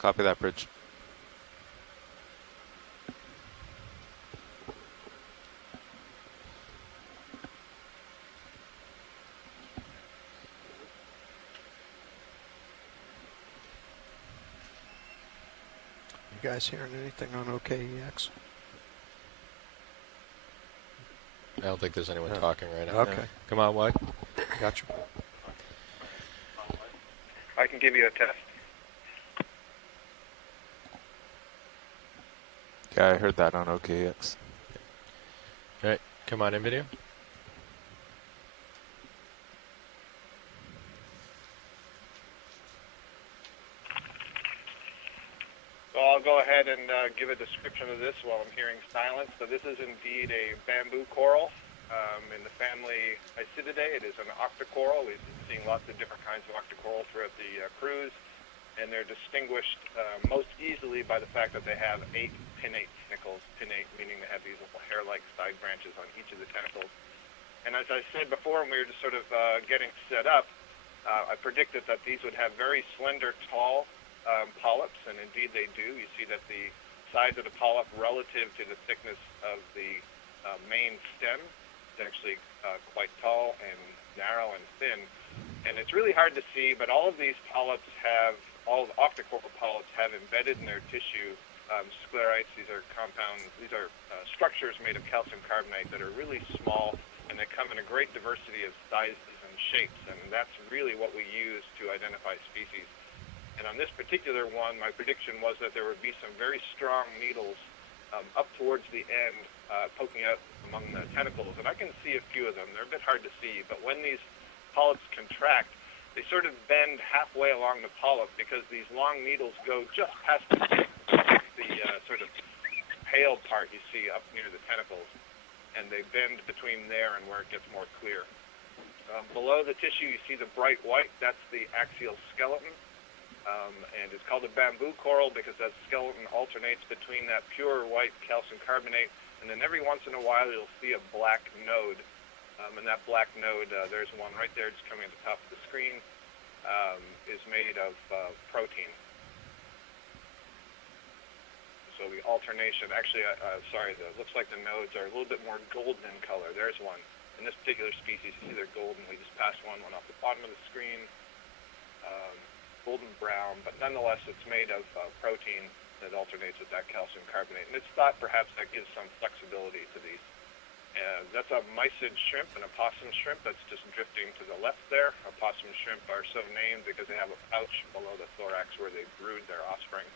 Copy that, Bridge. You guys hearing anything on OKEX? I don't think there's anyone No. talking right now. Okay. Come on, White. Gotcha. I can give you a test. Yeah, I heard that on OKX. All right, come on in video. So I'll go ahead and give a description of this while I'm hearing silence. So this is indeed a bamboo coral in the family Isididae. It is an octocoral. We've seen lots of different kinds of octocorals throughout the cruise, and they're distinguished most easily by the fact that they have 8 pinnate tentacles. Pinnate meaning they have these little hair-like side branches on each of the tentacles. And as I said before, when we were just sort of getting set up, I predicted that these would have very slender, tall polyps, and indeed they do. You see that the size of the polyp relative to the thickness of the main stem is actually quite tall and narrow and thin. And it's really hard to see, but all of these polyps have, all the octocoral polyps have embedded in their tissue sclerites. These are compounds, these are structures made of calcium carbonate that are really small, and they come in a great diversity of sizes and shapes, and that's really what we use to identify species. And on this particular one, my prediction was that there would be some very strong needles up towards the end, poking out among the tentacles. And I can see a few of them. They're a bit hard to see, but when these polyps contract, they sort of bend halfway along the polyp because these long needles go just past the sort of pale part you see up near the tentacles, and they bend between there and where it gets more clear. Below the tissue, you see the bright white. That's the axial skeleton. And it's called a bamboo coral because that skeleton alternates between that pure white calcium carbonate, and then every once in a while you'll see a black node. And that black node, there's one right there just coming at the top of the screen, is made of protein. So the alternation, actually, sorry, it looks like the nodes are a little bit more golden in color. There's one. In this particular species, you see they're golden. We just passed one off the bottom of the screen. Golden brown, but nonetheless it's made of protein that alternates with that calcium carbonate. And it's thought perhaps that gives some flexibility to these. That's a mysid shrimp, an opossum shrimp that's just drifting to the left there. Opossum shrimp are so named because they have a pouch below the thorax where they brood their offspring.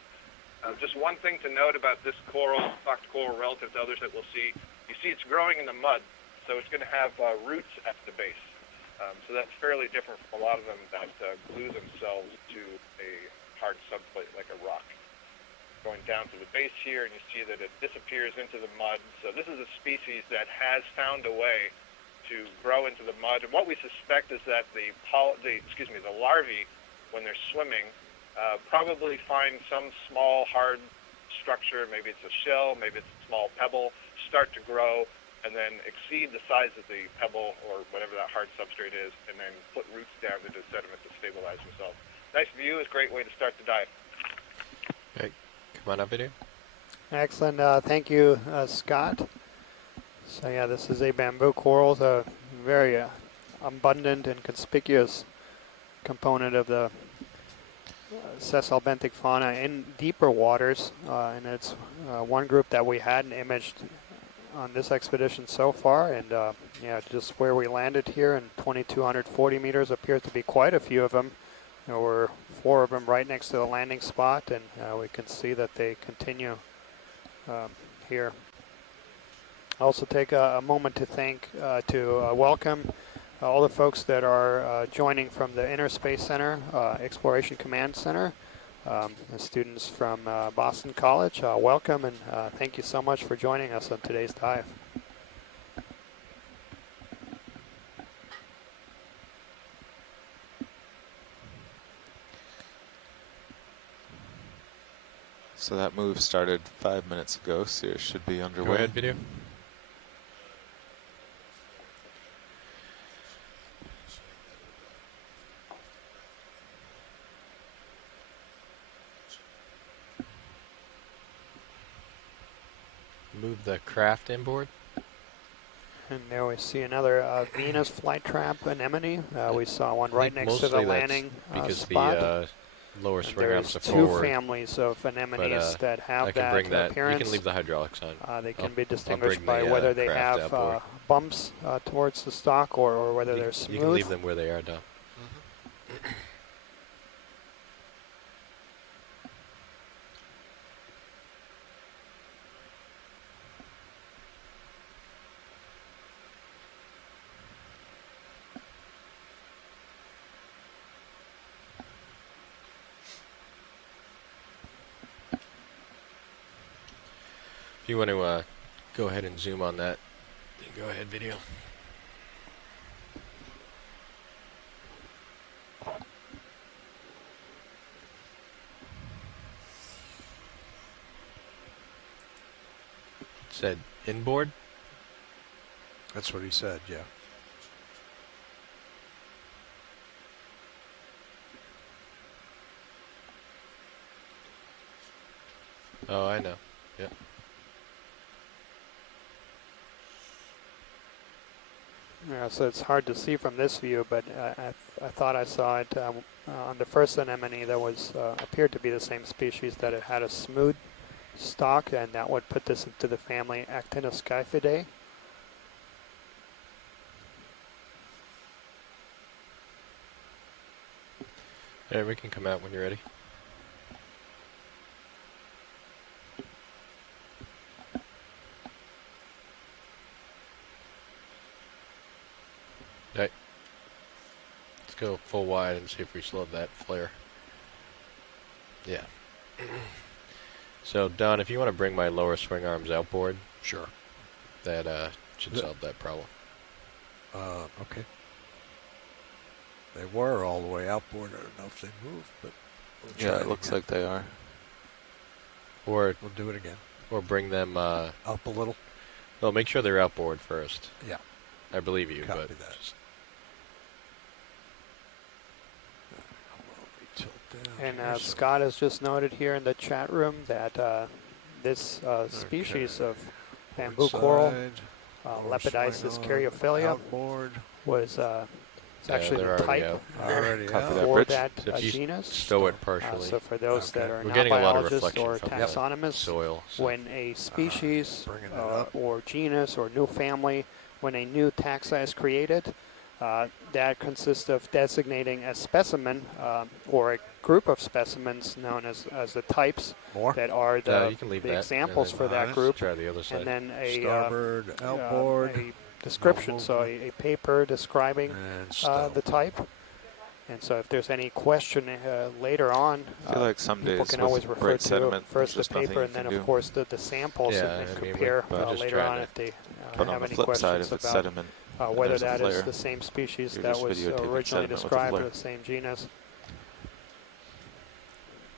Just one thing to note about this coral, octocoral, relative to others that we'll see, you see it's growing in the mud, so it's going to have roots at the base. So that's fairly different from a lot of them that glue themselves to a hard subplate like a rock. Going down to the base here, and you see that it disappears into the mud. So this is a species that has found a way to grow into the mud. And what we suspect is that the larvae, when they're swimming, probably find some small hard structure. Maybe it's a shell, maybe it's a small pebble, start to grow, and then exceed the size of the pebble or whatever that hard substrate is, and then put roots down into the sediment to stabilize themselves. Nice view is a great way to start the dive. Okay, come on up video. Excellent. Thank you, Scott. So yeah, this is a bamboo coral, a very abundant and conspicuous component of the sessalbenthic fauna in deeper waters, and it's one group that we hadn't imaged on this expedition so far, and yeah, just where we landed here in 2,240 meters appears to be quite a few of them. There were 4 of them right next to the landing spot, and we can see that they continue here. Also take a moment to welcome all the folks that are joining from the Inner Space Center, Exploration Command Center. The students from Boston College, welcome, and thank you so much for joining us on today's dive. So that move started 5 minutes ago, so it should be underway. Go ahead, video. move the craft inboard. And there we see another Venus flytrap anemone. We saw one I right think next to the mostly that's landing because spot. the lower And swing arms there's are two forward. families of anemones that I have can bring that that. appearance. You can leave the hydraulics on. They can be I'll distinguished bring by the, whether they craft have outboard. bumps towards the stock or whether they're smooth. You can leave them where they are, Don. If you want to go ahead and zoom on that, go ahead, video. It said inboard. That's what he said, yeah. Oh, I know. Yep. Yeah, so it's hard to see from this view, but I thought I saw it on the first anemone that was appeared to be the same species, that it had a smooth stalk, and that would put this into the family Actinoscyphidae. Yeah, we can come out when you're ready. Right. Let's go full wide and see if we slowed that flare. Yeah. So, Don, if you want to bring my lower swing arms outboard, Sure. that should solve that problem. Okay. They were all the way outboard. I don't know if they moved, but we'll try Yeah, it looks again. like they are. Or We'll do it again. bring them. Up a little. Well, make sure they're outboard first. Yeah. I believe you, Copy but that. just Tilt down And here, so- Scott has just noted here in the chat room that this species of bamboo coral, Inside, lower Lepidisis swing arm, caryophylla, Outboard. was it's actually they're the already type out. Already Copy out. that, for Bridge. that So if you genus. stow it partially. So for those that Okay. are We're not getting a lot of biologists reflection or from the taxonomists, soil. So when a species bringing it up. or genus or new family, when a new taxa is created, that consists of designating a specimen or a group of specimens known as the types More. that are you can leave the that, examples and for then that group, try the other side. and then a Starboard, outboard, a description, so movement. a paper describing and stow. the type. And so if there's any question later on, I feel like some people days can with always refer bright to sediment, first the there's just nothing paper you and then can of do. course the samples, Yeah, and then I mean, compare we're just later trying on to if they But on have the any flip side, questions if it's about sediment, and whether there's a that flare, is the same species you're that just was videotaping originally sediment with a described, or flare. the same genus.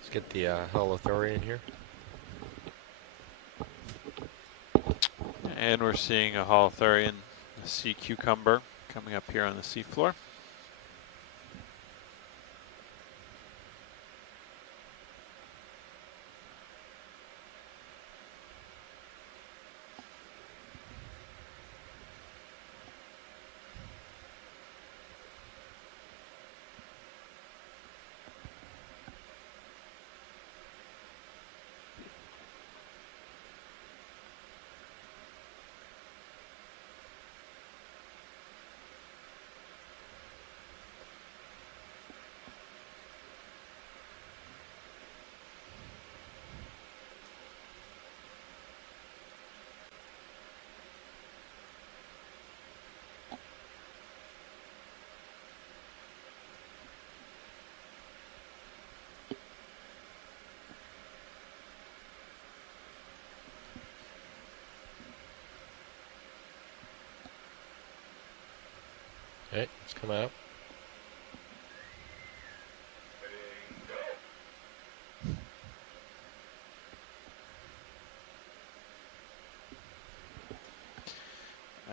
Let's get the holothurian here. And we're seeing a holothurian sea cucumber coming up here on the seafloor. Okay, let's come out.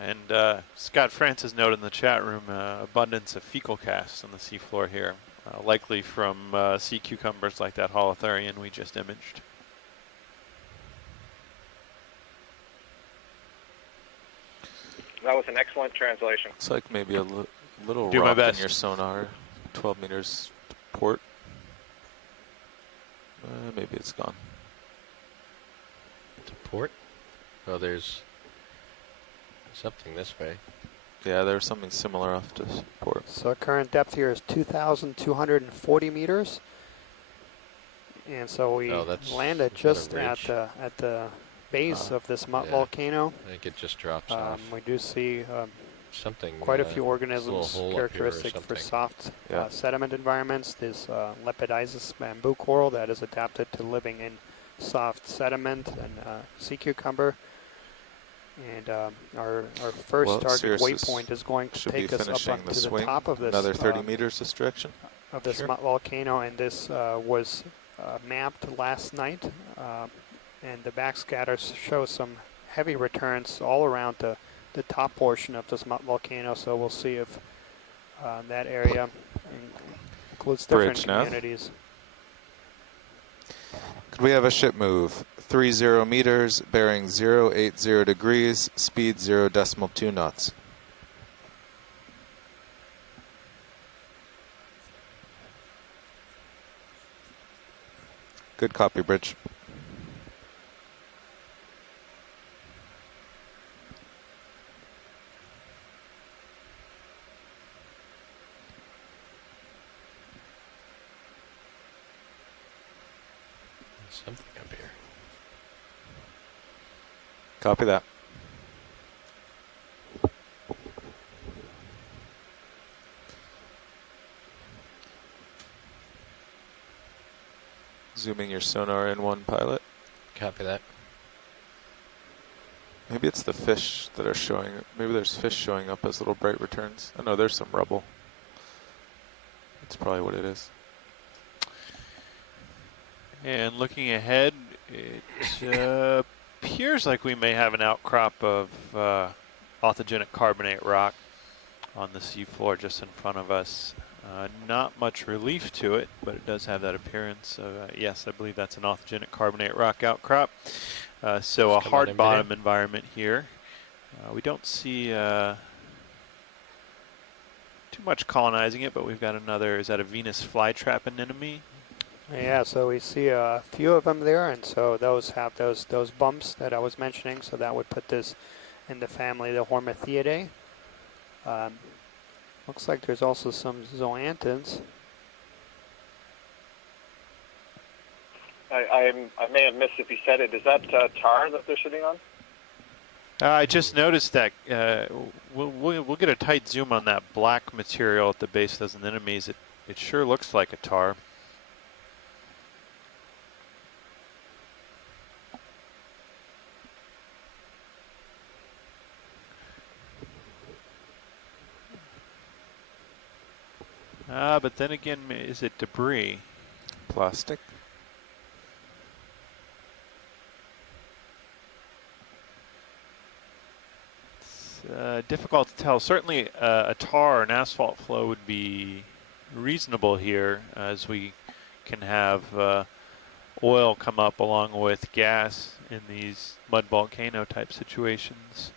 And Scott Francis noted in the chat room abundance of fecal casts on the seafloor here, likely from sea cucumbers like that holothurian we just imaged. That was an excellent translation. Looks like maybe a little Do my rock in best. your sonar. 12 meters to port. Maybe it's gone. To port? Oh, there's something this way. Yeah, there was something similar off to port. So current depth here is 2,240 meters. And so we Oh, that's landed is that a just ridge? at the base of this yeah. volcano. I think it just drops off. We do see Something. quite a few this organisms little hole up here or characteristic for something. soft Yeah. sediment environments. There's lepidizis bamboo coral that is adapted to living in soft sediment, and sea cucumber. And our first Well, target Cirrus waypoint is going to Should be take us up finishing onto the the swing. top of this Another 30 meters this direction. of this Sure. volcano, and this was mapped last night, and the backscatters show some heavy returns all around the top portion of this volcano. So we'll see if that area includes different Bridge nav. communities. Could we have a ship move? 30 meters, bearing 080 degrees, speed 0.2 knots. Good copy, Bridge. Something up here. Copy that. Zooming your sonar in one, pilot. Copy that. Maybe it's the fish that are showing. Maybe there's fish showing up as little bright returns. Oh no, there's some rubble. That's probably what it is. And looking ahead, it appears like we may have an outcrop of authigenic carbonate rock on the seafloor just in front of us. Not much relief to it, but it does have that appearance. Yes, I believe that's an authigenic carbonate rock outcrop. So a Just come on hard in, bottom man. environment here. We don't see too much colonizing it, but we've got another, is that a Venus flytrap anemone? Yeah, so we see a few of them there, and so those have those bumps that I was mentioning. So that would put this in the family, the Hormathiidae. Looks like there's also some zoanthins. I may have missed if you said it. Is that tar that they're sitting on? I just noticed that we'll get a tight zoom on that black material at the base of those anemones. It sure looks like a tar. But then again, is it debris? Plastic. It's difficult to tell. Certainly a tar, an asphalt flow would be reasonable here, as we can have oil come up along with gas in these mud volcano type situations.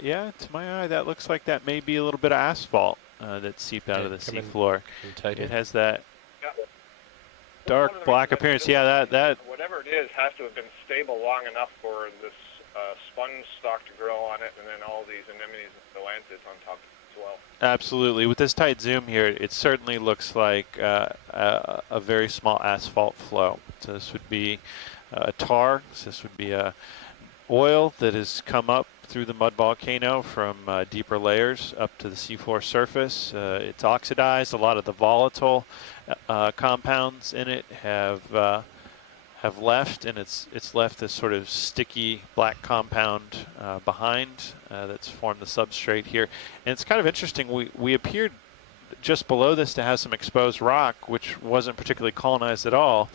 Yeah, to my eye, that looks like that may be a little bit of asphalt that seeped out Okay, of the come in. seafloor. Come tight It in. has that Yeah. dark One of the black reasons appearance. I Yeah, did that whatever it is has to have been stable long enough for this sponge stock to grow on it, and then all these anemones and zoanthids on top as well. absolutely. With this tight zoom here, it certainly looks like a very small asphalt flow. So this would be a tar. So this would be a oil that has come up through the mud volcano from deeper layers up to the seafloor surface. It's oxidized. A lot of the volatile compounds in it have left, and it's left this sort of sticky black compound behind that's formed the substrate here. And it's kind of interesting. We appeared just below this to have some exposed rock, which wasn't particularly colonized at all.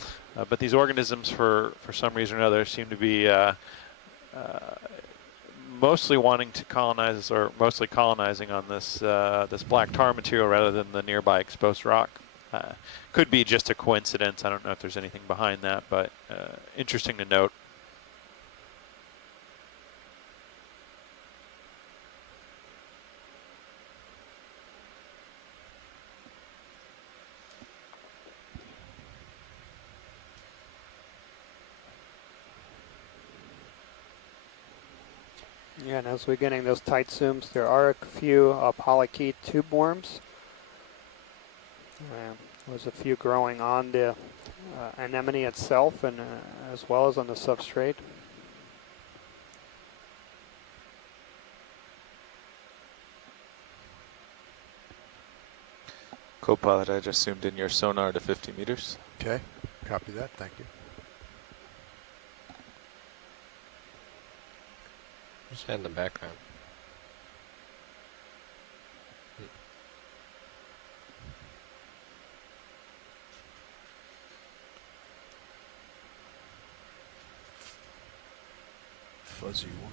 But these organisms, for some reason or another, seem to be mostly wanting to colonize, or mostly colonizing on this this black tar material rather than the nearby exposed rock. Could be just a coincidence. I don't know if there's anything behind that, but interesting to note. Yeah, and as we're getting those tight zooms, there are a few polychaete tube worms. There's a few growing on the anemone itself and as well as on the substrate. Copilot, I just zoomed in your sonar to 50 meters. Okay, copy that. Thank you. What's that in the background? Fuzzy worm.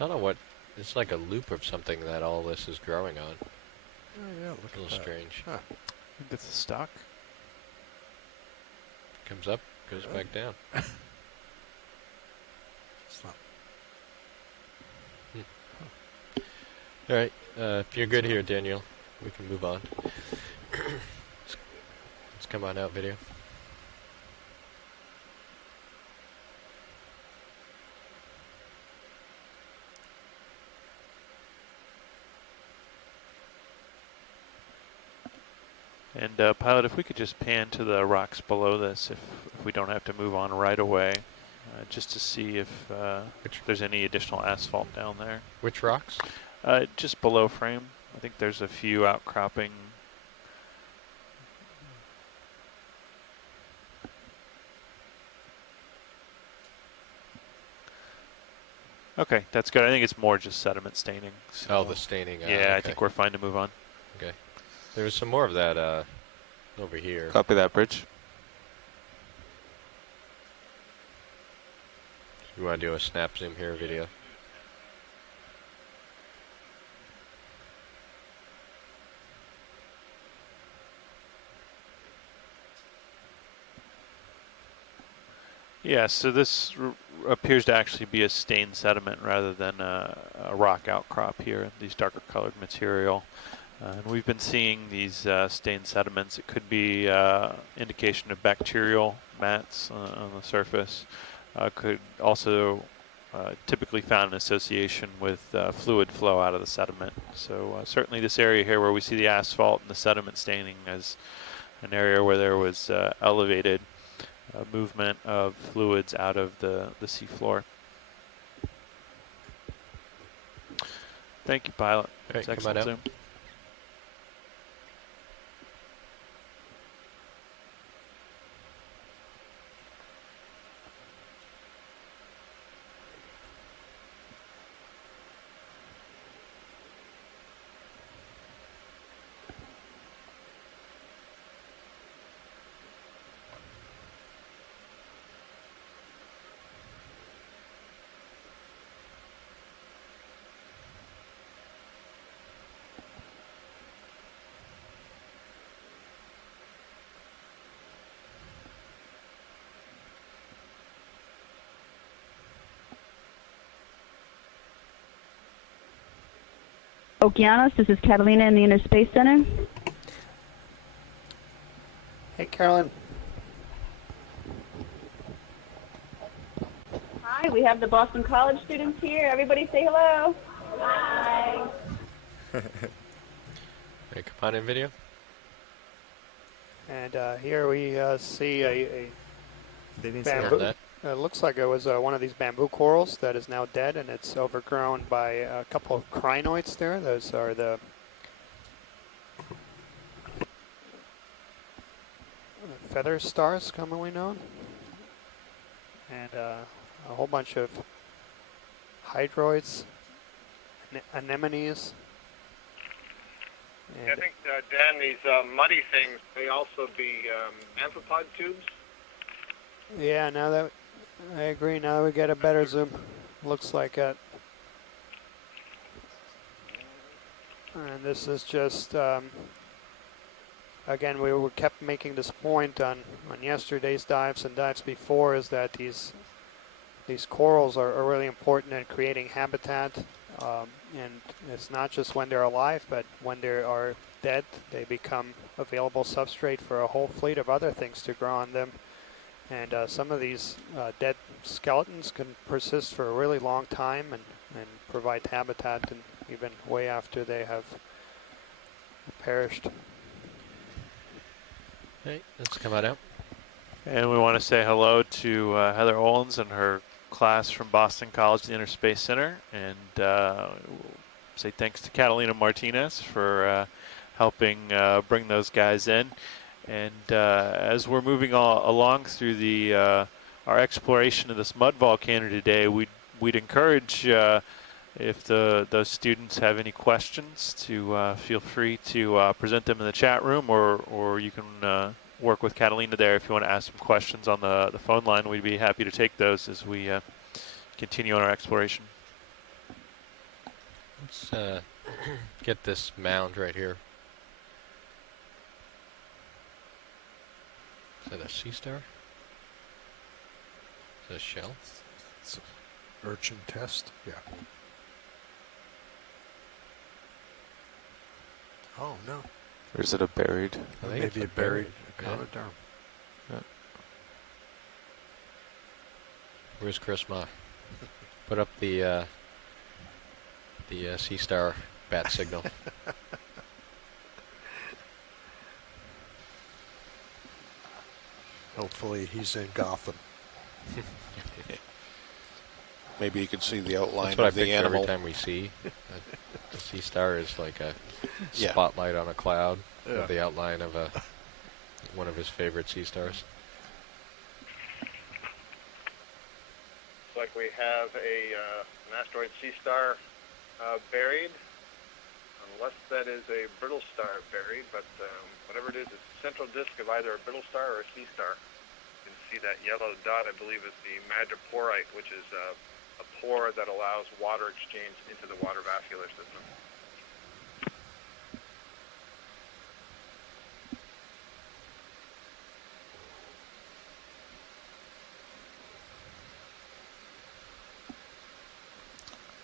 I don't know what. It's like a loop of something that all this is growing on. Oh yeah, look A little at that. strange. Huh. I think it's a stock. Comes up, goes Yeah. back down. It's not. All right. If you're good here, Daniel, we can move on. Let's come on out, video. And Pilot, if we could just pan to the rocks below this, if we don't have to move on right away, just to see if there's any additional asphalt down there. Which rocks? Just below frame. I think there's a few outcropping. Okay, that's good. I think it's more just sediment staining. So Oh, the staining. yeah, okay. I think we're fine to move on. Okay. There was some more of that over here. Copy that, Bridge. You want to do a snap zoom here video? Yeah, so this appears to actually be a stained sediment rather than a rock outcrop here, these darker colored material. And we've been seeing these stained sediments. It could be indication of bacterial mats on the surface. Could also typically found in association with fluid flow out of the sediment. So certainly this area here where we see the asphalt and the sediment staining as an area where there was elevated movement of fluids out of the seafloor. Thank you, Pilot. All right, That's come on excellent out. zoom. Okeanos, this is Catalina in the Inner Space Center. Hey, Carolyn. Hi, we have the Boston College students here. Everybody say hello. Hi. Hey, come on in, video. And here we see a They didn't say Love bamboo. that. It looks like it was one of these bamboo corals that is now dead, and it's overgrown by a couple of crinoids there. Those are the feather stars, commonly known, and a whole bunch of hydroids, anemones. I think, Dan, these muddy things may also be amphipod tubes. Yeah, now that I agree, now we get a better zoom. Looks like it. And this is just, again, we kept making this point on yesterday's dives and dives before, is that these these corals are really important in creating habitat, and it's not just when they're alive, but when they are dead, they become available substrate for a whole fleet of other things to grow on them. And some of these dead skeletons can persist for a really long time and provide habitat, and even way after they have perished. Hey, let's come on out. And we want to say hello to Heather Olens and her class from Boston College, the Interspace Center, and say thanks to Catalina Martinez for helping bring those guys in. And as we're moving along through the our exploration of this mud volcano today, we'd encourage if those students have any questions to feel free to present them in the chat room, or you can work with Catalina there if you want to ask some questions on the phone line. We'd be happy to take those as we continue on our exploration. Let's get this mound right here. Is that a sea star? Is that a shell? It's an urchin test. Yeah. Oh no. Or is it a buried? I think Maybe it's a buried yeah. echinoderm. Where's Chris Ma? Put up the sea star bat signal. Hopefully he's in Gotham. Maybe you can see the outline That's what of I the picture animal. every time we see. The sea star is like a Yeah. spotlight on a cloud Yeah. of the outline of one of his favorite sea stars. Looks like we have an asteroid sea star buried, unless that is a brittle star buried, but whatever it is, it's a central disk of either a brittle star or a sea star. You can see that yellow dot, I believe, is the madreporite, which is a pore that allows water exchange into the water vascular system.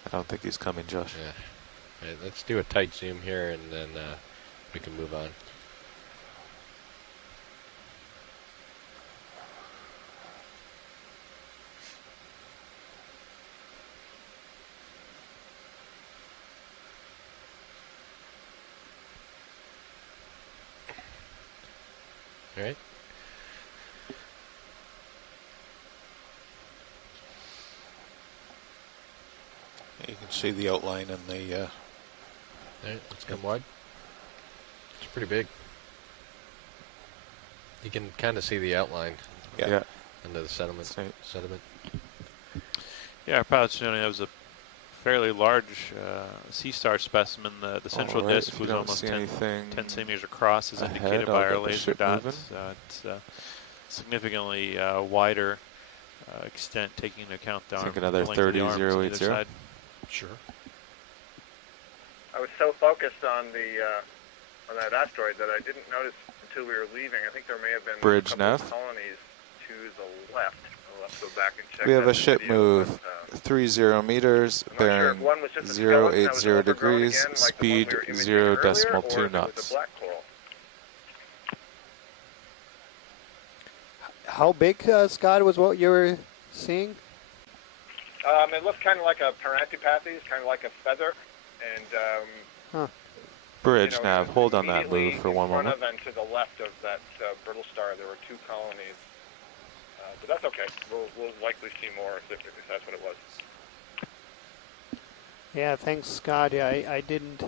I don't think he's coming, Josh. Yeah. All right, let's do a tight zoom here, and then we can move on. All right. You can see the outline in the. All right, let's come wide. It's pretty big. You can kind of see the outline Yeah. under the sediment. That's neat. Sediment. Yeah, our pilot's showing that was a fairly large sea star specimen. The central All right, disk if was you don't almost see 10 anything centimeters across, as ahead, indicated I'll by get our the laser ship dots. moving. It's significantly wider extent, taking into account the I arm, think another the length of the arms on either 30080. side. Sure. I was so focused on on that asteroid that I didn't notice until we were leaving. I think there may have been Bridge a couple nav. of colonies to the left. I'll have to go back and check. We have that a ship video, move but, 30 meters, I'm not sure if bearing one was just a skeleton that was 080 overgrown degrees, again, like the one speed we were imaging 0 earlier, decimal or 2 if it was knots. a black coral. How big, Scott, was what you were seeing? It looked kind of like a Parantipathes, kind of like a feather, and Bridge you know, nav, hold on that immediately move for one in front moment. of and to the left of that brittle star, there were two colonies. But that's okay. We'll likely see more if that's what it was. Yeah, thanks, Scott. Yeah, I didn't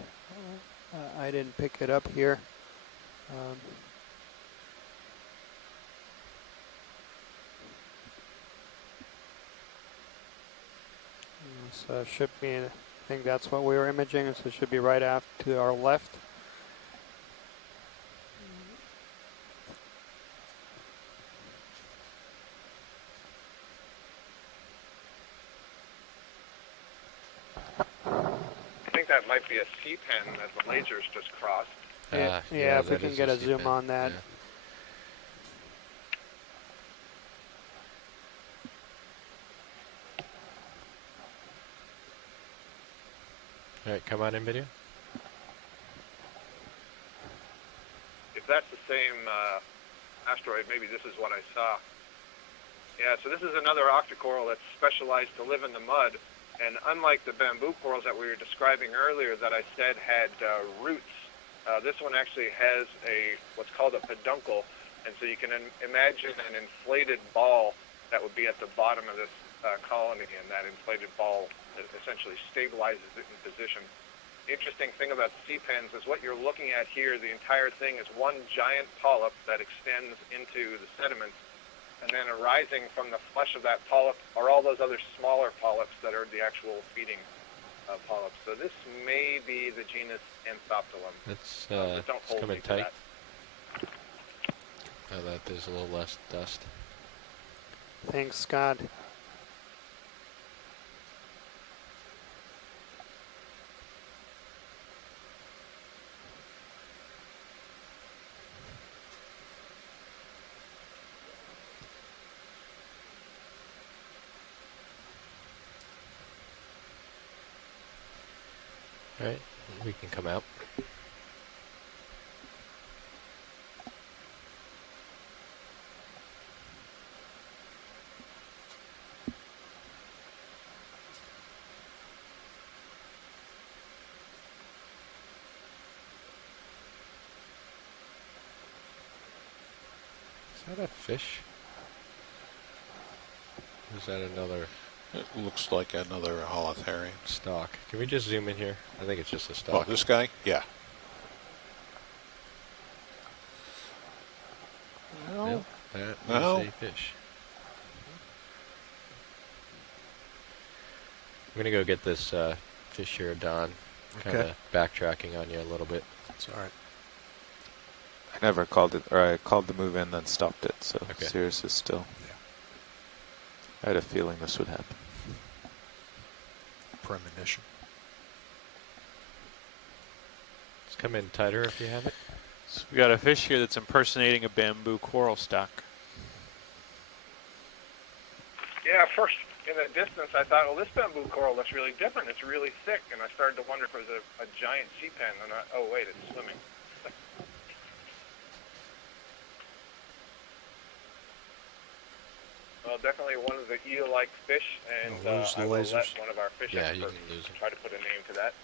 pick it up here. So it should be, I think that's what we were imaging, so it should be right after to our left. I think that might be a C-pen as the lasers just crossed. Yeah, if we that can is get a sea-pen. zoom on that. Yeah. All right, come on in video. If that's the same asteroid, maybe this is what I saw. Yeah, so this is another octocoral that's specialized to live in the mud. And unlike the bamboo corals that we were describing earlier that I said had roots, this one actually has what's called a peduncle. And so you can imagine an inflated ball that would be at the bottom of this colony, and that inflated ball essentially stabilizes it in position. The interesting thing about the sea pens is what you're looking at here, the entire thing is one giant polyp that extends into the sediments, and then arising from the flesh of that polyp are all those other smaller polyps that are the actual feeding polyps. So this may be the genus Anthoptilum. It's don't hold coming me to tight. that. Now that there's a little less dust. Thanks, Scott. All right, we can come out. Is that a fish? Or is that another It looks like another holothurian. stalk? Can we just zoom in here? I think it's just a Oh, stalk. this guy? Yeah. Nope, that No. is a fish. I'm gonna go get this fish here, Don. Kind of Okay. backtracking on you a little bit. It's all right. I never called it, or I called the move in, then stopped it. So Okay. Sirius is still. Yeah. I had a feeling this would happen. Premonition. Let's come in tighter if you have it. So we got a fish here that's impersonating a bamboo coral stock. Yeah, first in the distance I thought, well, this bamboo coral looks really different. It's really thick, and I started to wonder if it was a giant sea pen. And oh wait, it's swimming. Well, definitely one of the eel-like fish, and I'll lose the I will let lasers. one of our fish Yeah, you experts can lose them. try to put a name to that.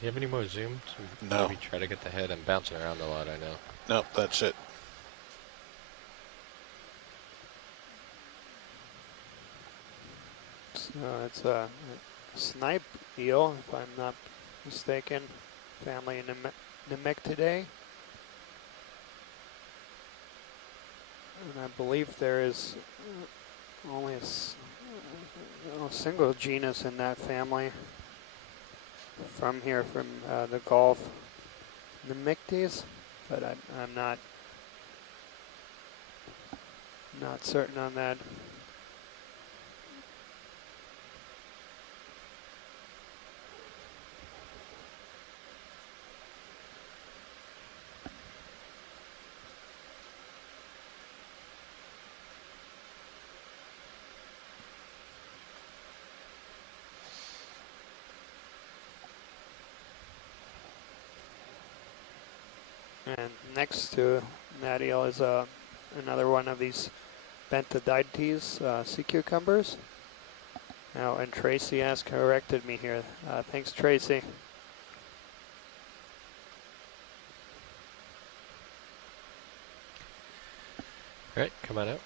You have any more zooms? No. Maybe try to get the head. I'm bouncing around a lot, I know. Nope, that's it. So it's a snipe eel, if I'm not mistaken. Family Nemectidae. And I believe there is only a single genus in that family from here, from the Gulf. Nemectes, but I'm not certain on that. And next to that eel is another one of these Bentodites sea cucumbers. Now, and Tracy has corrected me here. Thanks, Tracy. All right, come on out.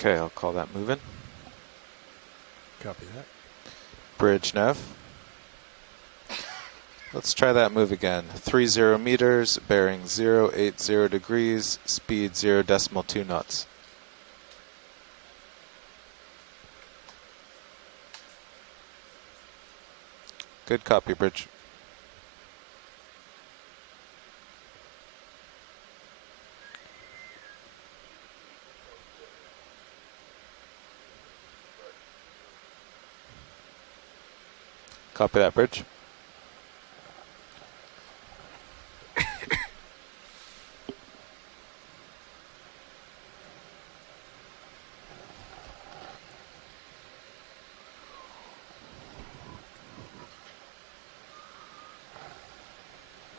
Okay, I'll call that moving. Copy that. Bridge nav. Let's try that move again. 30 meters, bearing 080 degrees, speed 0.2 knots. Good copy, bridge. Copy that, bridge.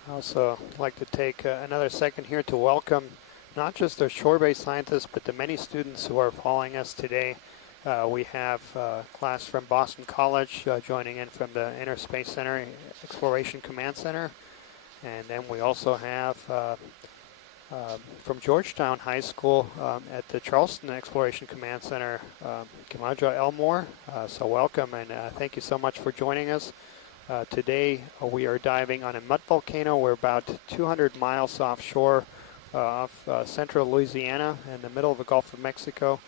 I also like to take another second here to welcome not just our shore-based scientists, but the many students who are following us today. We have a class from Boston College joining in from the Inner Space Center Exploration Command Center. And then we also have from Georgetown High School at the Charleston Exploration Command Center, Kimadra Elmore. So welcome and thank you so much for joining us. Today we are diving on a mud volcano. We're about 200 miles offshore off central Louisiana in the middle of the Gulf of Mexico.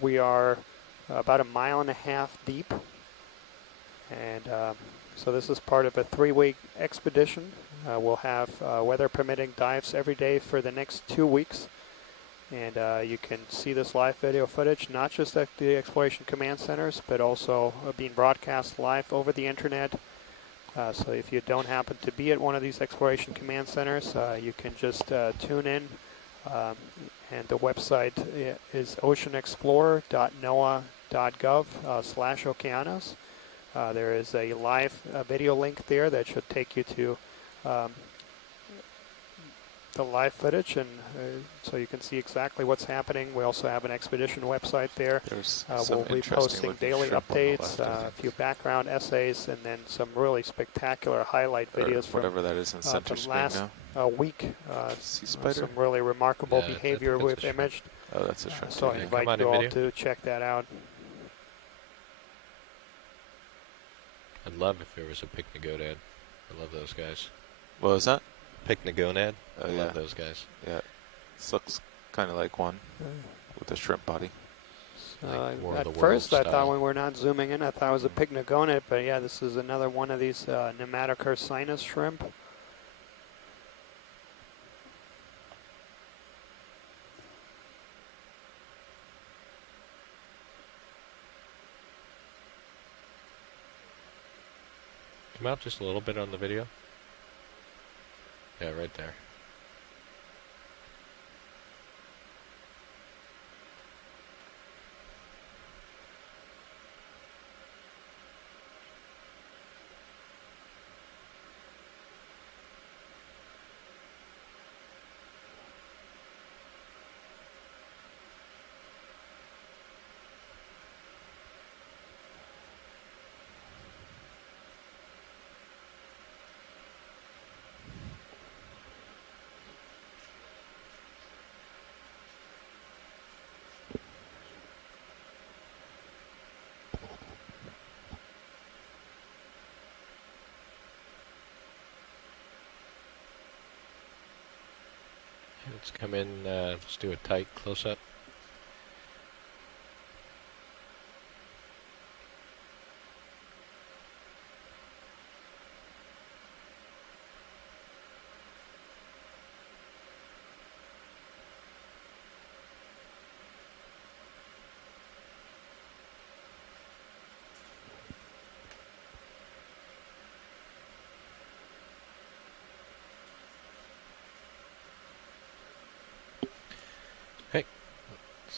We are about 1.5 miles deep, and so this is part of a 3-week expedition. We'll have weather permitting dives every day for the next 2 weeks, and you can see this live video footage not just at the Exploration Command Centers, but also being broadcast live over the internet. So if you don't happen to be at one of these Exploration Command Centers, you can just tune in. And the website is oceanexplorer.noaa.gov/Okeanos. There is a live video link there that should take you to the live footage, and so you can see exactly what's happening. We also have an expedition website there. We'll be posting daily updates, a few background essays, and then some really spectacular highlight videos from whatever that is in center screen last now. week. Sea spider? Some really remarkable Yeah, behavior I think we've that's a imaged. Oh, that's a shrimp. So I TV. invite Come on you in all video. to check that out. I'd love if there was a Picnagonad. I love those guys. What was that? Picnagonad. Oh, I yeah. love those guys. Yeah, this looks kind of like one with a shrimp body. Like War of At the Worlds first, I thought style. when we're not zooming in, I thought it was a Picnagonid, but yeah, this is another one of these Nematocarcinus shrimp. Come out just a little bit on the video. Yeah, right there. Let's come in, let's do a tight close-up.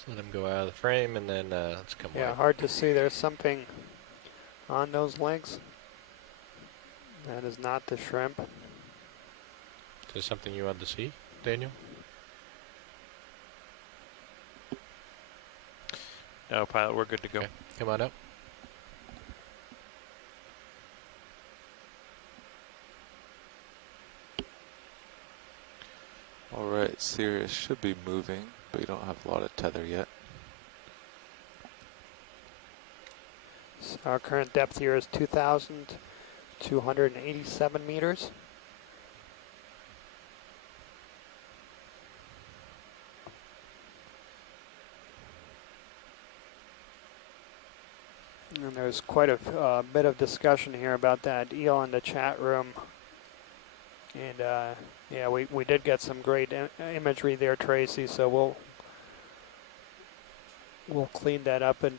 Let him go out of the frame, and then let's come Yeah, wide. hard to see. There's something on those legs. That is not the shrimp. Is there something you want to see, Daniel? No, pilot, we're good to go. Okay. Come on up. All right, Sirius should be moving, but you don't have a lot of tether yet. Our current depth here is 2,287 meters. And there's quite a bit of discussion here about that eel in the chat room. And yeah, we did get some great imagery there, Tracy, so we'll clean that up and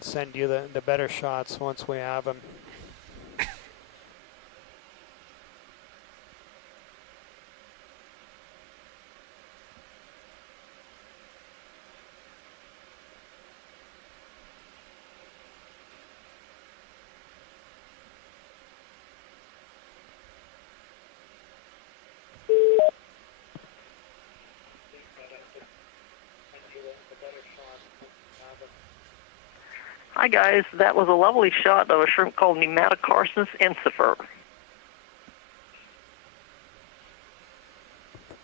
send you the better shots once we have them. Hi guys, that was a lovely shot of a shrimp called Nematocarsus ensifer.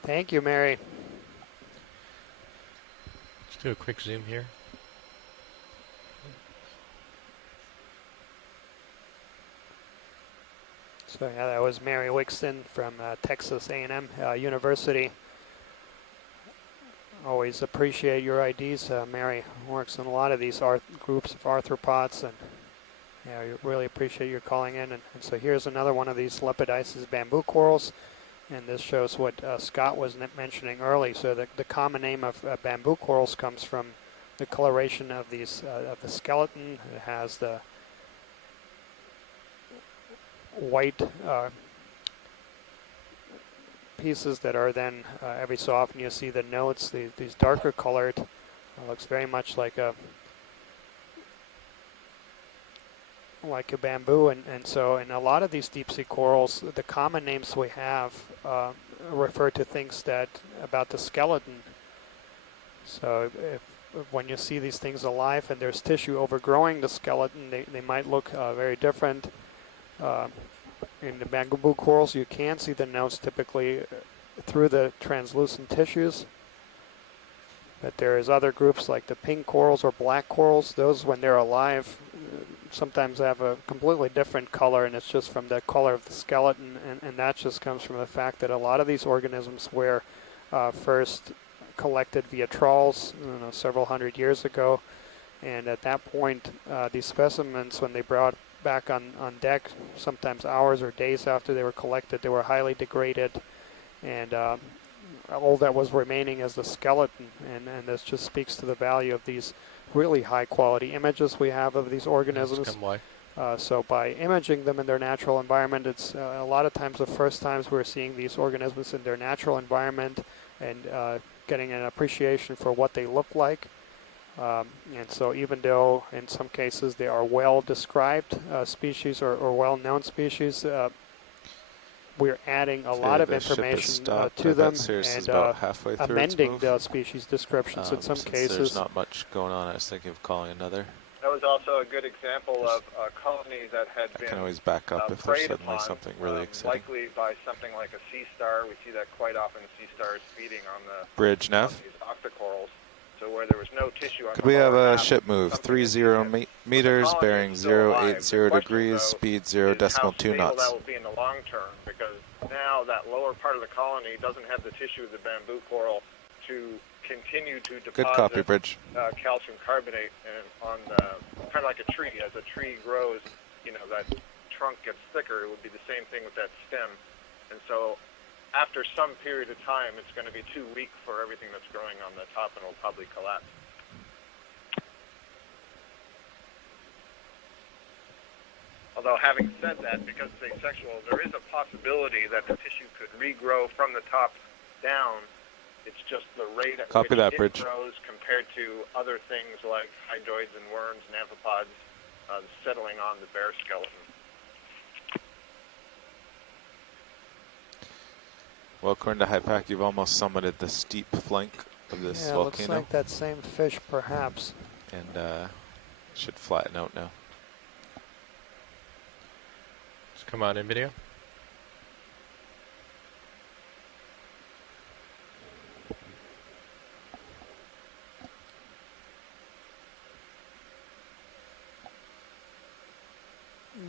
Thank you, Mary. Let's do a quick zoom here. So yeah, that was Mary Wixton from Texas A&M University. Always appreciate your IDs. Mary works in a lot of these groups of arthropods, and yeah, we really appreciate your calling in. And so here's another one of these Lepidices bamboo corals, and this shows what Scott was mentioning early. So the common name of bamboo corals comes from the coloration of these of the skeleton. It has the white pieces that are then every so often you see the notes, these darker colored. Looks very much like a bamboo, and so in a lot of these deep sea corals, the common names we have refer to things that about the skeleton. So when you see these things alive and there's tissue overgrowing the skeleton, they might look very different. In the bamboo corals, you can see the notes typically through the translucent tissues. But there is other groups like the pink corals or black corals. Those, when they're alive, sometimes have a completely different color, and it's just from the color of the skeleton. And that just comes from the fact that a lot of these organisms were first collected via trawls, several hundred years ago. And at that point, these specimens, when they brought back on deck, sometimes hours or days after they were collected, they were highly degraded, and all that was remaining is the skeleton, and this just speaks to the value of these really high quality images we have of these organisms. So by imaging them in their natural environment, it's a lot of times the first times we're seeing these organisms in their natural environment and getting an appreciation for what they look like. And so even though in some cases they are well-described species or well-known species, we're adding a lot of information to them and amending the species descriptions in some cases. There's not much going on. I was thinking of calling another. That was also a good example of a colony that had been can always back up if there's suddenly something really exciting. Likely by something like a sea star. We see that quite often. Sea stars feeding on the bridge nav. These octocorals. So where there was no tissue on Could the we have lower a half, ship move 30 meters, bearing 080 degrees, speed 0.2 knots? That will be in the long term, because now that lower part of the colony doesn't have the tissue of the bamboo coral to continue to deposit Good copy, bridge. Calcium carbonate on the, kind of like a tree. As a tree grows, that trunk gets thicker. It would be the same thing with that stem. And so after some period of time, it's going to be too weak for everything that's growing on the top, and it'll probably collapse. Although having said that, because it's asexual, there is a possibility that the tissue could regrow from the top down. It's just the rate at which it grows compared to other things like hydroids and worms and amphipods settling on the bare skeleton. Well, according to HYPAC, you've almost summited the steep flank of this volcano. Looks like that same fish, perhaps. And should flatten out now. Just come on in video.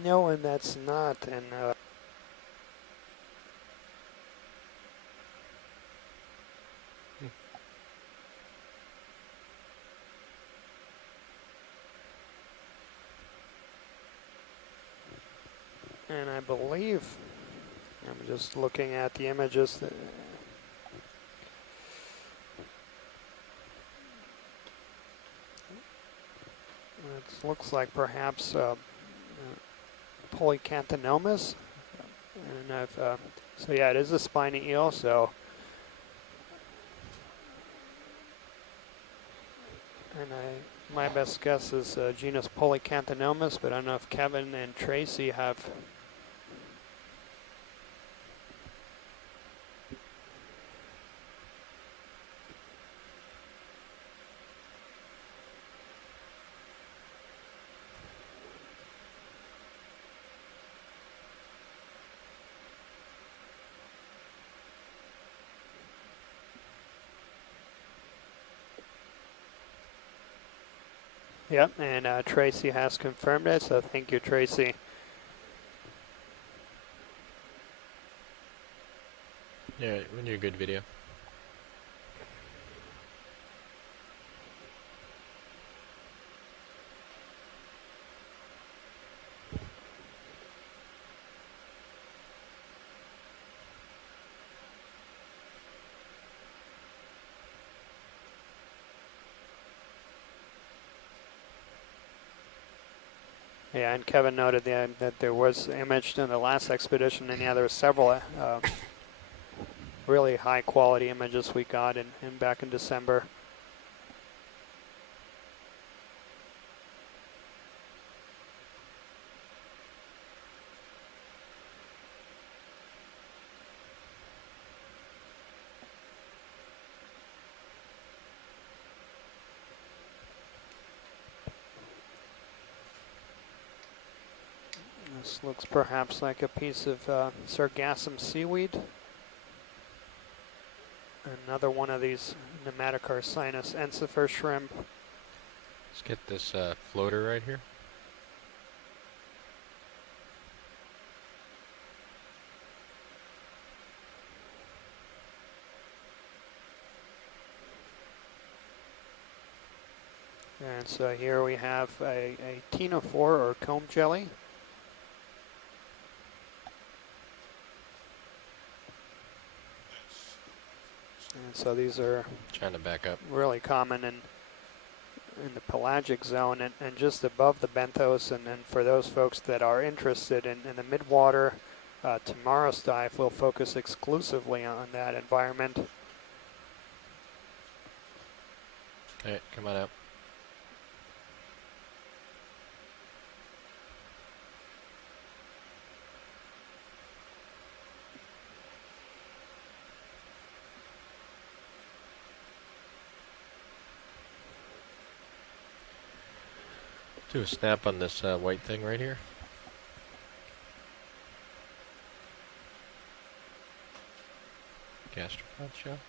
No, and that's not. And I believe, I'm just looking at the images. It looks like perhaps Polycanthinomus. And so yeah, it is a spiny eel. So, and my best guess is genus Polycanthinomus, but I don't know if Kevin and Tracy have. Yep, and Tracy has confirmed it, so thank you, Tracy. Yeah, when you're a good video. Yeah, and Kevin noted that there was imaged in the last expedition, and yeah, there were several really high quality images we got in back in December. This looks perhaps like a piece of sargassum seaweed. Another one of these Nematocarcinus ensifer shrimp. Let's get this floater right here. And so here we have a ctenophore or comb jelly. And so these are Trying to back up. really common in the pelagic zone and just above the benthos. And then for those folks that are interested in the midwater, tomorrow's dive will focus exclusively on that environment. Alright, come on out. Do a snap on this white thing right here. Gastropod shell.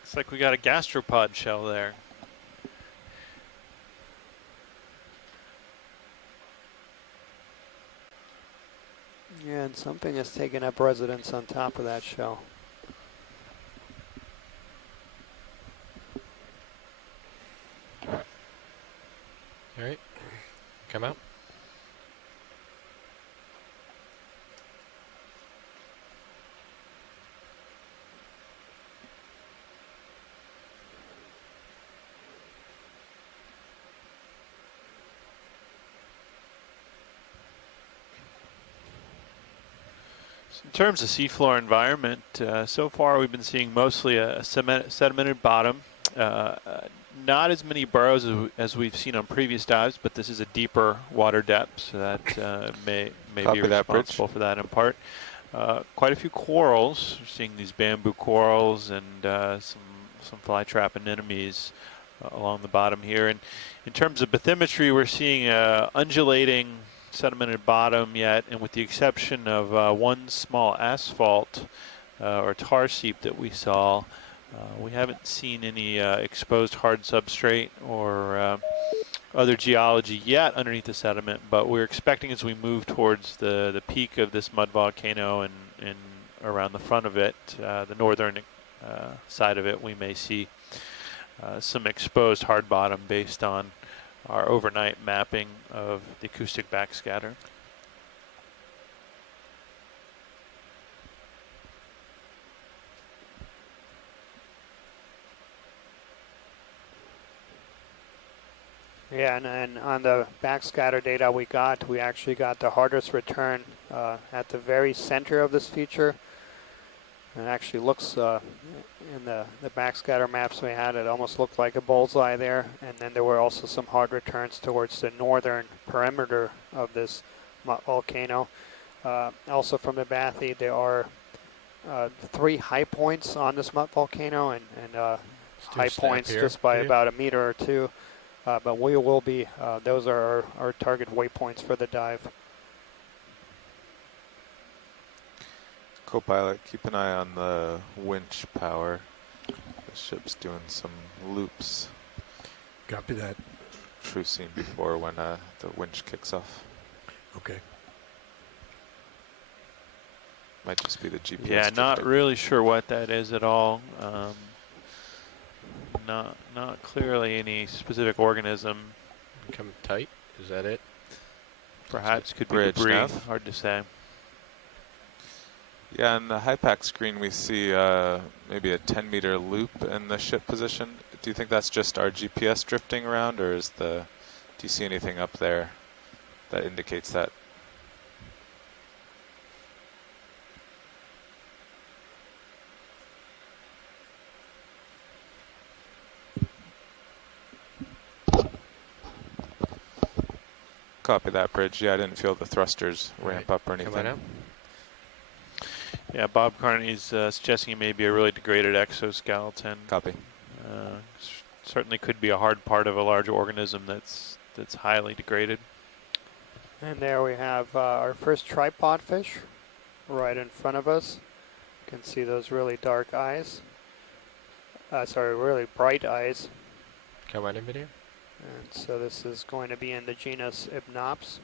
Looks like we got a gastropod shell there. Yeah, and something has taken up residence on top of that shell. Alright, come out. In terms of seafloor environment, so far we've been seeing mostly a sedimented bottom. Not as many burrows as we've seen on previous dives, but this is a deeper water depth, so that may be responsible for that in part. Quite a few corals. We're seeing these bamboo corals and some flytrap anemones along the bottom here. And in terms of bathymetry, we're seeing undulating sedimented bottom yet, and with the exception of one small asphalt or tar seep that we saw, We haven't seen any exposed hard substrate or other geology yet underneath the sediment, but we're expecting as we move towards the peak of this mud volcano and around the front of it, the northern side of it, we may see some exposed hard bottom based on our overnight mapping of the acoustic backscatter. Yeah, and on the backscatter data we actually got the hardest return at the very center of this feature. It actually looks, in the backscatter maps we had, it almost looked like a bullseye there. And then there were also some hard returns towards the northern perimeter of this volcano. Also from the bathy, there are 3 high points on this volcano, and high points here, just by do you? about a meter or 2. But we will be, those are our target waypoints for the dive. Co-pilot, keep an eye on the winch power. The ship's doing some loops. Copy that. Which we've seen before when the winch kicks off. Okay. Might just be the GPS. Yeah, not drifting. really sure what that is at all. Not clearly any specific organism. Become tight. Is that it? Perhaps could be Bridge debris. nav. Hard to say. Yeah, on the high-pack screen we see maybe a 10-meter loop in the ship position. Do you think that's just our GPS drifting around, or do you see anything up there that indicates that? Copy that, Bridge. Yeah, I didn't feel the thrusters ramp up or anything. Come on out. Yeah, Bob Carney's suggesting it may be a really degraded exoskeleton. Copy. Certainly could be a hard part of a large organism that's highly degraded. And there we have our first tripod fish right in front of us. You can see those really dark eyes. Sorry, really bright eyes. Come on in video. And so this is going to be in the genus Hypnops.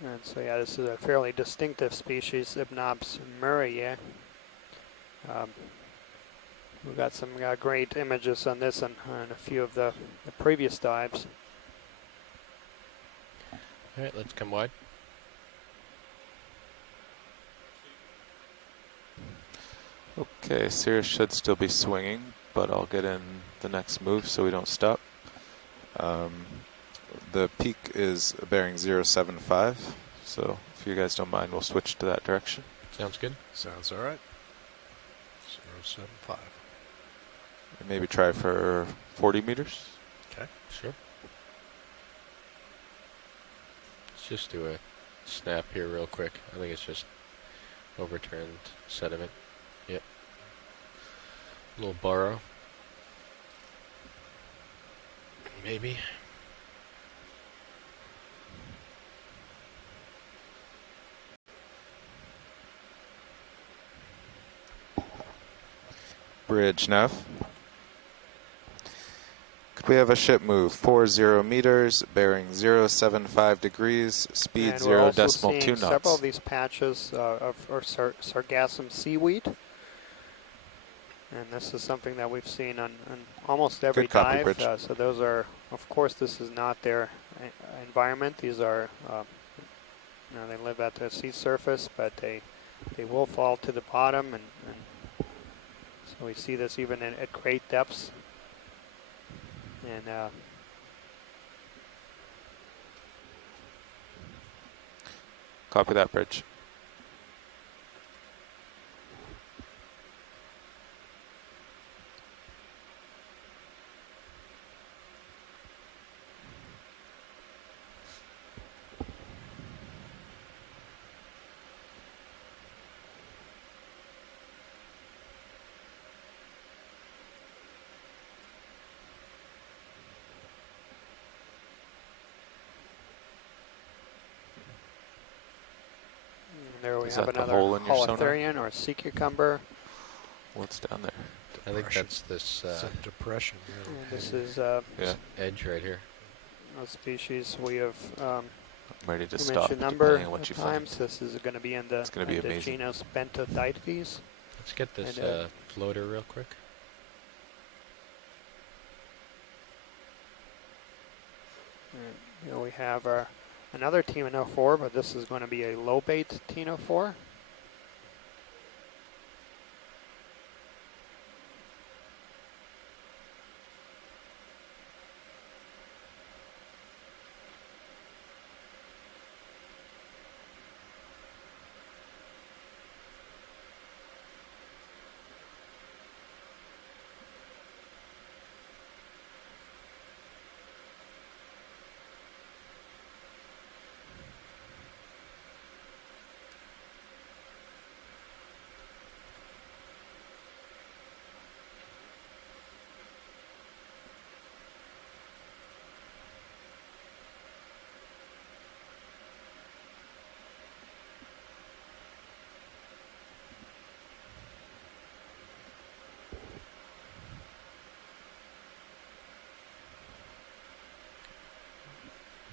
And so yeah, this is a fairly distinctive species, Hypnops murrayi. We've got some great images on this and on a few of the previous dives. All right, let's come wide. Okay, Cirrus should still be swinging, but I'll get in the next move so we don't stop. The peak is bearing 075, so if you guys don't mind, we'll switch to that direction. Sounds good. Sounds all right. 075. And maybe try for 40 meters. Okay. Sure. Let's just do a snap here real quick. I think it's just overturned sediment. Yep. A little burrow. Maybe. Bridge nav. Could we have a ship move 40 meters, bearing 075 degrees, speed And 0 we're also decimal seeing 2 knots? several of these patches of sargassum seaweed. And this is something that we've seen on almost every Good copy, dive. Bridge. So those are, of course, this is not their environment. These are, they live at the sea surface, but they will fall to the bottom. And so we see this even at great depths. And Copy that, Bridge. there we Is have that the another hole in your sonar? holothurian or sea cucumber. What's down there? I think Depression. that's this It's a depression. Yeah. And this is Yeah, edge right here. a species we have I'm ready to we stop mentioned a depending number on what of you find. times. This is going to be in the, It's gonna be in the amazing. genus Bentodictes. Let's get this And, floater real quick. And, here we have another Tino4, but this is going to be a low bait Tino4.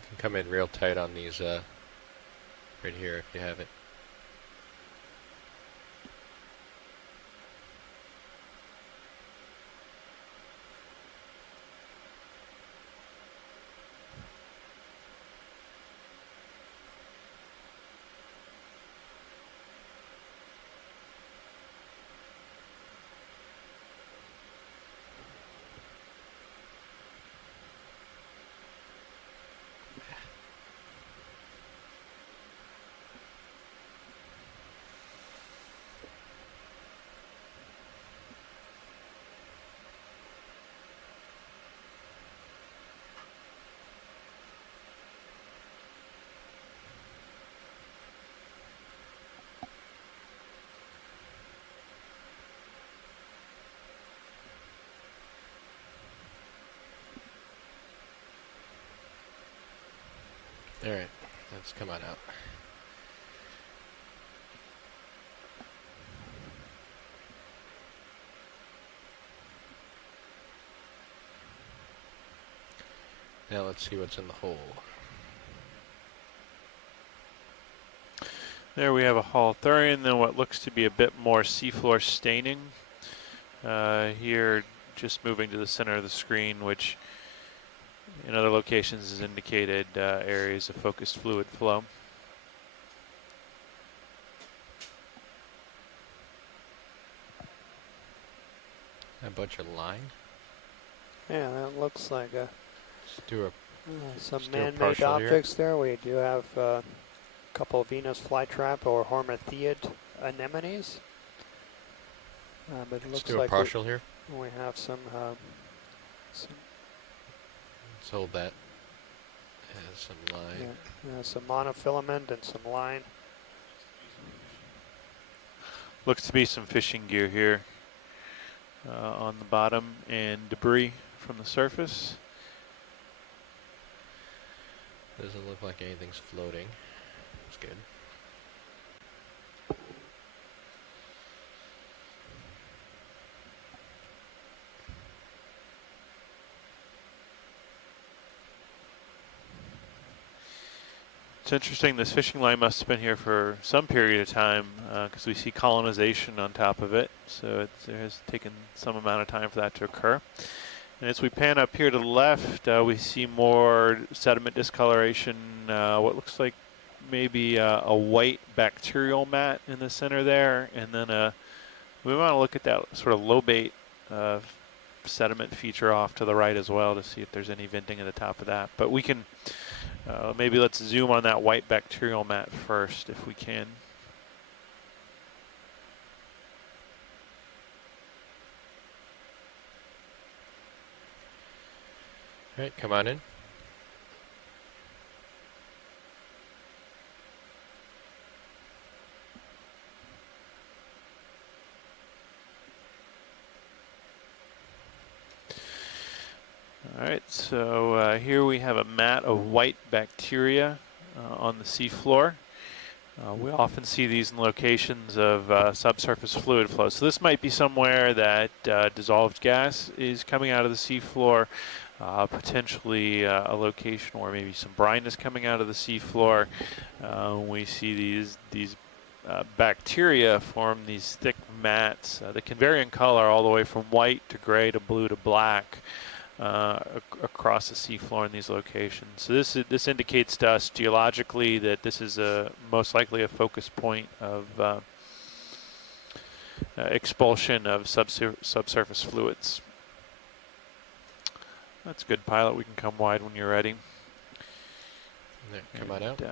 You can come in real tight on these right here if you have it. Alright, let's come on out. Now let's see what's in the hole. There we have a holothurian, then what looks to be a bit more seafloor staining. Here, just moving to the center of the screen, which in other locations has indicated areas of focused fluid flow. A bunch of line. Yeah, that looks like Let's do a some Let's do a man-made partial here. objects there. We do have a couple of Venus flytrap or Hormathiid anemones. But it let's looks do a like partial here. we have some Let's hold that. And some line. some monofilament and some line. Looks to be some fishing gear here on the bottom and debris from the surface. Doesn't look like anything's floating. That's good. It's interesting, this fishing line must have been here for some period of time because we see colonization on top of it. So it has taken some amount of time for that to occur. And as we pan up here to the left, we see more sediment discoloration, what looks like maybe a white bacterial mat in the center there. And then we want to look at that sort of lobate sediment feature off to the right as well to see if there's any venting at the top of that. But we can, maybe let's zoom on that white bacterial mat first if we can. All right, come on in. All right, so here we have a mat of white bacteria on the seafloor. We often see these in locations of subsurface fluid flow. So this might be somewhere that dissolved gas is coming out of the seafloor, potentially a location where maybe some brine is coming out of the seafloor. We see these bacteria form these thick mats that can vary in color all the way from white to gray to blue to black. Across the seafloor in these locations. So this indicates to us geologically that this is most likely a focus point of expulsion of subsurface fluids. That's good, pilot. We can come wide when you're ready. Come on out.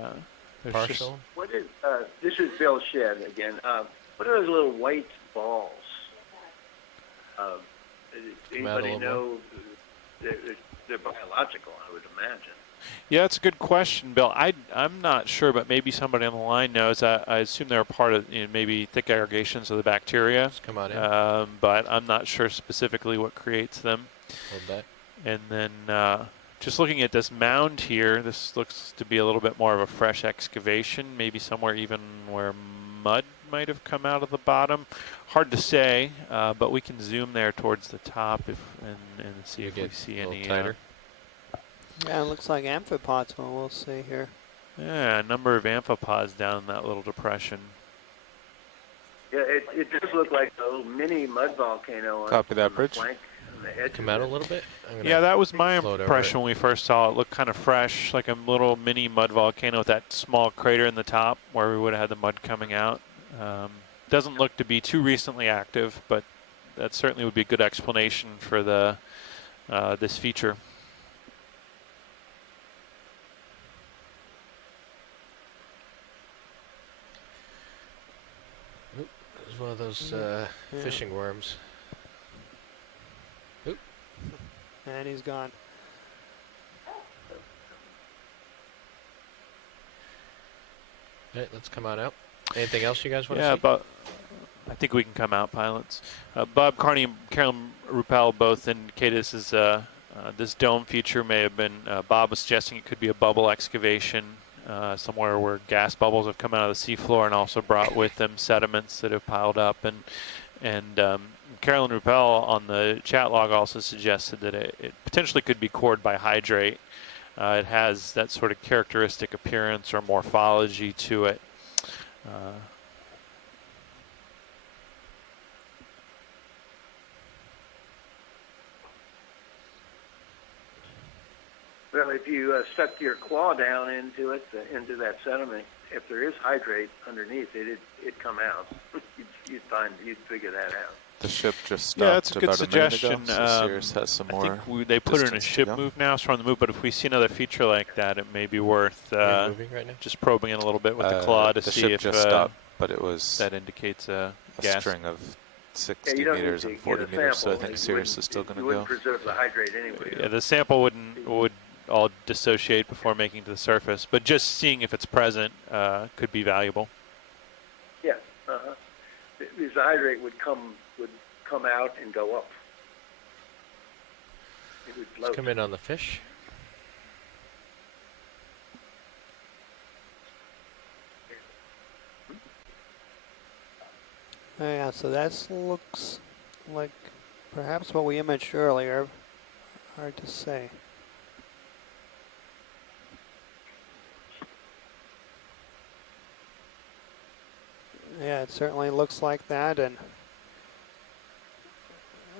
Partial. What is, this is Bill Shedd again. What are those little white balls? Anybody know? They're biological, I would imagine. Yeah, that's a good question, Bill. I'm not sure, but maybe somebody on the line knows. I assume they're part of maybe thick aggregations of the bacteria. Let's come on in. But I'm not sure specifically what creates them. Hold that. And then just looking at this mound here, this looks to be a little bit more of a fresh excavation, maybe somewhere even where mud might have come out of the bottom. Hard to say, but we can zoom there towards the top and see if we see any. Tighter. Yeah, it looks like amphipods. Well, we'll see here. Yeah, a number of amphipods down in that little depression. Yeah, it does look like a little mini mud volcano. Copy that, Bridge. Come out a little bit. Yeah, that was my impression when we first saw it. It looked kind of fresh, like a little mini mud volcano with that small crater in the top where we would have had the mud coming out. Doesn't look to be too recently active, but that certainly would be a good explanation for the this feature. There's one of those fishing worms. Oop. And he's gone. All right, let's come on out. Anything else you guys want to Yeah, see? but I think we can come out, pilots. Bob Carney and Carolyn Ruppel both indicated this dome feature may have been, Bob was suggesting it could be a bubble excavation somewhere where gas bubbles have come out of the seafloor and also brought with them sediments that have piled up. And Carolyn Ruppel on the chat log also suggested that it potentially could be cored by hydrate. It has that sort of characteristic appearance or morphology to it. Well, if you stuck your claw down into it, into that sediment, if there is hydrate underneath it, it'd come out. You'd figure that out. The ship just stopped. Yeah, that's a good about suggestion. A minute ago, so Sirius has some more. I think they put it in a ship move now, so we're on the move. But if we see another feature like that, it may be worth moving right now? just probing it a little bit with the claw to the see ship if just stopped, but it was that indicates a gas string of 60 you don't meters need and to 40 get a meters, so I sample. think You Sirius is still going to You go. wouldn't preserve the hydrate anyway. Yeah, the sample would all dissociate before making it to the surface, but just seeing if it's present could be valuable. Yes. The hydrate would come out and go up. It would float. Let's come in on the fish. Yeah, so that looks like perhaps what we imaged earlier. Hard to say. Yeah, it certainly looks like that. And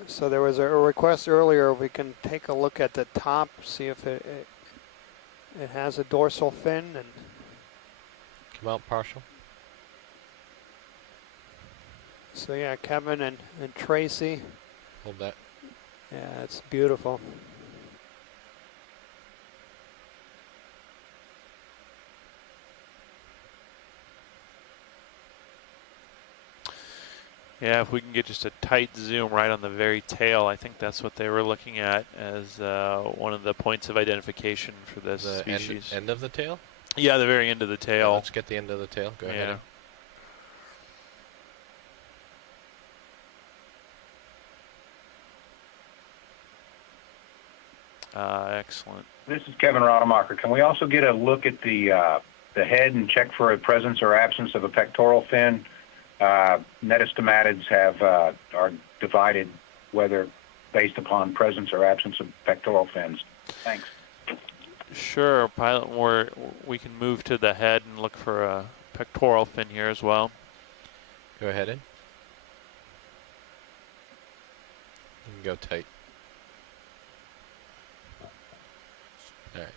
so there was a request earlier. We can take a look at the top, see if it has a dorsal fin. And Come out partial. so yeah, Kevin and Tracy. Hold that. Yeah, it's beautiful. Yeah, if we can get just a tight zoom right on the very tail, I think that's what they were looking at as one of the points of identification for this species. End of the tail? Yeah, the very end of the tail. Let's get the end of the tail. Go ahead. Excellent. This is Kevin Rademacher. Can we also get a look at the the head and check for a presence or absence of a pectoral fin. Metastomatids are divided whether based upon presence or absence of pectoral fins. Thanks. Sure, pilot. We can move to the head and look for a pectoral fin here as well. Go ahead in. You can go tight. All right.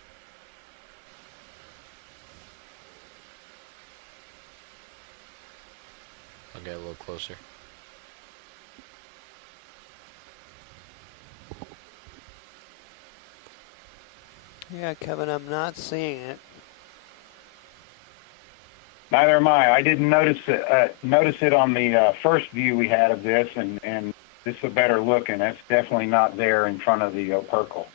I'll get a little closer. Yeah, Kevin, I'm not seeing it. Neither am I. I didn't notice it on the first view we had of this, and this is a better look, and that's definitely not there in front of the opercle.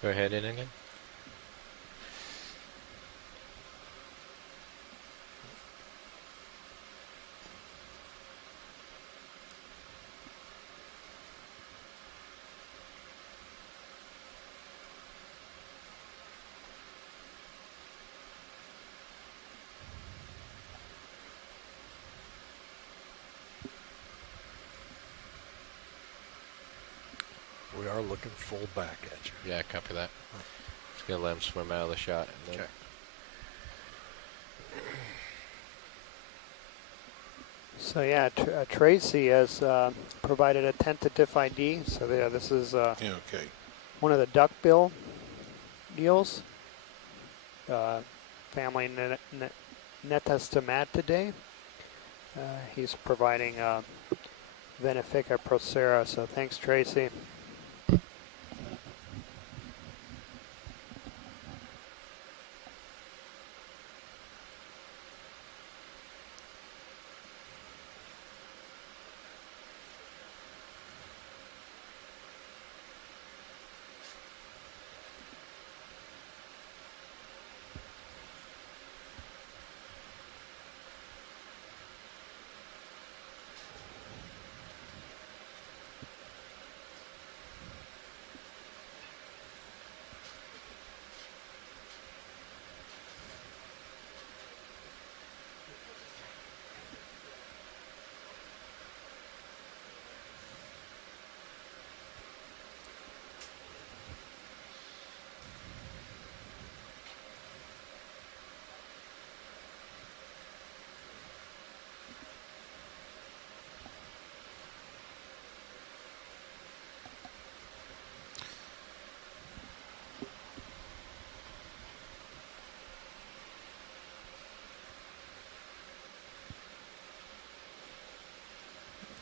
Go ahead in again. We are looking full back at you. Yeah, copy that. Just gonna let him swim out of the shot. And then Okay. So yeah, Tracy has provided a tentative ID. So yeah, this is Yeah, okay. one of the duckbill deals. Family Netastomatidae. He's providing Venefica procera. So thanks, Tracy.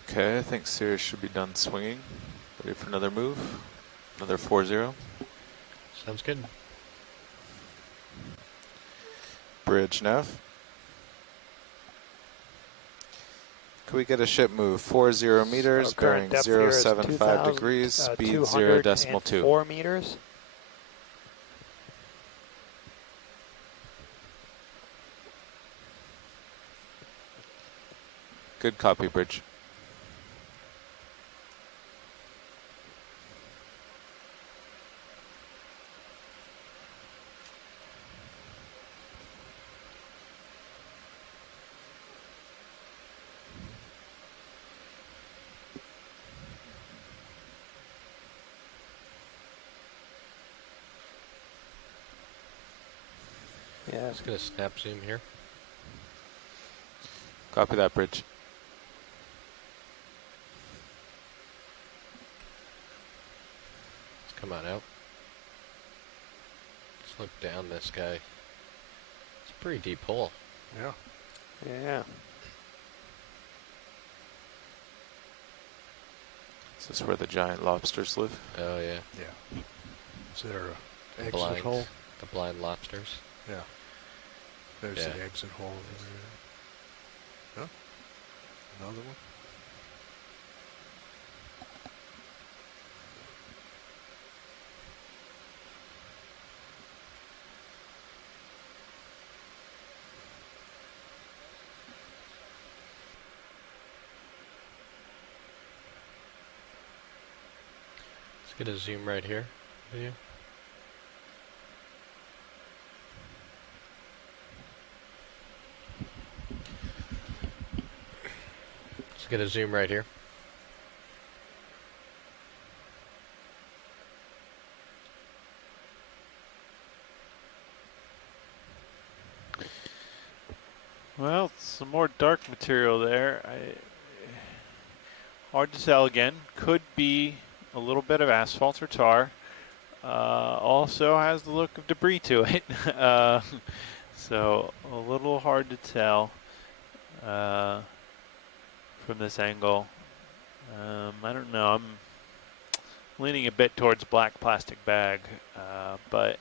Okay, I think Sirius should be done swinging. Ready for another move. Another 4-0. sounds good. Bridge nav. Can we get a ship move? 40 meters, bearing Current depth here is 075 degrees, speed 0.2. 4 meters. Good copy, Bridge. Yeah. Just gonna snap zoom here. Copy that, Bridge. Let's come on out. Let's look down this guy. It's a pretty deep hole. Yeah. Yeah. Is this where the giant lobsters live? Oh yeah. Yeah. Is there a The exit blind, hole? the blind lobsters. Yeah. There's Yeah. the exit hole over there. Huh? Another one? Let's get a zoom right here. Video. Let's get a zoom right here. Well, some more dark material there. Hard to tell again. Could be a little bit of asphalt or tar. Also has the look of debris to it. So a little hard to tell from this angle. I don't know. I'm leaning a bit towards black plastic bag, but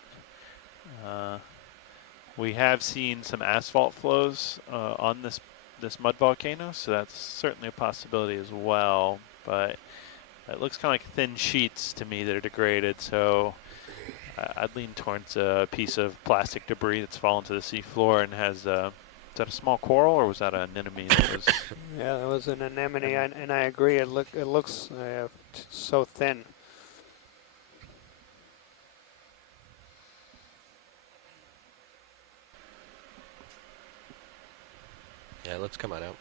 we have seen some asphalt flows on this mud volcano, so that's certainly a possibility as well. But it looks kind of like thin sheets to me that are degraded, so I'd lean towards a piece of plastic debris that's fallen to the seafloor and has. Is that a small coral or was that an anemone that was? Yeah, that was an anemone, and I agree. It looks so thin. Yeah, let's come on out.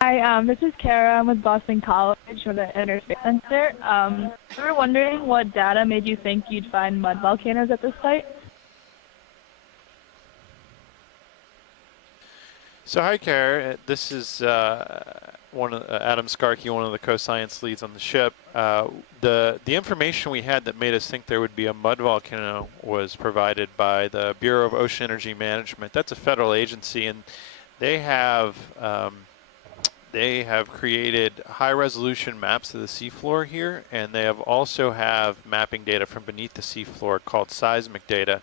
Hi, this is Kara. I'm with Boston College for the Interspace Center. We were wondering what data made you think you'd find mud volcanoes at this site? So hi, Kara. This is Adam Skarkey, one of the co-science leads on the ship. The information we had that made us think there would be a mud volcano was provided by the Bureau of Ocean Energy Management. That's a federal agency, and they have created high-resolution maps of the seafloor here, and they also have mapping data from beneath the seafloor called seismic data.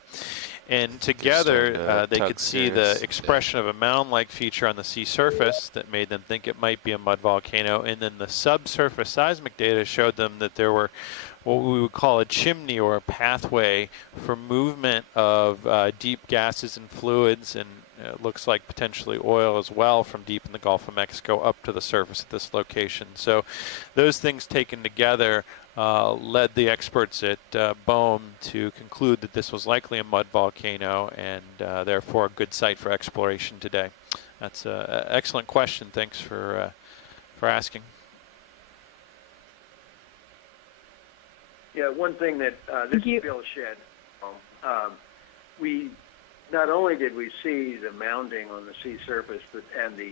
And together, they could see the expression of a mound-like feature on the sea surface that made them think it might be a mud volcano. And then the subsurface seismic data showed them that there were what we would call a chimney or a pathway for movement of deep gases and fluids, and it looks like potentially oil as well from deep in the Gulf of Mexico up to the surface at this location. So those things taken together led the experts at BOEM to conclude that this was likely a mud volcano and therefore a good site for exploration today. That's an excellent question. Thanks for asking. Yeah, one thing that this is Bill Shedd. We not only did we see the mounding on the sea surface, and the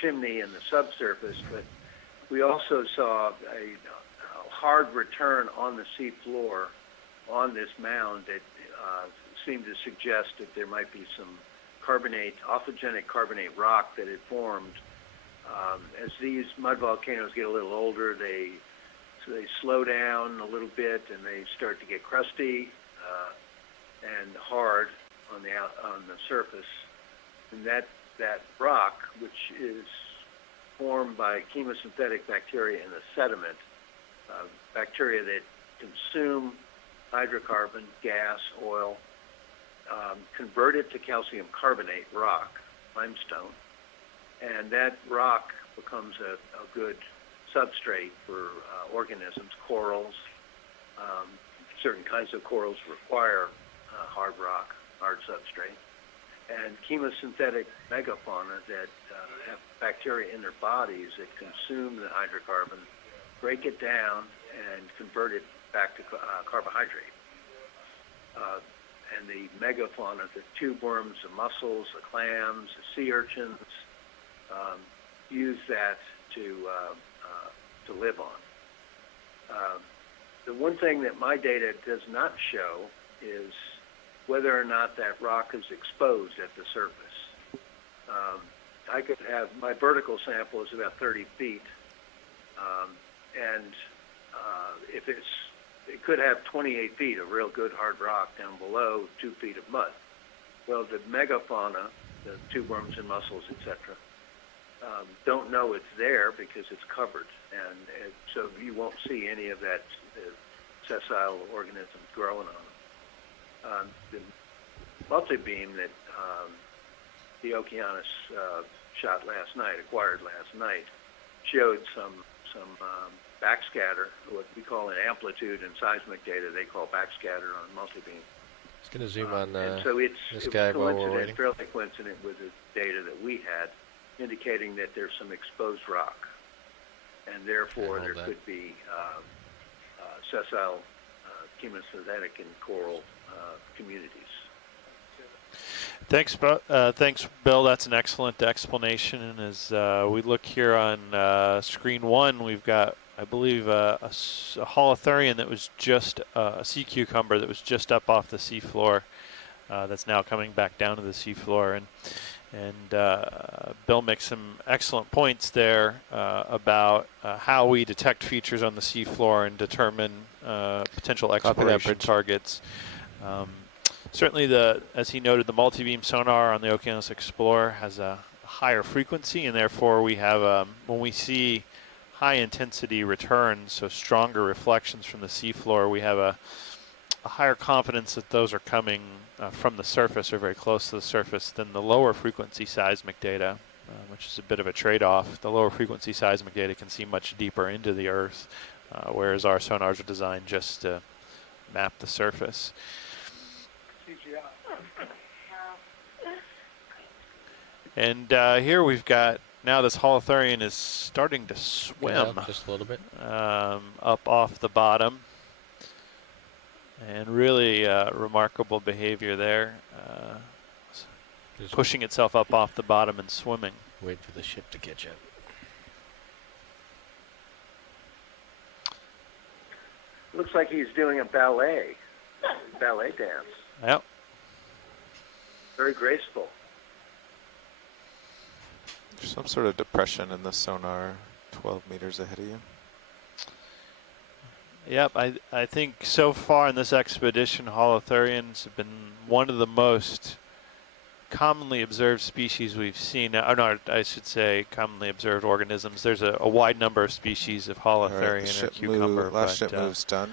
chimney and the subsurface, but we also saw a hard return on the sea floor on this mound that seemed to suggest that there might be some authogenic carbonate rock that had formed. As these mud volcanoes get a little older, they slow down a little bit and they start to get crusty and hard on the surface. And that rock, which is formed by chemosynthetic bacteria in the sediment, bacteria that consume hydrocarbon, gas, oil, convert it to calcium carbonate rock, limestone, and that rock becomes a good substrate for organisms, corals. Certain kinds of corals require hard rock, hard substrate. And chemosynthetic megafauna that have bacteria in their bodies that consume the hydrocarbon, break it down, and convert it back to carbohydrate. And the megafauna, the tube worms, the mussels, the clams, the sea urchins, use that to live on. The one thing that my data does not show is whether or not that rock is exposed at the surface. I could have, my vertical sample is about 30 feet, and if it's it could have 28 feet of real good hard rock down below, 2 feet of mud. Well, the megafauna, the tube worms and mussels, etc., don't know it's there because it's covered, and so you won't see any of that sessile organisms growing on them. The multi-beam that the Okeanos acquired last night, showed some backscatter, what we call an amplitude and seismic data they call backscatter on multi-beam. Just going to zoom on so this guy while we're coincident, waiting. fairly coincident with the data that we had, indicating that there's some exposed rock, and therefore there could be sessile, chemosynthetic, and coral communities. Thanks, Bill. That's an excellent explanation. And as we look here on screen one, we've got, I believe, a holothurian that was just a sea cucumber that was just up off the seafloor. That's now coming back down to the seafloor, and Bill makes some excellent points there about how we detect features on the seafloor and determine potential exploration targets. Certainly, as he noted, the multi-beam sonar on the Okeanos Explorer has a higher frequency, and therefore we have, when we see high-intensity returns, so stronger reflections from the seafloor, we have a higher confidence that those are coming from the surface or very close to the surface than the lower frequency seismic data, which is a bit of a trade-off. The lower frequency seismic data can see much deeper into the Earth, whereas our sonars are designed just to map the surface. And here we've got, now this holothurian is starting to swim just a little bit up off the bottom. And really remarkable behavior there, pushing itself up off the bottom and swimming. Wait for the ship to catch up. Looks like he's doing a ballet dance. Yep. Very graceful. There's some sort of depression in the sonar 12 meters ahead of you. Yep, I think so far in this expedition, holothurians have been one of the most commonly observed species we've seen. Or no, I should say commonly observed organisms. There's a wide number of species of holothurian or cucumber. Last ship move's done.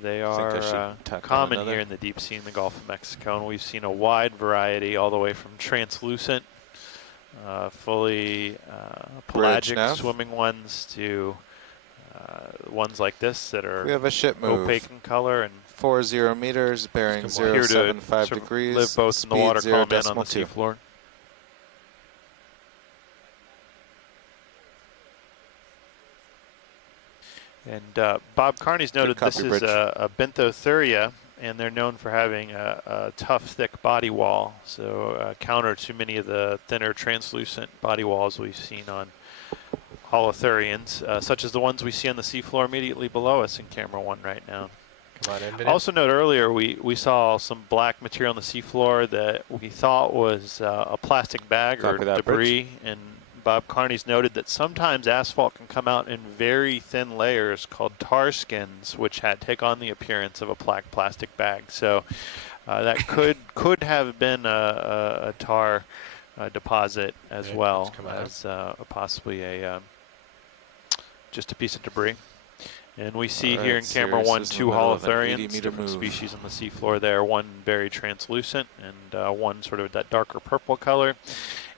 They are common here in the deep sea in the Gulf of Mexico, and we've seen a wide variety all the way from translucent, fully pelagic swimming ones to ones like this that are we have a ship move. Opaque in color and 40 meters, bearing 075 degrees. Live both in the water column and on the seafloor. And Bob Carney's noted this is a benthothuria, and they're known for having a tough, thick body wall, so counter to many of the thinner, translucent body walls we've seen on holothurians, such as the ones we see on the seafloor immediately below us in camera one right now. Come on in, also note earlier we saw some black material on the seafloor that we thought was a plastic bag or debris, and Bob Carney's noted that sometimes asphalt can come out in very thin layers called tar skins, which take on the appearance of a black plastic bag. So that could have been a tar deposit as well as possibly just a piece of debris. And we see here in camera one, two holothurians, different species on the seafloor there, one very translucent and one sort of that darker purple color.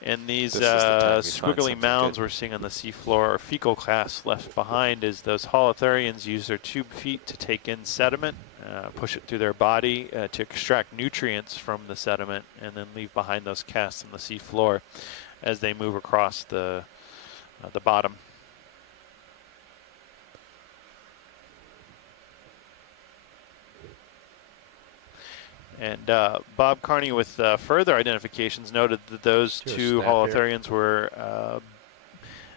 And these squiggly mounds we're seeing on the seafloor are fecal casts left behind as those holothurians use their tube feet to take in sediment, push it through their body to extract nutrients from the sediment, and then leave behind those casts on the seafloor as they move across the bottom. And Bob Carney, with further identifications, noted that those two holothurians were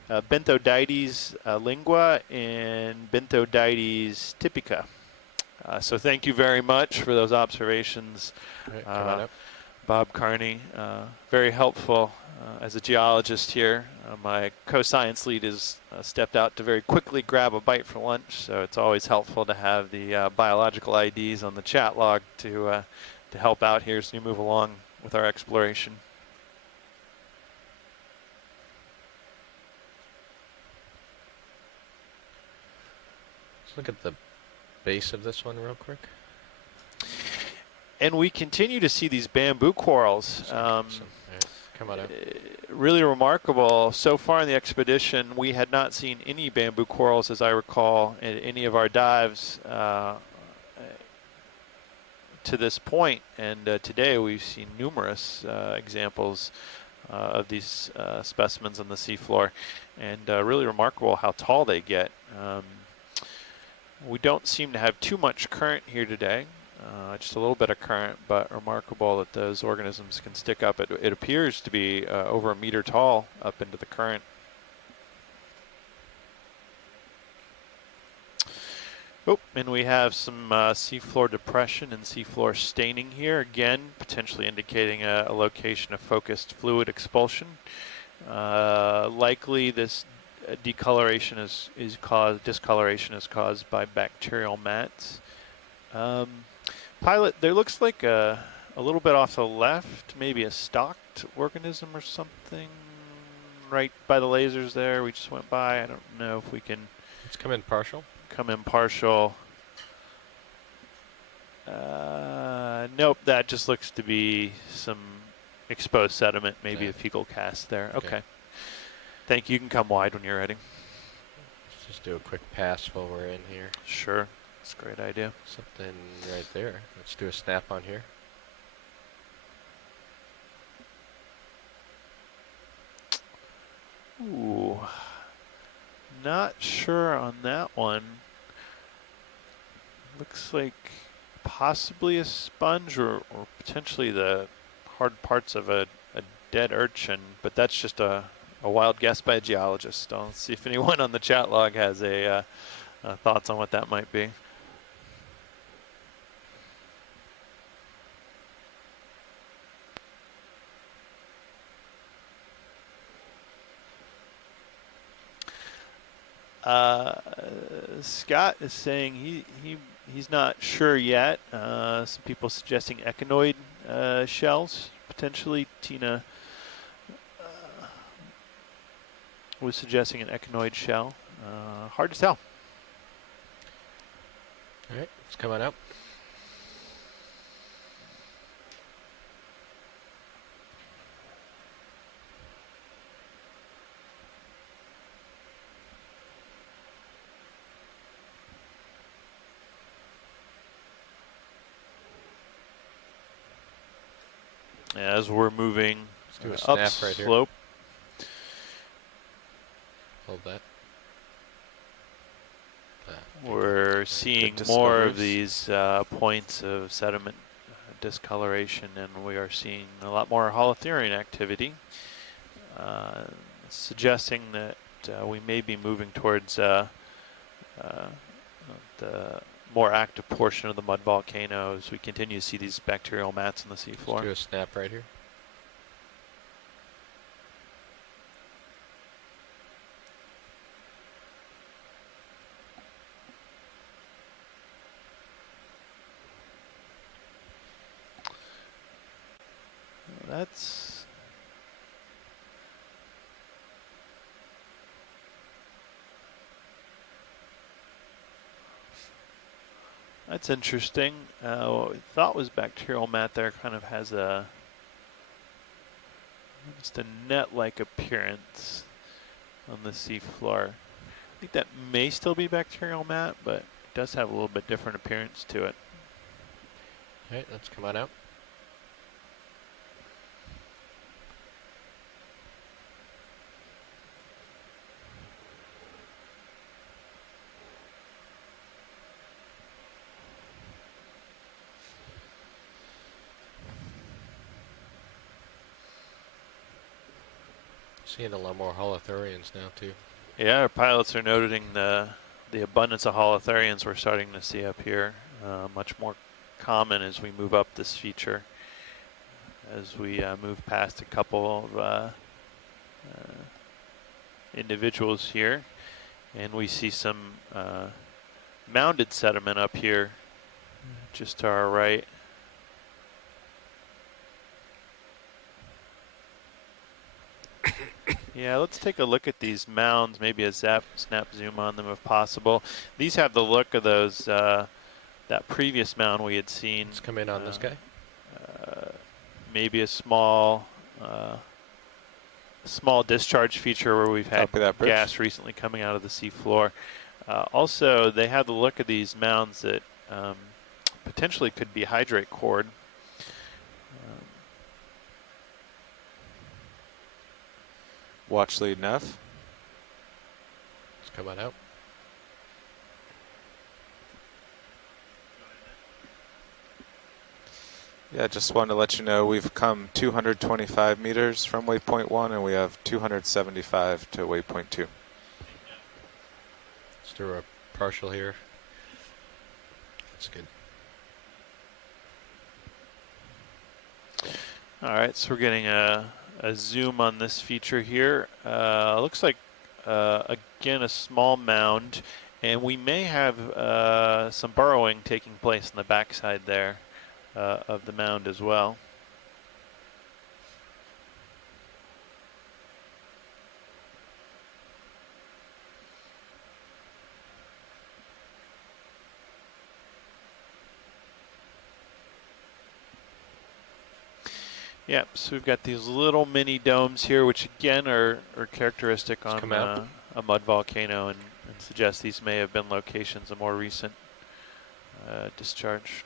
Benthodites lingua and Benthodites typica. So thank you very much for those observations, Bob Carney. Very helpful as a geologist here. My co-science lead has stepped out to very quickly grab a bite for lunch, so it's always helpful to have the biological IDs on the chat log to help out here as we move along with our exploration. Let's look at the base of this one real quick. And we continue to see these bamboo corals. Come on out. Really remarkable. So far in the expedition, we had not seen any bamboo corals, as I recall, in any of our dives to this point. And today we've seen numerous examples of these specimens on the seafloor. And really remarkable how tall they get. We don't seem to have too much current here today. Just a little bit of current, but remarkable that those organisms can stick up. It appears to be over a meter tall up into the current. Oh, and we have some seafloor depression and seafloor staining here. Again, potentially indicating a location of focused fluid expulsion. Likely this discoloration is caused by bacterial mats. Pilot, there looks like a little bit off the left, maybe a stalked organism or something right by the lasers there. We just went by. I don't know if we can... Let's come in partial. Come in partial. Nope, that just looks to be some exposed sediment, maybe a fecal cast there. Okay. Thank you. You can come wide when you're ready. Let's just do a quick pass while we're in here. Sure. That's a great idea. Something right there. Let's do a snap on here. Ooh. Not sure on that one. Looks like possibly a sponge or potentially the hard parts of a dead urchin, but that's just a wild guess by a geologist. I'll see if anyone on the chat log has a thoughts on what that might be. Scott is saying he's not sure yet. Some people suggesting echinoid shells, potentially. Tina was suggesting an echinoid shell. Hard to tell. All right, let's come on out. As we're moving do a snap up right here. slope. Hold that. We're seeing more of these points of sediment discoloration, and we are seeing a lot more holothurian activity, suggesting that we may be moving towards the more active portion of the mud volcano as we continue to see these bacterial mats on the seafloor. Let's do a snap right here. That's interesting. What we thought was bacterial mat there kind of has just a net-like appearance on the seafloor. I think that may still be bacterial mat, but it does have a little bit different appearance to it. All right, let's come on out. Seeing a lot more holothurians now too. Yeah, our pilots are noting the abundance of holothurians we're starting to see up here. Much more common as we move up this feature. as we move past a couple of individuals here. And we see some mounded sediment up here just to our right. Yeah, let's take a look at these mounds, maybe a snap zoom on them if possible. These have the look of those, that previous mound we had seen. Let's come in on this guy. Maybe a small discharge feature where we've had gas recently coming out of the seafloor. Also, they have the look of these mounds that potentially could be hydrate cord. Watch lead nav. Let's come on out. Yeah, just wanted to let you know we've come 225 meters from waypoint 1 and we have 275 to waypoint 2. Let's do a partial here. That's good. All right, so we're getting a zoom on this feature here. Looks like, again, a small mound, and we may have some burrowing taking place in the backside there of the mound as well. Yeah, so we've got these little mini domes here, which again are characteristic on a mud volcano, and suggest these may have been locations of more recent discharge.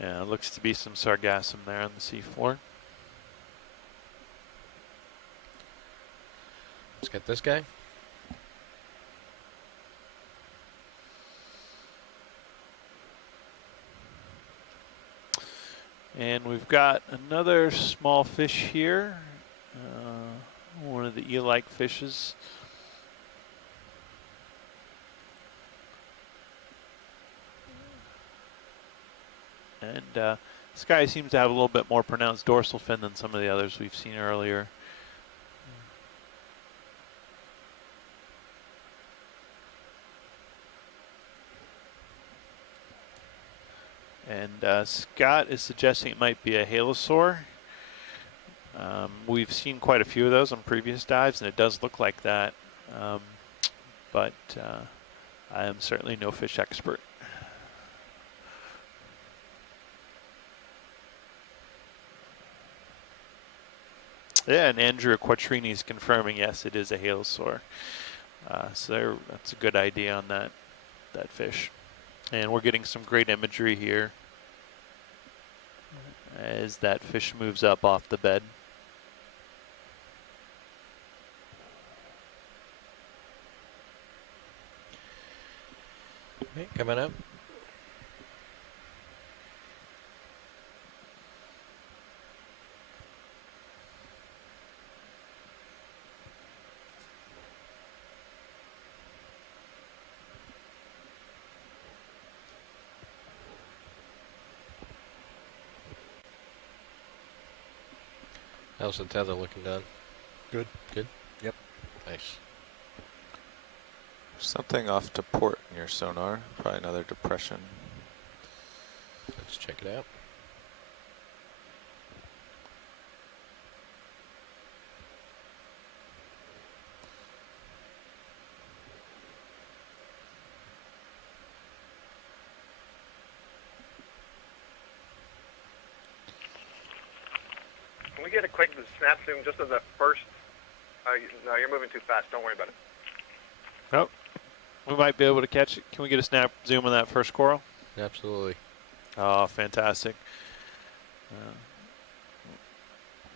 Yeah, it looks to be some sargassum there on the seafloor. Let's get this guy. And we've got another small fish here, one of the eel-like fishes. And this guy seems to have a little bit more pronounced dorsal fin than some of the others we've seen earlier. And Scott is suggesting it might be a halosaur. We've seen quite a few of those on previous dives, and it does look like that. But I am certainly no fish expert. Yeah, and Andrew Quattrini is confirming, yes, it is a halosaur. So that's a good idea on that fish. And we're getting some great imagery here as that fish moves up off the bed. Okay, coming up. How's the tether looking, Don? Good. Good? Yep. Nice. Something off to port in your sonar, probably another depression. Let's check it out. Can we get a quick snap zoom just of the first? No, you're moving too fast. Don't worry about it. Oh, we might be able to catch it. Can we get a snap zoom on that first coral? Absolutely. Oh, fantastic.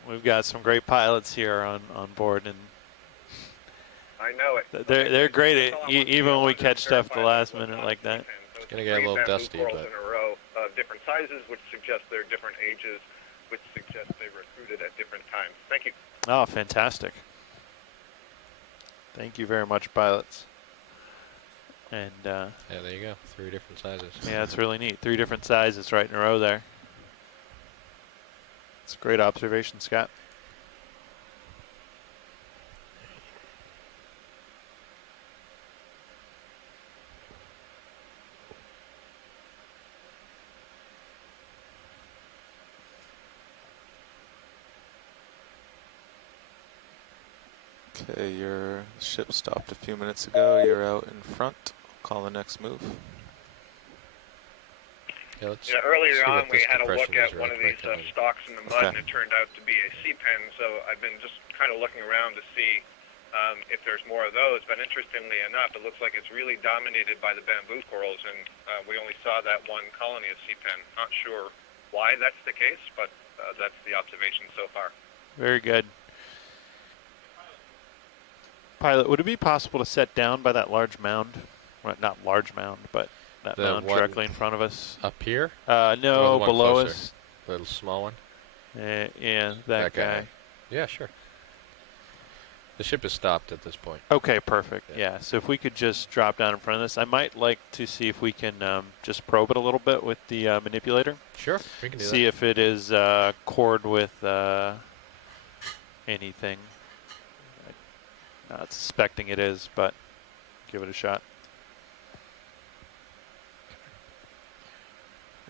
We've got some great pilots here on board, and I know it. they're great at even when we catch stuff at the last minute like that. It's going to get a little dusty, but in a row of of different sizes, which suggests they're different ages, which suggests they recruited at different times. Thank you. Oh, fantastic. Thank you very much, pilots. And yeah, there you go. 3 different sizes. yeah, it's really neat. 3 different sizes right in a row there. It's a great observation, Scott. Okay, your ship stopped a few minutes ago. You're out in front. Call the next move. Yeah, let's Earlier see on, what we this had a look compression at is one really of these quick, and then- stalks in the mud, and it turned out to be a sea pen. So I've been just kind of looking around to see if there's more of those. But interestingly enough, it looks like it's really dominated by the bamboo corals, and we only saw that one colony of sea pen. Not sure why that's the case, but that's the observation so far. Very good. Pilot, would it be possible to set down by that large mound? Well, not large mound, but that The mound one directly in front of us. Up here? No, Or the one below closer? us. The little small one? Yeah, that guy. Yeah, sure. The ship is stopped at this point. Okay, perfect. Yeah, so if we could just drop down in front of this, I might like to see if we can just probe it a little bit with the manipulator. Sure, we can do see that. if it is cored with anything. Not suspecting it is, but give it a shot.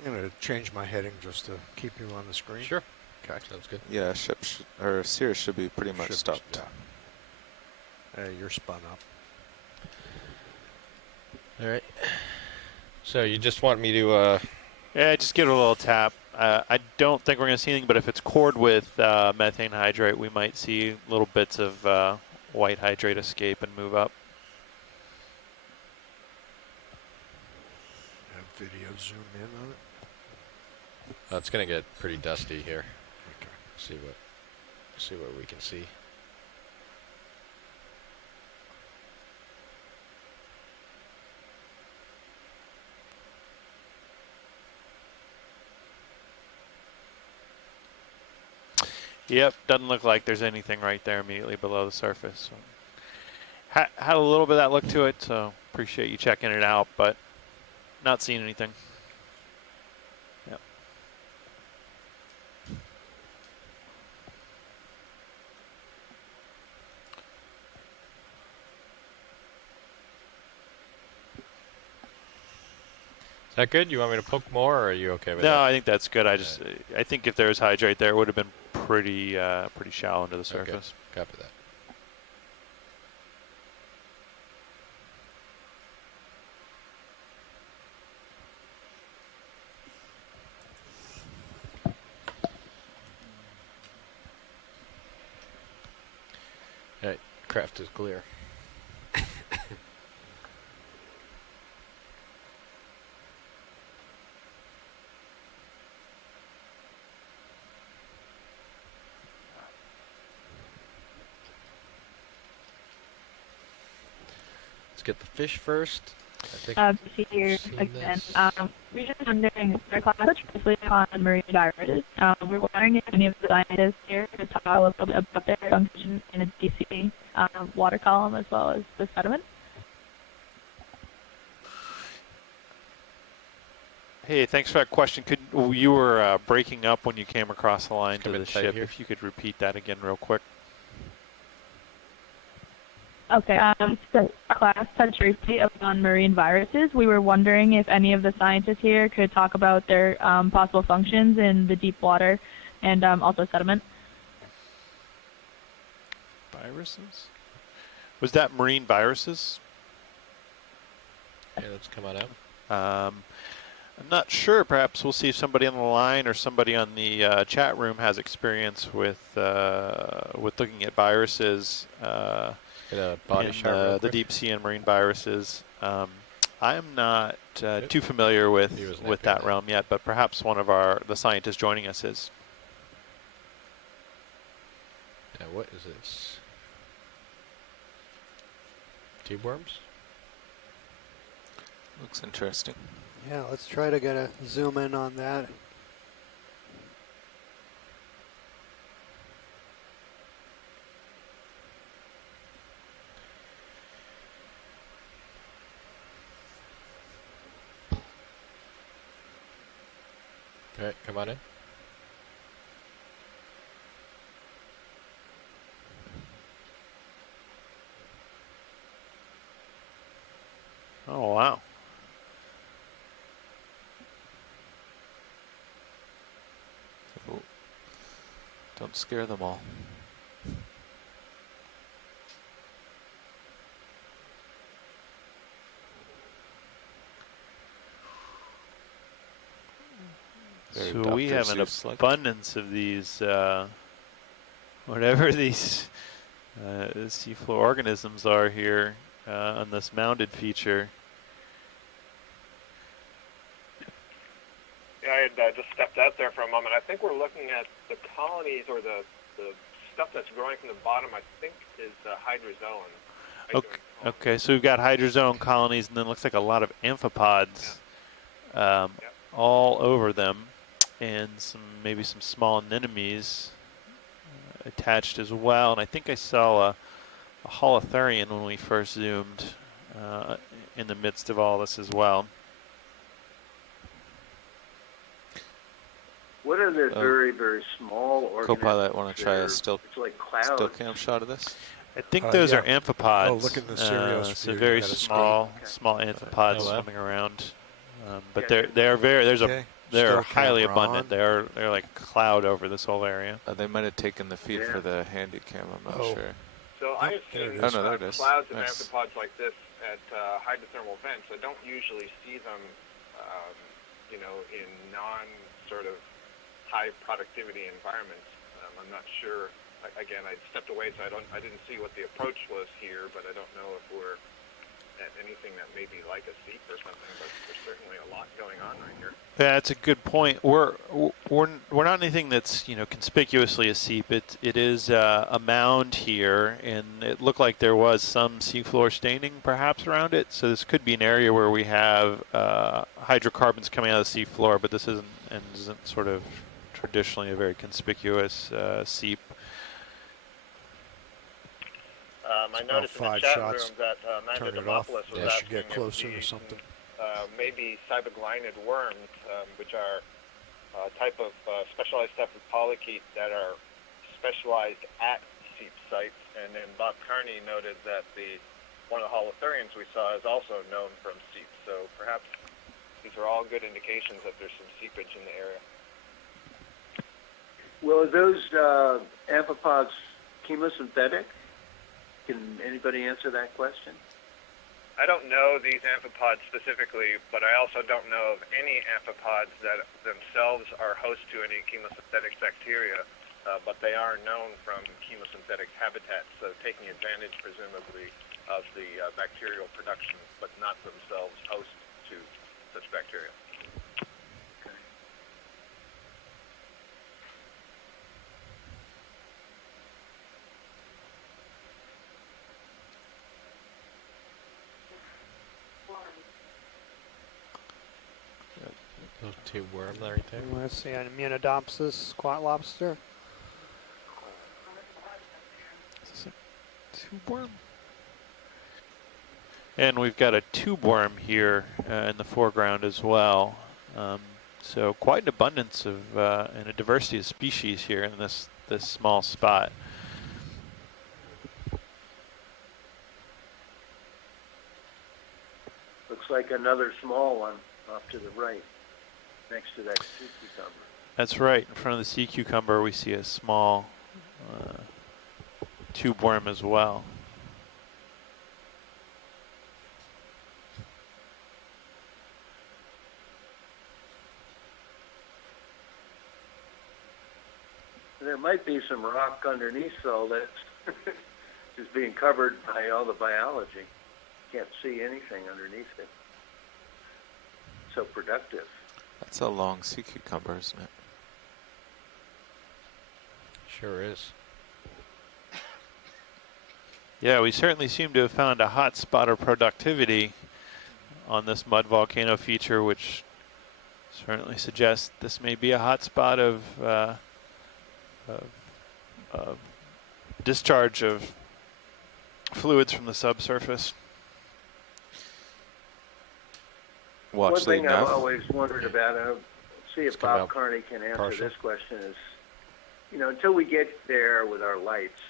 I'm going to change my heading just to keep you on the screen. Sure. Okay. Sounds good. Yeah, or Cirrus should be pretty much Ship- stopped. yeah. You're spun up. All right. So you just want me to... Yeah, just give it a little tap. I don't think we're going to see anything, but if it's cored with methane hydrate, we might see little bits of white hydrate escape and move up. Have video zoom in on it. it's going to get pretty dusty here. Okay. See what we can see. Yep, doesn't look like there's anything right there immediately below the surface. So, had a little bit of that look to it, so appreciate you checking it out, but not seeing anything. Yep. Is that good? You want me to poke more, or are you okay with No, that? I think that's good. I think if there was hydrate there, it would have been pretty shallow into the surface. Okay. Copy that. All right, craft is clear. Let's get the fish first. I think Here seen again. this. We're just wondering, our class touched briefly on marine viruses. We're wondering if any of the scientists here could talk a little bit about their function in a DC water column as well as the sediment. Hey, thanks for that question. You were breaking up when you came across the line to coming the tight ship. here. If you could repeat that again real quick. Okay, so our class touched briefly on marine viruses. We were wondering if any of the scientists here could talk about their possible functions in the deep water and also sediment. Viruses? Was that marine viruses? Yeah, let's come on out. I'm not sure. Perhaps we'll see if somebody on the line or somebody on the chat room has experience with looking at viruses. Get a body in shot real the quick. deep sea and marine viruses. I am not too familiar with that realm yet, but perhaps one of the scientists joining us is. Now, what is this? Tube worms? Looks interesting. Yeah, let's try to get a zoom in on that. Alright, come on in. Oh, wow. Oh, don't scare them all. Very So we Dr. have an Seuss-like. abundance of these, whatever these seafloor organisms are here on this mounded feature. Yeah, I had just stepped out there for a moment. I think we're looking at the colonies or the stuff that's growing from the bottom, I think is hydrozoan. Okay, so we've got hydrozoan colonies, and then looks like a lot of amphipods all over them, and maybe some small anemones attached as well. And I think I saw a holothurian when we first zoomed in the midst of all this as well. What are the very, very small organisms? Co-pilot, want to try a It's still like clouds. still cam shot of this? I think those are amphipods. Oh, look at the stereosphere. So You very got a small amphipods Oh, wow. swimming around. But they're very they're Still highly camera abundant. on. They're like a cloud over this whole area. They might have taken the feed for the handy cam. I'm not sure. So I have there seen it is. Oh, no, there it is. clouds of Nice. amphipods like this at hydrothermal vents. I don't usually see them, you know, in sort of high productivity environments. I'm not sure. Again, I stepped away, so I didn't see what the approach was here, but I don't know if we're at anything that may be like a seep or something. But there's certainly a lot going on right here. Yeah, that's a good point. We're not anything that's conspicuously a seep. It is a mound here, and it looked like there was some seafloor staining perhaps around it. So this could be an area where we have hydrocarbons coming out of the seafloor, but this isn't sort of traditionally a very conspicuous seep. I noticed in the 5 chat shots. room that Turn Amanda it off. Demopoulos was Yeah, should asking get closer if or these, something. maybe cyboglinid worms, which are a type of specialized type of polychaete that are specialized at seep sites. And then Bob Carney noted that one of the holothurians we saw is also known from seeps. So perhaps these are all good indications that there's some seepage in the area. Well, are those amphipods chemosynthetic? Can anybody answer that question? I don't know these amphipods specifically, but I also don't know of any amphipods that themselves are host to any chemosynthetic bacteria, but they are known from chemosynthetic habitats, so taking advantage, presumably, of the bacterial production, but not themselves host to such bacteria. Those two worms right there. Let's see, an Immunodopsis squat lobster. Tube worm. And we've got a tube worm here in the foreground as well. So quite an abundance of and a diversity of species here in this small spot. Looks like another small one off to the right, next to that sea cucumber. That's right. In front of the sea cucumber, we see a small tube worm as well. There might be some rock underneath, though, that's just being covered by all the biology. Can't see anything underneath it. So productive. That's a long sea cucumber, isn't it? Sure is. Yeah, we certainly seem to have found a hot spot of productivity on this mud volcano feature, which certainly suggests this may be a hot spot of discharge of fluids from the subsurface. One Watch thing lead I've nav. always wondered about, and I'll see if coming Bob out Carney can answer partial. this question, is, until we get there with our lights,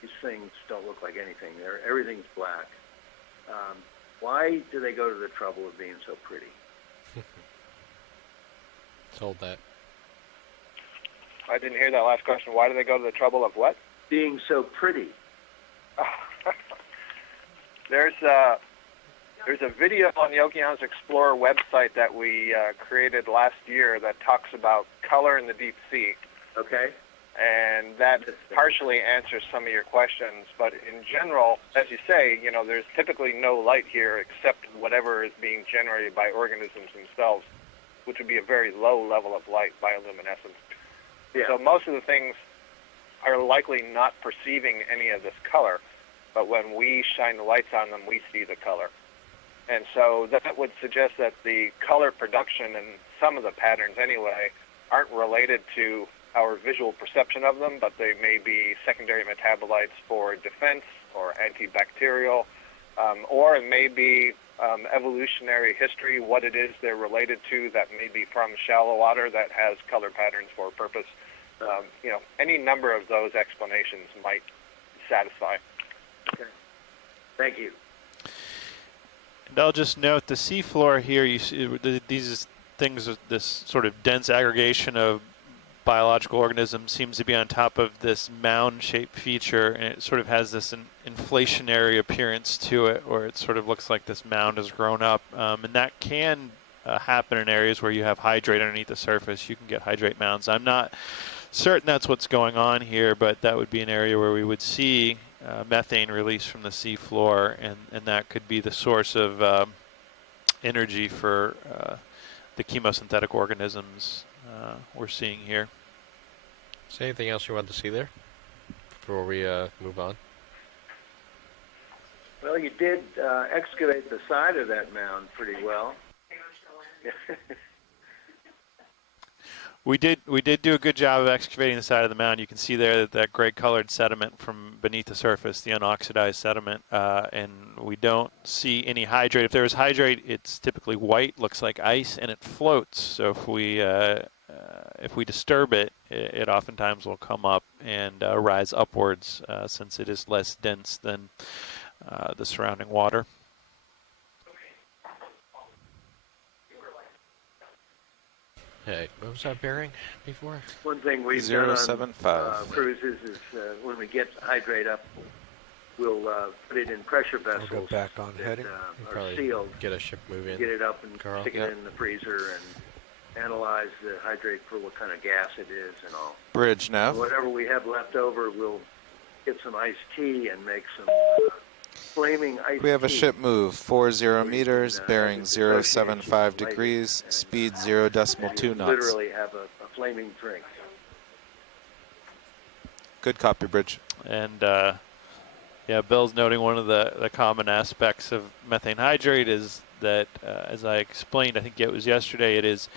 these things don't look like anything. Everything's black. Why do they go to the trouble of being so pretty? Told that. I didn't hear that last question. Why do they go to the trouble of what? Being so pretty. There's a video on the Okeanos Explorer website that we created last year that talks about color in the deep sea. Okay. And that partially answers some of your questions. But in general, as you say, there's typically no light here except whatever is being generated by organisms themselves, which would be a very low level of light, bioluminescence. Yeah. So most of the things are likely not perceiving any of this color, but when we shine the lights on them, we see the color. And so that would suggest that the color production and some of the patterns anyway aren't related to our visual perception of them, but they may be secondary metabolites for defense or antibacterial, or it may be evolutionary history, what it is they're related to that may be from shallow water that has color patterns for a purpose. Any number of those explanations might satisfy. Okay. Thank you. And I'll just note the seafloor here, you see these things, this sort of dense aggregation of biological organisms seems to be on top of this mound-shaped feature, and it sort of has this inflationary appearance to it, where it sort of looks like this mound has grown up. And that can happen in areas where you have hydrate underneath the surface. You can get hydrate mounds. I'm not certain that's what's going on here, but that would be an area where we would see methane release from the seafloor, and that could be the source of energy for the chemosynthetic organisms we're seeing here. Is there anything else you want to see there before we move on? Well, you did excavate the side of that mound pretty well. We did do a good job of excavating the side of the mound. You can see there that gray colored sediment from beneath the surface, the unoxidized sediment, and we don't see any hydrate. If there is hydrate, it's typically white, looks like ice, and it floats. So if we disturb it, it oftentimes will come up and rise upwards since it is less dense than the surrounding water. Hey, what was that bearing before? One thing we've done 075. on cruises is when we get hydrate up, we'll put it in pressure I'll vessels go back on that heading. are Probably sealed. get a ship move in. Get it up and Carl. stick it in the freezer and analyze the hydrate for what kind of gas it is and all. Bridge nav. Whatever we have left over, we'll get some iced tea and make some flaming iced tea. We have a ship move, 40 We meters, can, bearing as associations 075 light it, degrees, and, speed 0.2 you knots. literally have a flaming drink. Good copy, Bridge. And yeah, Bill's noting one of the common aspects of methane hydrate is that, as I explained, I think it was yesterday, it is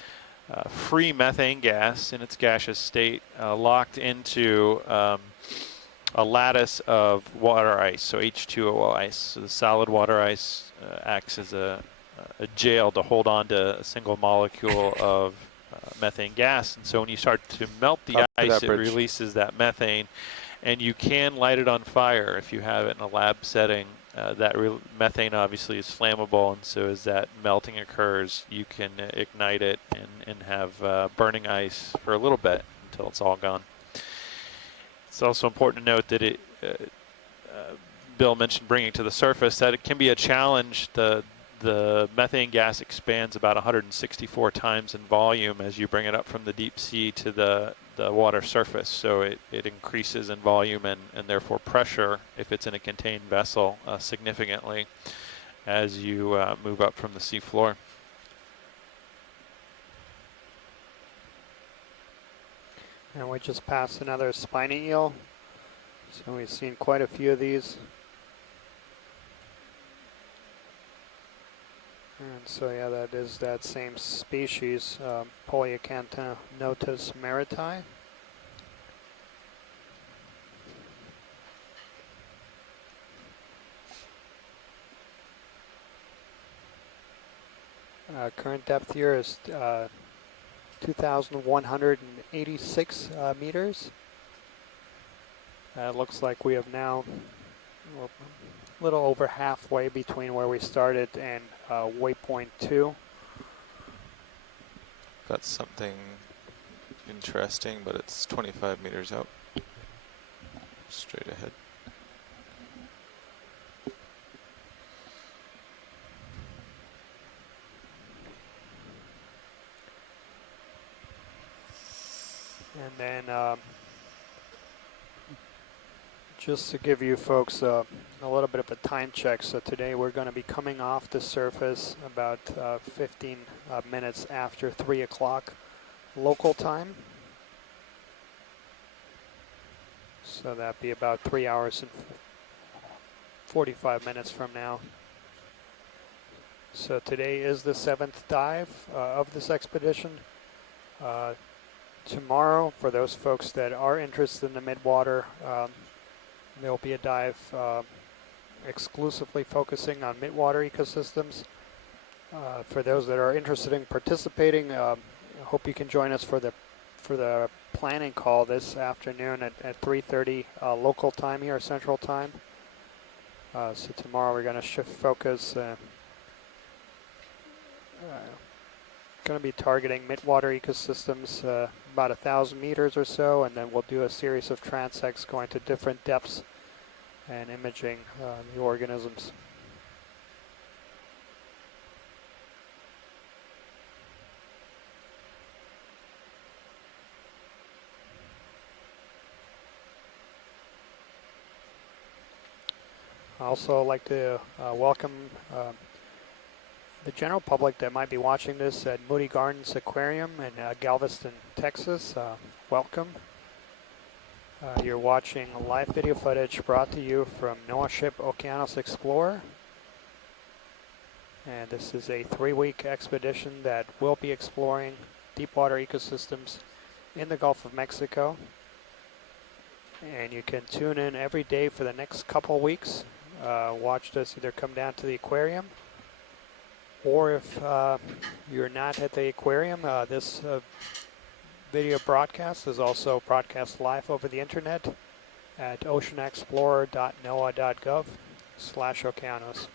free methane gas in its gaseous state locked into a lattice of water ice, so H2O ice. So the solid water ice acts as a jail to hold on to a single molecule of methane gas. And so when you start to melt the Copy ice, that, it Bridge. releases that methane. And you can light it on fire if you have it in a lab setting. That methane obviously is flammable, and so as that melting occurs, you can ignite it and have burning ice for a little bit until it's all gone. It's also important to note that Bill mentioned bringing it to the surface, that it can be a challenge. The methane gas expands about 164 times in volume as you bring it up from the deep sea to the water surface. So it increases in volume and therefore pressure if it's in a contained vessel significantly as you move up from the seafloor. And we just passed another spiny eel. So we've seen quite a few of these. And so yeah, that is that same species, Polyacantanotus meriti. Current depth here is 2,186 meters. It looks like we have now a little over halfway between where we started and waypoint 2. Got something interesting, but it's 25 meters out. Straight ahead. And then just to give you folks a little bit of a time check, so today we're going to be coming off the surface about 15 minutes after 3 o'clock local time. So that'd be about 3 hours and 45 minutes from now. So today is the 7th dive of this expedition. Tomorrow, for those folks that are interested in the midwater, there'll be a dive exclusively focusing on midwater ecosystems. For those that are interested in participating, I hope you can join us for the planning call this afternoon at 3:30 local time here, Central Time. So tomorrow we're going to shift focus. Going to be targeting midwater ecosystems, about 1,000 meters or so, and then we'll do a series of transects going to different depths and imaging the organisms. I also like to welcome the general public that might be watching this at Moody Gardens Aquarium in Galveston, Texas. Welcome. You're watching live video footage brought to you from NOAA ship Okeanos Explorer. And this is a 3-week expedition that will be exploring deep water ecosystems in the Gulf of Mexico. And you can tune in every day for the next couple weeks. Watch us either come down to the aquarium, or if you're not at the aquarium, this video broadcast is also broadcast live over the internet at oceanexplorer.noaa.gov/Okeanos.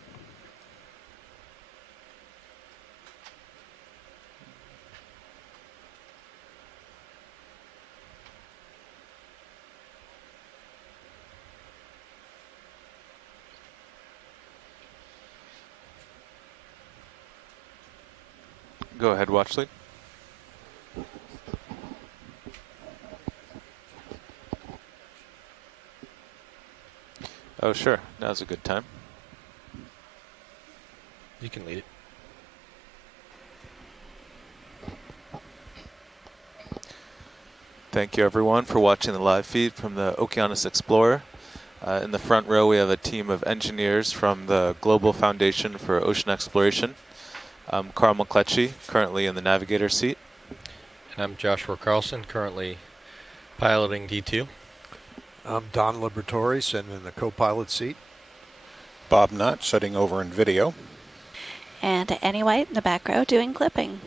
Go ahead, Watchley. Oh, sure. Now's a good time. You can lead it. Thank you, everyone, for watching the live feed from the Okeanos Explorer. In the front row, we have a team of engineers from the Global Foundation for Ocean Exploration. I'm Carl McCletchy, currently in the navigator seat. And I'm Joshua Carlson, currently piloting D2. I'm Don Liberatore, sitting in the co-pilot seat. Bob Nutt, sitting over in video. And Annie White in the back row doing clipping.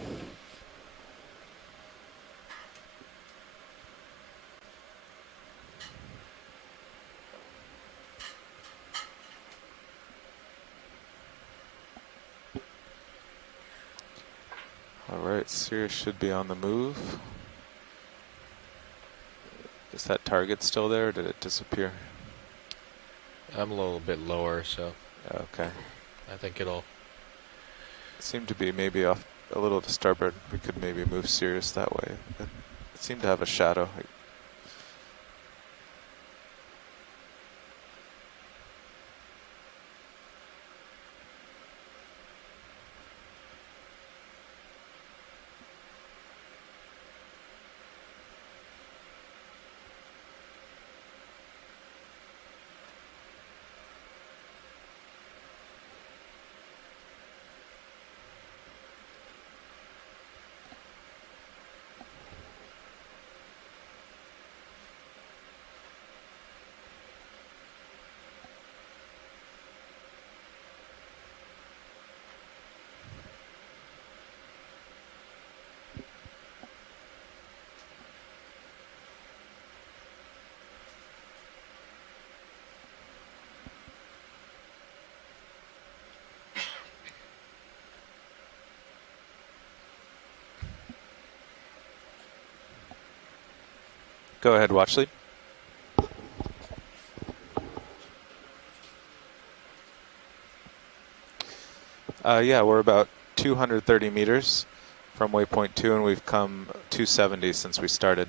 Alright, Sirius should be on the move. Is that target still there, or did it disappear? I'm a little bit lower, so Okay. I think it'll... It seemed to be maybe off a little to starboard. We could maybe move Sirius that way. It seemed to have a shadow. Go ahead, watch lead. Yeah, we're about 230 meters from waypoint 2, and we've come 270 since we started.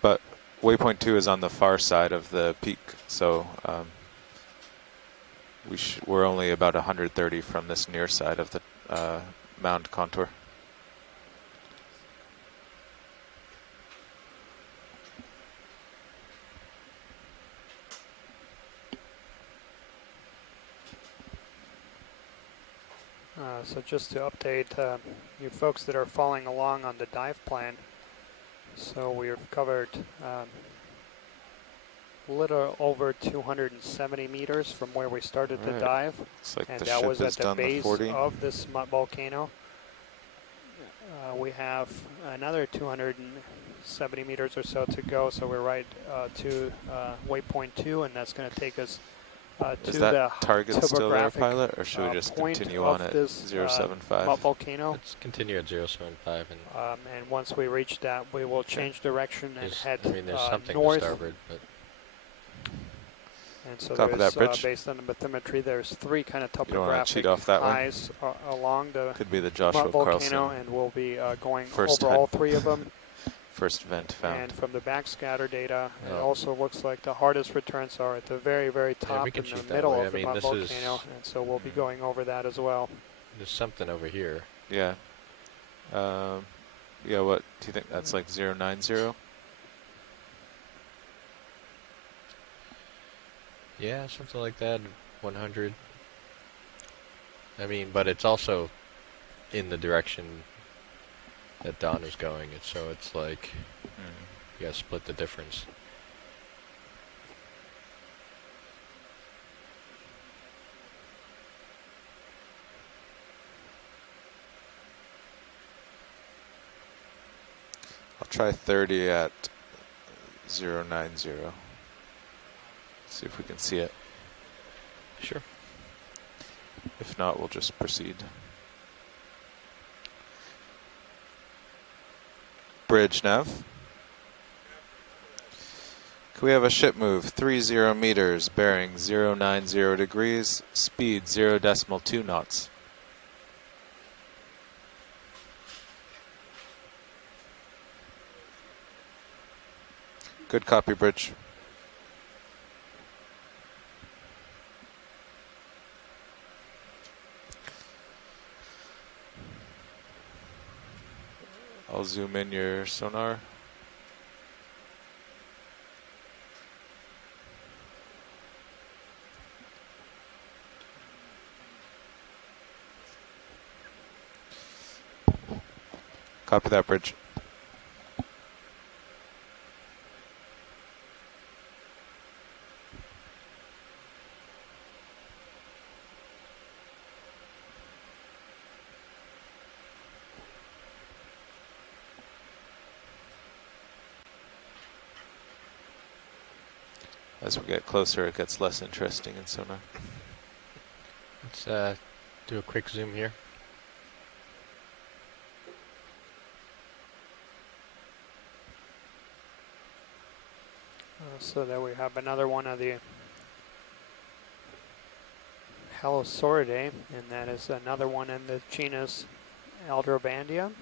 But waypoint 2 is on the far side of the peak, so we're only about 130 from this near side of the mound contour. So just to update you folks that are following along on the dive plan, so we've covered a little over 270 meters from where we started the dive, Like and the that ship was has at the done base the 40. of this volcano. We have another 270 meters or so to go, so we're right to waypoint 2, and that's going to take us to Is that the target still there, topographic pilot, or should we just point continue of on at this 075? volcano. Let's continue at 075 And once we reach that, we will change direction and head I mean, there's something north. to starboard, but And so Copy there's, that, bridge. based on the bathymetry, there's 3 kind of You don't want to cheat topographic off that one. highs along the Could be the Joshua volcano, Carlson and we'll be going first over head. all 3 of them. First vent found. And from the backscatter data, it Oh. also looks like the hardest returns are at the very, very top we can in the shoot that middle way. of I mean, the this volcano, and so we'll be going over that as well. there's something over here. Yeah. Yeah, what do you think? That's like 090? Yeah, something like that, 100. I mean, but it's also in the direction that Don is going, so it's like you gotta split the difference. I'll try 30 at 090. See if we can see it. Sure. If not, we'll just proceed. Bridge nav. Can we have a ship move 30 meters, bearing 090 degrees, speed 0.2 knots? Good copy, bridge. I'll zoom in your sonar. Copy that, bridge. As we get closer, it gets less interesting in sonar. Let's do a quick zoom here. So there we have another one of the Halosauridae, and that is another one in the genus Aldrobandia.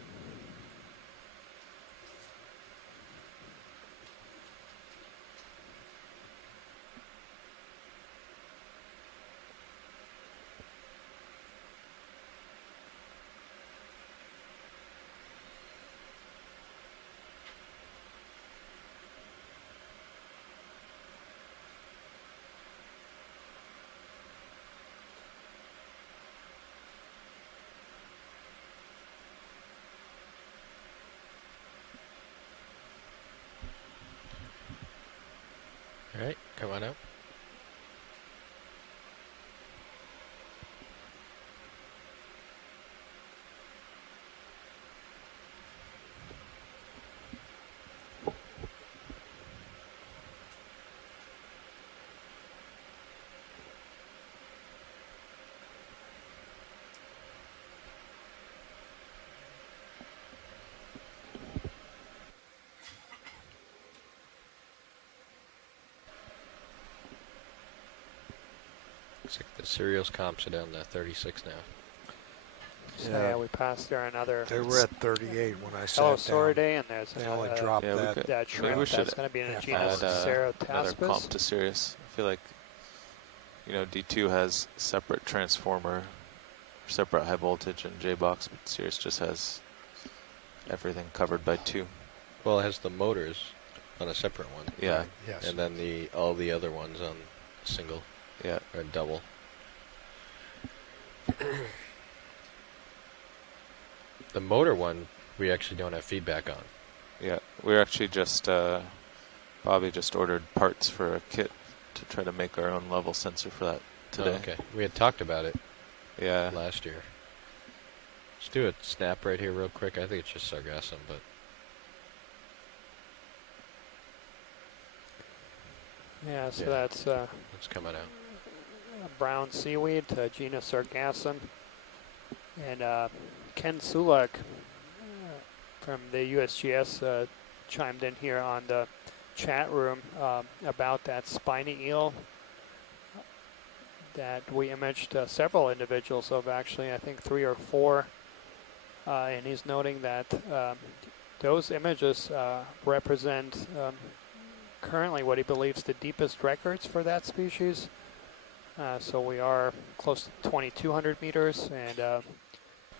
All right, come on out. Looks like the cereals comps are down to 36 now. So yeah, we passed there another. They were at 38 when I Hello, sat down. Day, and there's They only dropped that. that shrimp we should that's going to be in a half genus add another comp Ceratospis. to Sirius. I feel like, you know, D2 has separate transformer, separate high voltage and J-box, but Sirius just has everything covered by 2. Well, it has the motors on a separate one. Yeah. Right, yes. And then all the other ones on single. Yeah. Or double. The motor one, we actually don't have feedback on. Yeah, we're actually just, Bobby just ordered parts for a kit to try to make our own level sensor for that today. Oh, okay. We had talked about it Yeah. last year. Let's do a snap right here real quick. I think it's just sargassum, but... Yeah, so Yeah. that's It's coming out. brown seaweed, genus Sargassum. And Ken Sulak from the USGS chimed in here on the chat room about that spiny eel that we imaged several individuals of, actually, I think 3 or 4. And he's noting that those images represent currently what he believes the deepest records for that species. So we are close to 2,200 meters, and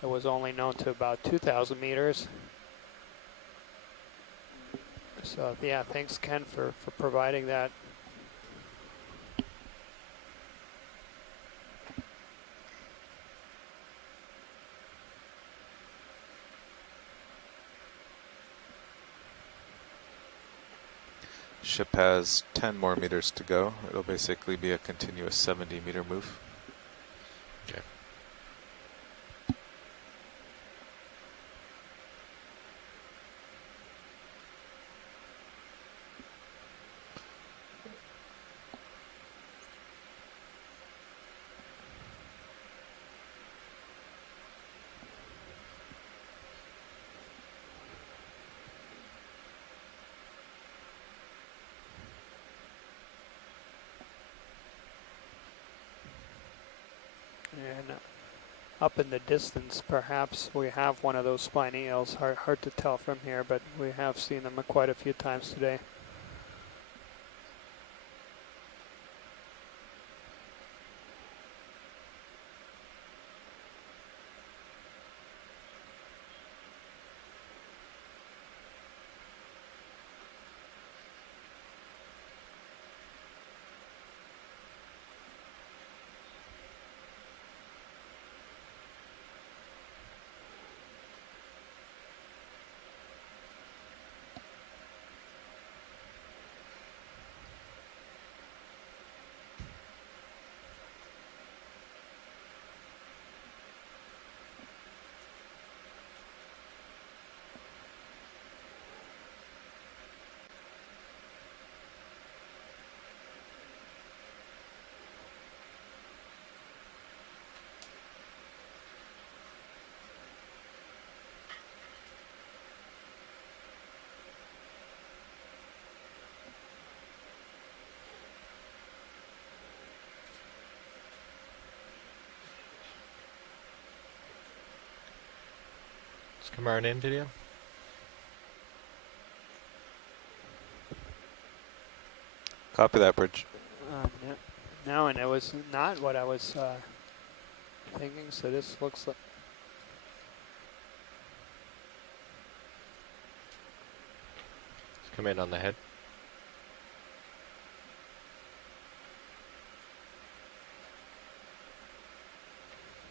it was only known to about 2,000 meters. So yeah, thanks Ken for providing that. Ship has 10 more meters to go. It'll basically be a continuous 70-meter move. Okay. And up in the distance, perhaps we have one of those spiny eels. Hard to tell from here, but we have seen them quite a few times today. Let's come on in video. Copy that, Bridge. No, and it was not what I was thinking, so this looks like... Let's come in on the head.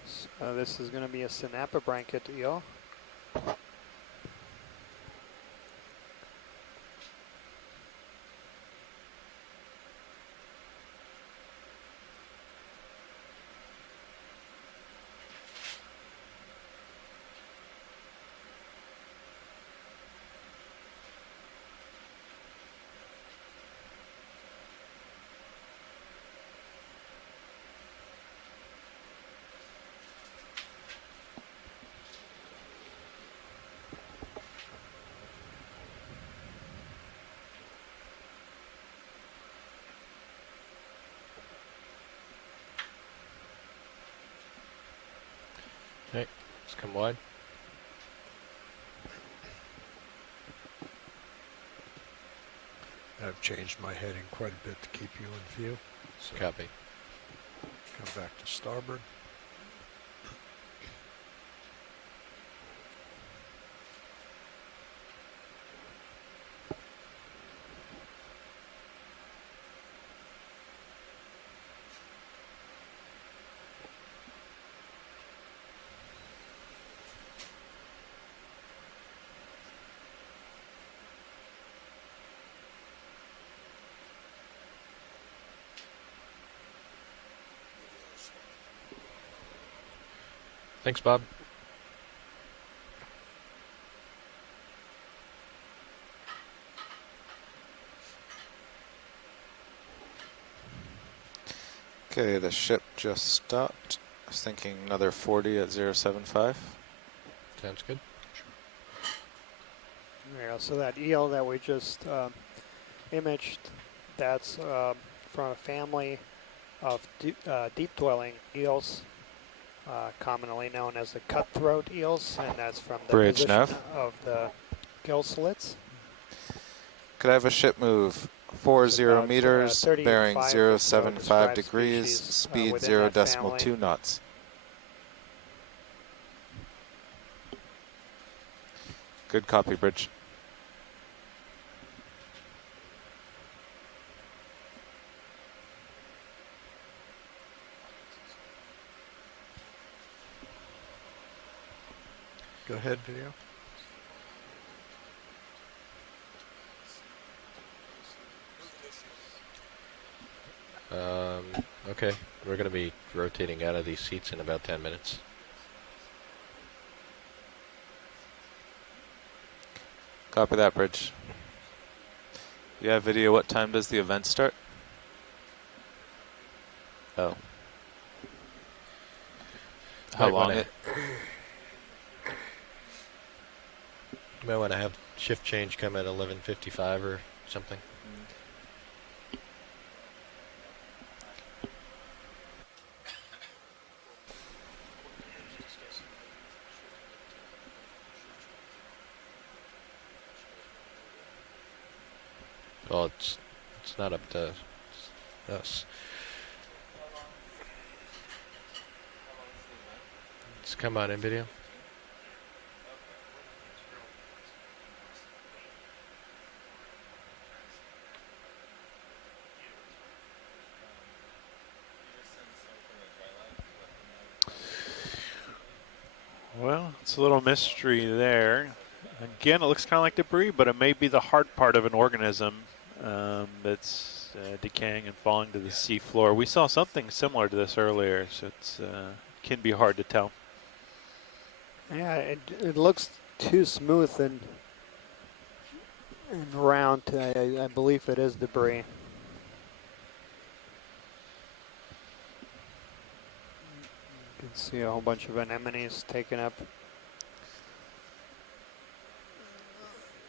So this is going to be a Synapobranchid eel. Let's come wide. I've changed my heading quite a bit to keep you in view. So Copy. come back to starboard. Thanks, Bob. Okay, the ship just stopped. I was thinking another 40 at 075. Sounds good. Yeah, so that eel that we just imaged, that's from a family of deep dwelling eels, commonly known as the cutthroat eels, and that's from the Bridge position nav. of the gill slits. Could I have a ship move 40 about, meters, 35 bearing or so 075 described degrees, species, speed within 0 that decimal family. 2 knots? Good copy, Bridge. Go ahead, video. Okay, we're going to be rotating out of these seats in about 10 minutes. Copy that, Bridge. Yeah, video, what time does the event start? Oh. How long it? You might want to have shift change come at 11:55 or something. Well, it's not up to us. Let's come on in video. Well, it's a little mystery there. Again, it looks kind of like debris, but it may be the hard part of an organism that's decaying and falling to the sea floor. We saw something similar to this earlier, so it's can be hard to tell. Yeah, it looks too smooth and round. I believe it is debris. You can see a whole bunch of anemones taken up.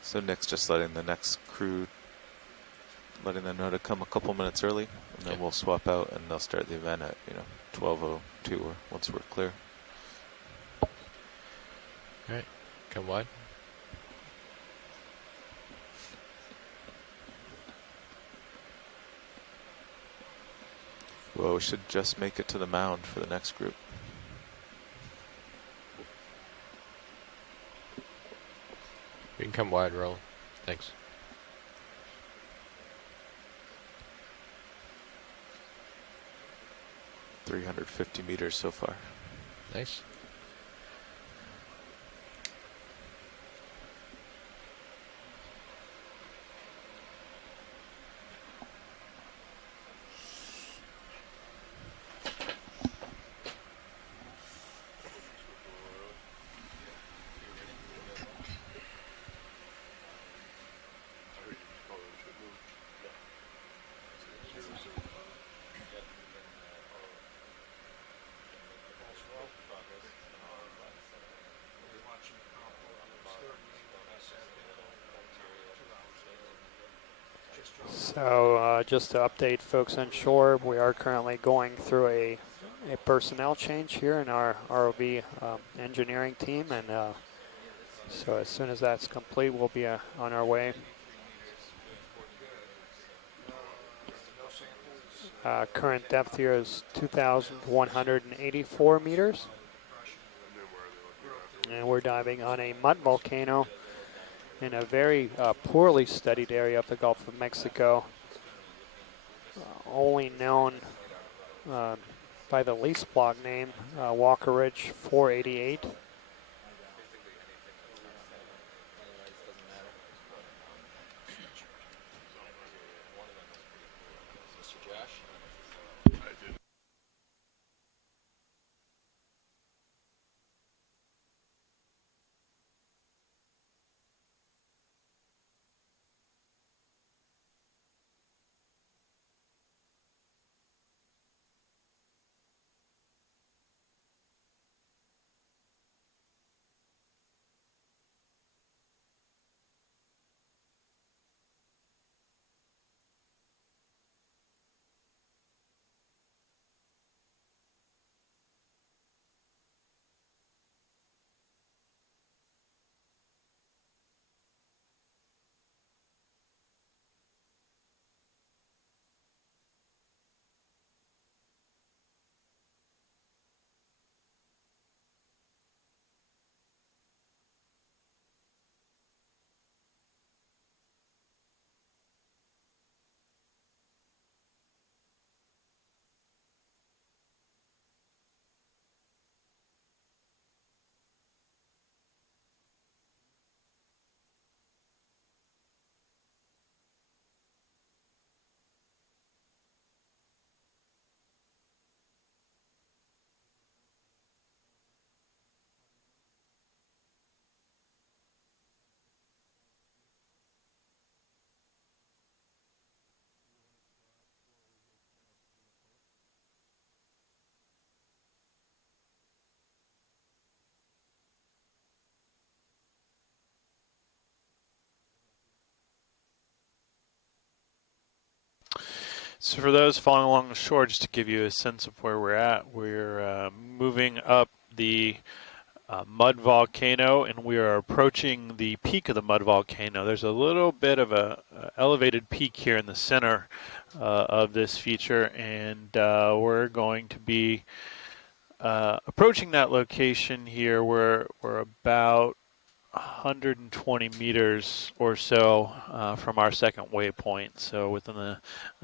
So Nick's just letting the next crew, letting them know to come a couple minutes early, and then we'll swap out and they'll start the event at 12:02 or once we're clear. All right, come wide. Well, we should just make it to the mound for the next group. We can come wide, roll. Thanks. $350 meters so far. Nice. So just to update folks on shore, we are currently going through a personnel change here in our ROV engineering team, and so as soon as that's complete, we'll be on our way. Current depth here is 2,184 meters. And we're diving on a mud volcano in a very poorly studied area of the Gulf of Mexico, only known by the lease block name, Walker Ridge 488. So for those following along the shore, just to give you a sense of where we're moving up the mud volcano, and we are approaching the peak of the mud volcano. There's a little bit of a elevated peak here in the center of this feature, and we're going to be approaching that location here. We're about 120 meters or so from our second waypoint. So within the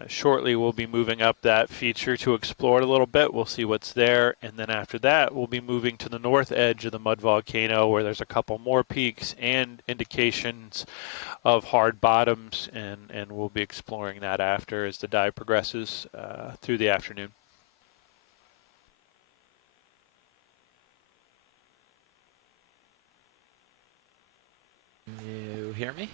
shortly we'll be moving up that feature to explore it a little bit. We'll see what's there, and then after that we'll be moving to the north edge of the mud volcano, where there's a couple more peaks and indications of hard bottoms, and we'll be exploring that after as the dive progresses through the afternoon. You hear me?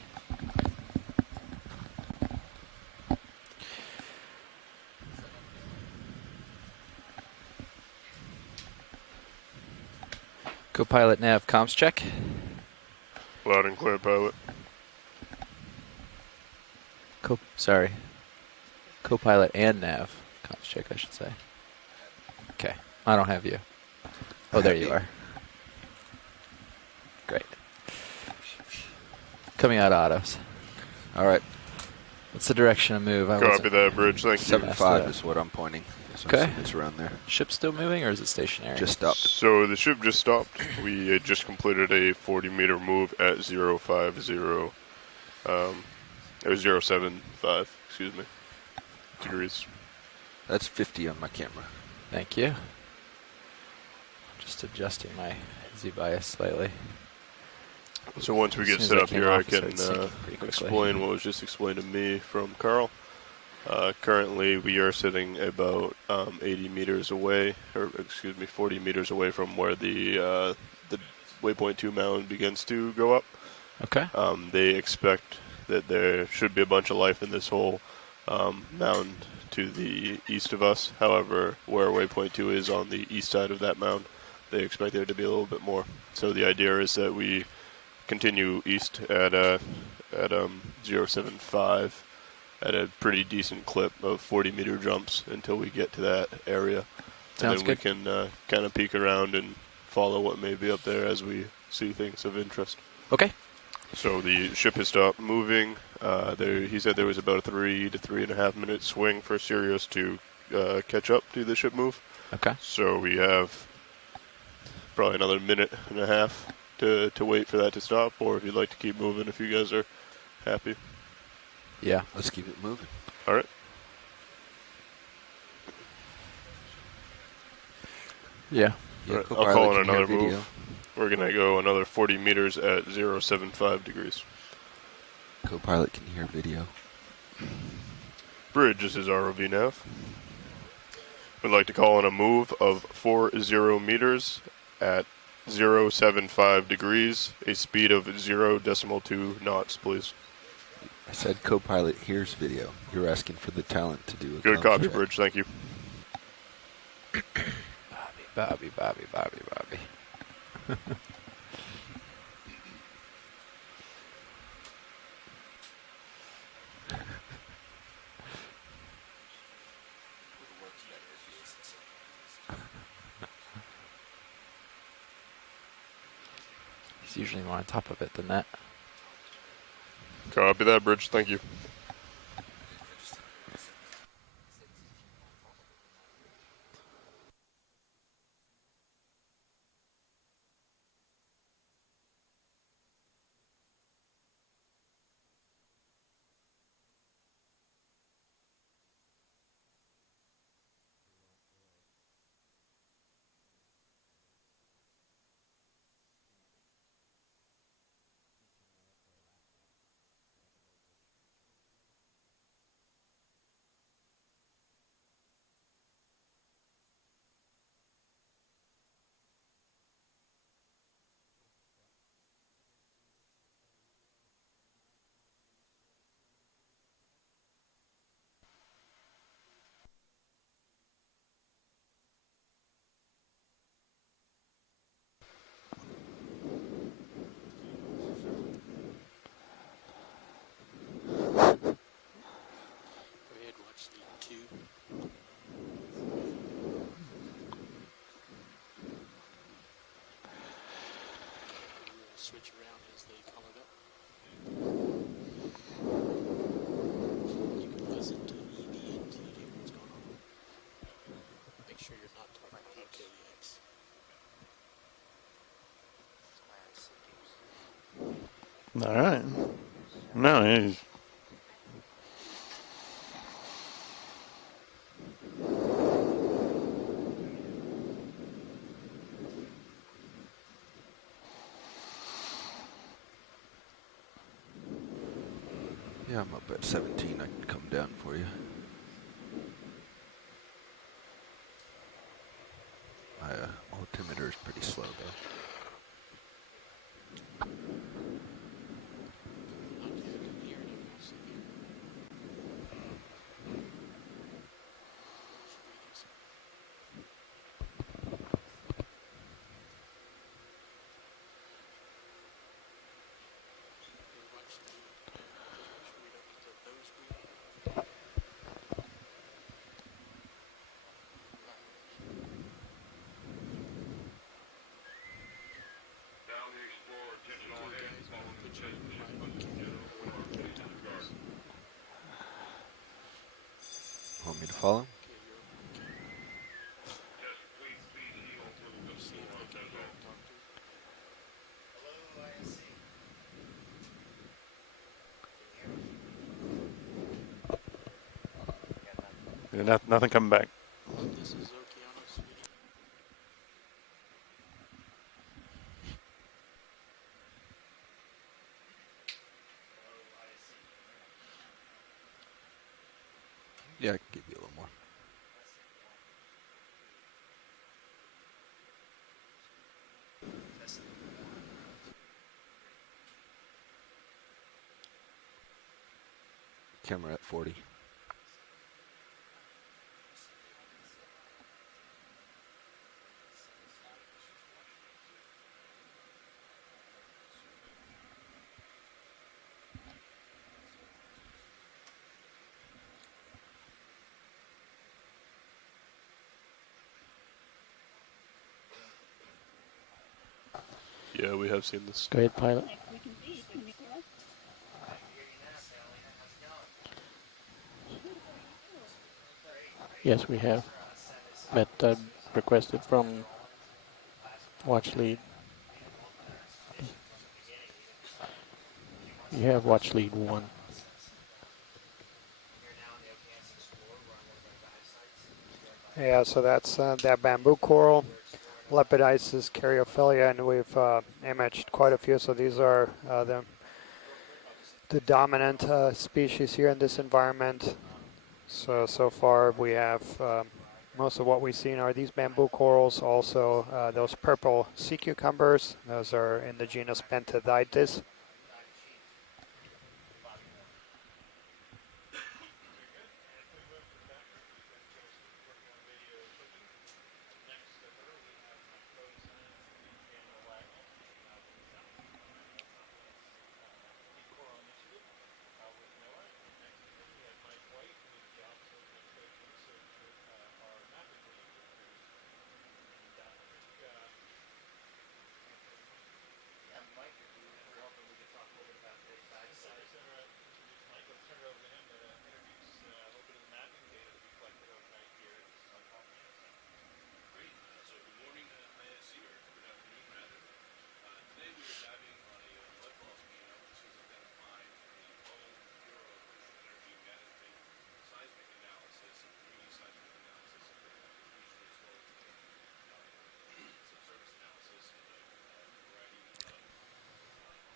Co-pilot nav comms check. Loud and clear, pilot. Sorry. Co-pilot and nav comms check, I should say. Okay, I don't have you. Oh, there you are. Great. Coming out autos. All right. What's the direction of move? Copy that, bridge. Thank you. 7.5 is what I'm pointing. So Okay. It's around there. Ship still moving, or is it stationary? Just stopped. So the ship just stopped. We had just completed a 40-meter move at 050. It was 075, excuse me, degrees. That's 50 on my camera. Thank you. Just adjusting my Z-bias slightly. So once we get As set soon as up I came here, I off, it can started sinking pretty quickly. explain what was just explained to me from Carl. Currently, we are sitting about 80 meters away, or excuse me, 40 meters away from where the waypoint 2 mound begins to go up. Okay. They expect that there should be a bunch of life in this whole mound to the east of us. However, where waypoint 2 is on the east side of that mound, they expect there to be a little bit more. So the idea is that we continue east at 075 at a pretty decent clip of 40-meter jumps until we get to that area. Sounds then we good. can kind of peek around and follow what may be up there as we see things of interest. Okay. So the ship has stopped moving. He said there was about a 3 to 3.5 minute swing for Sirius to catch up to the ship move. Okay. So we have probably another minute and a half to wait for that to stop, or if you'd like to keep moving, if you guys are happy. Yeah. Let's keep it moving. All right. Yeah. Yeah, Right, I'll Copilot call can in hear another video. move. We're going to go another 40 meters at 075 degrees. Copilot can hear video. Bridge, this is ROV nav. We'd like to call in a move of 40 meters at 075 degrees, a speed of 0.2 knots, please. I said Copilot hears video. You're asking for the talent to do a Good com copy, check. Bridge. Thank you. Bobby. He's usually more on top of it than that. Copy that, Bridge. Thank you. Switch around as they come up. You can listen to ED and TD what's going on. Make sure you're not talking about KEX. All right. No, he's... Yeah, I'm up at 17. I can come down for you. My altimeter is pretty slow, though. Want me to follow? Yeah, nothing coming back. This is Okeanos. Yeah, I can give you a little more. Camera at 40. Yeah, we have seen this. Go ahead, pilot. Yes, we have. But requested from watch lead. You have watch lead 1. Yeah, so that's that bamboo coral, Lepidisis caryophylla, and we've imaged quite a few. So these are the dominant species here in this environment. So far we have most of what we've seen are these bamboo corals, also those purple sea cucumbers. Those are in the genus Pentadhitis.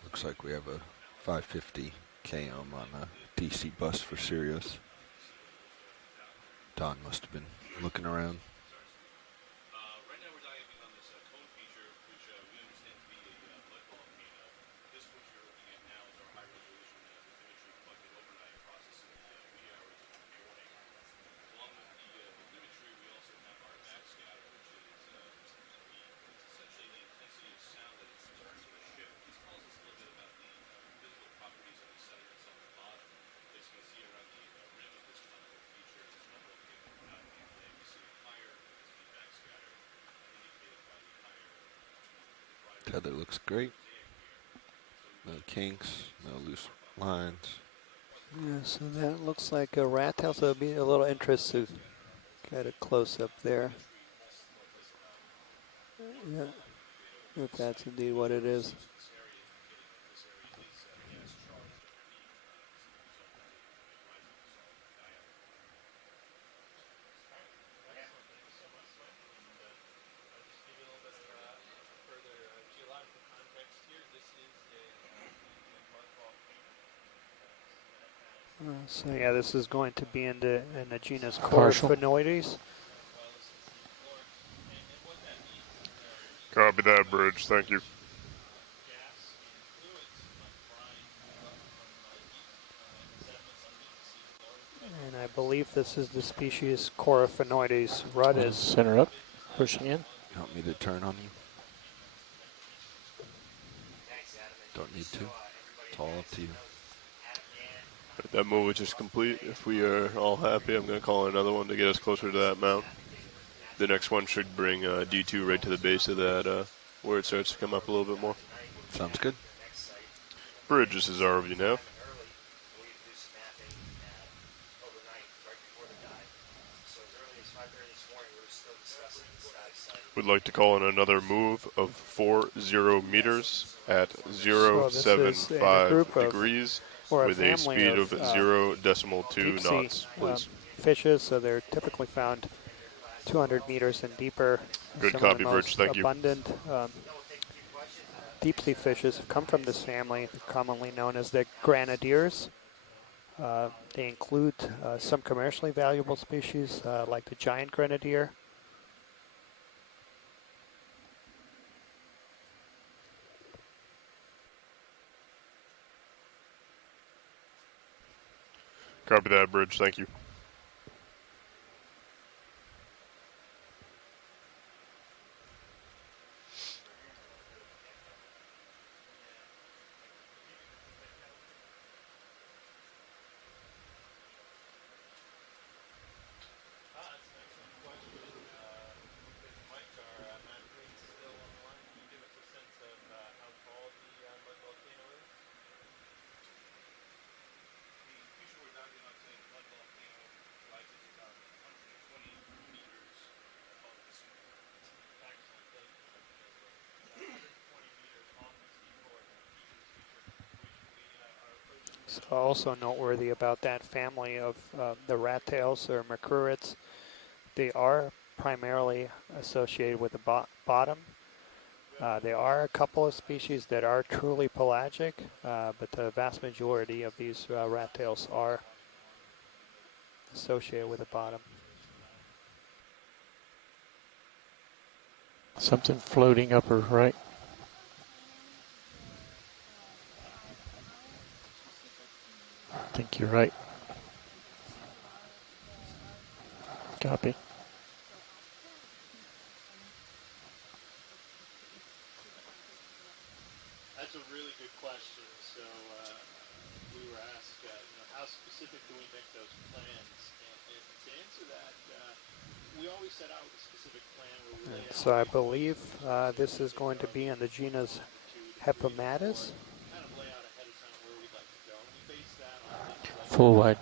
Looks like we have a 550 KM on a DC bus for Sirius. Don must have been looking around. Tether looks great. No kinks, no loose lines. Yeah, so that looks like a rat tail, so it'll be a little interest to get a close up there. Yeah, if that's indeed what it is. So yeah, this is going to be in the genus Partial. Coryphaenoides. Copy that, Bridge. Thank you. And I believe this is the species Coryphaenoides rudis. Center up, pushing in. You want me to turn on you? Don't need to. It's all up to you. That move is just complete. If we are all happy, I'm going to call another one to get us closer to that mount. The next one should bring D2 right to the base of that, where it starts to come up a little bit more. Sounds good. Bridge, this is ROV nav. We'd like to call in another move of 40 meters at 0.75 degrees with a speed of 0.2 knots, please. Fishes, so they're typically found 200 meters and deeper. Good Some copy, of the Bridge. most Thank you. abundant deep sea fishes have come from this family, commonly known as the grenadiers. They include some commercially valuable species like the giant grenadier. Copy that, Bridge. Thank you. things also noteworthy about that family of the rat tails or macrurids. They are primarily associated with the bottom. There are a couple of species that are truly pelagic, but the vast majority of these rat tails are associated with the bottom. Something floating upper right. I think you're right. Copy. That's a really good question. So we were asked, how specific do we make those plans? And to answer that, we always set out a specific plan where we lay out. So I believe this is going to be in the genus Hepamatus. Kind of lay out ahead of time where we'd like to go. And we base that on things like Full wide.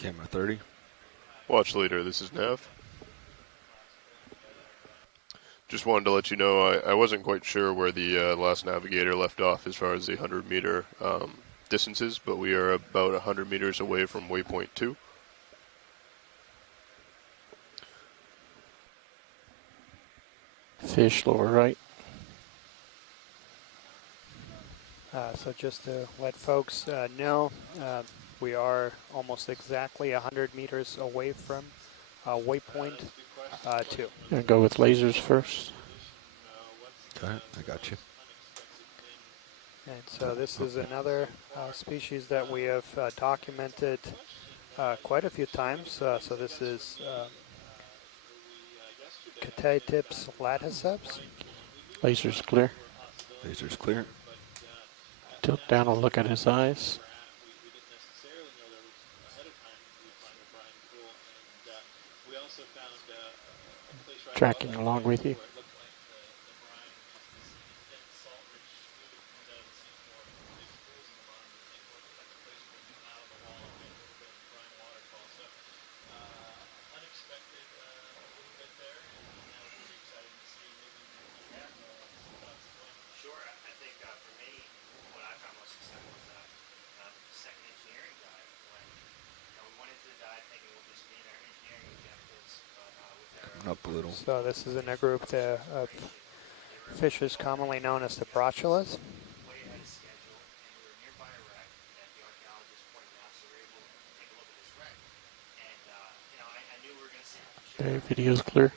Camera 30. Watch leader, this is Nav. Just wanted to let you know I wasn't quite sure where the last navigator left off as far as the 100-meter distances, but we are about 100 meters away from waypoint 2. Fish lower right. So just to let folks know, we are almost exactly 100 meters away from waypoint 2. Gonna go with lasers first. Okay, I got you. And so this is another species that we have documented quite a few times. So this is Catetips laticeps. Lasers clear. Laser's clear. Tilt down and look at his eyes. Tracking along with you. Coming up a little. So this is in a group of fishes commonly known as the brocchulas. Okay, video's clear.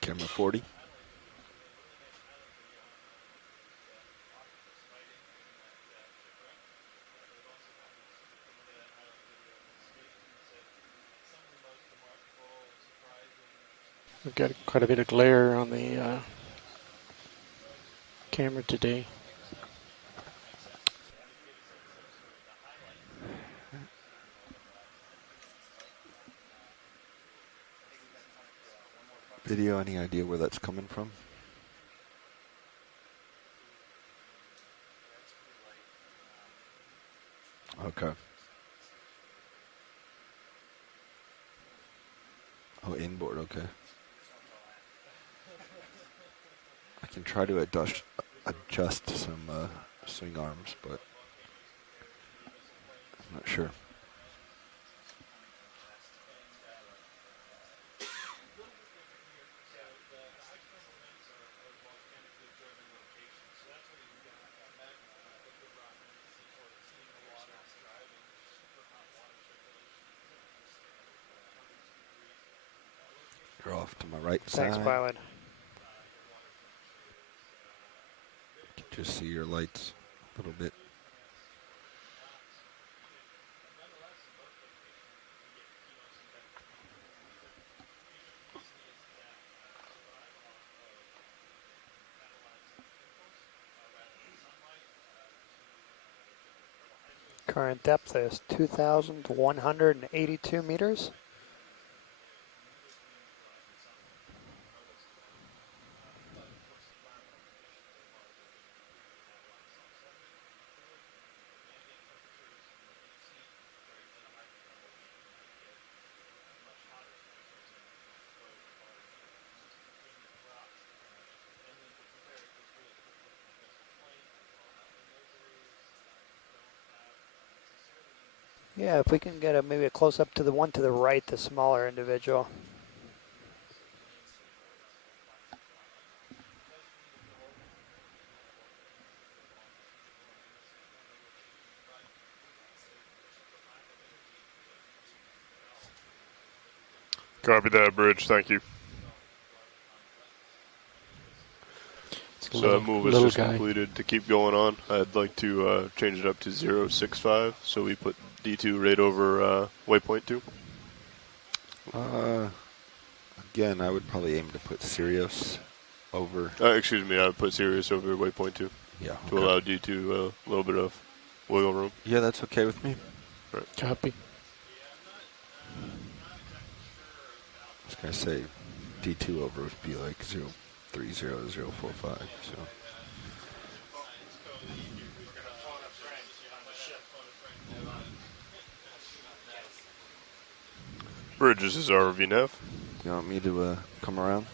Camera 40. We've got quite a bit of glare on the camera today. Video, any idea where that's coming from? Okay. Oh, inboard, okay. I can try to adjust some swing arms, but I'm not sure. You're off to my right Thanks, side. pilot. You can just see your lights a little bit. Current depth is 2,182 meters. Yeah, if we can get maybe a close up to the one to the right, the smaller individual. Copy that, Bridge. Thank you. So that move is just completed. To keep going on, I'd like to change it up to 065, so we put D2 right over waypoint 2. Again, I would probably aim to put Sirius over. Excuse me, I would put Sirius over waypoint 2. Yeah. To allow D2 a little bit of wiggle room. Yeah, that's okay with me. Right. Copy. I was going to say D2 over would be like 030045, so. Bridge, this is our VNAV. You want me to come around?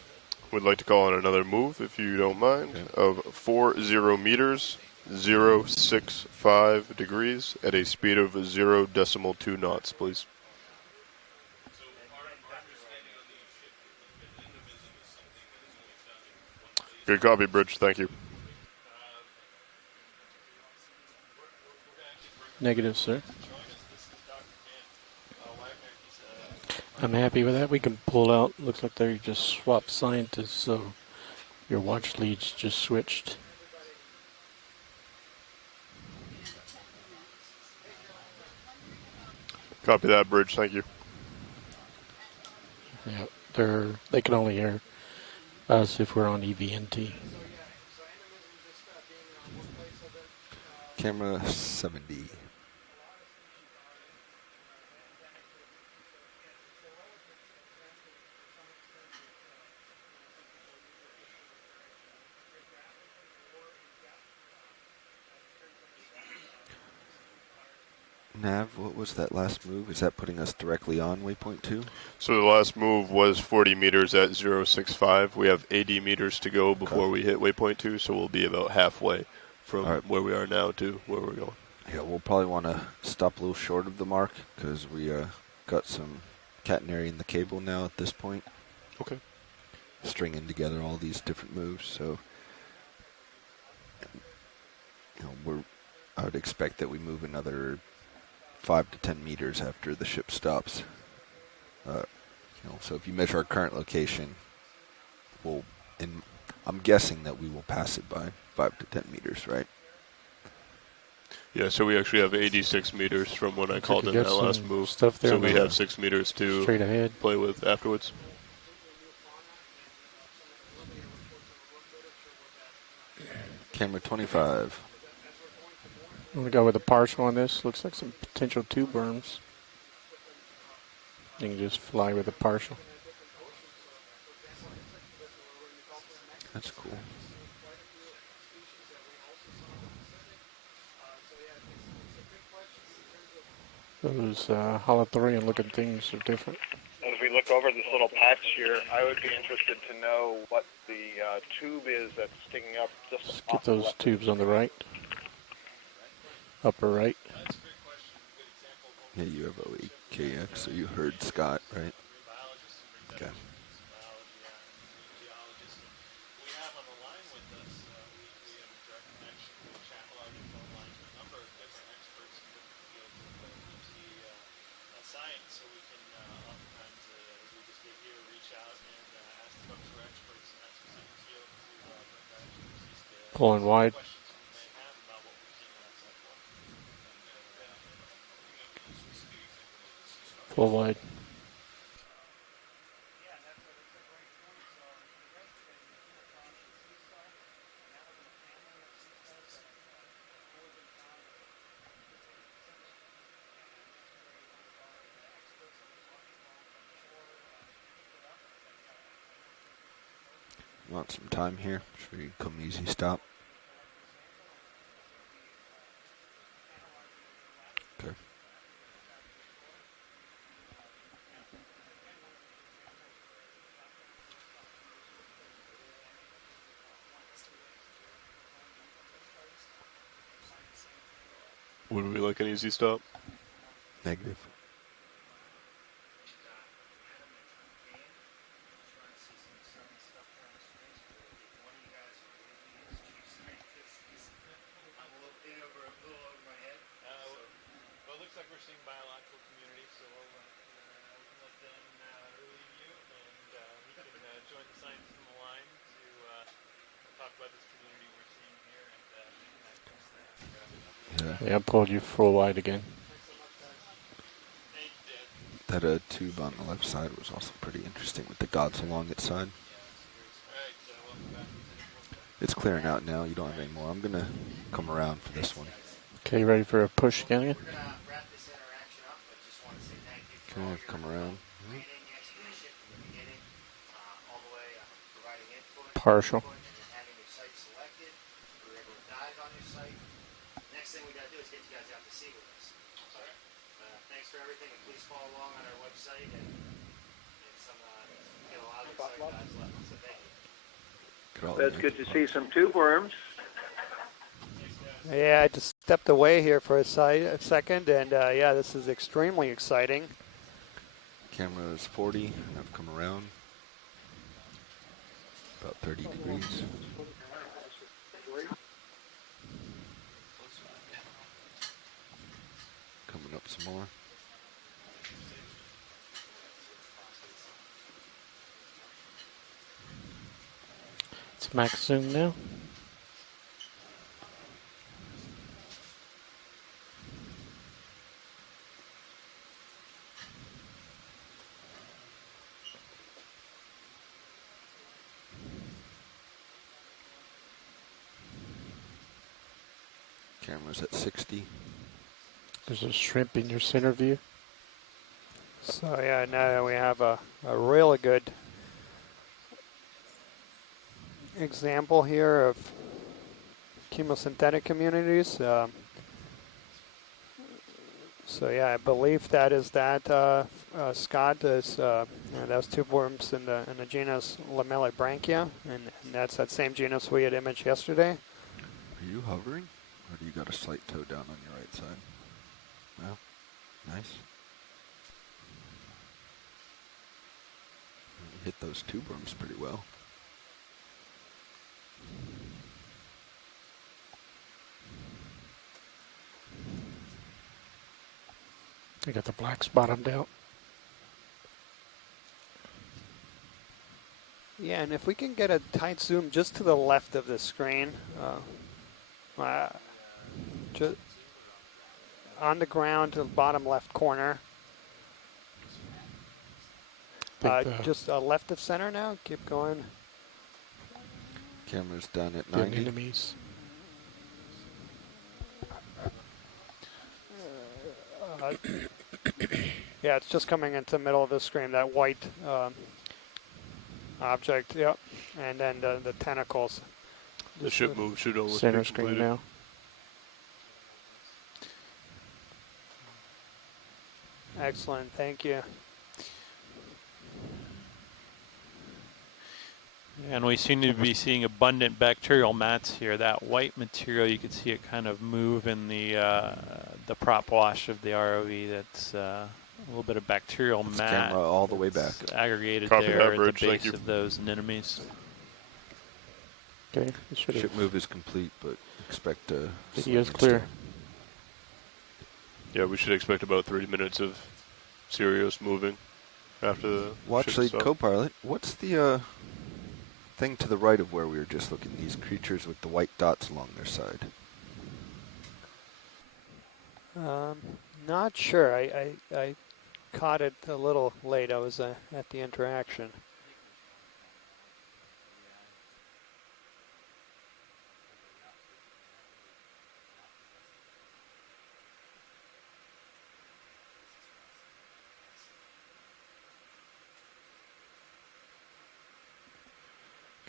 Would like to call on another move, if you don't mind, of 40 meters, 065 degrees, at a speed of 0.2 knots, please. Good copy, Bridge. Thank you. Negative, sir. I'm happy with that. We can pull out. Looks like they just swapped scientists, so your watch leads just switched. Copy that, Bridge. Thank you. Yeah, they can only hear us if we're on EVNT. Camera 70. Nav, what was that last move? Is that putting us directly on waypoint 2? So the last move was 40 meters at 065. We have 80 meters to go before we hit waypoint 2, so we'll be about halfway from where we are now to where we're going. Yeah, we'll probably want to stop a little short of the mark because we got some catenary in the cable now at this point. Okay. Stringing together all these different moves, so I would expect that we move another 5 to 10 meters after the ship stops. So if you measure our current location, I'm guessing that we will pass it by 5 to 10 meters, right? Yeah, so we actually have 86 meters from when I called in that last move. Stuff there so we have 6 meters to straight ahead. Play with afterwards. Camera 25. I'm gonna go with a partial on this. Looks like some potential tube worms. You can just fly with a partial. That's cool. Those holothurian looking things are different. As we look over this little patch here, I would be interested to know what the tube is that's sticking up just Let's off get the those left. tubes on the right. Upper right. Yeah, you have OEKX, so you heard Scott, right? Okay. Pulling wide. Full wide. Want some time here? Should we come easy stop? Okay. Would we like an easy stop? Negative. Yeah, I pulled you full wide again. That tube on the left side was also pretty interesting with the dots along its side. It's clearing out now. You don't have any more. I'm going to come around for this one. Okay, ready for a push again? Okay, I've come around. Partial. Next thing we got to do is get you guys out to sea with us. Thanks for everything, and please follow along on our website. And we get a lot of exciting guys left, so thank you. That's good to see some tube worms. Yeah, I just stepped away here for a second, and yeah, this is extremely exciting. Camera is 40. I've come around. About 30 degrees. Coming up some more. It's max zoom now. Camera's at 60. There's a shrimp in your center view. So yeah, now we have a really good example here of chemosynthetic communities. So yeah, I believe that is that Scott is those tube worms in the genus Lamellibranchia, and that's that same genus we had imaged yesterday. Are you hovering? Or do you got a slight toe down on your right side? No? Nice. You hit those tube worms pretty well. I got the blacks bottomed out. Yeah, and if we can get a tight zoom just to the left of the screen, just on the ground to the bottom left corner. Just left of center now. Keep going. Camera's done at 90. Enemies. Yeah, it's just coming into the middle of the screen, that white object, yep. And then the tentacles. The ship move should almost Center be screen completed. now. Excellent, thank you. And we seem to be seeing abundant bacterial mats here. That white material, you can see it kind of move in the prop wash of the ROV. That's a little bit of bacterial Let's mat camera all the way back. aggregated Copy there that, at Bridge, the thank base you. of those anemones. Okay, it should Ship have. move is complete, but expect a Video's slight clear. Yeah, we should expect about 30 minutes of Sirius moving after the Well, ship actually, stop. co-pilot, what's the thing to the right of where we were just looking? These creatures with the white dots along their side. Not sure. I caught it a little late. I was at the interaction.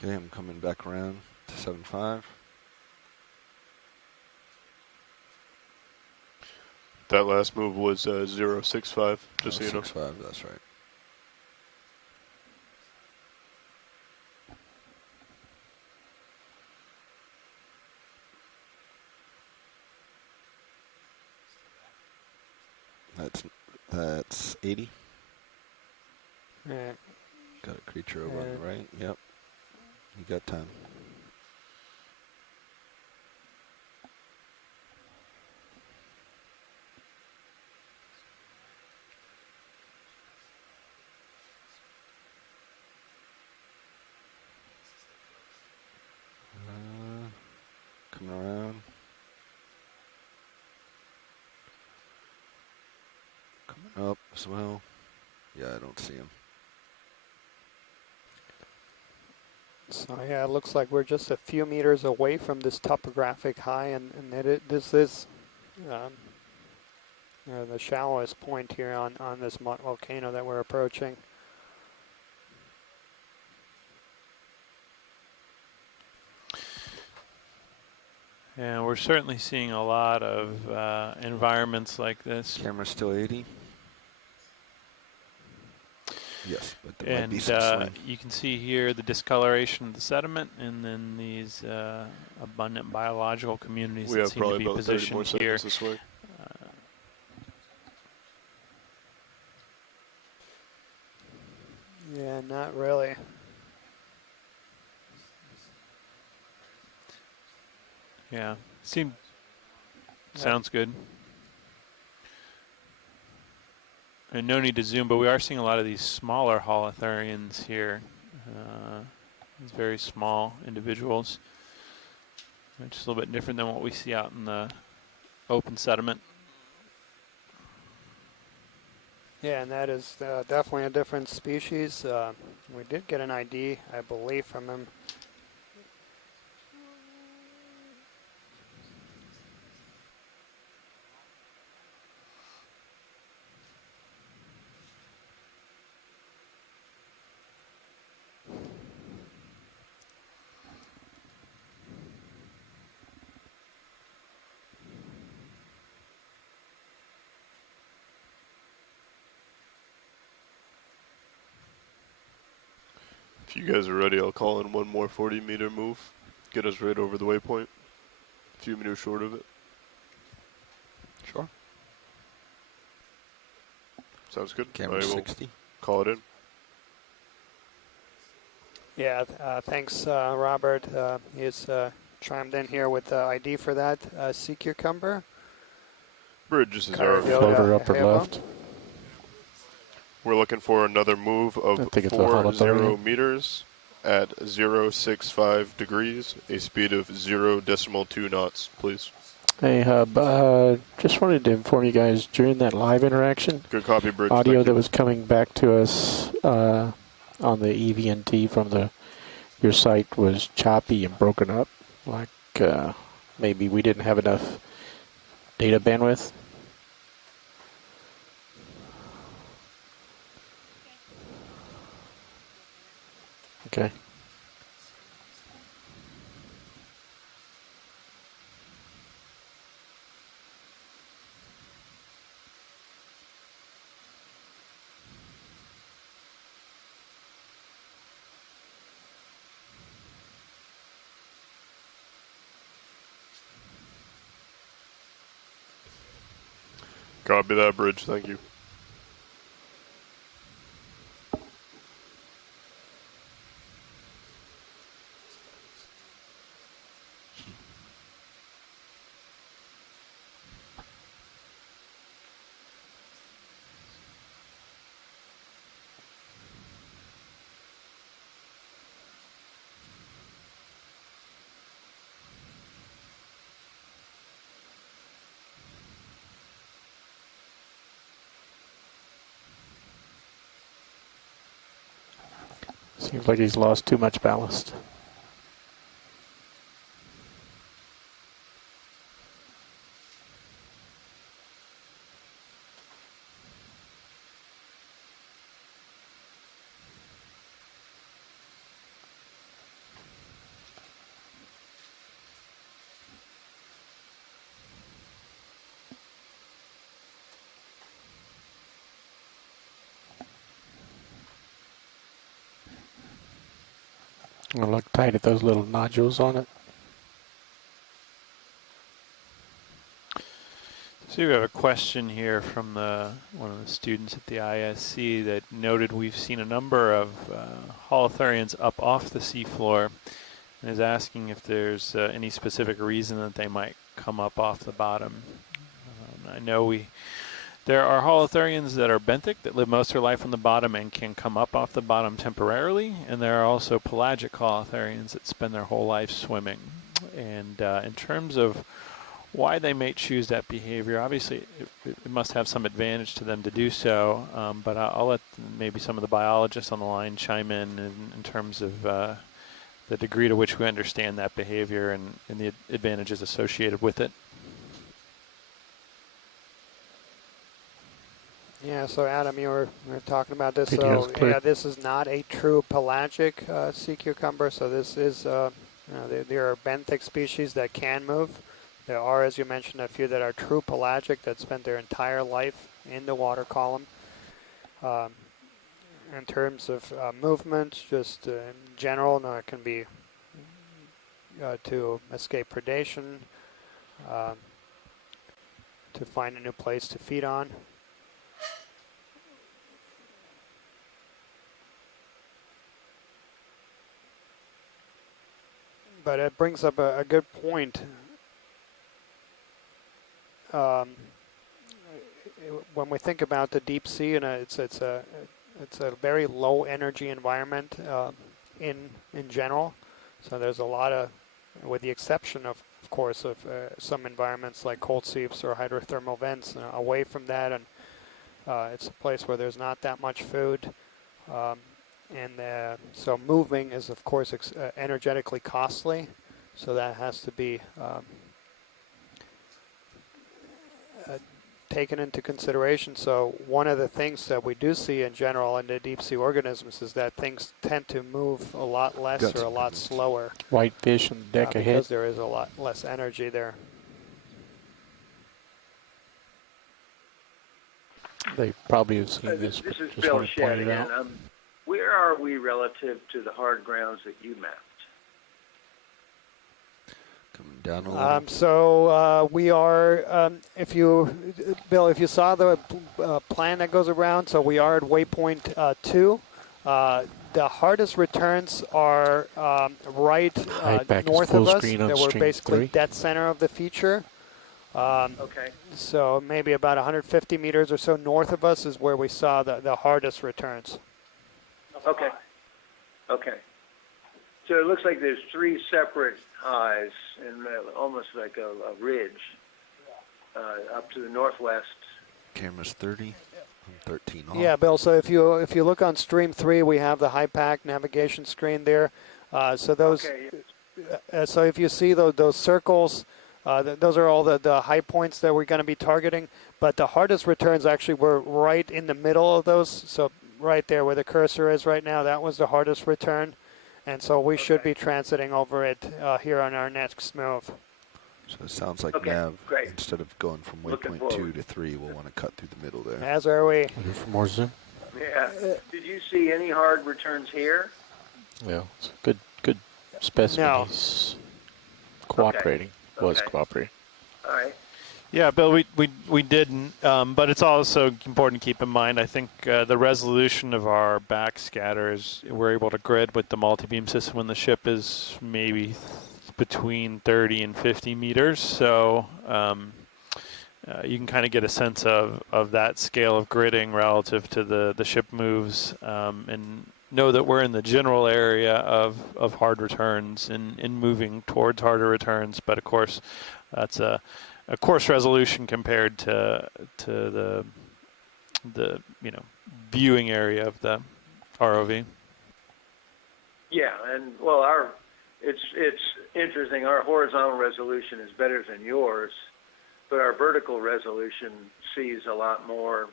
Okay, I'm coming back around to 7.5. That last move was 065, just so you know. 6.5, that's right. That's 80. Yeah. Got a creature over on the right. Yep. You got time. Coming around. Coming up as well. Yeah, I don't see him. So yeah, it looks like we're just a few meters away from this topographic high, and this is the shallowest point here on this volcano that we're approaching. And we're certainly seeing a lot of environments like this. Camera's still 80. Yes, but there might And be some swing. you can see here the discoloration of the sediment, and then these abundant biological communities We that have seem to probably be about 30 more positioned here. seconds to swing. Yeah, not really. Yeah, sounds good. And no need to zoom, but we are seeing a lot of these smaller holothurians here. These very small individuals. Just a little bit different than what we see out in the open sediment. Yeah, and that is definitely a different species. We did get an ID, I believe, from him. If you guys are ready, I'll call in one more 40-meter move. Get us right over the waypoint. A few meters short of it. Sure. Sounds good. Camera I will 60. call it in. Yeah, thanks, Robert. He's chimed in here with the ID for that sea cucumber. Bridge, this is our Floater upper left. We're looking for another move of I think it's a 40 holothurian. meters at 065 degrees, a speed of 0.2 knots, please. Hey, Hub, just wanted to inform you guys during that live interaction, Good copy, Bridge. audio thank that you. was coming back to us on the EVNT from your site was choppy and broken up, like maybe we didn't have enough data bandwidth. Okay. Copy that, Bridge. Thank you. Seems like he's lost too much ballast. I'm gonna look tight at those little nodules on it. So we have a question here from one of the students at the ISC that noted we've seen a number of holothurians up off the seafloor, and is asking if there's any specific reason that they might come up off the bottom. I know there are holothurians that are benthic that live most of their life on the bottom and can come up off the bottom temporarily, and there are also pelagic holothurians that spend their whole life swimming. And in terms of why they may choose that behavior, obviously it must have some advantage to them to do so, but I'll let maybe some of the biologists on the line chime in terms of the degree to which we understand that behavior and the advantages associated with it. Yeah, so Adam, you were talking about this. Video's So clear. yeah, this is not a true pelagic sea cucumber. So this is, there are benthic species that can move. There are, as you mentioned, a few that are true pelagic that spend their entire life in the water column. In terms of movement, just in general, it can be to escape predation, to find a new place to feed on. But it brings up a good point. When we think about the deep sea, and it's a very low energy environment in general. So there's a lot of, with the exception of course, of some environments like cold seeps or hydrothermal vents. Away from that, and it's a place where there's not that much food. So moving is, of course, energetically costly. So that has to be taken into consideration. So one of the things that we do see in general in the deep sea organisms is that things tend to move a lot less or a lot slower. Whitefish on the deck ahead. Because there is a lot less energy there. They probably have seen this, but This is just Bill want to point Shedd it again. out. Where are we relative to the hard grounds that you mapped? Coming down a little. So we are, Bill, if you saw the plan that goes around, so we are at waypoint 2. The hardest returns are right north of us. That we're basically dead center of the feature. Okay. So maybe about 150 meters or so north of us is where we saw the hardest returns. Okay. Okay. So it looks like there's 3 separate highs and almost like a ridge up to the northwest. Camera's 30. I'm 13 off. Yeah, Bill. So if you look on stream 3, we have the HIPAC navigation screen there. So those. Okay. So if you see those circles, those are all the high points that we're going to be targeting. But the hardest returns actually were right in the middle of those. So right there where the cursor is right now, that was the hardest return. And so we should be transiting over it here on our next move. So it sounds like Okay, Nav, great. instead of going from Looking waypoint 2 forward. to 3, will want to cut through the middle there. As are we. Looking for more zoom. Yeah. Did you see any hard returns here? Yeah, it's a good specimen. No. He's cooperating. Was Okay. cooperating. All right. Yeah, Bill, we didn't, but it's also important to keep in mind, I think the resolution of our backscatters, we're able to grid with the multi-beam system when the ship is maybe between 30 and 50 meters, so you can kind of get a sense of that scale of gridding relative to the ship moves, and know that we're in the general area of hard returns and moving towards harder returns, but of course that's a course resolution compared to the viewing area of the ROV. Yeah, and well, it's interesting. Our horizontal resolution is better than yours, but our vertical resolution sees a lot more,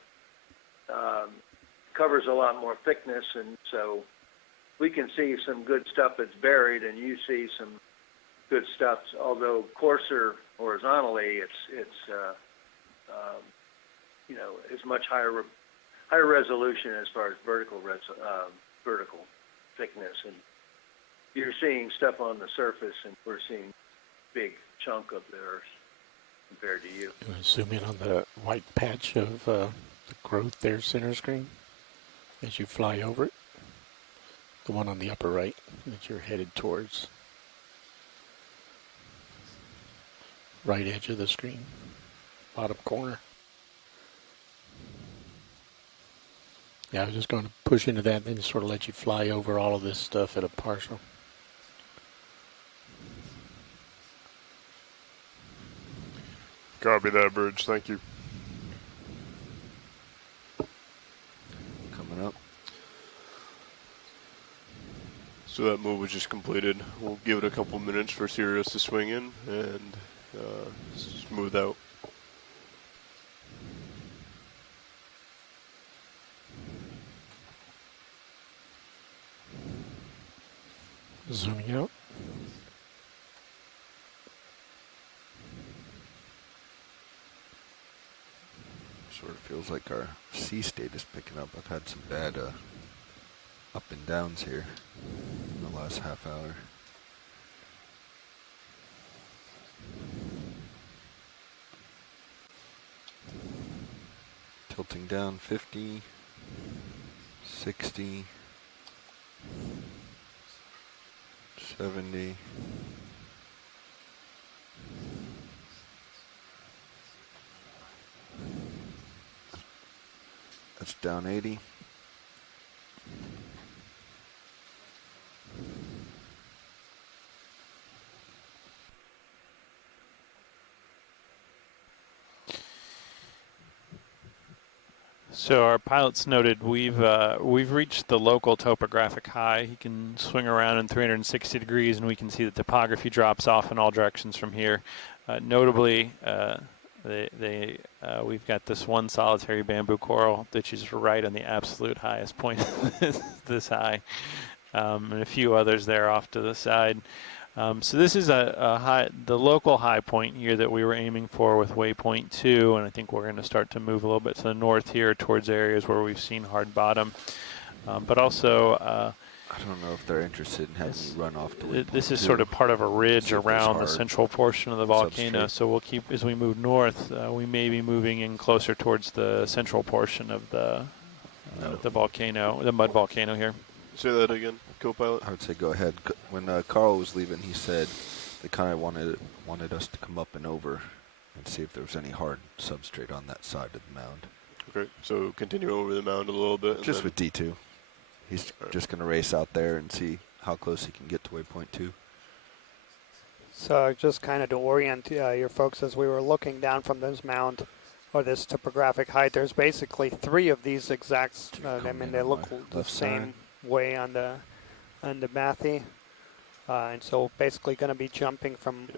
covers a lot more thickness, and so we can see some good stuff that's buried, and you see some good stuff. Although coarser horizontally, it's much higher resolution as far as vertical thickness, and you're seeing stuff on the surface, and we're seeing big chunk of the Earth compared to you. You want to zoom in on the white patch of the growth there, center screen, as you fly over it? The one on the upper right that you're headed towards. Right edge of the screen, bottom corner. Yeah, I was just going to push into that, then sort of let you fly over all of this stuff at a partial. Copy that, Bridge. Thank you. Coming up. So that move was just completed. We'll give it a couple minutes for Sirius to swing in and smooth out. Zooming out. Sort of feels like our sea state is picking up. I've had some bad up and downs here in the last half hour. Tilting down 50, 60, 70. That's down 80. So our pilots noted we've reached the local topographic high. He can swing around in 360 degrees, and we can see the topography drops off in all directions from here. Notably, we've got this one solitary bamboo coral that is right on the absolute highest point, this high, and a few others there off to the side. So this is the local high point here that we were aiming for with waypoint 2, and I think we're going to start to move a little bit to the north here towards areas where we've seen hard bottom. But also, I don't know if they're interested in having you run off to waypoint this is 2. sort of part of a ridge See if there's around the hard central portion of the volcano. substrate. So we'll keep, as we move north, we may be moving in closer towards the central portion of the volcano, the mud volcano here. Say that again, co-pilot. I would say go ahead. When Carl was leaving, he said they kind of wanted us to come up and over and see if there was any hard substrate on that side of the mound. Okay, so continue over the mound a little bit. Just with D2. He's just going to race out there and see how close he can get to waypoint 2. So just kind of to orient your folks, as we were looking down from this mound, or this topographic height, there's basically 3 of these exact, I mean, they look the same way on the Matthew. and so basically going to be jumping from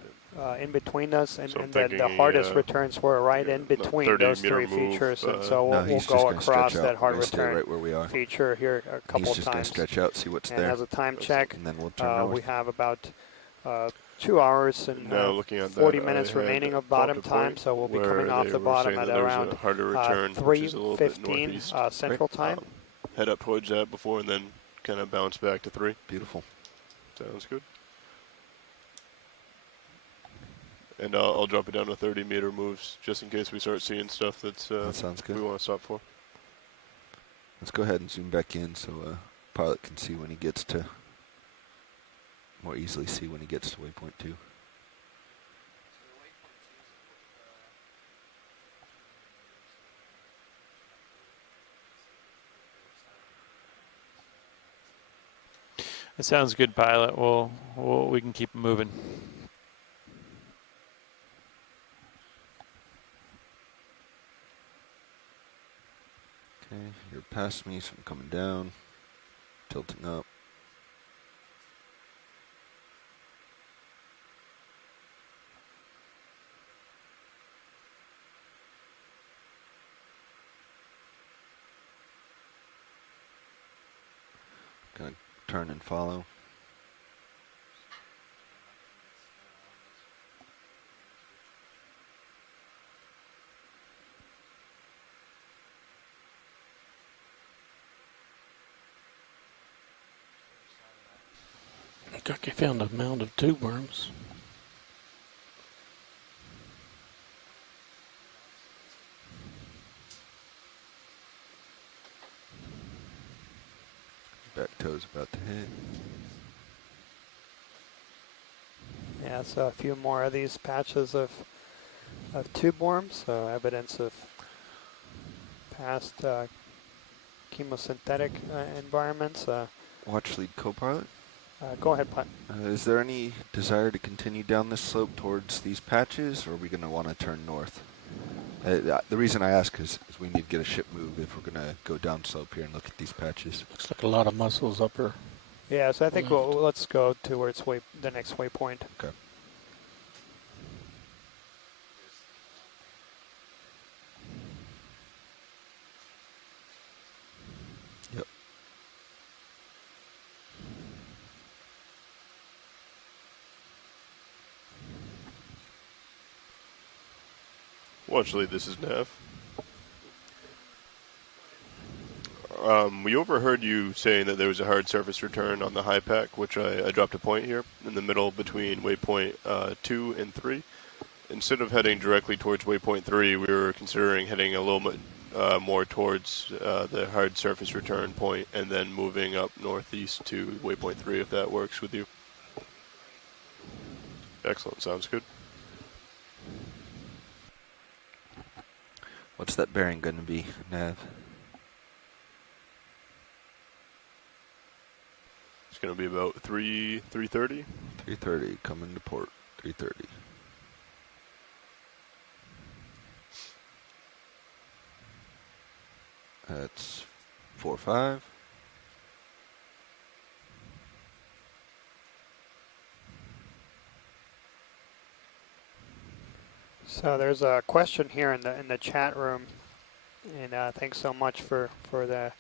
in between us, and, So I'm and then the thinking hardest returns were right in between 30 those meter three move, features, and so No, we'll he's just go going to across stretch that out. hard We're going to stay return right where we are. feature here a couple He's just going times. to stretch out, see what's And there. as a time check, And then we'll turn north. we have about 2 hours and Now looking at 40 that, minutes I had remaining of popped bottom a time, point so we'll be where coming off they the were bottom saying at that there's around a harder return, which is a little bit 3:15 northeast. Central Time. Head up towards that before and then kind of bounce back to 3. Beautiful. Sounds good. And I'll drop it down to 30 meter moves just in case we start seeing stuff that sounds good. we want to stop for. Let's go ahead and zoom back in so pilot can see when he gets to, more easily see when he gets to waypoint 2. That sounds good, pilot. We can keep moving. Okay, you're past me, so I'm coming down, tilting up. Gonna turn and follow. Look like you found a mound of tube worms. Back toe's about to hit. Yeah, so a few more of these patches of tube worms, so evidence of past chemosynthetic environments. Watch lead co-pilot. Go ahead, Pat. Is there any desire to continue down this slope towards these patches, or are we going to want to turn north? The reason I ask is we need to get a ship move if we're going to go down slope here and look at these patches. Looks like a lot of mussels upper. Yeah, so I think let's go towards the next waypoint. Okay. Yep. Watch lead, this is Nav. We overheard you saying that there was a hard surface return on the high pack, which I dropped a point here in the middle between waypoint 2 and 3. Instead of heading directly towards waypoint 3, we were considering heading a little bit more towards the hard surface return point and then moving up northeast to waypoint 3 if that works with you. Excellent, sounds good. What's that bearing going to be, Nav? It's going to be about 3:30. 3:30, coming to port, 3:30. That's 4-5. So there's a question here in the chat room, and thanks so much for the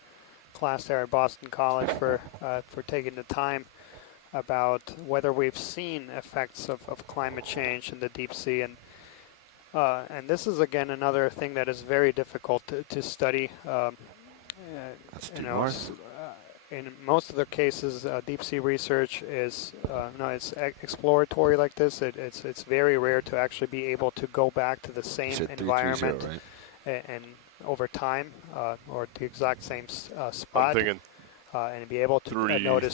class there at Boston College for taking the time about whether we've seen effects of climate change in the deep sea, and this is again another thing that is very difficult to study. That's due north. In most of the cases, deep sea research is it's exploratory like this. It's very rare to actually be able to go back to the same environment and over time or the exact same spot and be able to notice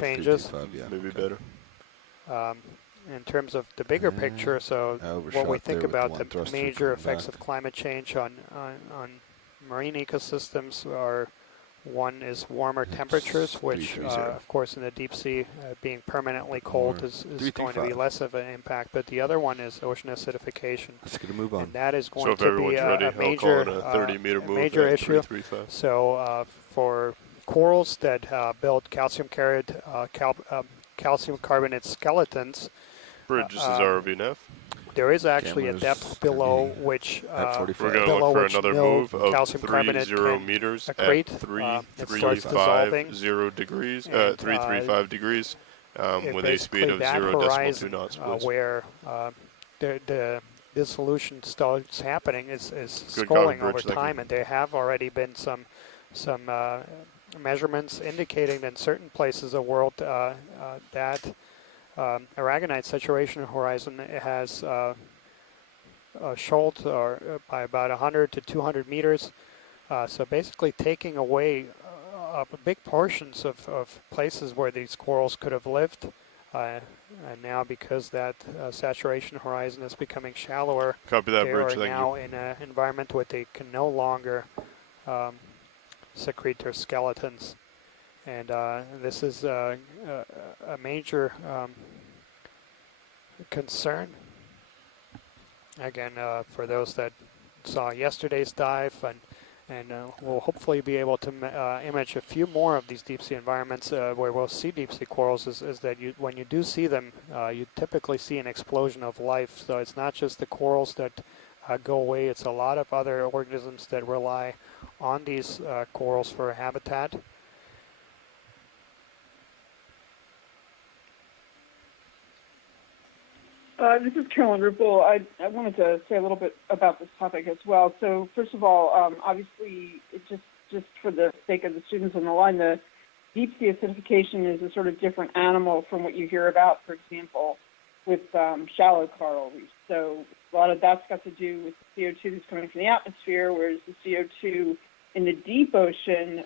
changes. 3, 5, yeah, maybe better. In terms of the bigger picture, so what we think about the major effects of climate change on marine ecosystems are. One is warmer temperatures, which, of course, in the deep sea, being permanently cold is going to be less of an impact. But the other one is ocean acidification. Let's get a move on. And that is going so if to be ready, a major, 30-meter move major at issue. 3, 3, 5. So for corals that build calcium carried calcium carbonate skeletons. Bridge, this is ROV There is actually a Cameras depth gonna below be which at 45. We're going to below look for which another no move of calcium carbonate 30 can meters accrete. at It starts dissolving. 350 degrees, And, 335 degrees, with a speed basically of that 0.2 horizon knots, please. where the dissolution starts happening is Good scrolling copy, over Bridge, thank time, you. and there have already been some measurements indicating that in certain places of the world that aragonite saturation horizon has shoaled by about 100 to 200 meters. So basically taking away big portions of places where these corals could have lived. And now because that saturation horizon is becoming shallower, Copy that, they Bridge, are thank now you. in an environment where they can no longer secrete their skeletons. And this is a major concern. Again, for those that saw yesterday's dive, and we'll hopefully be able to image a few more of these deep sea environments where we'll see deep sea corals. Is that when you do see them, you typically see an explosion of life. So it's not just the corals that go away; it's a lot of other organisms that rely on these corals for habitat. This is Carolyn Rupel. I wanted to say a little bit about this topic as well. So first of all, obviously, just for the sake of the students on the line, the deep sea acidification is a sort of different animal from what you hear about, for example, with shallow coral reefs. So a lot of that's got to do with the CO2 that's coming from the atmosphere, whereas the CO2 in the deep ocean,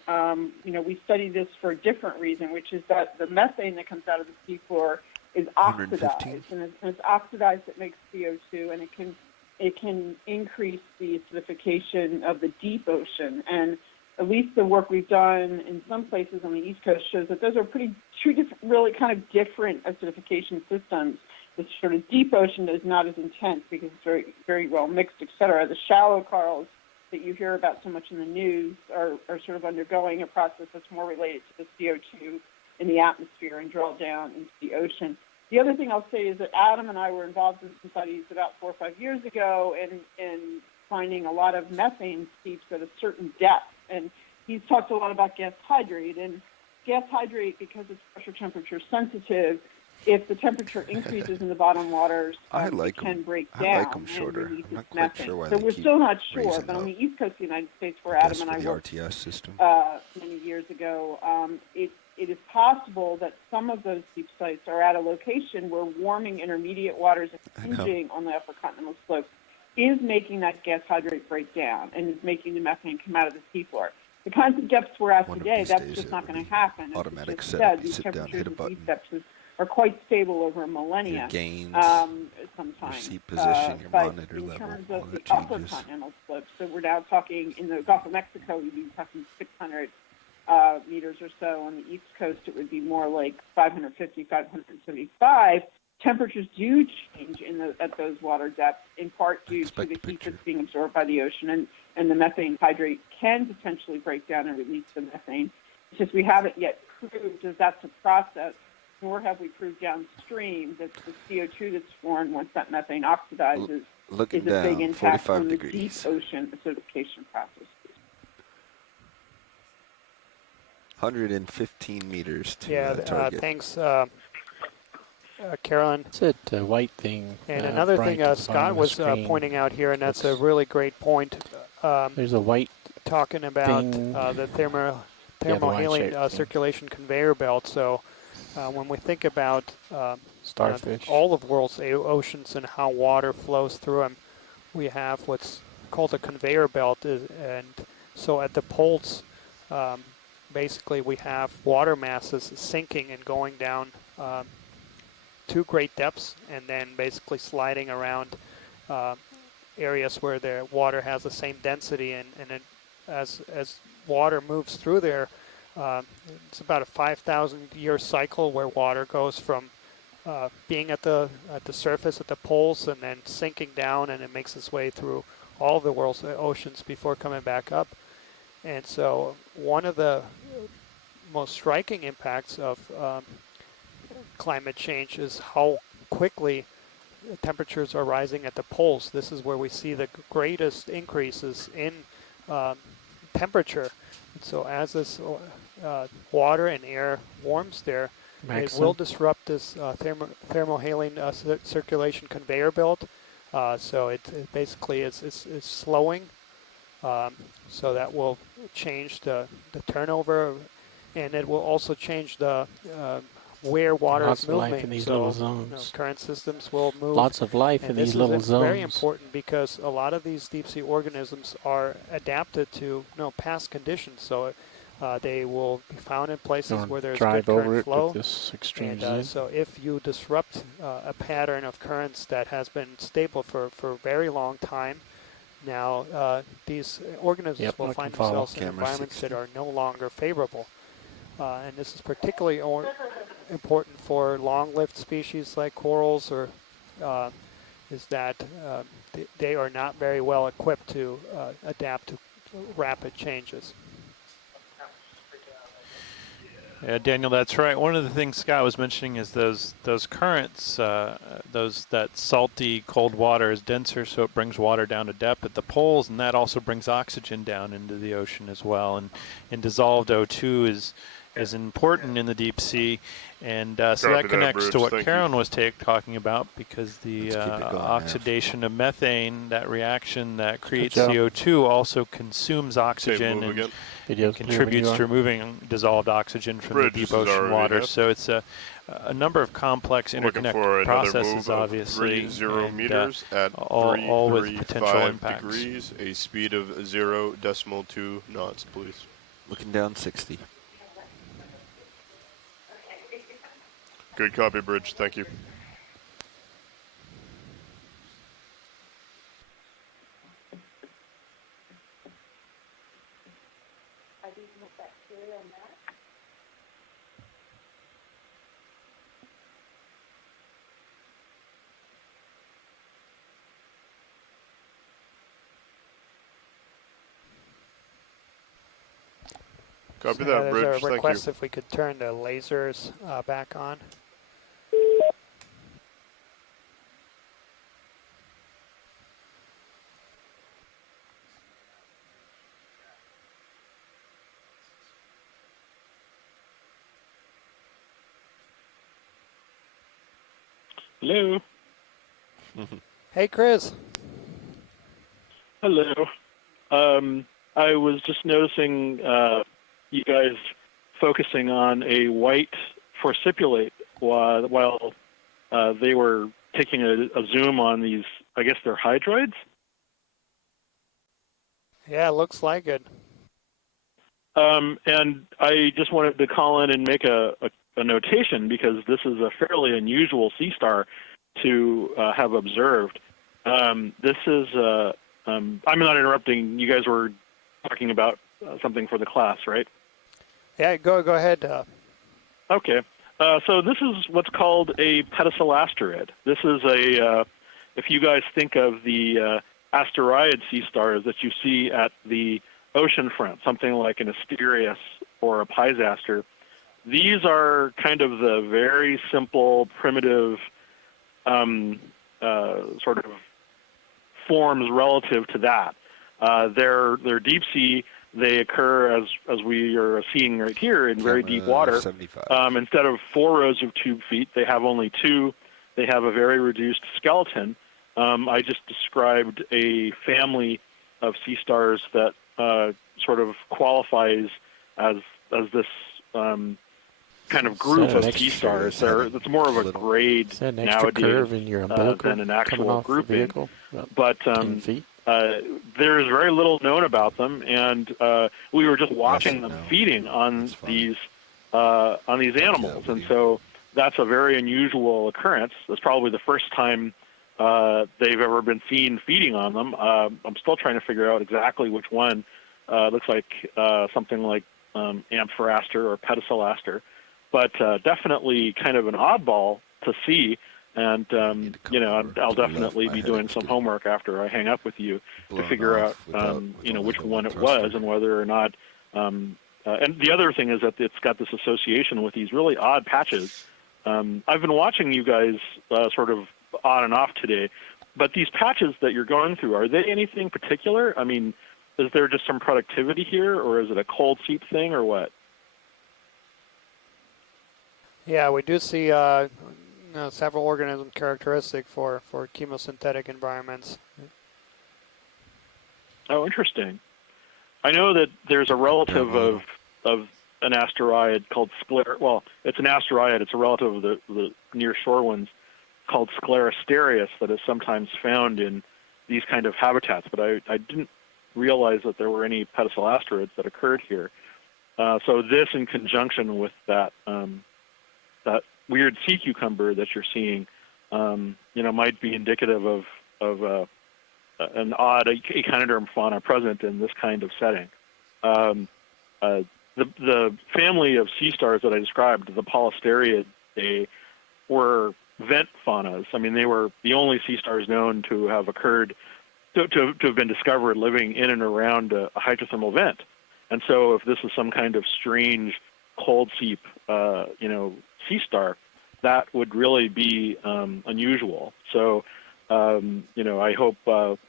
we study this for a different reason, which is that the methane that comes out of the seafloor is oxidized, and it's oxidized that makes CO2, and it can increase the acidification of the deep ocean. And at least the work we've done in some places on the East Coast shows that those are two different, really kind of different acidification systems. The sort of deep ocean is not as intense because it's very, very well mixed, et cetera. The shallow corals that you hear about so much in the news are sort of undergoing a process that's more related to the CO2 in the atmosphere and draw down into the ocean. The other thing I'll say is that Adam and I were involved in some studies about 4 or 5 years ago in finding a lot of methane seeps at a certain depth. And he's talked a lot about gas hydrate. And gas hydrate, because it's pressure temperature sensitive, if the temperature increases in the bottom waters, it can break down. I like them shorter. I'm not quite methane. sure why So they we're keep still not sure, raising but on up. the east coast of the United States, where I Adam guess and I for the worked RTS system. many years ago, it is possible that some of those deep sites are at a location where warming intermediate waters impinging on the upper continental slopes is making that gas hydrate break down and is making the methane come out of the seafloor. The kinds of depths we're at today, that's just not going to happen. Automatic As setup. You these sit down, hit a temperatures button. and these depths are quite stable over a millennia. Your gains, sometimes. your seat position, your but monitor in level, terms all of the that upper changes. continental slopes, so we're now talking in the Gulf of Mexico, we'd be talking 600 meters or so. On the East Coast, it would be more like 550, 575. Temperatures do change at those water depths, in part due to the heat that's being absorbed by the ocean, and the methane hydrate can potentially break down and release the methane. It's just we haven't yet proved that that's a process, nor have we proved downstream that the CO2 that's formed once that methane oxidizes Looking is a big down, impact 45 on the degrees. deep ocean acidification process. 115 meters to target. Thanks, Carolyn. It's that white thing. And another bright thing at the Scott bottom of the was screen. pointing out here, and that's a really great point. There's a white talking about thing. the line-shaped thermohaline thing. circulation conveyor belt. So when we think about Starfish. all of the world's oceans and how water flows through them, we have what's called a conveyor belt. And so at the poles, basically we have water masses sinking and going down to great depths, and then basically sliding around areas where the water has the same density, and it, as water moves through there, it's about a 5,000 year cycle where water goes from being at the surface at the poles and then sinking down, and it makes its way through all of the world's oceans before coming back up. And so one of the most striking impacts of climate change is how quickly temperatures are rising at the poles. This is where we see the greatest increases in temperature. And so as this water and air warms there, it will disrupt this thermohaline circulation conveyor belt. So it basically is slowing. So that will change the turnover, and it will also change the where water Lots is of life moving. in these So little zones. current systems will move. Lots of life and in this these little is very zones. important because a lot of these deep sea organisms are adapted to past conditions. So they will be found in places where there's good current flow. This extreme And zoom. so if you disrupt a pattern of currents that has been stable for a very long time, now these organisms will find themselves in environments that are no longer favorable. And this is particularly important for long-lived species like corals, or is that they are not very well equipped to adapt to rapid changes. Yeah, Daniel, that's right. One of the things Scott was mentioning is those currents, that salty cold water is denser, so it brings water down to depth at the poles, and that also brings oxygen down into the ocean as well. And dissolved O2 is important in the deep sea, and so that connects to what Karen was talking about, because the oxidation of methane, that reaction that creates CO2, also consumes oxygen and contributes to removing dissolved oxygen from the deep ocean water. So it's a number of complex interconnected processes, obviously, 30 meters at all with potential 335 impacts. degrees, a speed of 0.2 knots, please. Looking down 60. Good copy, Bridge. Thank you. Copy that, Bridge. There's a Thank request you. if we could turn the lasers back on. Hello. Hey, Chris. Hello. I was just noticing you guys focusing on a white forcipulate while they were taking a zoom on these, I guess they're hydroids? Yeah, it looks like it. And I just wanted to call in and make a notation, because this is a fairly unusual sea star to have observed. This is, I'm not interrupting, you guys were talking about something for the class, right? Yeah, go ahead. Okay. So this is what's called a pedicelasterid. This is if you guys think of the asteroid sea stars that you see at the ocean front, something like an Asterias or a Pisaster, these are kind of the very simple, primitive sort of forms relative to that. They're deep sea. They occur, as we are seeing right here, in very deep water. Instead of 4 rows of tube feet, they have only 2. They have a very reduced skeleton. I just described a family of sea stars that sort of qualifies as this kind of group of sea stars. It's more of a grade nowadays curve in your umbilical than an actual grouping. But 10 feet. There's very little known about them, and we were just watching them feeding on these animals, and so that's a very unusual occurrence. That's probably the first time they've ever been seen feeding on them. I'm still trying to figure out exactly which one. Looks like something like Amphoraster or Pedicelaster, but definitely kind of an oddball to see. And I'll definitely be doing some homework after I hang up with you to figure out which one it was and whether or not. And the other thing is that it's got this association with these really odd patches I've been watching you guys sort of on and off today, but these patches that you're going through, are they anything particular? I mean, is there just some productivity here, or is it a cold seep thing, or what? Yeah, we do see several organisms characteristic for chemosynthetic environments. Oh, interesting. I know that there's a relative of an asteroid called well, it's an asteroid. It's a relative of the near shore ones called Sclerosterius that is sometimes found in these kind of habitats. But I didn't realize that there were any pedicel asteroids that occurred here. So this, in conjunction with that that weird sea cucumber that you're seeing, might be indicative of an odd echinoderm fauna present in this kind of setting. The family of sea stars that I described, the Polystereidae, were vent faunas. I mean, they were the only sea stars known to have occurred, to have been discovered living in and around a hydrothermal vent. And so if this is some kind of strange cold seep, sea star, that would really be unusual. So, I hope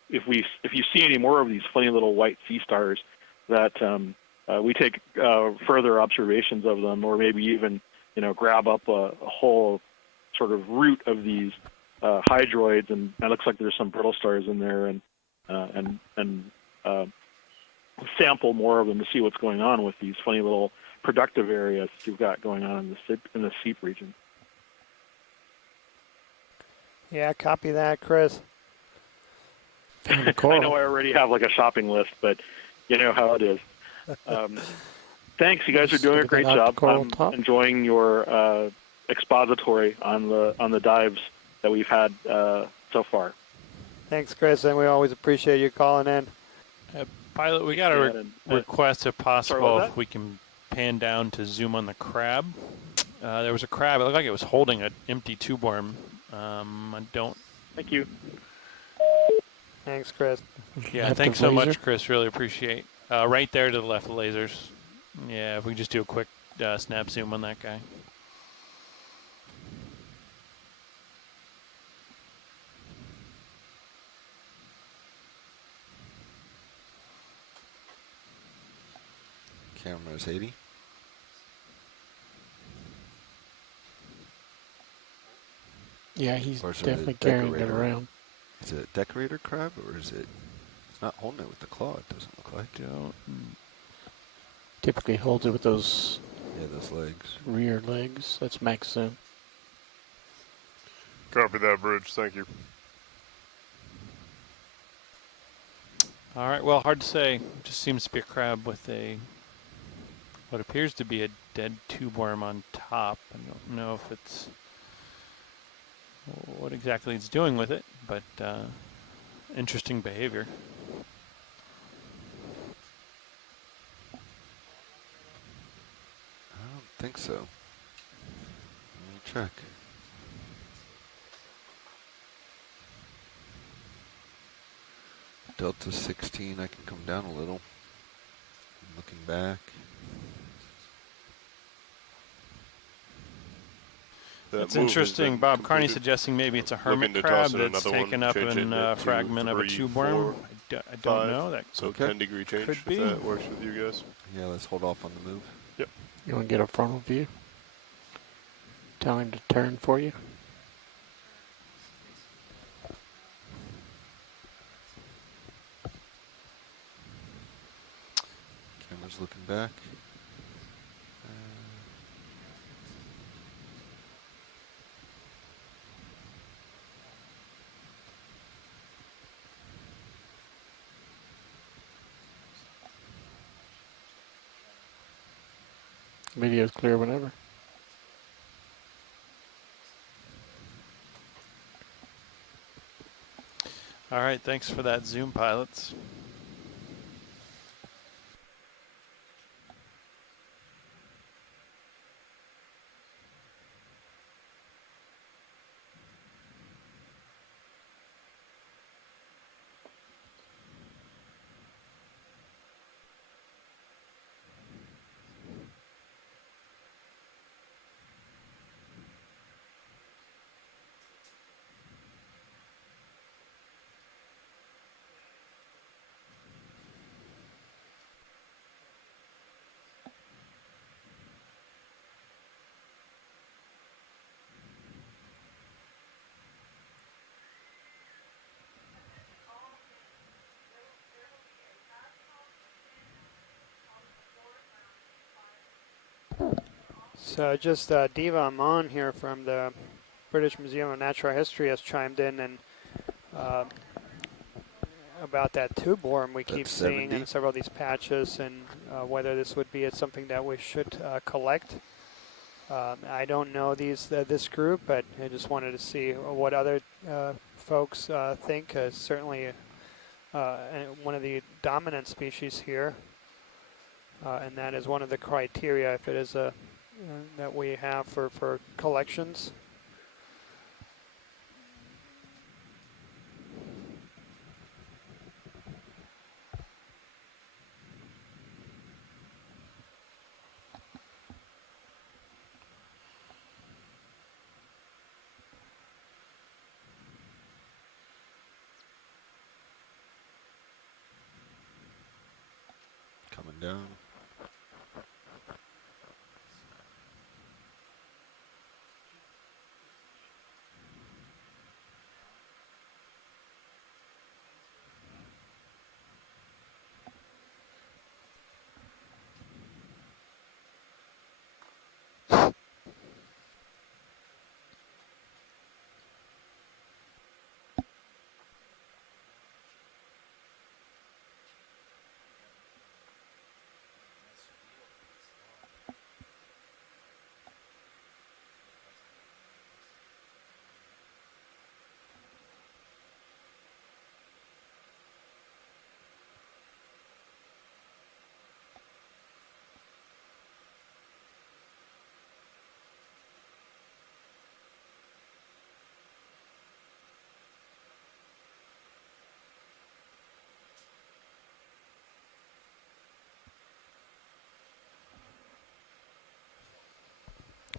if you see any more of these funny little white sea stars, that we take further observations of them, or maybe even grab up a whole sort of root of these hydroids, and it looks like there's some brittle stars in there, and sample more of them to see what's going on with these funny little productive areas that you've got going on in the seep region. Yeah, copy that, Chris. I know I already have like a shopping list, but you know how it is. Thanks, you guys are doing a great job. I'm enjoying your expository on the dives that we've had so far. Thanks, Chris, and we always appreciate you calling in. Pilot, we got a request, if possible, Sorry, if we can pan down to zoom on the crab. There was a crab. It looked like it was holding an empty tube worm. I don't. Thank you. Thanks, Chris. Yeah, thanks so much, Chris. Really appreciate. Right there to the left of lasers. Yeah, if we just do a quick snap zoom on that guy. Camera's 80. Yeah, he's definitely carrying it around. Is it a decorator crab, or is it? It's not holding it with the claw. It doesn't look like. Typically holds it with those. Yeah, those legs. Rear legs. That's max zoom. Copy that, Bridge. Thank you. All right. Well, hard to say. It just seems to be a crab with what appears to be a dead tube worm on top. I don't know if it's what exactly it's doing with it, but interesting behavior. I don't think so. Let me check. Delta 16, I can come down a little. I'm looking back. It's interesting. Bob Carney suggesting maybe it's a hermit crab that's taken up in a fragment of a tube worm. I don't know. That so 10-degree change, could be. if that works with you guys. Yeah, let's hold off on the move. Yep. You want to get a frontal view? Tell him to turn for you. Camera's looking back. Video's clear whenever. All right, thanks for that zoom, pilots. So just Diva Amon here from the British Museum of Natural History has chimed in and about that tube worm we keep seeing in several of these patches, and whether this would be something that we should collect. I don't know this group, but I just wanted to see what other folks think. Certainly one of the dominant species here, and that is one of the criteria if it is that we have for collections. Coming down.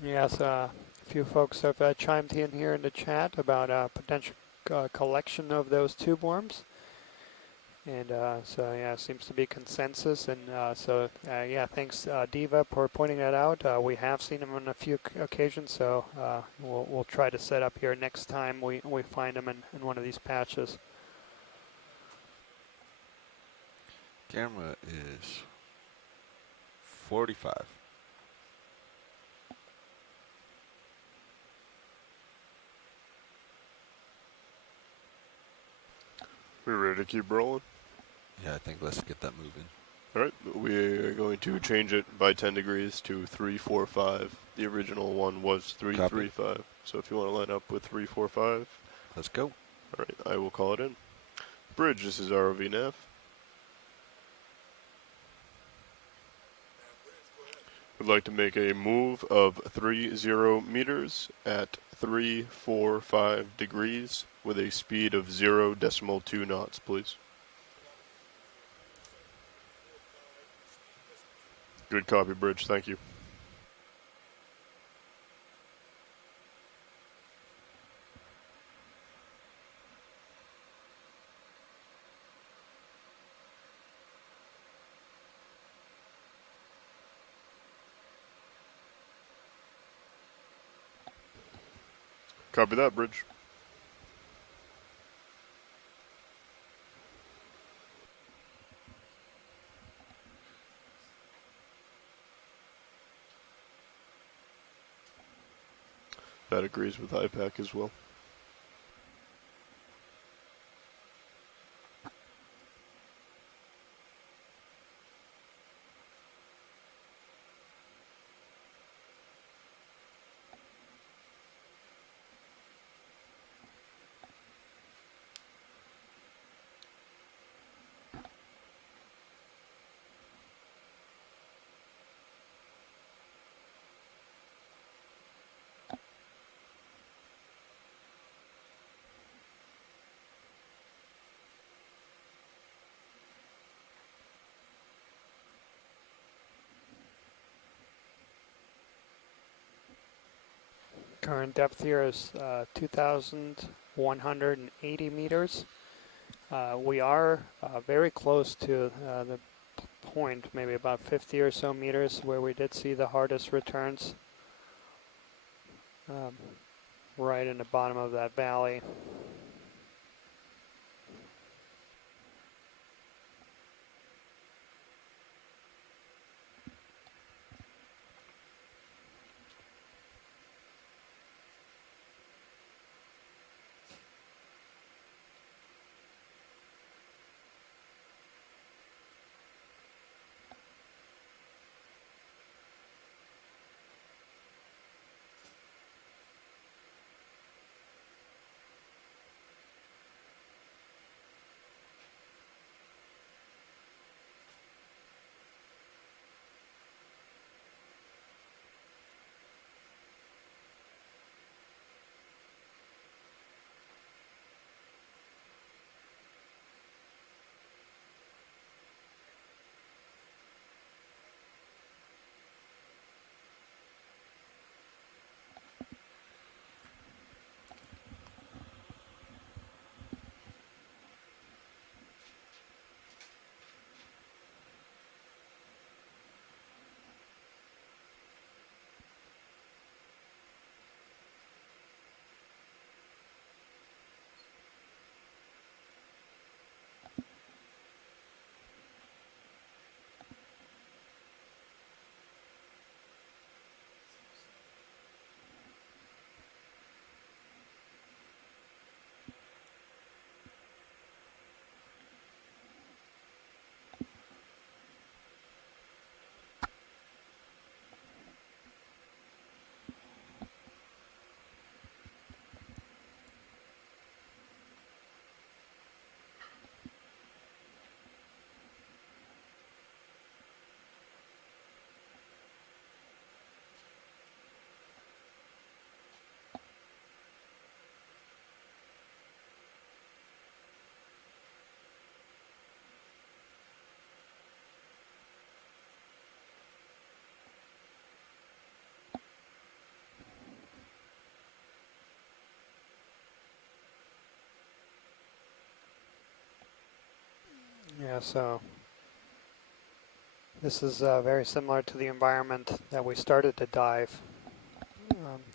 Yes, a few folks have chimed in here in the chat about a potential collection of those tube worms. And so, yeah, seems to be consensus. And so, yeah, thanks, Diva, for pointing that out. We have seen them on a few occasions, so we'll try to set up here next time we find them in one of these patches. Camera is 45. We're ready to keep rolling? Yeah, I think let's get that moving. All right, we're going to change it by 10 degrees to 345. The original one was 335. So if you want to line up with 345. Let's go. All right, I will call it in. Bridge, this is ROV nav. Would like to make a move of 30 meters at 345 degrees with a speed of 0.2 knots, please. Good copy, Bridge. Thank you. Copy that, Bridge. That agrees with IPAC as well. Current depth here is 2,180 meters. We are very close to the point, maybe about 50 or so meters, where we did see the hardest returns, right in the bottom of that valley. Yeah, so this is very similar to the environment that we started to dive.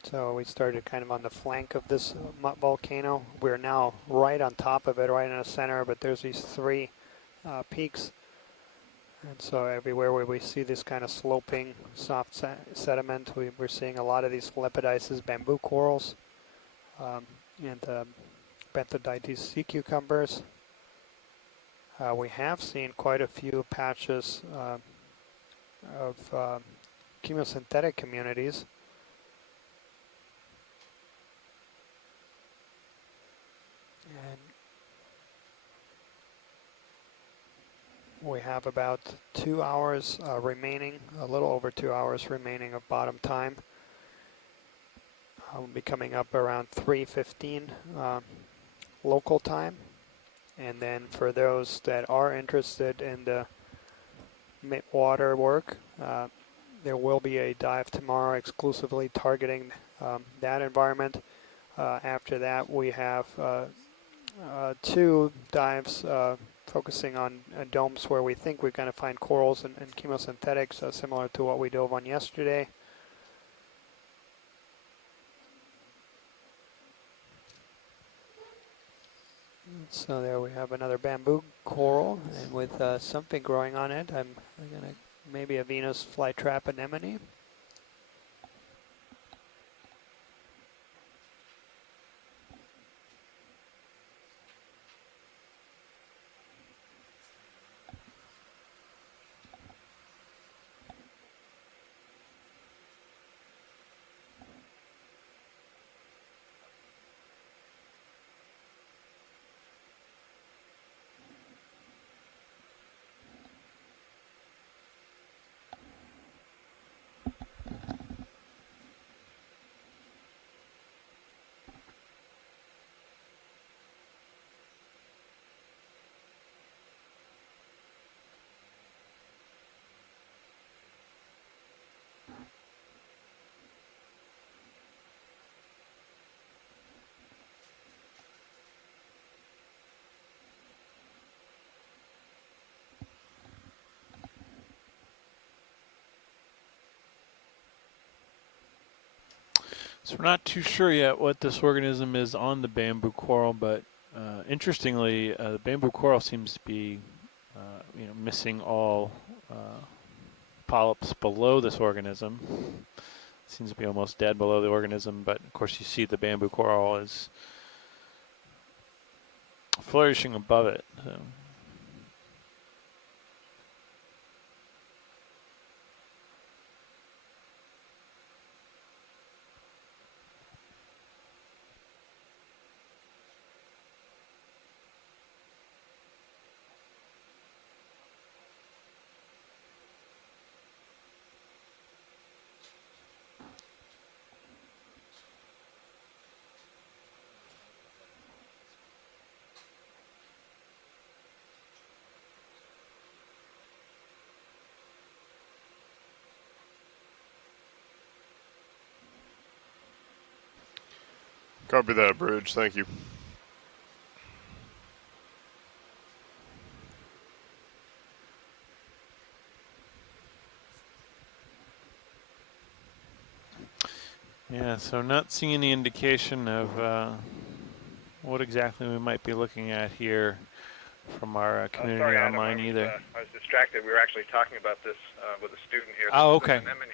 So we started kind of on the flank of this volcano. We're now right on top of it, right in the center, but there's these three peaks. And so everywhere where we see this kind of sloping soft sediment, we're seeing a lot of these lepidices, bamboo corals, and Benthodictes sea cucumbers. We have seen quite a few patches of chemosynthetic communities. And we have about 2 hours remaining, a little over 2 hours remaining of bottom time. We'll be coming up around 3:15 local time. And then for those that are interested in the mid-water work, there will be a dive tomorrow exclusively targeting that environment. After that, we have 2 dives focusing on domes where we think we're going to find corals and chemosynthetics, similar to what we dove on yesterday. So there we have another bamboo coral, and with something growing on it. I'm gonna maybe a Venus flytrap anemone. So we're not too sure yet what this organism is on the bamboo coral, but interestingly, the bamboo coral seems to be, missing all polyps below this organism. Seems to be almost dead below the organism, but of course you see the bamboo coral is flourishing above it. So. Copy that, Bridge. Thank you. Yeah, so not seeing any indication of what exactly we might be looking at here from our community sorry, Adam, online either. I was distracted. We were actually talking about this with a student here. Oh, This is okay. an anemone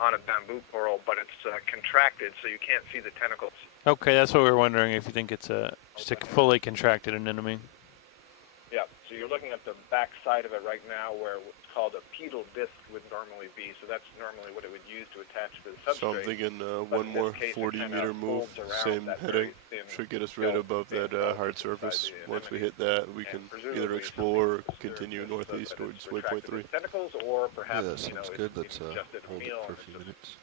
on a bamboo coral, but it's contracted, so you can't see the tentacles. Okay, that's what we were wondering, if you think it's just a fully contracted anemone. Yeah, so you're looking at the back side of it right now where what's called a pedal disc would normally be. So that's normally what it would use to attach to the substrate. So I'm thinking But one in more this case, it 40-meter kinda move, folds around same that heading, very thin should get us right skeleton above that inside hard the surface. Once we anemone. hit that, we can And either presumably explore or something continue just northeast that towards it's retracted waypoint 3. with tentacles, or perhaps Yeah, that you know, sounds it's good. Let's ingested a hold meal it for a and few it's just minutes.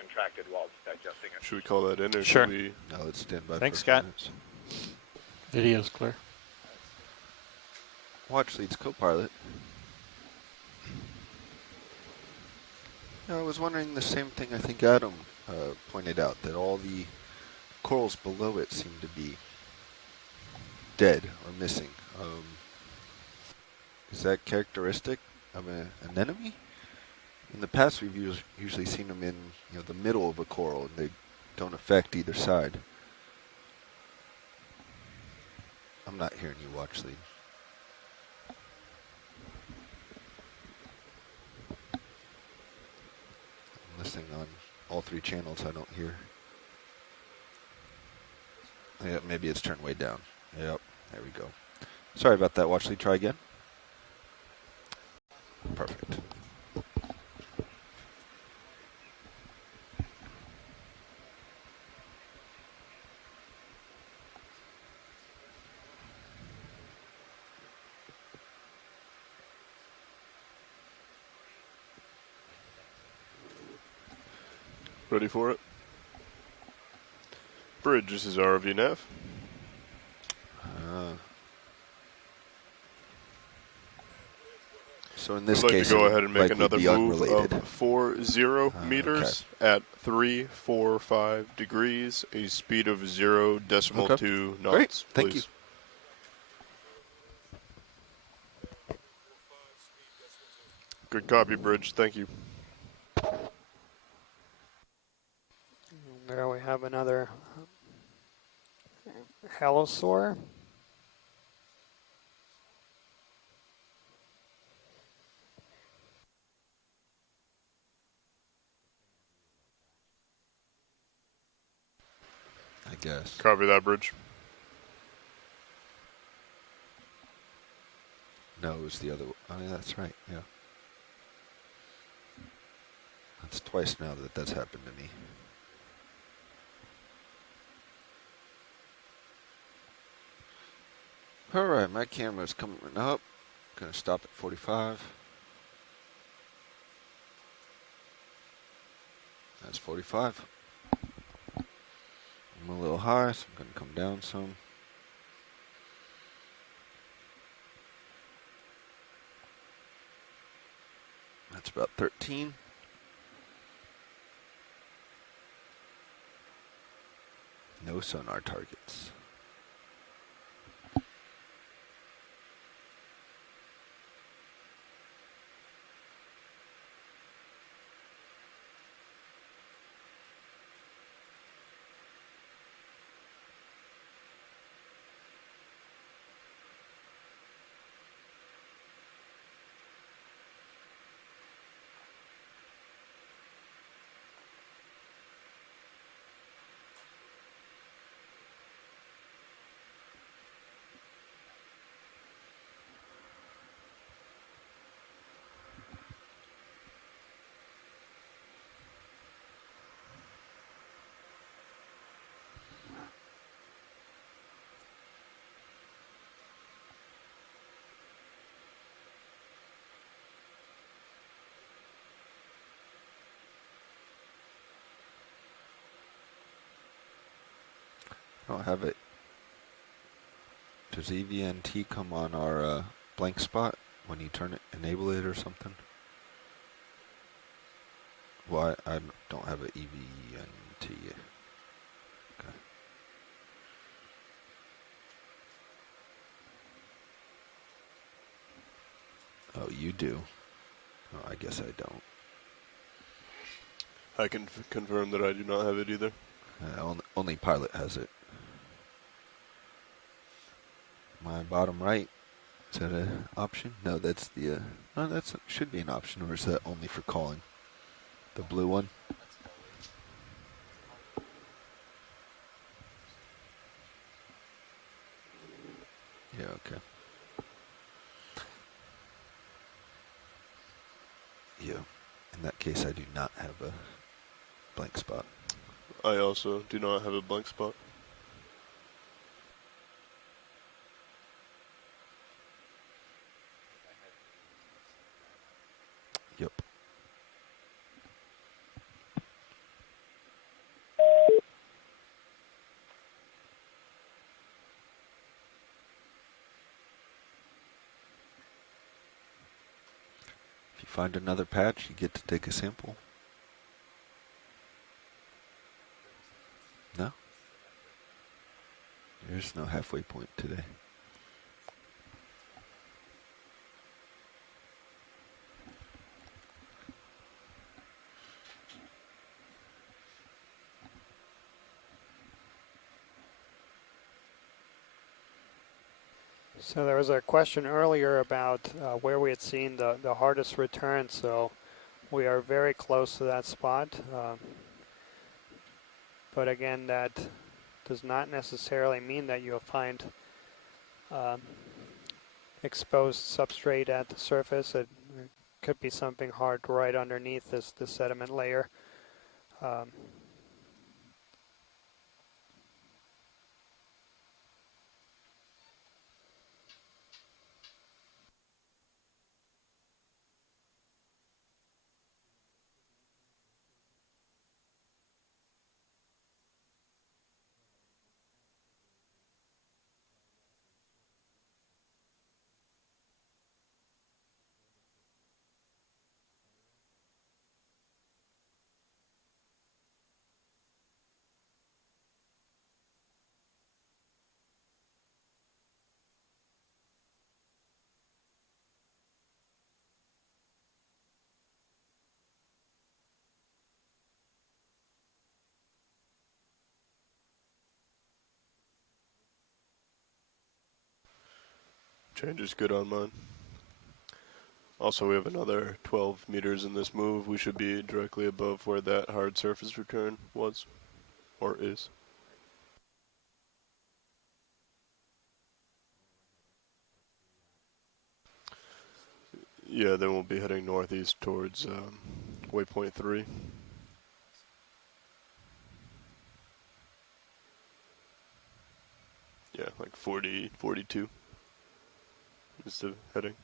contracted while it's digesting it. Should we call that in, or Sure. should we? No, let's stand by Thanks, for a few Scott. minutes. Video's clear. Watch leads co-pilot. I was wondering the same thing I think Adam pointed out, that all the corals below it seem to be dead or missing. Is that characteristic of an anemone? In the past, we've usually seen them in the middle of a coral, and they don't affect either side. I'm not hearing you, watch lead. I'm listening on all 3 channels. I don't hear. Yeah, maybe it's turned way down. Yep, there we go. Sorry about that, watch lead. Try again. Perfect. Ready for it? Bridge, this is ROV nav. So in this I'd like case, to go ahead and make another move unrelated. of 40 meters at 345 degrees, a speed of 0.2 knots. Great, thank please. Good copy, Bridge. Thank you. There we have another halosaur. I guess. Copy that, Bridge. No, it was the other one. Oh, yeah, that's right, yeah. That's twice now that that's happened to me. Alright, my camera's coming up. Gonna stop at 45. That's 45. I'm a little high, so I'm gonna come down some. That's about 13. No sonar targets. I don't have it. Does EVNT come on our blank spot when you turn it, enable it or something? Well, I don't have an EVNT. Okay. Oh, you do? Oh, I guess I don't. I can confirm that I do not have it either. Only pilot has it. My bottom right, is that an option? No, that's the, oh, that should be an option, or is that only for calling? The blue one? Yeah, okay. Yeah, in that case I do not have a blank spot. I also do not have a blank spot. Yep. If you find another patch, you get to take a sample. No? There's no halfway point today. So there was a question earlier about where we had seen the hardest return, so we are very close to that spot. But again, that does not necessarily mean that you'll find exposed substrate at the surface. It could be something hard right underneath this sediment layer. Change is good on mine. Also, we have another 12 meters in this move. We should be directly above where that hard surface return was, or is. Yeah, then we'll be heading northeast towards waypoint 3. Yeah, like 40, 42 is the heading.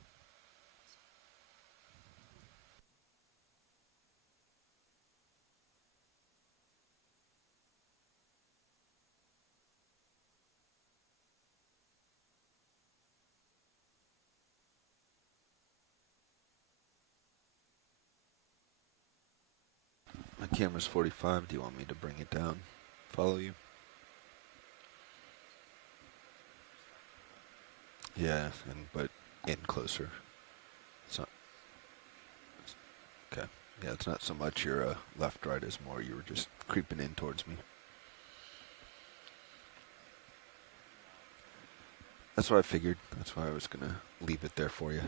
My camera's 45. Do you want me to bring it down? Follow you? Yeah, but in closer. It's not. Okay. Yeah, it's not so much your left, right, as more you were just creeping in towards me. That's what I figured. That's why I was gonna leave it there for you.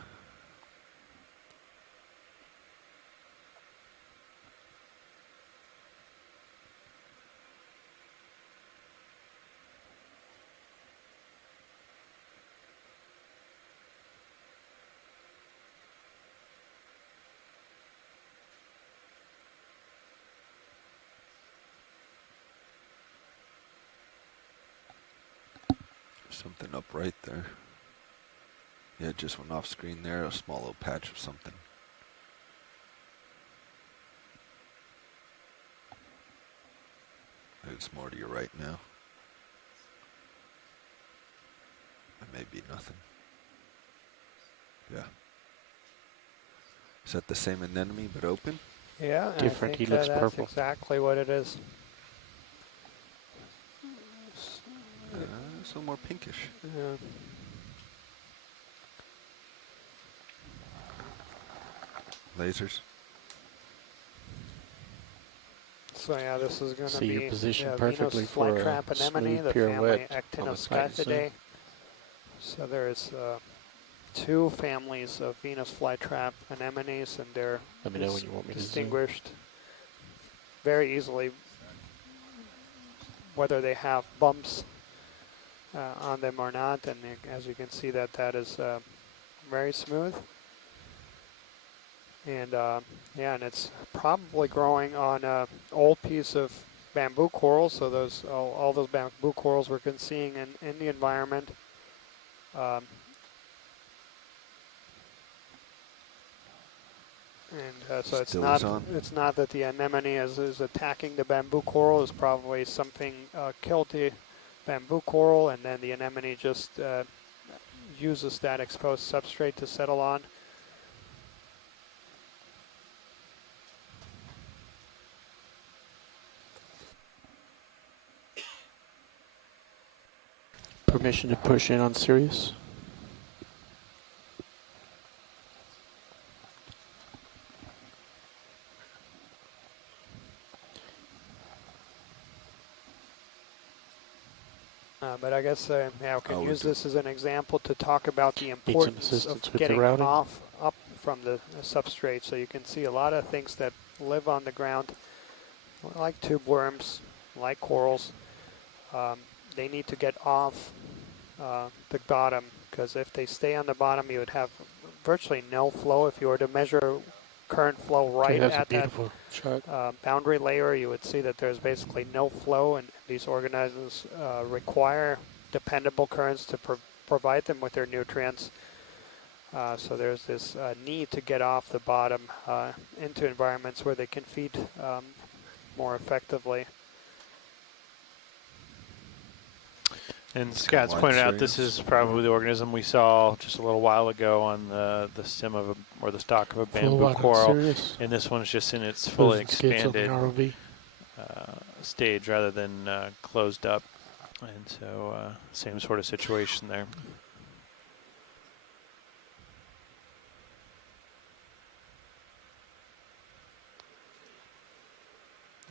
Something up right there. Yeah, it just went off screen there. A small little patch of something. It's more to your right now. It may be nothing. Yeah. Is that the same anemone but open? Yeah, Different. I think He looks that's purple. exactly what it is. It's a little more pinkish. Yeah. Lasers. So yeah, this is going to See, be you're positioned the perfectly Venus for a flytrap anemone, smooth the family pirouette on the tight zoom. Actinoscyphidae. So there's 2 families of Venus flytrap anemones, and they're Let me know when you want me to zoom. distinguished very easily whether they have bumps on them or not. And as you can see, that is very smooth. And yeah, and it's probably growing on an old piece of bamboo coral. So those all those bamboo corals we're seeing in the environment. And so it's not that the anemone is attacking the bamboo coral. It's probably something killed the bamboo coral, and then the anemone just uses that exposed substrate to settle on. Permission to push in on Sirius. But I guess yeah, we can Oh, use this as an example to talk about the some importance assistance of with the getting routing? up from the substrate. So you can see a lot of things that live on the ground, like tube worms, like corals. They need to get off the bottom, because if they stay on the bottom, you would have virtually no flow. If you were to measure current flow Okay, right that's a at that beautiful shot. boundary layer, you would see that there's basically no flow, and these organisms require dependable currents to provide them with their nutrients. So there's this need to get off the bottom into environments where they can feed more effectively. And It's Scott's kinda pointed wide out this serious. is probably the organism we saw just a little while ago on the stem of or the stalk of a Full bamboo wide on coral, Sirius. and this one's just in its Those fully are skids on the expanded ROV. stage rather than closed up, and so same sort of situation there.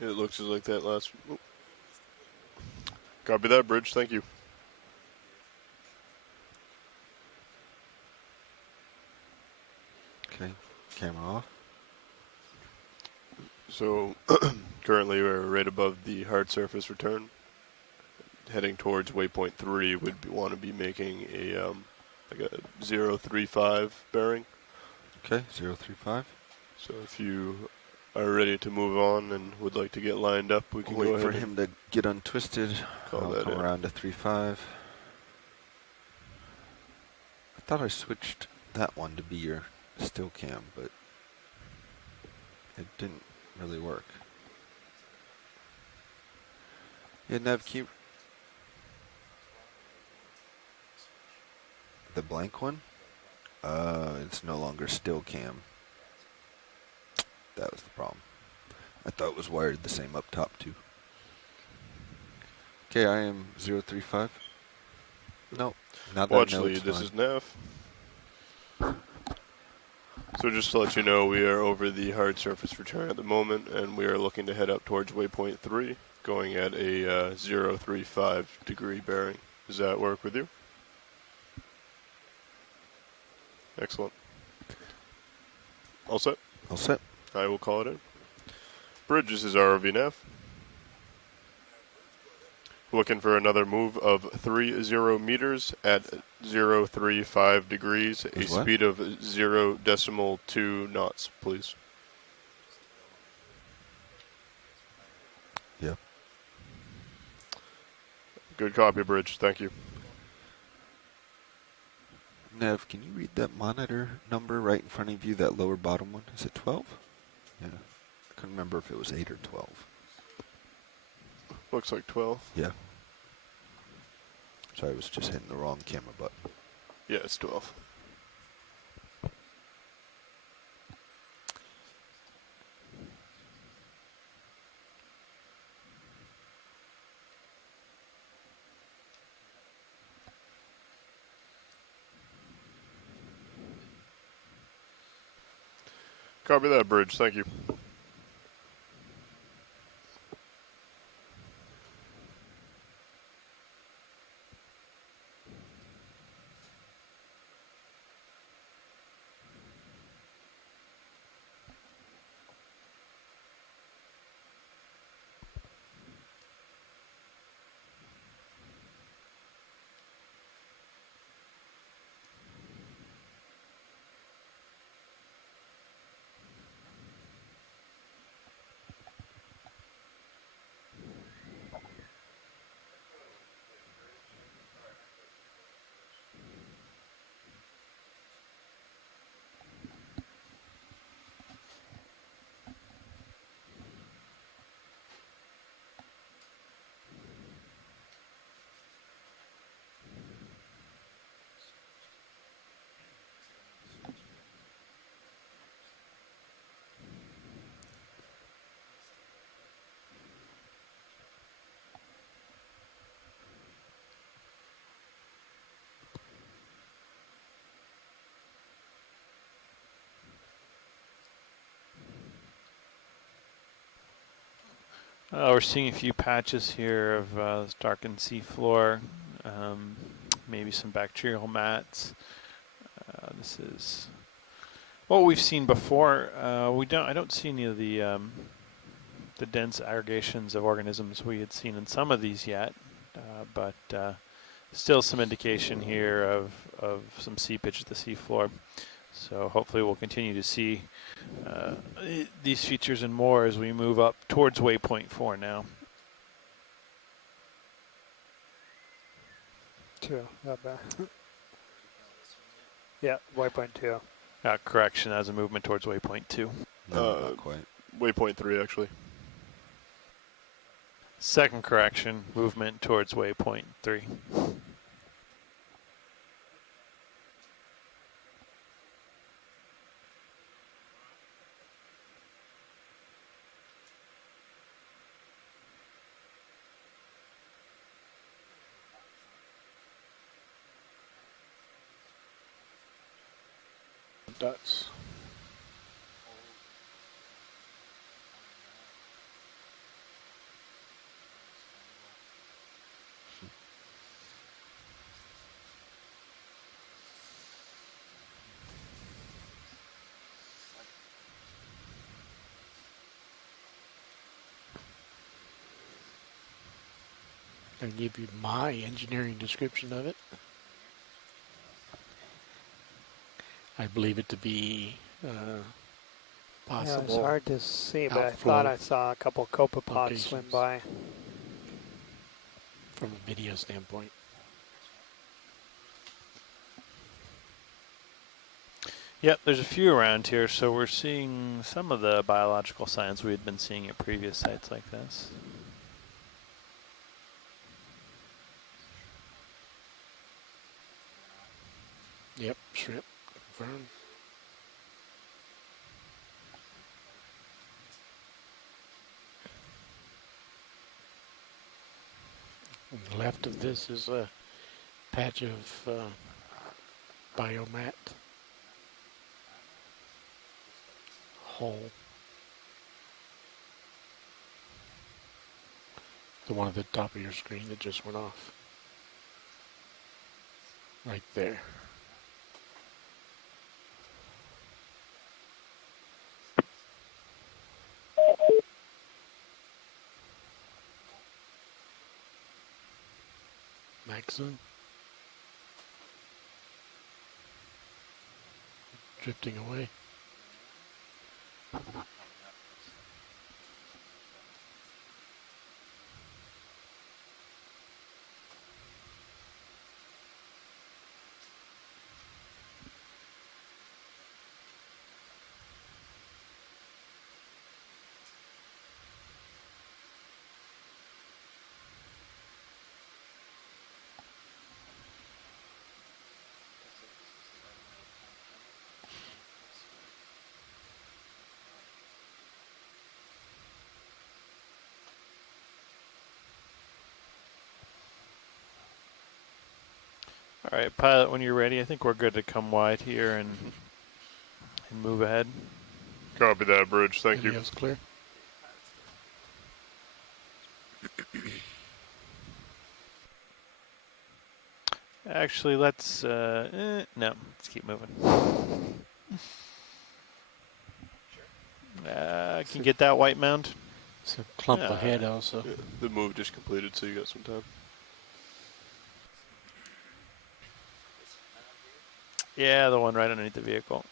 It looks just like that last. Oop. Copy that, Bridge. Thank you. Okay, camera off. So currently we're right above the hard surface return. Heading towards waypoint 3 would want to be making a like a 035 bearing. Okay, 035. So if you are ready to move on and would like to get lined up, we can Wait go ahead for and him to get untwisted. call I'll that come in. around to 35. I thought I switched that one to be your still cam, but it didn't really work. Yeah, Nev, keep the blank one. It's no longer still cam. That was the problem. I thought it was wired the same up top too. Okay, I am 035. No, not that Watch I know lead, it's this fine. is Nav. So just to let you know, we are over the hard surface return at the moment, and we are looking to head up towards waypoint 3, going at a 035 degree bearing. Does that work with you? Excellent. All set? All set. I will call it in. Bridge, this is ROV Nav. Looking for another move of 30 meters at 035 degrees, a Is what? speed of 0.2 knots, please. Yep. Good copy, Bridge. Thank you. Nev, can you read that monitor number right in front of you, that lower bottom one? Is it 12? Yeah. I couldn't remember if it was 8 or 12. Looks like 12. Yeah. Sorry, I was just hitting the wrong camera button. Yeah, it's 12. Copy that, Bridge. Thank you. We're seeing a few patches here of darkened seafloor maybe some bacterial mats. This is what we've seen before. I don't see any of the dense aggregations of organisms we had seen in some of these yet, but still some indication here of some seepage at the seafloor. So hopefully we'll continue to see these features and more as we move up towards waypoint 4 now. 2, not bad. Yeah, waypoint 2. Correction, as a movement towards waypoint 2. No, not quite. Waypoint 3, actually. Second correction, movement towards waypoint 3. Dots. I'll give you my engineering description of it. I believe it to be possible. Yeah, it's hard to see, but I outflow thought I saw a couple copepods swim locations by. from a video standpoint. Yep, there's a few around here, so we're seeing some of the biological signs we had been seeing at previous sites like this. Yep, shrimp, confirmed. On the left of this is a patch of biomat hole. The one at the top of your screen that just went off. Right there. Maxim. Drifting away. All right, pilot, when you're ready, I think we're good to come wide here and move ahead. Copy that, Bridge. Thank you. Video's clear. Actually, let's, no, let's keep moving. Can you get that white mound? It's a clump ahead also. Yeah, the move just completed, so you got some time. Yeah, the one right underneath the vehicle.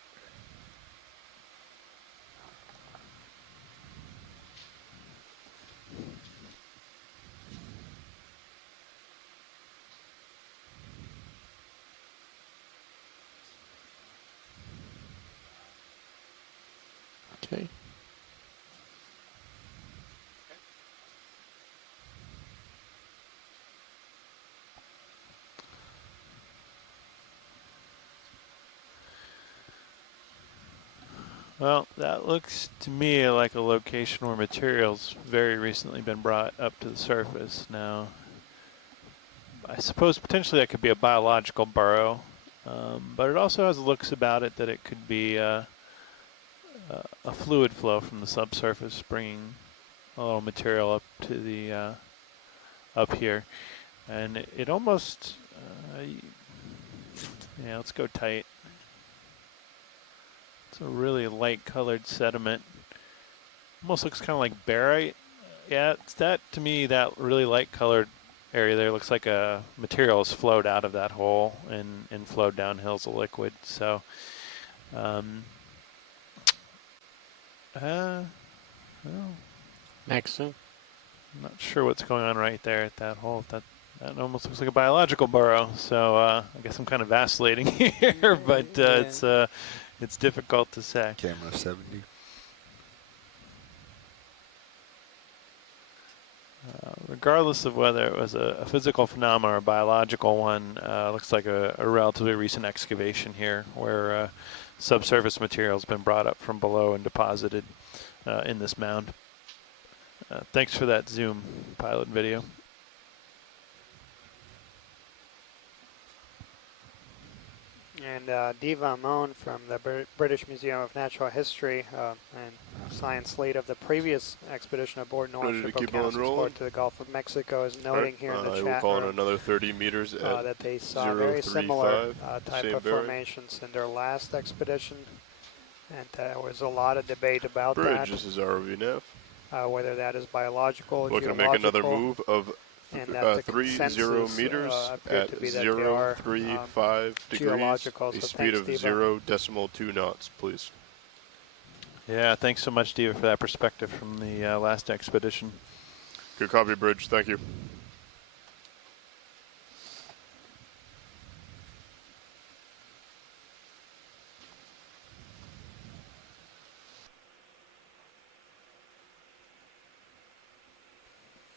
Okay. Well, that looks to me like a location where material's very recently been brought up to the surface. Now, I suppose potentially that could be a biological burrow, but it also has looks about it that it could be a fluid flow from the subsurface, bringing a little material up to the up here. And it almost, yeah, let's go tight. It's a really light colored sediment. Almost looks kind of like barite. Yeah, it's that, to me, that really light colored area there looks like a material has flowed out of that hole and flowed downhill as a liquid. So, well, Maxim. I'm not sure what's going on right there at that hole. That almost looks like a biological burrow. So I guess I'm kind of vacillating here, but it's difficult to say. Camera 70. Regardless of whether it was a physical phenomenon or a biological one, looks like a relatively recent excavation here where subsurface material has been brought up from below and deposited in this mound. Thanks for that zoom pilot video. And Diva Moan from the British Museum of Natural History and science lead of the previous expedition aboard North Ready to Ship keep Okeanos on rolling? explored to the Gulf of Mexico is noting here in the I will chat call in room another 30 meters at that they saw very similar 035, type same of bearing. formations in their last expedition, and there was a lot of debate about Bridge, this is ROV nav. whether that is biological, Looking to geological, make another move of and that the 30 consensus meters appeared at to be that they are 035 degrees, geological. a So speed thanks, of Diva. 0.2 knots, please. Yeah, thanks so much, Diva, for that perspective from the last expedition. Good copy, Bridge. Thank you.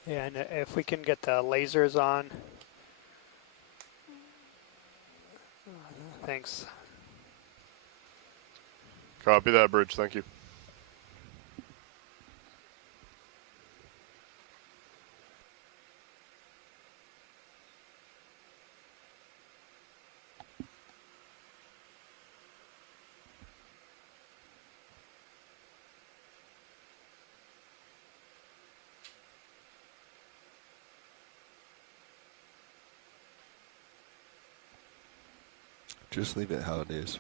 Yeah, and if we can get the lasers on. Thanks. Copy that, Bridge. Thank you. Just leave it how it is.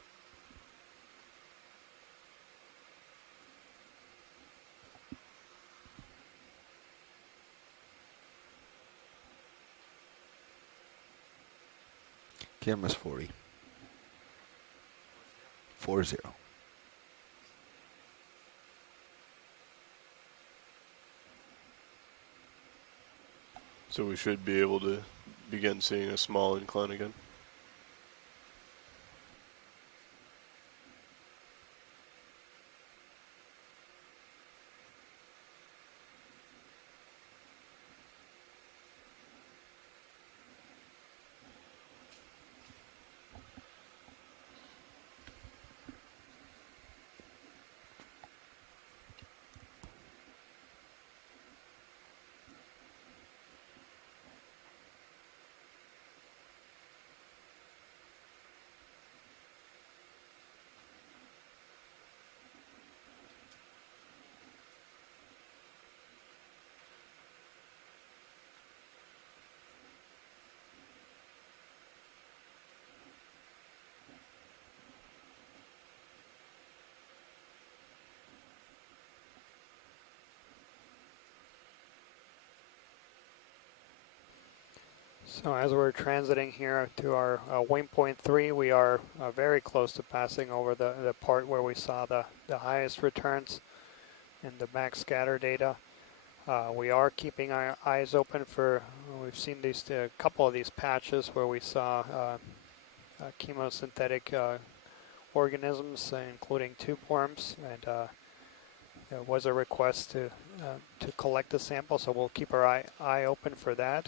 Camera's 40. 40. So we should be able to begin seeing a small incline again. So as we're transiting here to our waypoint 3, we are very close to passing over the part where we saw the highest returns in the backscatter data. We are keeping our eyes open for, we've seen these couple of these patches where we saw chemosynthetic organisms, including tube worms, and there was a request to collect the sample, so we'll keep our eye open for that.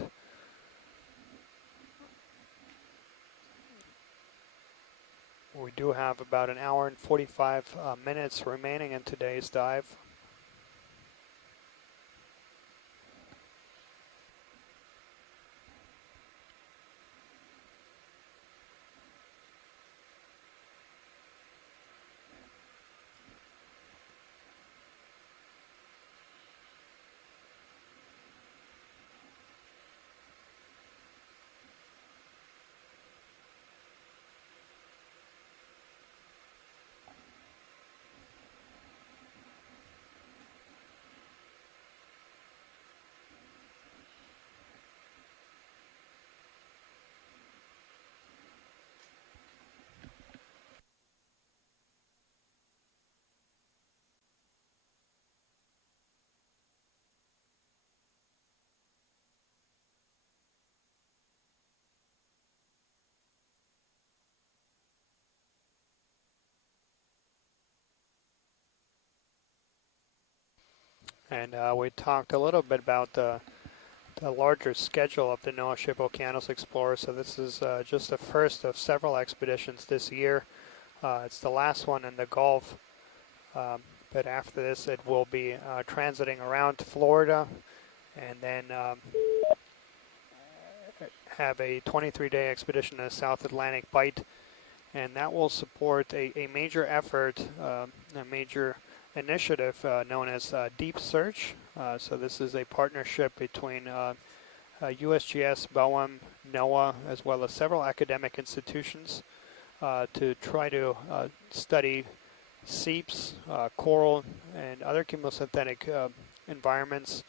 We do have about an hour and 45 minutes remaining in today's dive. And we talked a little bit about the larger schedule of the NOAA ship Okeanos Explorer. So this is just the first of several expeditions this year. It's the last one in the Gulf. But after this, it will be transiting around Florida and then have a 23-day expedition in the South Atlantic Bight. And that will support a major effort, a major initiative known as Deep Search. So this is a partnership between USGS, BOEM, NOAA, as well as several academic institutions to try to study seeps, coral, and other chemosynthetic environments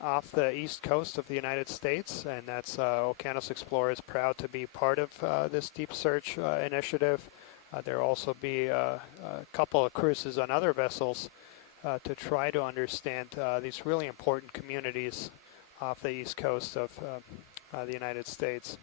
off the east coast of the United States, and that's Okeanos Explorer is proud to be part of this deep search initiative. There will also be a couple of cruises on other vessels to try to understand these really important communities off the east coast of the United States.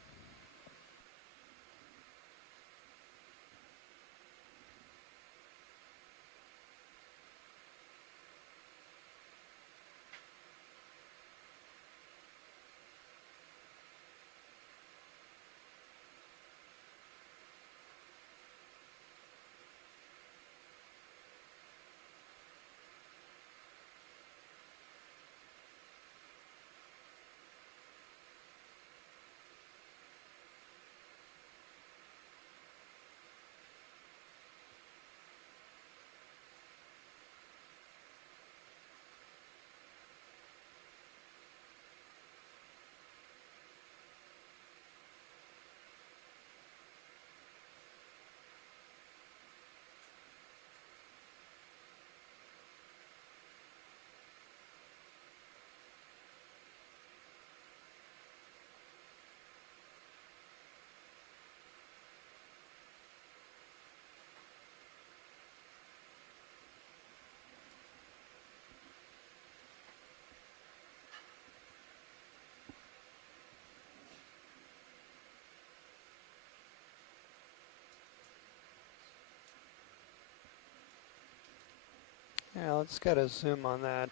Yeah, let's get a zoom on that.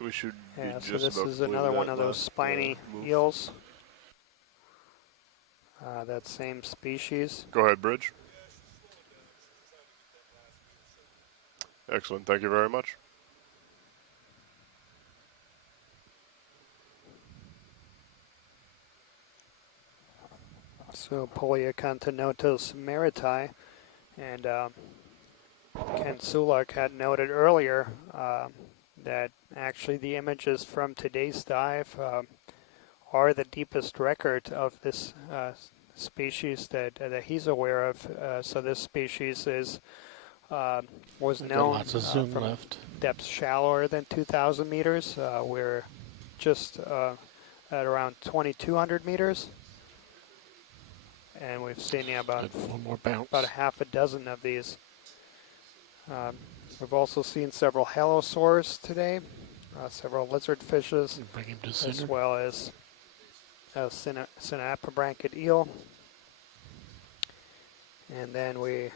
We should Yeah, be so just this about is completing another that one of those last, spiny move. eels. That same species. Go ahead, Bridge. Excellent. Thank you very much. So Poliocontinotus meriti, and Ken Sulak had noted earlier that actually the images from today's dive are the deepest record of this species that he's aware of. So this species is was I've got known lots of zoom from left. depths shallower than 2,000 meters. We're just at around 2,200 meters. And we've seen about one more bounce. about a half a dozen of these. We've also seen several halosaurs today, several lizard fishes, Bring him to as center. well as a synapobranchid eel. And then we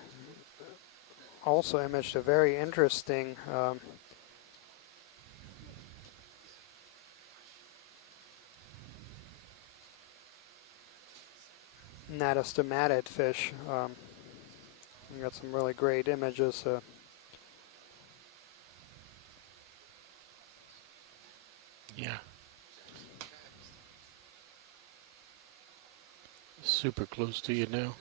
also imaged a very interesting natastomatid fish. We got some really great images. Yeah. Super close to you now.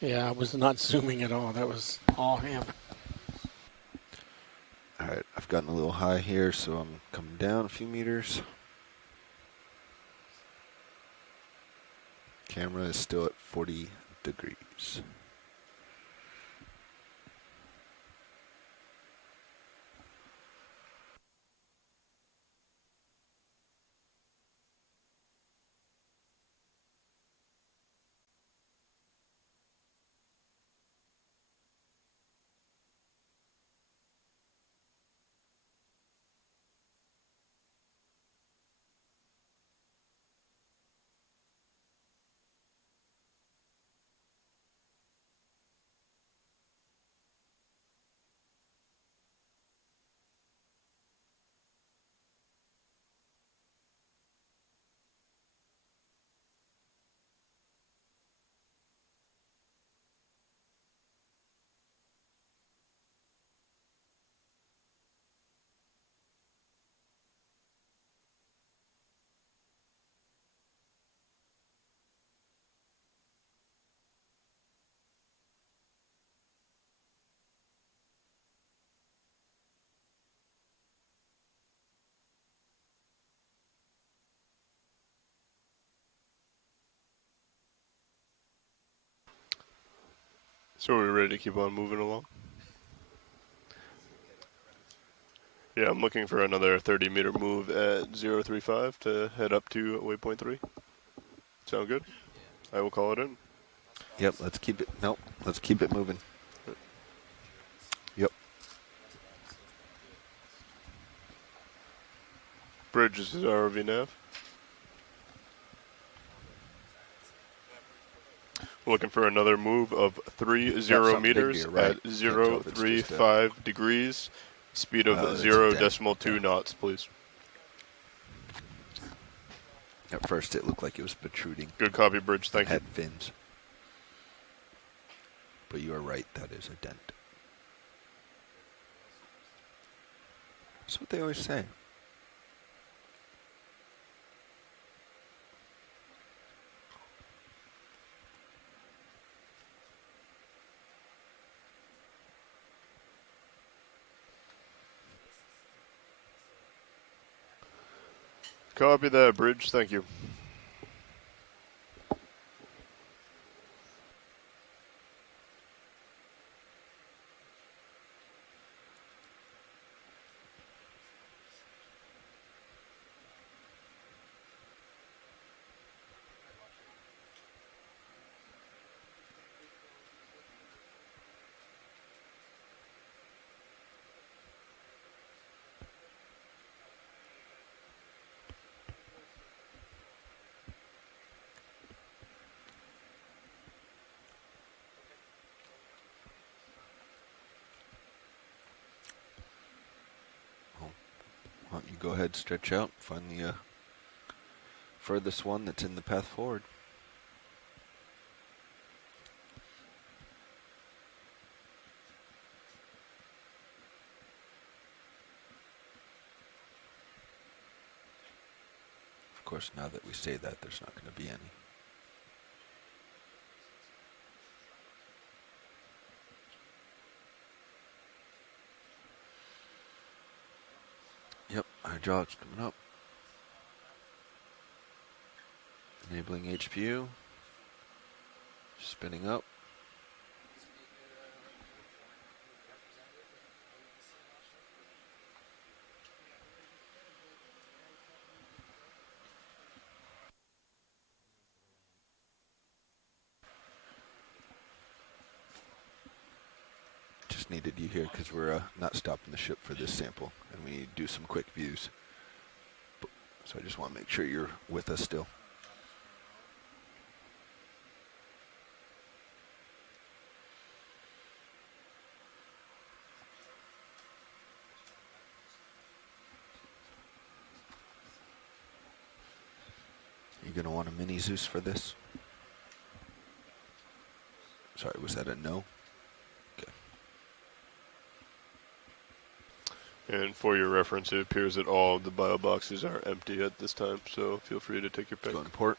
Yeah, I was not zooming at all. That was all him. Alright, I've gotten a little high here, so I'm coming down a few meters. Camera is still at 40 degrees. So we're ready to keep on moving along? Yeah, I'm looking for another 30-meter move at 035 to head up to waypoint 3. Sound good? I will call it in. Yep, let's keep it. Nope, let's keep it moving. Yep. Bridge, this is ROV nav. We're looking for another move of 30 meters right. at 035 degrees, speed of 0.2 knots, please. At first, it looked like it was protruding. Good copy, Bridge. Thank you. Had fins. But you are right. That is a dent. That's what they always say. Copy that, Bridge. Thank you. Why don't you go ahead, stretch out, find the furthest one that's in the path forward. Of course, now that we say that, there's not going to be any. Yep, hydraulics coming up. Enabling HPU. Spinning up. Just needed you here because we're not stopping the ship for this sample, and we need to do some quick views. So I just want to make sure you're with us still. You're going to want a mini Zeus for this? Sorry, was that a no? And for your reference, it appears that all of the bio boxes are empty at this time, so feel free to take your pick. Going to port.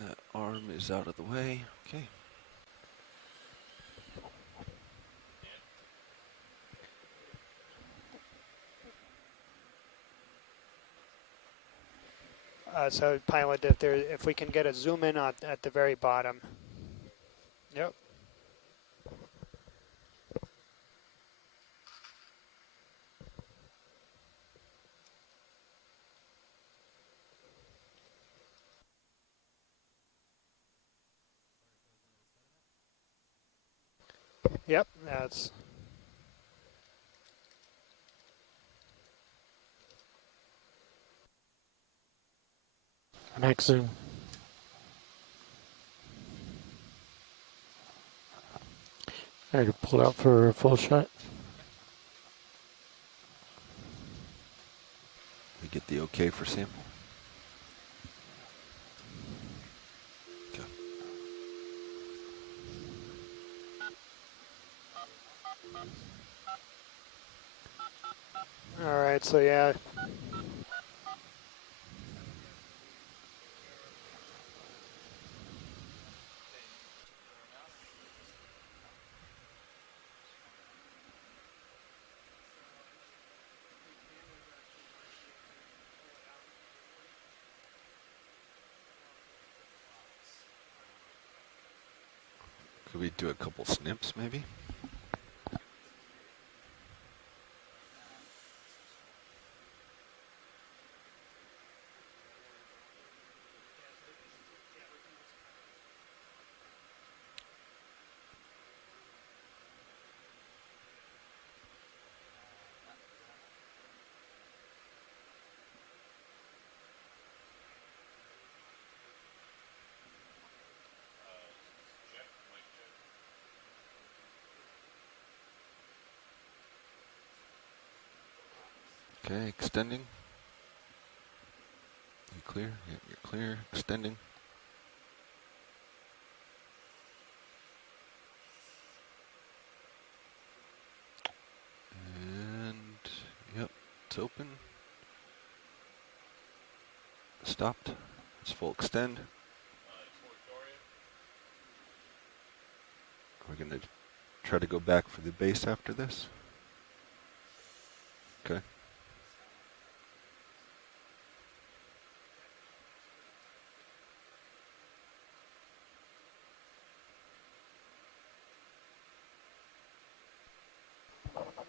And that arm is out of the way. Okay. So pilot, if we can get a zoom in at the very bottom. Yep. Yep, that's. Max zoom. All right, pull out for a full shot. We get the okay for sample. Okay. All right, so yeah. Could we do a couple snips, maybe? Okay, extending. You clear? Yep, you're clear. Extending. And, yep, it's open. Stopped. It's full extend. We're going to try to go back for the base after this. Okay.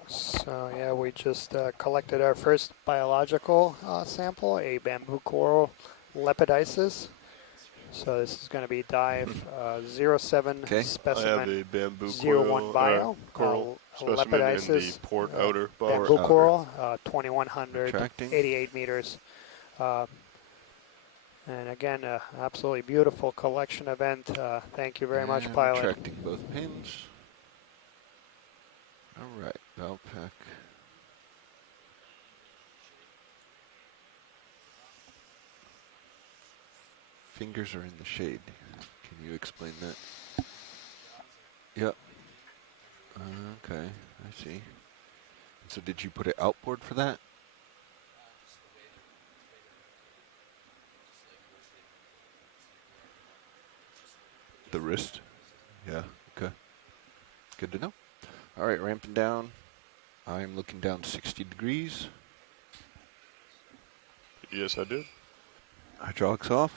So yeah, we just collected our first biological sample, a bamboo coral lepidisis. So this is going to be dive 07 Okay. specimen I have a bamboo 01 bio, coral specimen in the lepidisis, port outer box. bamboo outer. coral, 2100, Retracting. 88 meters. And again, absolutely beautiful collection event. Thank you very much, And pilot. retracting both pins. All right, valve pack. Fingers are in the shade. Can you explain that? Yep. Okay, I see. So did you put it outboard for that? The wrist? Yeah, okay. Good to know. All right, ramping down. I'm looking down 60 degrees. Yes, I do. Hydraulics off.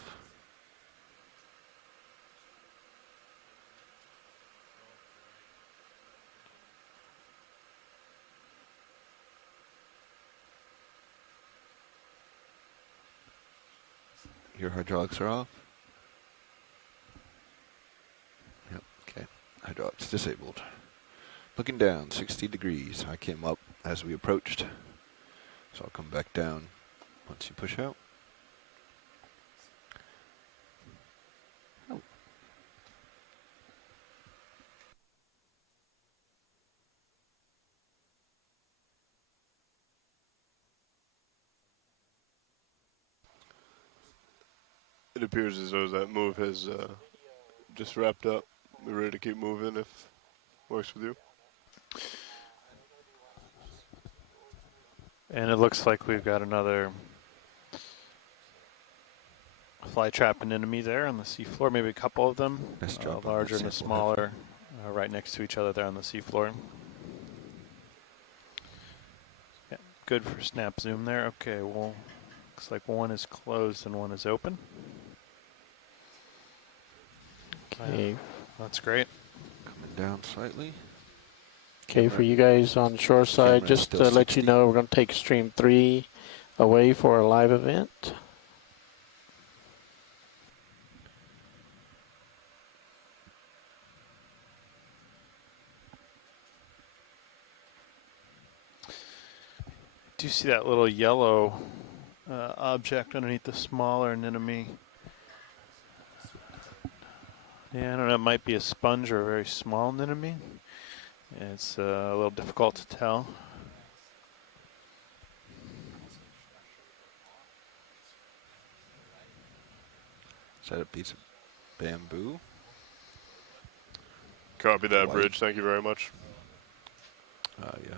Your hydraulics are off. Yep, okay. Hydraulics disabled. Looking down 60 degrees. I came up as we approached. So I'll come back down once you push out. It appears as though that move has just wrapped up. We're ready to keep moving if works with you. And it looks like we've got another fly trap anemone there on the seafloor, maybe a couple of them, Nice job on larger that and a sample smaller, right next to each other there on the seafloor. Yeah, good for snap zoom there. Okay, well, looks like one is closed and one is open. Okay. That's great. Coming down slightly. Okay, for you guys on shore side, Camera just still to let 60. you know, we're going to take stream 3 away for a live event. Do you see that little yellow object underneath the smaller anemone? Yeah, I don't know, it might be a sponge or a very small anemone. It's a little difficult to tell. Is that a piece of bamboo? Copy that, White. Bridge. Thank you very much. Yeah.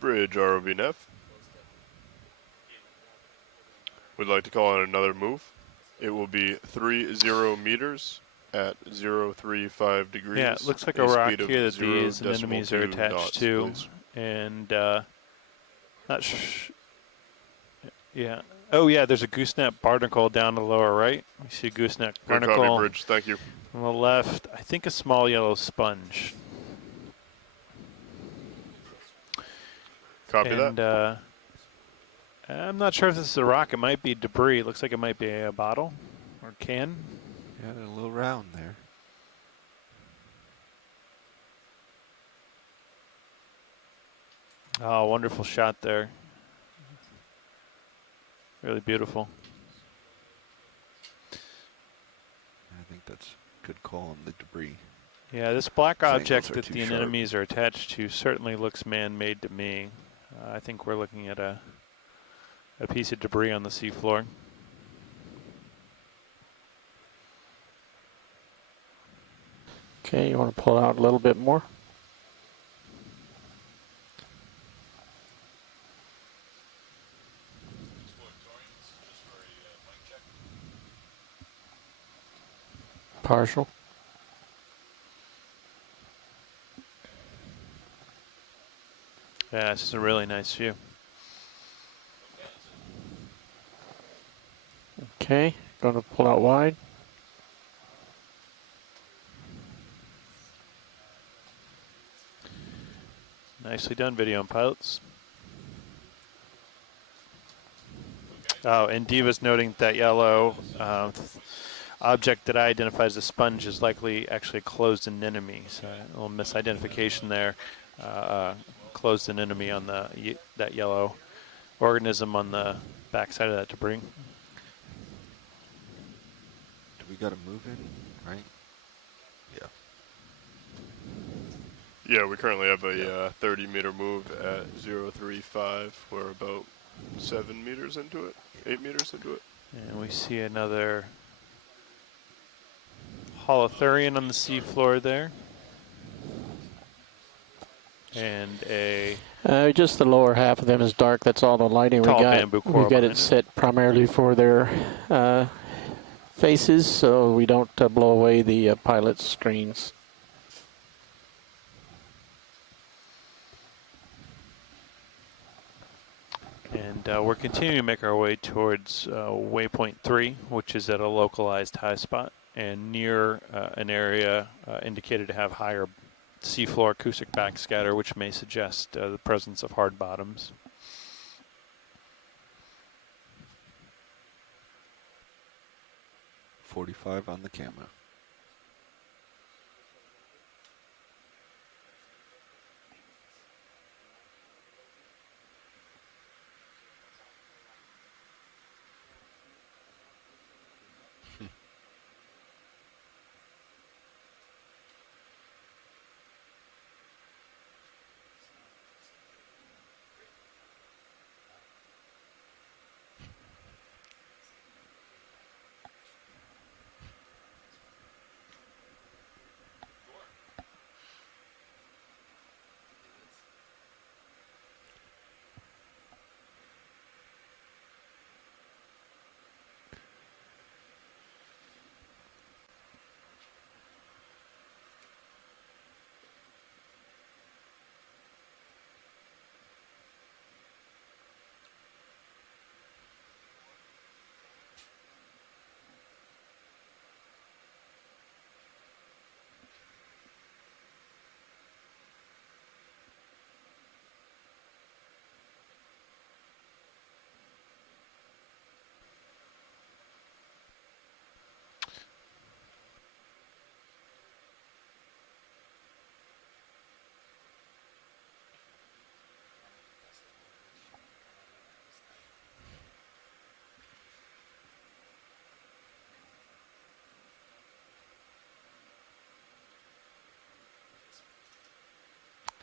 Bridge ROV We'd like to call on another move. It will be 30 meters at 035 degrees. Yeah, it looks like a a rock speed of here that these 0.2 anemones are attached knots, to, please. and yeah. Oh yeah, there's a gooseneck barnacle down the lower right. We see a gooseneck Good barnacle. copy, Bridge. Thank you. On the left, I think a small yellow sponge. Copy and, that. I'm not sure if this is a rock. It might be debris. It looks like it might be a bottle or can. Yeah, they're a little round there. Oh, wonderful shot there. Really beautiful. I think that's a good call on the debris. Yeah, this black These object angles are that too the sharp. anemones are attached to certainly looks man-made to me. I think we're looking at a piece of debris on the seafloor. Okay, you want to pull out a little bit more? Partial. Yeah, this is a really nice view. Okay, going to pull out wide. Nicely done, video and pilots. Oh, and Diva's noting that yellow object that I identify as a sponge is likely actually a closed anemone. So a little misidentification there. Closed anemone on that yellow organism on the backside of that debris. Do we got to move in, right? Yeah. Yeah, we currently have a 30-meter move at 035. We're about 7 meters into it, 8 meters into it. And we see another holothurian on the seafloor there. And just the lower half of them is dark. That's all the lighting we tall got. bamboo We coral got behind it set primarily for their faces, so we don't blow away the pilot's screens. And we're continuing to make our way towards waypoint 3, which is at a localized high spot and near an area indicated to have higher seafloor acoustic backscatter, which may suggest the presence of hard bottoms. .45 on the camera.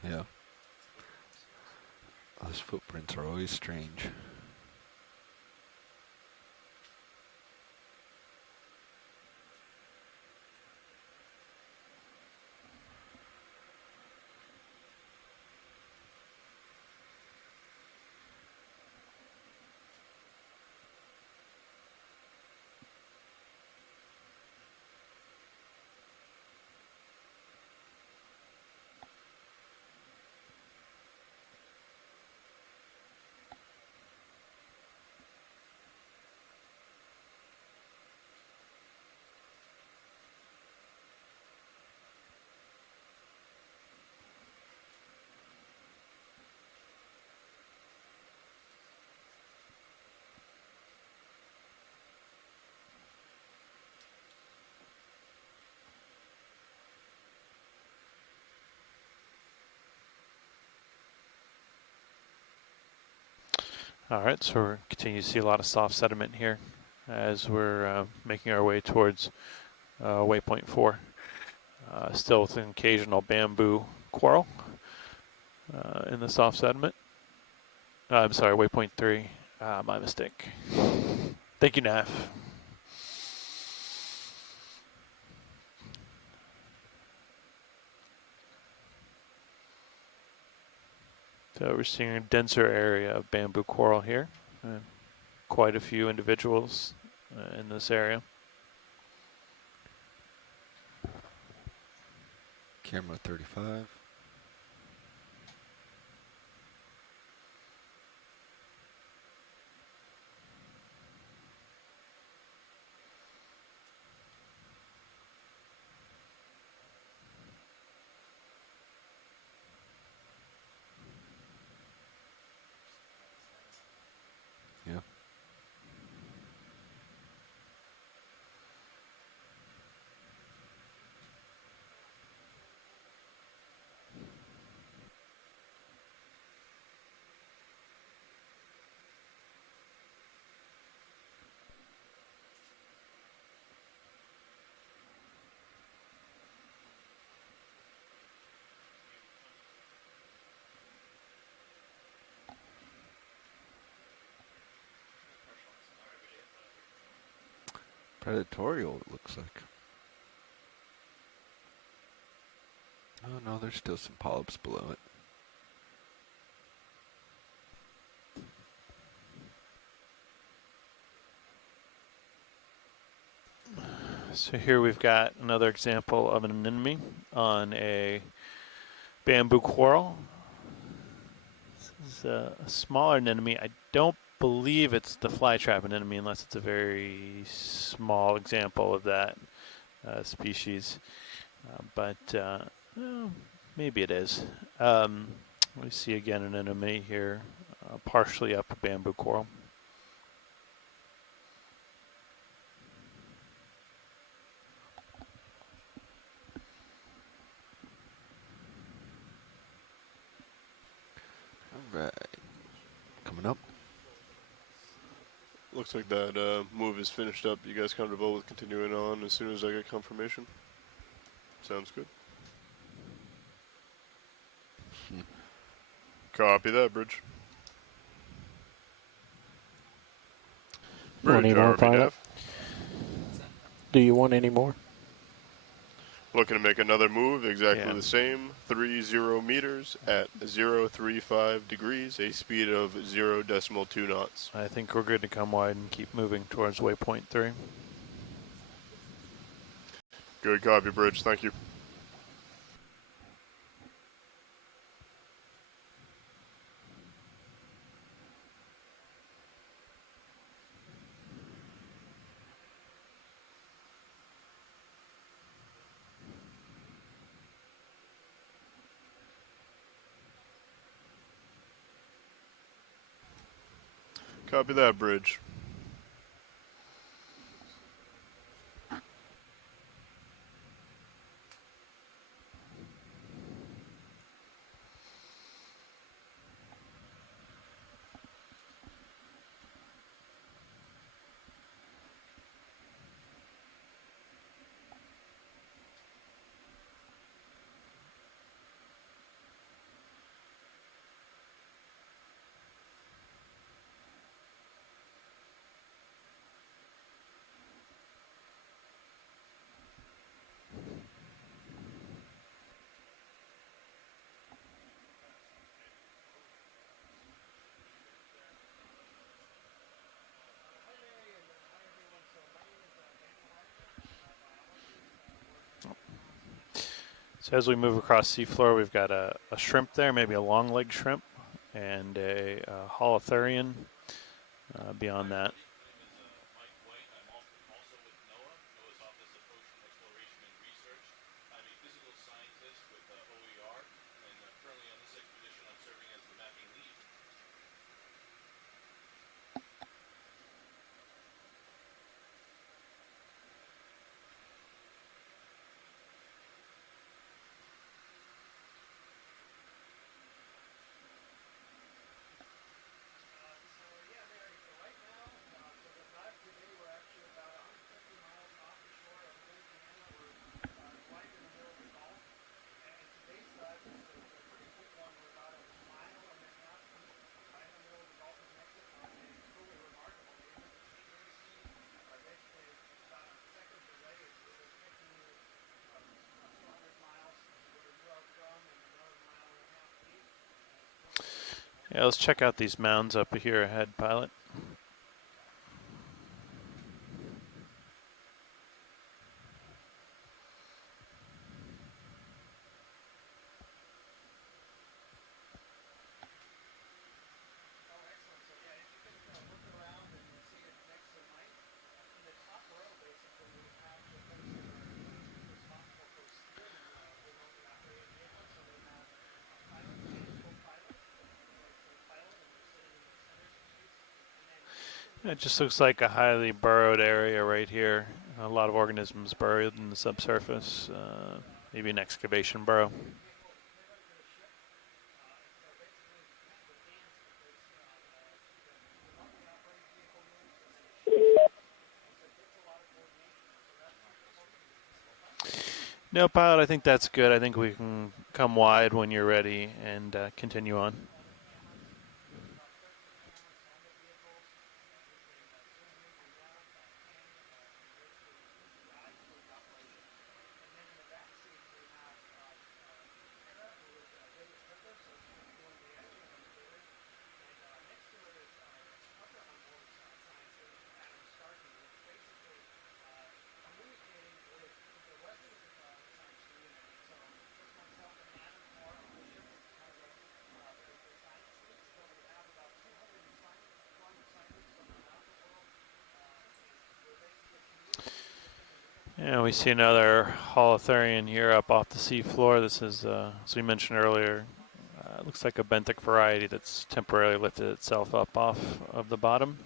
Yeah. Those footprints are always strange. All right, so we're continuing to see a lot of soft sediment here as we're making our way towards waypoint 4. Still with an occasional bamboo coral in the soft sediment. I'm sorry, waypoint 3. My mistake. Thank you, Nav. So we're seeing a denser area of bamboo coral here. Quite a few individuals in this area. Camera 35. Yeah. Predatorial, it looks like. Oh no, there's still some polyps below it. So here we've got another example of an anemone on a bamboo coral. This is a smaller anemone. I don't believe it's the flytrap anemone unless it's a very small example of that species. But well, maybe it is. We see again an anemone here, partially up a bamboo coral. Alright. Coming up. Looks like that move is finished up. You guys comfortable with continuing on as soon as I get confirmation? Sounds good. Copy that, Bridge. Want any more, RB pilot? Nav. Do you want any more? Looking to make another move, exactly the same, 30 meters at 035 degrees, a speed of 0.2 knots. I think we're good to come wide and keep moving towards waypoint 3. Good copy, Bridge. Thank you. Copy that, Bridge. So as we move across seafloor, we've got a shrimp there, maybe a long leg shrimp, and a holothurian beyond that. Yeah, let's check out these mounds up here ahead, pilot. It just looks like a highly burrowed area right here. A lot of organisms buried in the subsurface. Maybe an excavation burrow. No, pilot, I think that's good. I think we can come wide when you're ready and continue on. Yeah, we see another holothurian here up off the seafloor. This is, as we mentioned earlier, it looks like a benthic variety that's temporarily lifted itself up off of the bottom.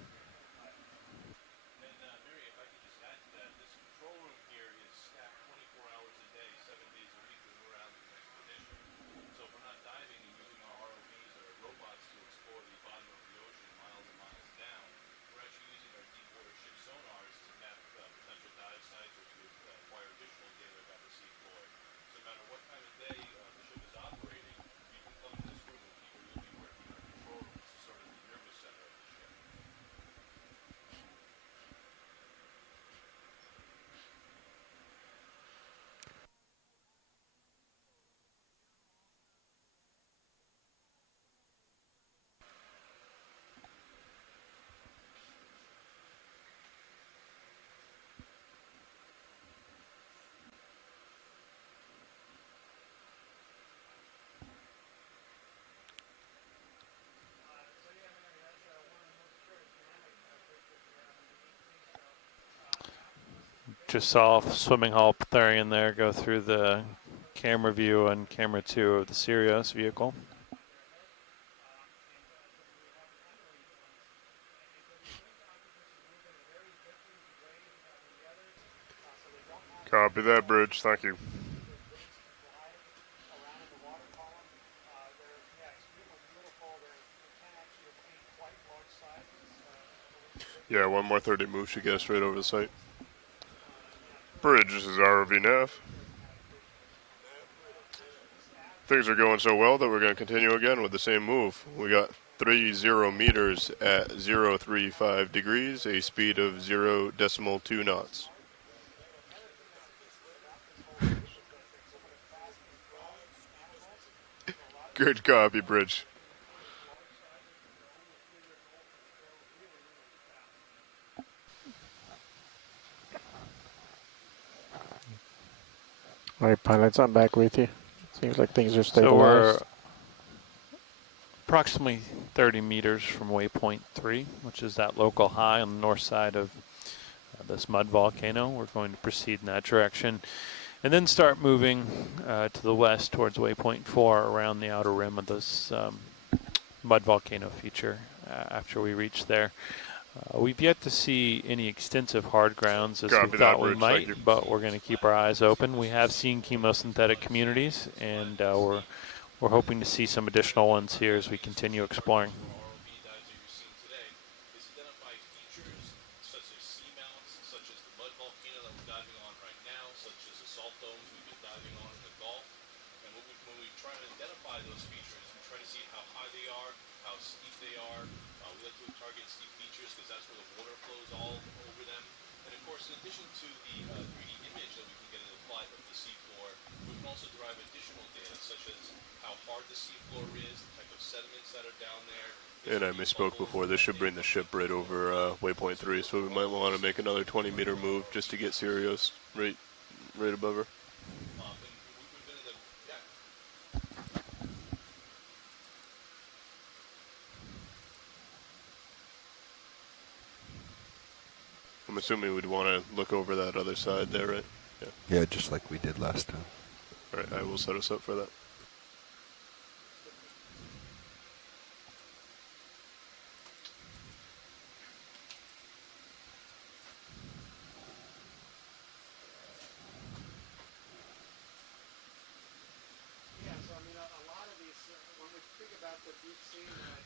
Just saw swimming holothurian there go through the camera view and camera 2 of the Sirius vehicle. Copy that, Bridge. Thank you. Yeah, one more 30 move should get us right over the site. Bridge, this is ROV Nav. Things are going so well that we're going to continue again with the same move. We got 30 meters at 035 degrees, a speed of 0.2 knots. Good copy, Bridge. All right, pilots, I'm back with you. Seems like things are So we're stabilized. approximately 30 meters from waypoint 3, which is that local high on the north side of this mud volcano. We're going to proceed in that direction and then start moving to the west towards waypoint 4 around the outer rim of this mud volcano feature after we reach there. We've yet to see any extensive hard grounds as we thought we might, but we're going to keep our eyes open. We have seen chemosynthetic communities, and we're hoping to see some additional ones here as we continue exploring. And I misspoke before. This should bring the ship right over waypoint 3, so we might want to make another 20-meter move just to get Sirius right above her. I'm assuming we'd want to look over that other side there, right? Yeah, just like we did last time. All right, I will set us up for that.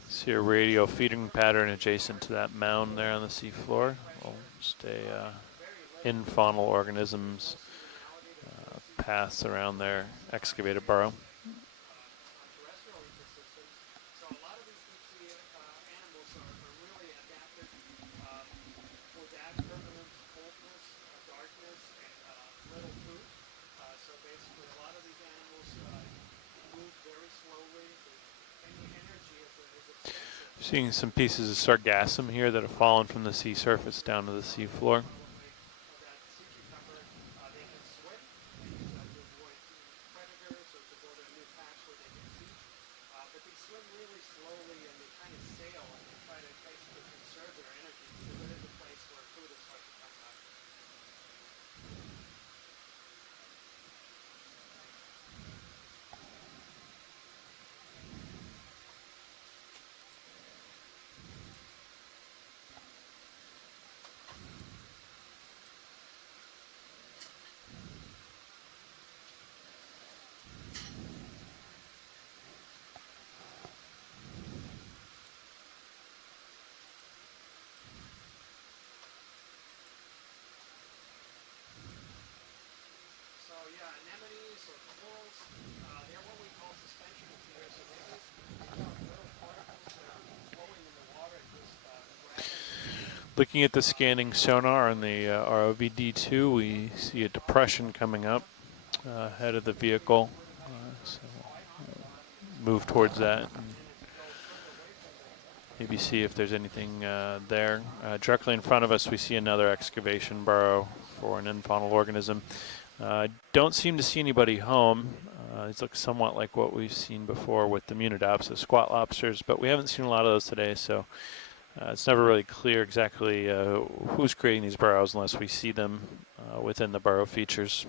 See a radio feeding pattern adjacent to that mound there on the seafloor. We'll stay in faunal organisms paths around their excavated burrow. Seeing some pieces of sargassum here that have fallen from the sea surface down to the sea floor. Looking at the scanning sonar on the ROV-D2, we see a depression coming up ahead of the vehicle. So we'll move towards that and maybe see if there's anything there. Directly in front of us, we see another excavation burrow for an infaunal organism. Don't seem to see anybody home. These look somewhat like what we've seen before with the Munidops, the squat lobsters, but we haven't seen a lot of those today, so it's never really clear exactly who's creating these burrows unless we see them within the burrow features.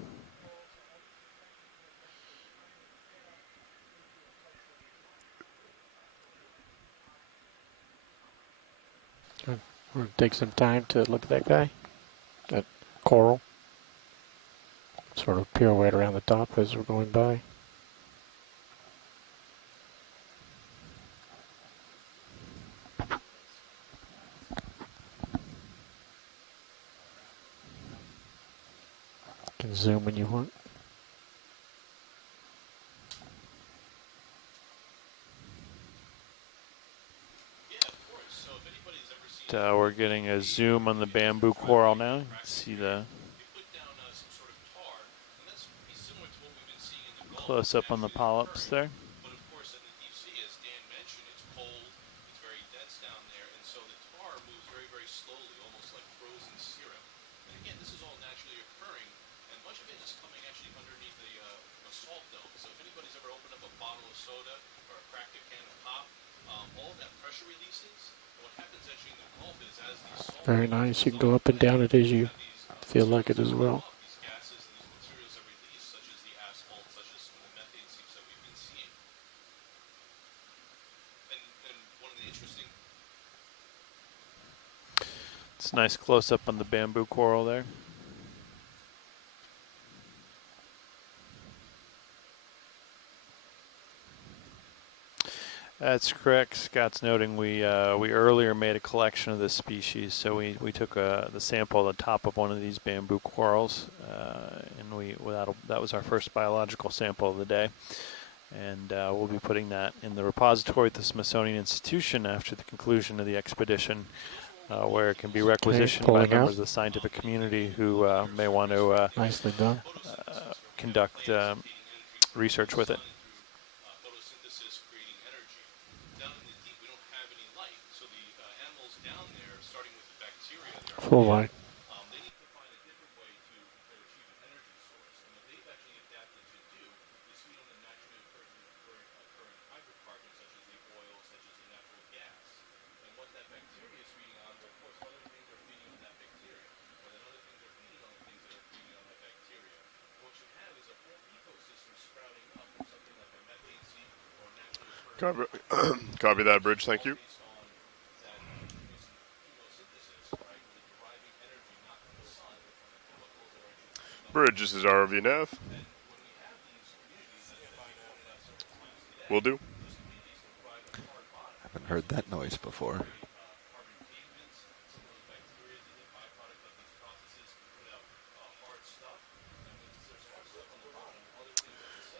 We're going to take some time to look at that guy, that coral. Sort of pirouette around the top as we're going by. You can zoom when you want. We're getting a zoom on the bamboo coral now. You can see the close up on the polyps there. Very nice. You can go up and down it as you feel like it as well. It's a nice close-up on the bamboo coral there. That's correct. Scott's noting we earlier made a collection of this species, so we took the sample at the top of one of these bamboo corals, and that was our first biological sample of the day, and we'll be putting that in the repository at the Smithsonian Institution after the conclusion of the expedition, where it can be requisitioned by members of the scientific community who may want to nicely done. Conduct research with it. Cool, Mike. Copy, copy that, Bridge. Thank you. Bridge, this is ROV Nav. Will do. Haven't heard that noise before.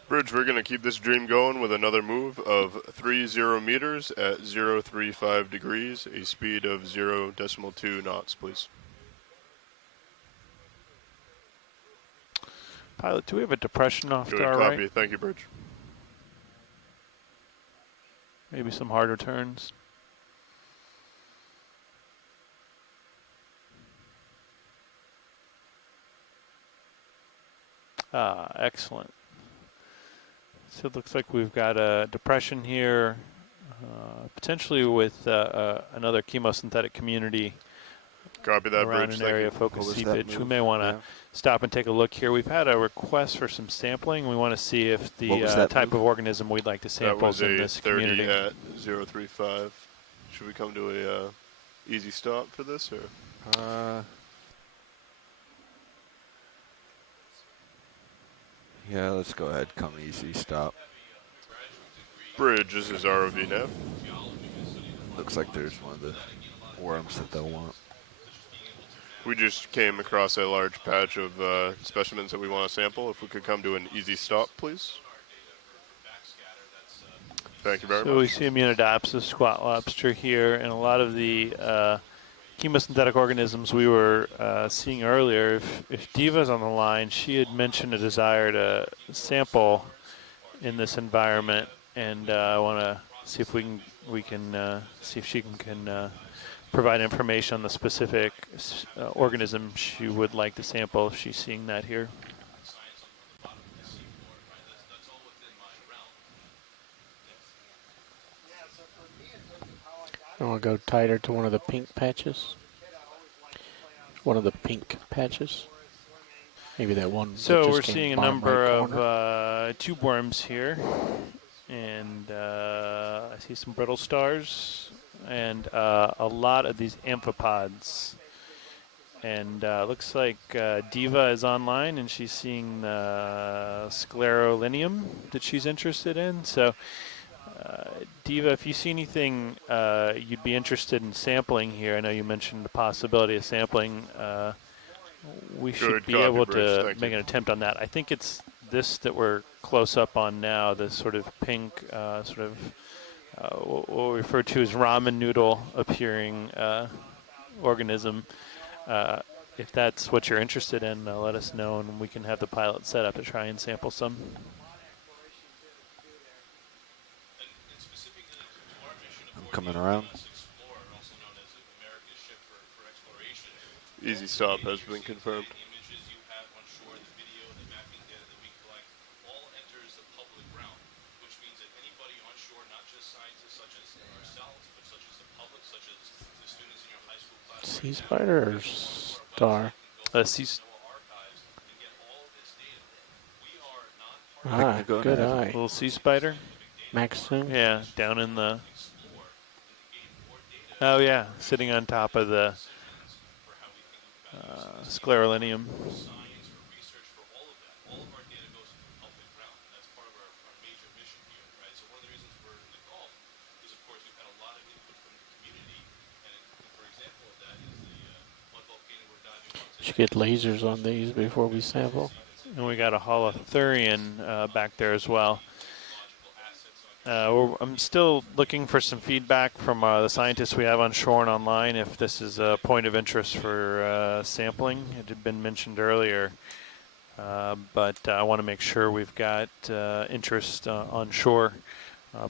Bridge, we're going to keep this dream going with another move of 30 meters at 035 degrees, a speed of 0.2 knots, please. Pilot, do we have a depression off Good to our copy. right? Thank you, Bridge. Maybe some harder turns. Excellent. So it looks like we've got a depression here, potentially with another chemosynthetic community. Copy that, around Bridge. an Thank area you. of focus What was that seepage. We move? may want to Yeah. stop and take a look here. We've had a request for some sampling. We want to see if What was the that type move? of organism we'd like to That sample was in a this 30 community. at 035. Should we come to a easy stop for this, or? Yeah, let's go ahead. Come easy. Stop. Bridge, this is ROV Nav. Looks like there's one of the worms that they'll want. We just came across a large patch of specimens that we want to sample. If we could come to an easy stop, please. Thank you very So much. we see Immunodopsis, squat lobster here, and a lot of the chemosynthetic organisms we were seeing earlier. If Diva's on the line, she had mentioned a desire to sample in this environment, and I want to see if we can see if she can provide information on the specific organism she would like to sample if she's seeing that here. I want to go tighter to one of the pink patches. One of the pink patches. Maybe that one. So that we're just came seeing a bottom number right corner. of tube worms here, and I see some brittle stars, and a lot of these amphipods. And looks like Diva is online, and she's seeing the sclerolinium that she's interested in. So, Diva, if you see anything you'd be interested in sampling here, I know you mentioned the possibility of sampling. We should be able to make an attempt on that. I think it's this that we're close up on now, this sort of pink, sort of what we refer to as ramen noodle appearing organism. If that's what you're interested in, let us know, and we can have the pilot set up to try and sample some. I'm coming around. Easy stop has been confirmed. Sea spider or star? Good eye. Little sea spider. Maxim. Yeah, down in the. Oh yeah, sitting on top of the sclerolinium. Should get lasers on these before we sample. And we got a holothurian back there as well. I'm still looking for some feedback from the scientists we have on shore and online if this is a point of interest for sampling. It had been mentioned earlier, but I want to make sure we've got interest on shore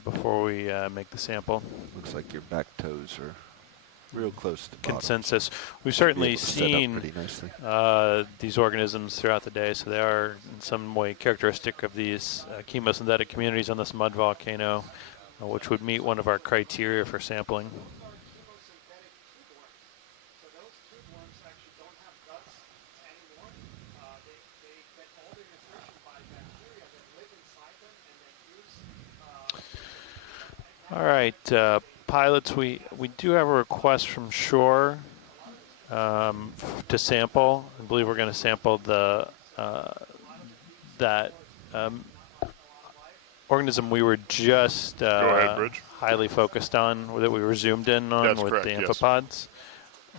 before we make the sample. Looks like your back toes are real close to consensus. We've be certainly able to set up seen pretty nicely. these organisms throughout the day, so they are in some way characteristic of these chemosynthetic communities on this mud volcano, which would meet one of our criteria for sampling. All right, pilots, we do have a request from shore to sample. I believe we're going to sample the that organism we were just Go ahead, Bridge. highly focused on, that we were zoomed in on. That's with correct, the yes.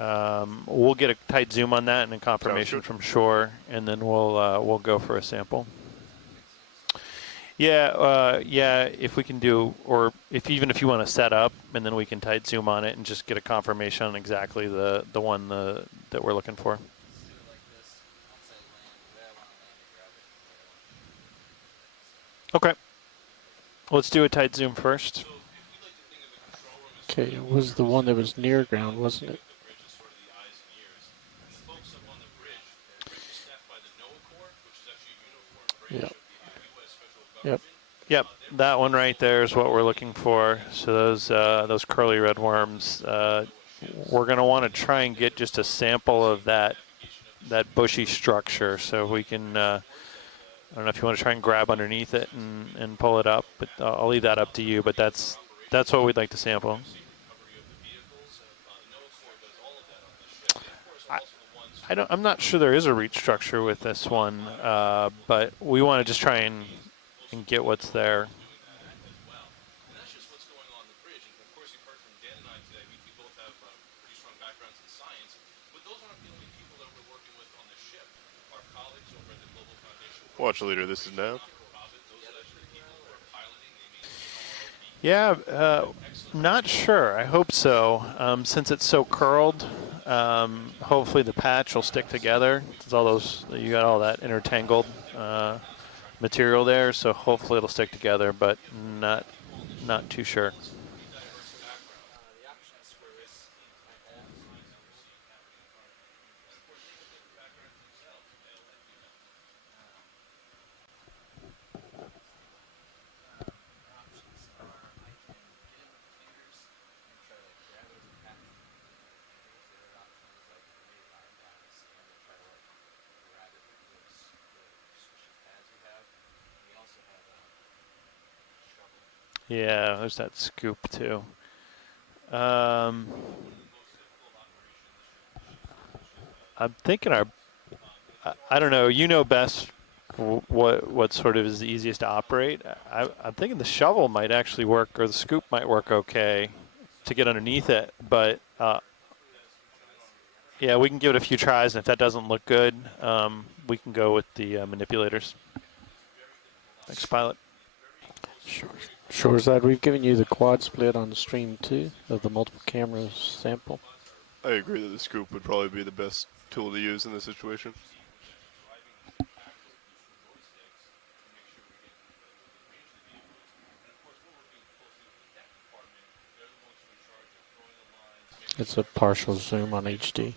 amphipods. We'll get a tight zoom on that and a confirmation from shore, and then we'll go for a sample. Yeah, if we can do, or even if you want to set up, and then we can tight zoom on it and just get a confirmation on exactly the one that we're looking for. Okay. Let's do a tight zoom first. Okay, it was the one that was near ground, wasn't it? Yep. Yep. Yep, that one right there is what we're looking for. So those curly red worms. We're going to want to try and get just a sample of that bushy structure, so we can. I don't know if you want to try and grab underneath it and pull it up, but I'll leave that up to you. But that's what we'd like to sample. I'm not sure there is a reach structure with this one, but we want to just try and get what's there. Watch leader, this is Nav. Yeah, not sure. I hope so. Since it's so curled, hopefully the patch will stick together. It's all those, you got all that intertangled material there, so hopefully it'll stick together, but not too sure. Yeah, there's that scoop too. I'm thinking I don't know, you know best what sort of is the easiest to operate. I'm thinking the shovel might actually work, or the scoop might work okay to get underneath it, but yeah, we can give it a few tries, and if that doesn't look good, we can go with the manipulators. Thanks, pilot. Sure, Zad, we've given you the quad split on the stream 2 of the multiple cameras sample. I agree that the scoop would probably be the best tool to use in this situation. It's a partial zoom on HD.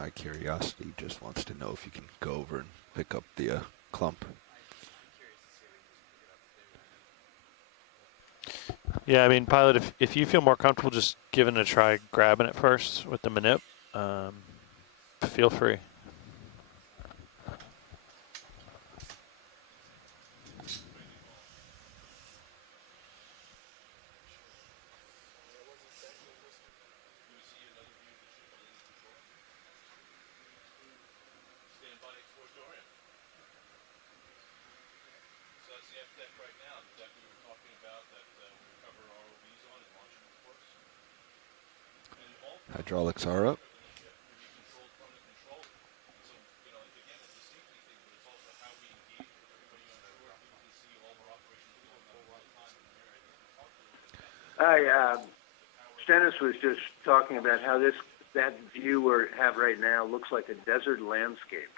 My curiosity just wants to know if you can go over and pick up the clump. Yeah, I mean, pilot, if you feel more comfortable just giving it a try, grabbing it first with the manip, feel free. Hydraulics are up. Hi, Stennis was just talking about how that view we have right now looks like a desert landscape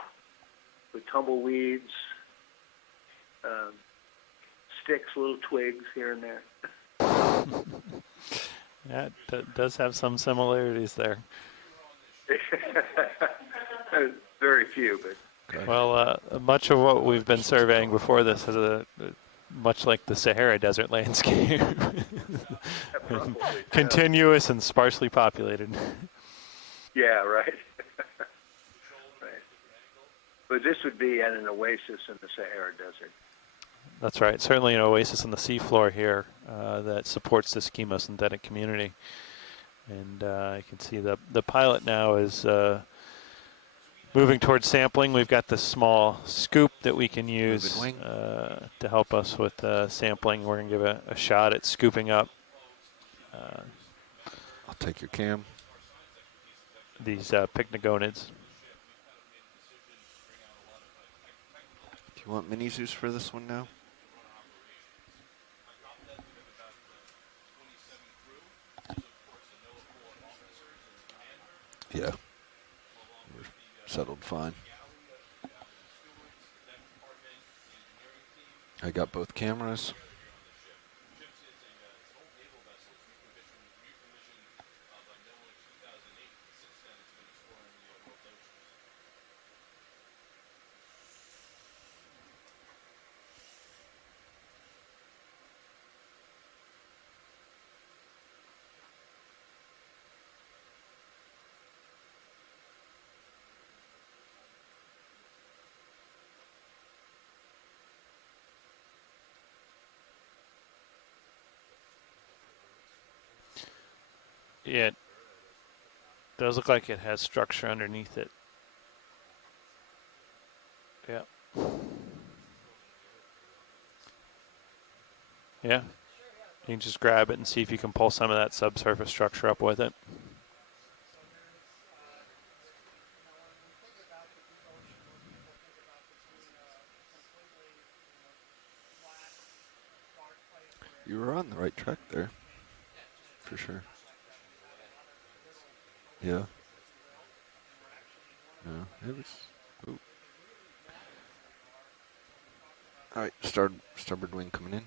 with tumbleweeds, sticks, little twigs here and there. Yeah, it does have some similarities there. Very few, but. Well, much of what we've been surveying before this is much like the Sahara Desert landscape. Continuous and sparsely populated. Yeah, right. Right. But this would be at an oasis in the Sahara Desert. That's right. Certainly an oasis on the seafloor here that supports this chemosynthetic community. And you can see the pilot now is moving towards sampling. We've got this small scoop that we can use to help us with sampling. We're going to give a shot at scooping up. I'll take your cam. These pycnogonids. Do you want mini Zeus for this one now? Yeah. We're settled fine. I got both cameras. Yeah, it does look like it has structure underneath it. Yeah. Yeah. You can just grab it and see if you can pull some of that subsurface structure up with it. You were on the right track there, for sure. Yeah. Yeah, it was. Ooh. All right, starboard wing coming in.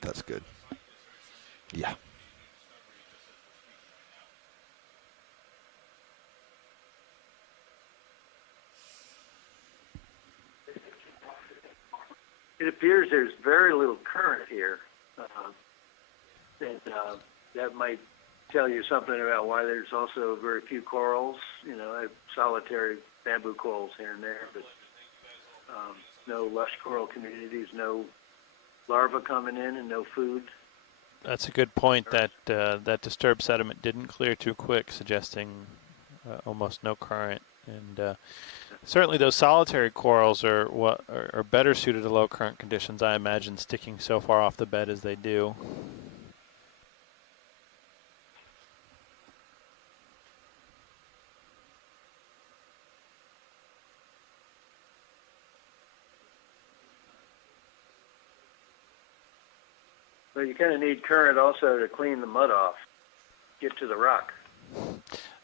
That's good. Yeah. It appears there's very little current here, and that might tell you something about why there's also very few corals. You know, I have solitary bamboo corals here and there, but no lush coral communities, no larvae coming in, and no food. That's a good point. That that disturbed sediment didn't clear too quick, suggesting almost no current. And certainly those solitary corals are better suited to low current conditions. I imagine sticking so far off the bed as they do. But you kind of need current also to clean the mud off, get to the rock.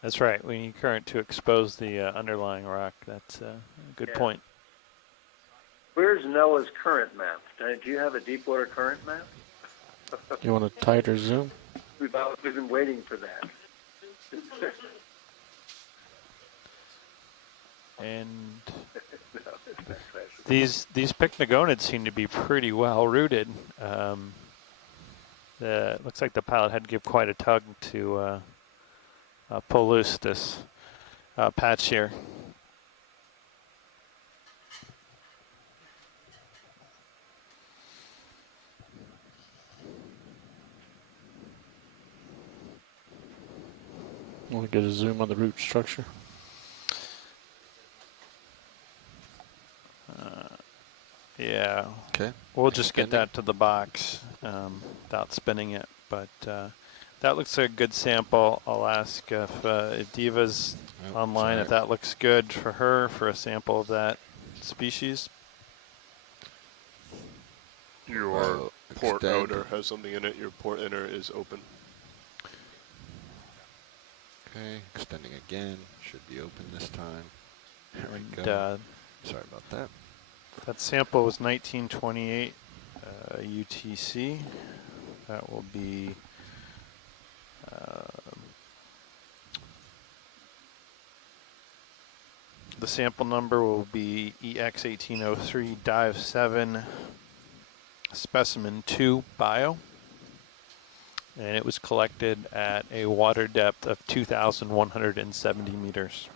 That's right. We need current to expose the underlying rock. That's a good point. Where's NOAA's current map? Do you have a deep water current map? You want a tighter zoom? We've been waiting for that. And these pycnogonids seem to be pretty well rooted. Looks like the pilot had to give quite a tug to pull loose this patch here. Want to get a zoom on the root structure? Yeah. Okay. We'll just get that to the box without spinning it. But that looks like a good sample. I'll ask if Diva's online, if that looks good for her for a sample of that species. Your port outer has something in it. Your port inner is open. Okay, extending again. Should be open this time. There we go. Sorry about that. That sample was 1928 UTC. That will be the sample number will be EX1803 Dive 7 Specimen 2 Bio. And it was collected at a water depth of 2,170 meters.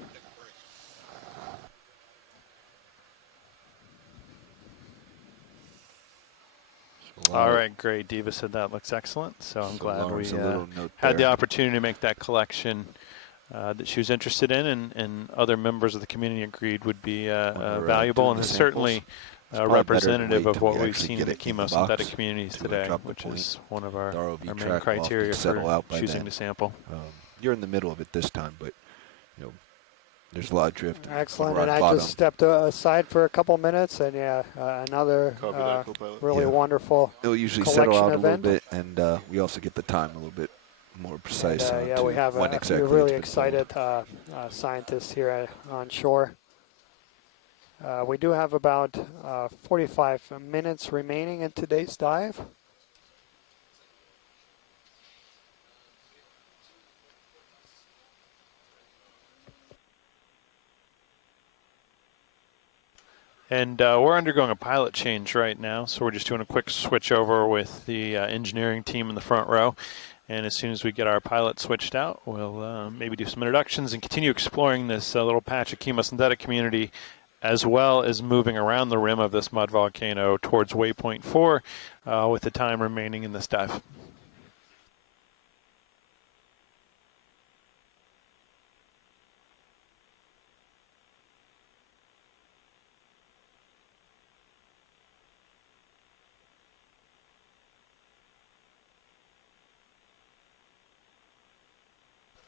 All right, great. Diva said that looks excellent, so I'm glad we had the opportunity to make that collection that she was interested in, and other members of the community agreed would be valuable, and is certainly representative of what we've seen in the chemosynthetic communities today, which is one of our main criteria for choosing to sample. You're in the middle of it this time, but you know there's a lot of drift. Excellent, and I just stepped aside for a couple minutes, and another really wonderful It'll usually collection settle out event. a little bit, and we also get the time a little bit more precise. And, we have a few really excited scientists here on shore. We do have about 45 minutes remaining in today's dive. And we're undergoing a pilot change right now, so we're just doing a quick switch over with the engineering team in the front row. And as soon as we get our pilot switched out, we'll maybe do some introductions and continue exploring this little patch of chemosynthetic community, as well as moving around the rim of this mud volcano towards waypoint 4 with the time remaining in this dive.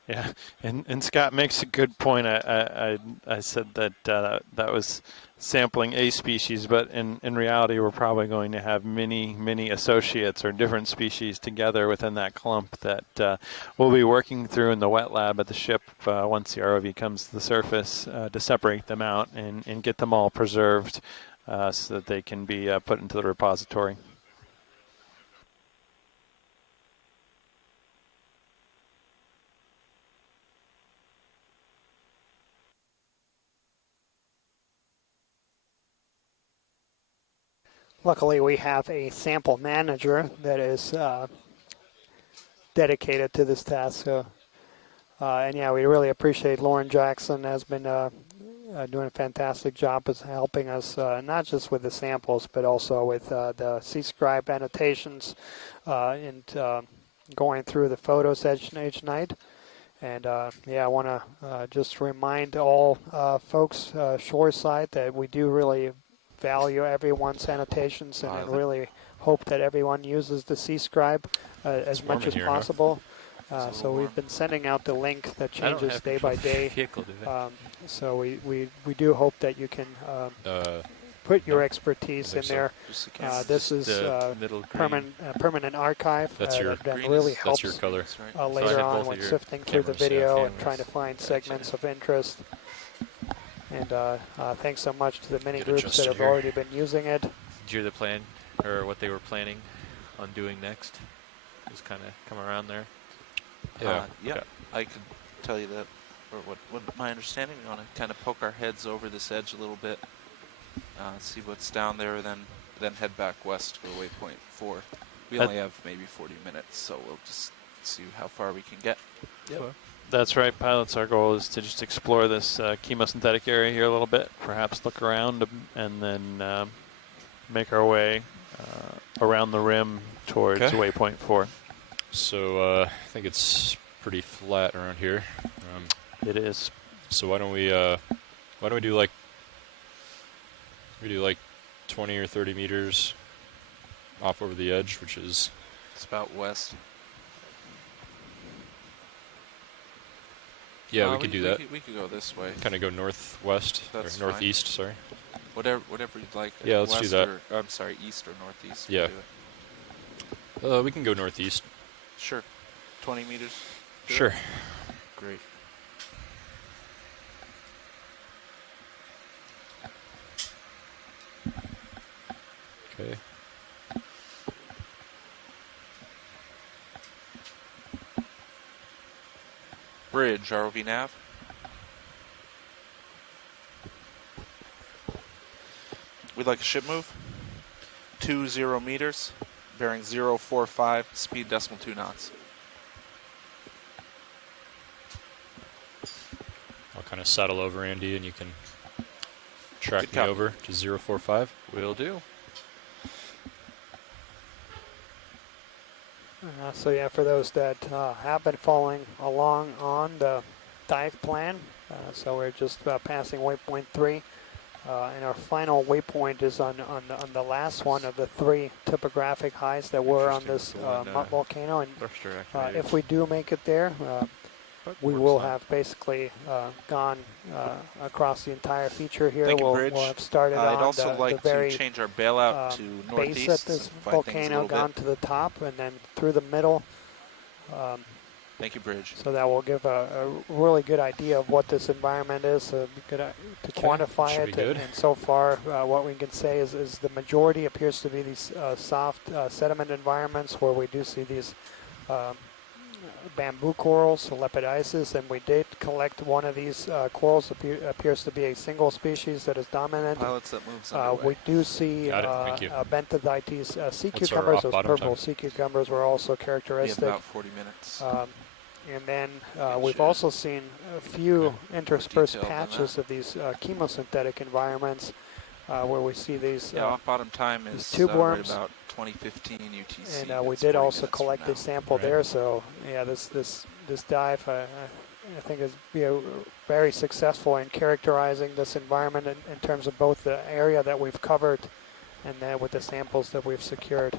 Yeah, and Scott makes a good point. I said that that was sampling a species, but in reality, we're probably going to have many associates or different species together within that clump that we'll be working through in the wet lab at the ship once the ROV comes to the surface to separate them out and get them all preserved so that they can be put into the repository. Luckily, we have a sample manager that is dedicated to this task. So, and yeah, we really appreciate Lauren Jackson has been doing a fantastic job of helping us not just with the samples, but also with the C-scribe annotations and going through the photos each night. And yeah, I want to just remind all folks shoreside that we do really value everyone's annotations and really hope that everyone uses the C-scribe as much as possible. So we've been sending out the link that changes day by day. So we do hope that you can put your expertise in there. This is permanent archive that really helps later on when sifting through the video and trying to find segments of interest. And thanks so much to the many groups that have already been using it. Did you hear the plan, or what they were planning on doing next? Just kind of come around there. Yeah, I could tell you that, or what my understanding. We want to kind of poke our heads over this edge a little bit, see what's down there, then head back west to waypoint 4. We only have maybe 40 minutes, so we'll just see how far we can get. Yep. That's right, pilots. Our goal is to just explore this chemosynthetic area here a little bit, perhaps look around, and then make our way around the rim towards waypoint 4. So I think it's pretty flat around here. It is. So why don't we do like 20 or 30 meters off over the edge, which is It's about west. yeah, we could do that. We could go this way. Kind of go northwest That's or northeast. fine. Sorry. Whatever you'd like. Yeah, let's do West that. Or, I'm sorry, east or northeast. Yeah. Do it. We can go northeast. Sure. 20 meters. Do Sure. it? Great. Okay. Bridge, ROV nav. We'd like a ship move. 20 meters, bearing 045, speed decimal 2 knots. I'll kind of saddle over Andy, and you can track Good me copy. over to 045. Will do. So yeah, for those that have been following along on the dive plan, so we're just passing waypoint 3, and our final waypoint is on the last one of the 3 topographic highs that were on this volcano. And if we do make it there, we will have basically gone across the entire feature here. Thank you, we'll Bridge. have started I'd on also the like very to change our bailout to northeast. base at this simplify things a volcano, little gone bit. to the top, and then through the middle. Thank you, Bridge. So that will give a really good idea of what this environment is, to quantify should it. be good. And so far, what we can say is the majority appears to be these soft sediment environments where we do see these bamboo corals, lepidices, and we did collect one of these corals. Appears to be a single species that is dominant. Pilots that moves underway. We do see Got it, thank you. benthidites, sea What's our cucumbers. Those off-bottom purple time? sea cucumbers were also We have characteristic. about 40 minutes. And then we've also seen a few interspersed detailed than patches of these chemosynthetic environments where we see these Yeah, off bottom time these is tube right worms. about 2015 UTC. And we That's did 40 also minutes collect from a now. sample Right. there. So yeah, this dive I think is very successful in characterizing this environment in terms of both the area that we've covered and then with the samples that we've secured.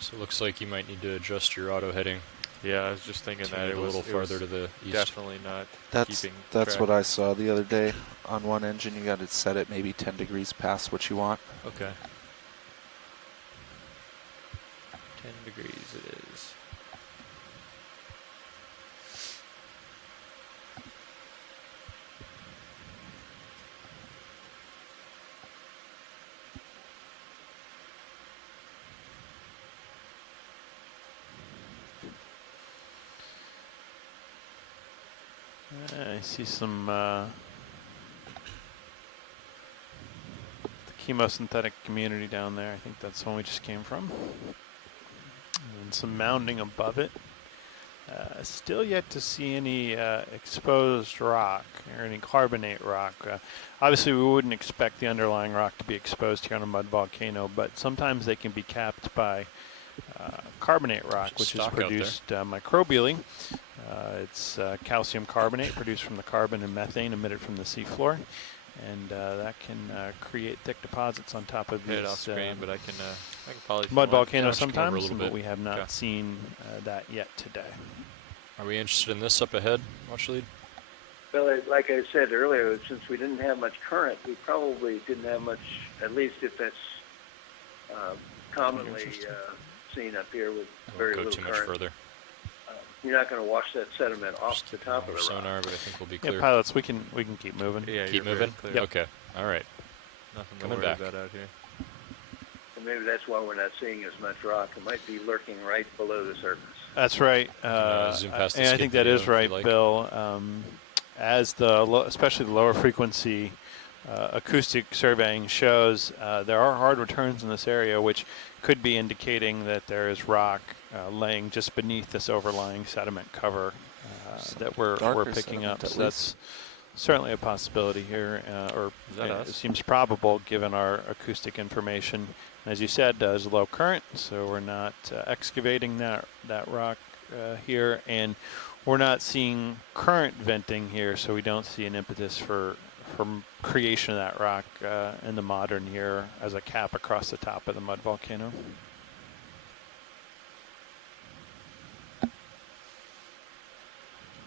So it looks like you might need to adjust your auto heading. Yeah, I was just thinking to that move it a was little farther to the east. definitely not That's keeping that's track. what I saw the other day. On one engine, you got to set it maybe 10 degrees past what you want. Okay. 10 degrees it is. I see some the chemosynthetic community down there. I think that's the one we just came from. And some mounding above it. Still yet to see any exposed rock or any carbonate rock. Obviously, we wouldn't expect the underlying rock to be exposed here on a mud volcano, but sometimes they can be capped by carbonate rock, which is Stock out there. produced microbially. It's calcium carbonate produced from the carbon and methane emitted from the seafloor, and that can create thick deposits on top of Hit it these off screen, but I can probably mud fill in. volcanoes Yeah, just come over a sometimes, little but bit. we have not Okay. seen that yet today. Are we interested in this up ahead, Watch Lead? Well, like I said earlier, since we didn't have much current, we probably didn't have much, at least if that's commonly seen up here with very Won't go little too much current. further. You're not going to wash that sediment off the top of the rock. Sonar, but I think we'll be Yeah, clear. pilots, we can keep moving. Yeah, Keep you're very moving? clear. Yep. Okay. All right. Nothing to Coming worry back. about out here. And maybe that's why we're not seeing as much rock. It might be lurking right below the surface. That's right. zoom past the And I skid think that video is if you right, like. Bill. As especially the lower frequency acoustic surveying shows there are hard returns in this area, which could be indicating that there is rock laying just beneath this overlying sediment cover that we're picking up. So that's certainly a possibility here, or it seems probable given our acoustic information. As you said, there's low current, so we're not excavating that rock here, and we're not seeing current venting here, so we don't see an impetus for creation of that rock in the modern here as a cap across the top of the mud volcano.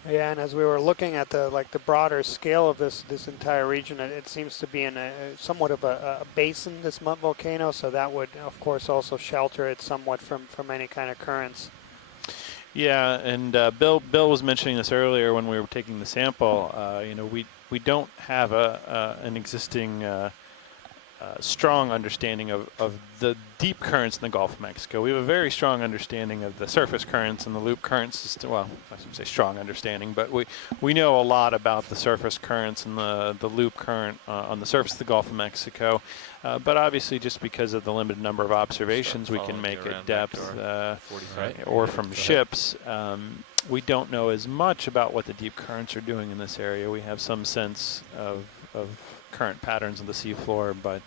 Yeah, and as we were looking at the broader scale of this entire region, it seems to be in somewhat of a basin, this mud volcano. So that would, of course, also shelter it somewhat from any kind of currents. Yeah, and Bill was mentioning this earlier when we were taking the sample. We don't have an existing strong understanding of the deep currents in the Gulf of Mexico. We have a very strong understanding of the surface currents and the loop currents. Well, I shouldn't say strong understanding, but we know a lot about the surface currents and the loop current on the surface of the Gulf of Mexico. But obviously, just because of the limited number of observations we can make at depth or from ships, we don't know as much about what the deep currents are doing in this area. We have some sense of current patterns of the seafloor, but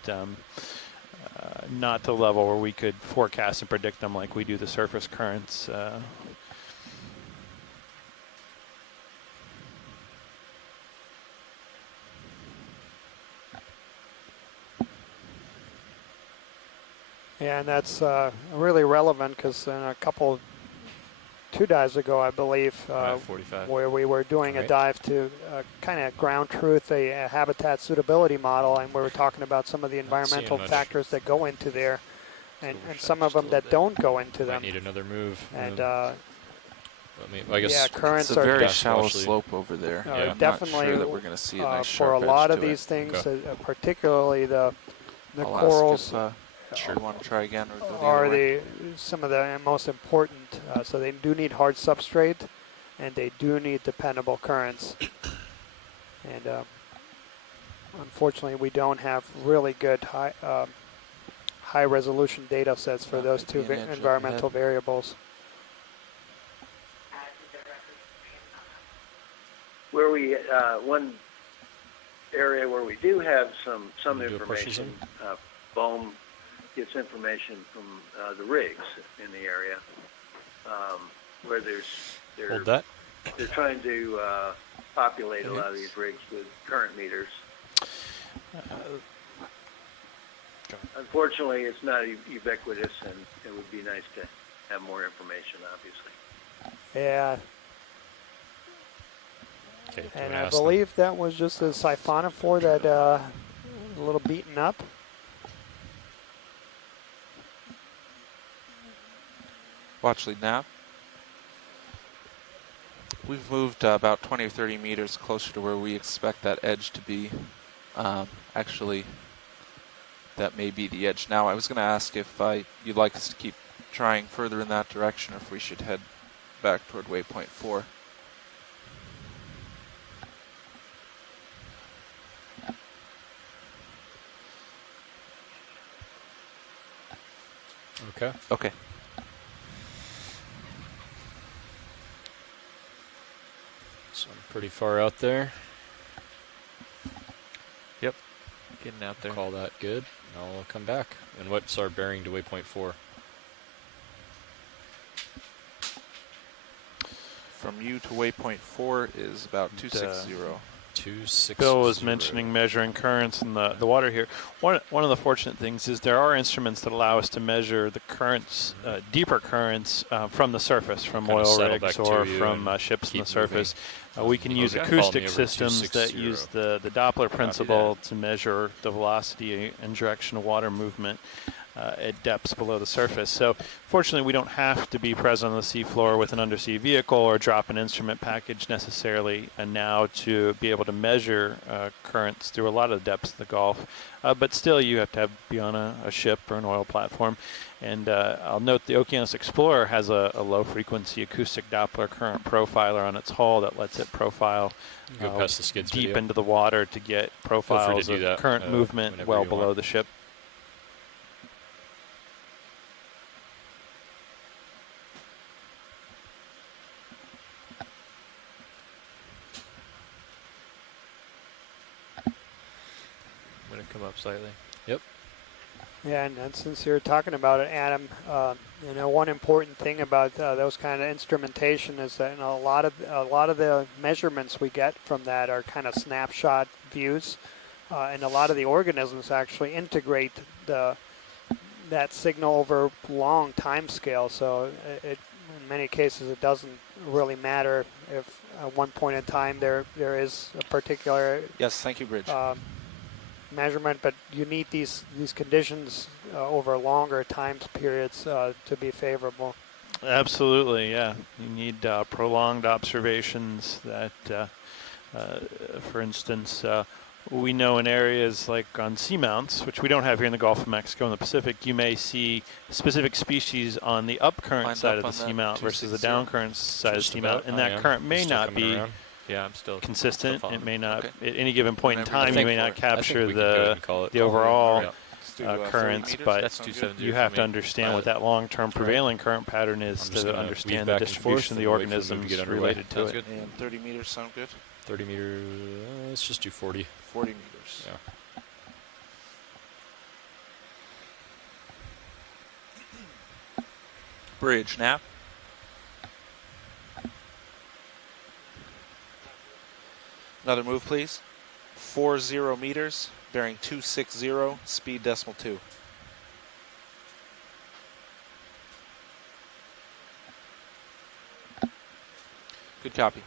not to the level where we could forecast and predict them like we do the surface currents. Yeah, and that's really relevant because in a two dives ago, I believe, where we were doing a dive to kind of ground truth a habitat suitability model, and we were talking about some of the environmental factors that go into there, and some of them that don't go into them. Need another move. And I guess yeah, currents it's a are very shallow slope over there. I'm definitely not sure that we're going to see a nice for a sharp lot edge of to these it. things, particularly the I'll corals. ask if, you want to try again, or go are some of the most important. So they do need hard substrate, and they do need dependable currents. And unfortunately, we don't have really good high resolution data sets for those two environmental variables. Where we one area where we do have some information, BOEM gets information from the rigs in the area, where they're trying to populate a lot of these rigs with current meters. Unfortunately, it's not ubiquitous, and it would be nice to have more information, obviously. Yeah. Okay, and I believe that was just a siphonophore that a little beaten up. Watch lead nav. We've moved about 20 or 30 meters closer to where we expect that edge to be. Actually, that may be the edge. Now, I was going to ask if you'd like us to keep trying further in that direction, or if we should head back toward waypoint 4. Okay. Okay. So I'm pretty far out there. Yep. Getting out there. Call that good. I'll come back. And what's our bearing to waypoint 4? From you to waypoint 4 is about 260. 260. Bill was mentioning measuring currents in the water here. One of the fortunate things is there are instruments that allow us to measure the currents, deeper currents from the surface, from Kind of oil settle rigs back to or you from and ships on the keep surface. We can use Okay. acoustic Follow me over systems that 260. use the Doppler principle to measure the velocity and direction of water movement. at depths below the surface. So fortunately, we don't have to be present on the seafloor with an undersea vehicle or drop an instrument package necessarily now to be able to measure currents through a lot of the depths of the Gulf. But still, you have to be on a ship or an oil platform. And I'll note the Okeanos Explorer has a low-frequency acoustic Doppler current profiler on its hull that lets it profile Go past the skids deep video. into the water to get profiles of current movement well below the ship. I'm going to come up slightly. Yep. Yeah, and since you're talking about it, Adam, you know, one important thing about those kind of instrumentation is that, you know, a lot of the measurements we get from that are kind of snapshot views, and a lot of the organisms actually integrate that signal over long time scale. So in many cases, it doesn't really matter if at one point in time there is a particular Yes, thank you, Bridge. measurement, but you need these conditions over longer time periods to be favorable. Absolutely, yeah. You need prolonged observations that, for instance, we know in areas like on seamounts, which we don't have here in the Gulf of Mexico and the Pacific, you may see specific species on the upcurrent side of the seamount versus the downcurrent side of the seamount, and that current may not be consistent. It may not, at any given point in time, you may not capture the overall currents, but you have to understand what that long-term prevailing current pattern is to understand the distribution of the organisms related to it. And 30 meters sound good? 30 meters, let's just do 40. 40 meters. Yeah. Bridge, nav. Another move, please. 40 meters, bearing 260, speed decimal 2. Good copy.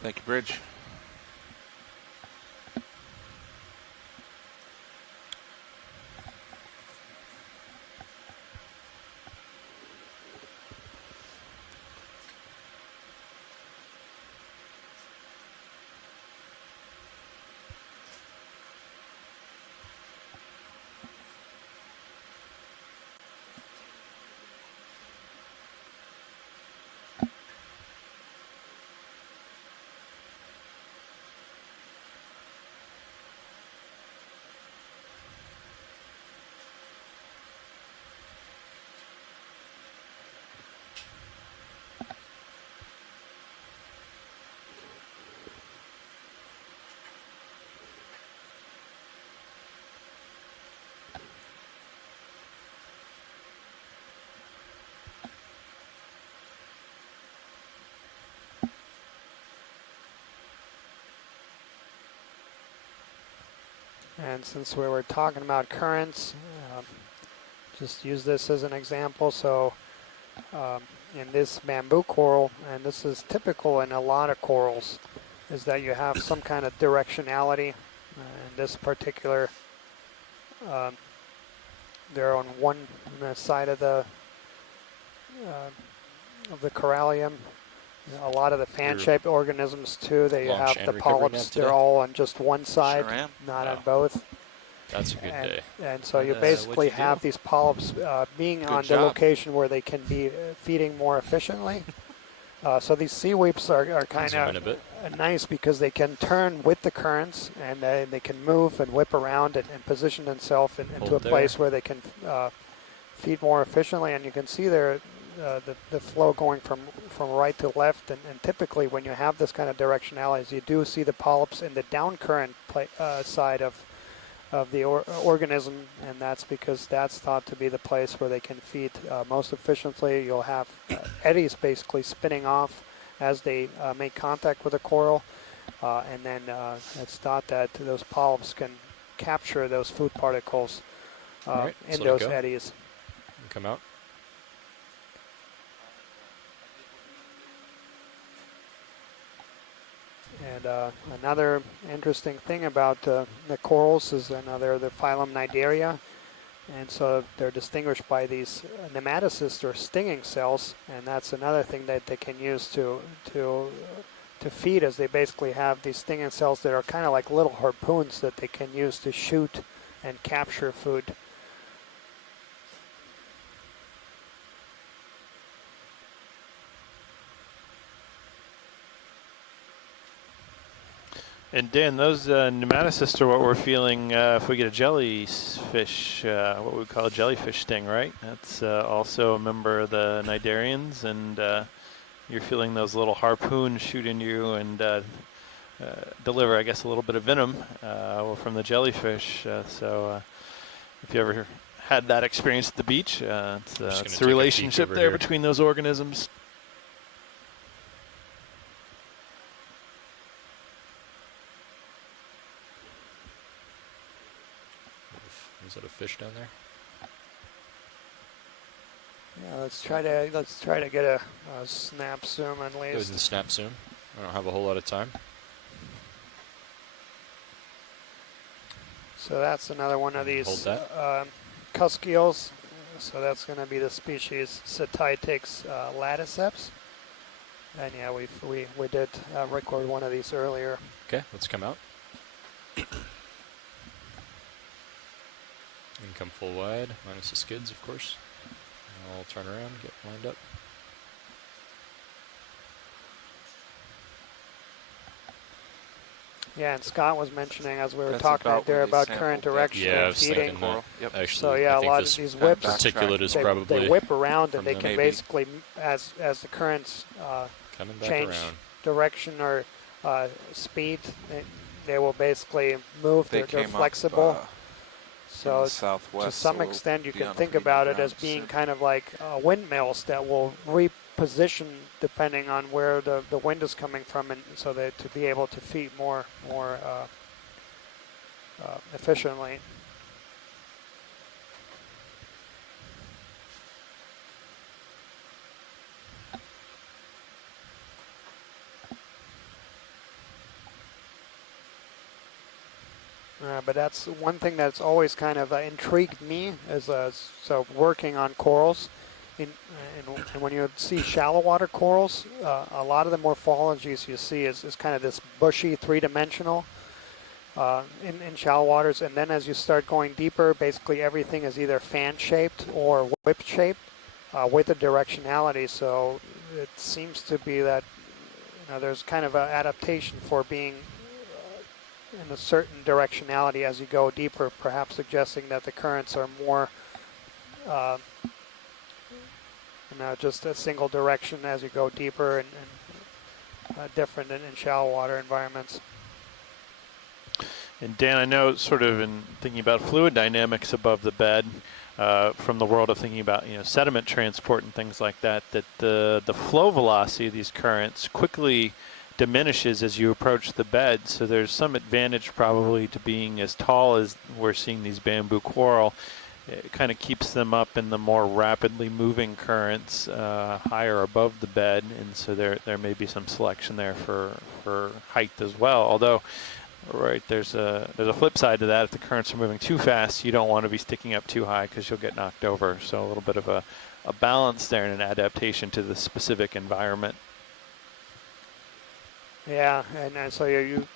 Thank you, Bridge. And since we were talking about currents, just use this as an example. So in this bamboo coral, and this is typical in a lot of corals, is that you have some kind of directionality. In this particular, they're on one side of the corallium. A lot of the fan-shaped organisms too, they have the polyps, they're all on just one side, not on both. That's a good day. And so you basically have these polyps being on the location where they can be feeding more efficiently. So these sea weeps are kind of nice because they can turn with the currents, and they can move and whip around and position themselves into a place where they can feed more efficiently. And you can see there the flow going from right to left, and typically when you have this kind of directionality, you do see the polyps in the down current side of the organism, and that's because that's thought to be the place where they can feed most efficiently. You'll have eddies basically spinning off as they make contact with the coral, and then it's thought that those polyps can capture those food particles Right, in let it those go. eddies. Come out. And another interesting thing about the corals is they're the phylum Cnidaria, and so they're distinguished by these nematocysts or stinging cells, and that's another thing that they can use to feed, as they basically have these stinging cells that are kind of like little harpoons that they can use to shoot and capture food. And Dan, those nematocysts are what we're feeling if we get a jellyfish, what we call a jellyfish sting, right? That's also a member of the cnidarians, and you're feeling those little harpoons shoot into you and deliver, I guess, a little bit of venom from the jellyfish. So if you ever had that experience at the beach, it's the relationship there between those organisms. Is that a fish down there? Yeah, let's try to get a snap zoom at Go ahead least. and snap zoom. I don't have a whole lot of time. So that's another one of these Hold that. cusk eels. So that's going to be the species Cetitex laticeps. And yeah, we did record one of these earlier. Okay, let's come out. And come full wide, minus the skids, of course. And I'll turn around, get lined up. Yeah, and Scott was mentioning as we were That's talking about right there where they about sampled current that. direction Yeah, I and was feeding. thinking that. Yep. Actually, So yeah, I a think lot this of these whips, particulate is they probably whip around and they from can them. basically, as the currents Coming back change around. direction or speed, they will basically move. They They're came flexible. up, so the southwest, to some so we'll extent, you be can on think pretty about good it as ground being soon. kind of like windmills that will reposition depending on where the wind is coming from, and so that to be able to feed more efficiently. But that's one thing that's always kind of intrigued me is so working on corals. And when you see shallow water corals, a lot of the morphologies you see is kind of this bushy, three-dimensional in shallow waters. And then as you start going deeper, basically everything is either fan-shaped or whip-shaped with a directionality. So it seems to be that there's kind of an adaptation for being in a certain directionality as you go deeper, perhaps suggesting that the currents are more just a single direction as you go deeper and different in shallow water environments. And Dan, I know sort of in thinking about fluid dynamics above the bed, from the world of thinking about sediment transport and things like that, that the flow velocity of these currents quickly diminishes as you approach the bed. So there's some advantage probably to being as tall as we're seeing these bamboo coral. It kind of keeps them up in the more rapidly moving currents higher above the bed, and so there may be some selection there for height as well. Although, right, there's a flip side to that. If the currents are moving too fast, you don't want to be sticking up too high because you'll get knocked over. So a little bit of a balance there and an adaptation to the specific environment. Yeah, and so you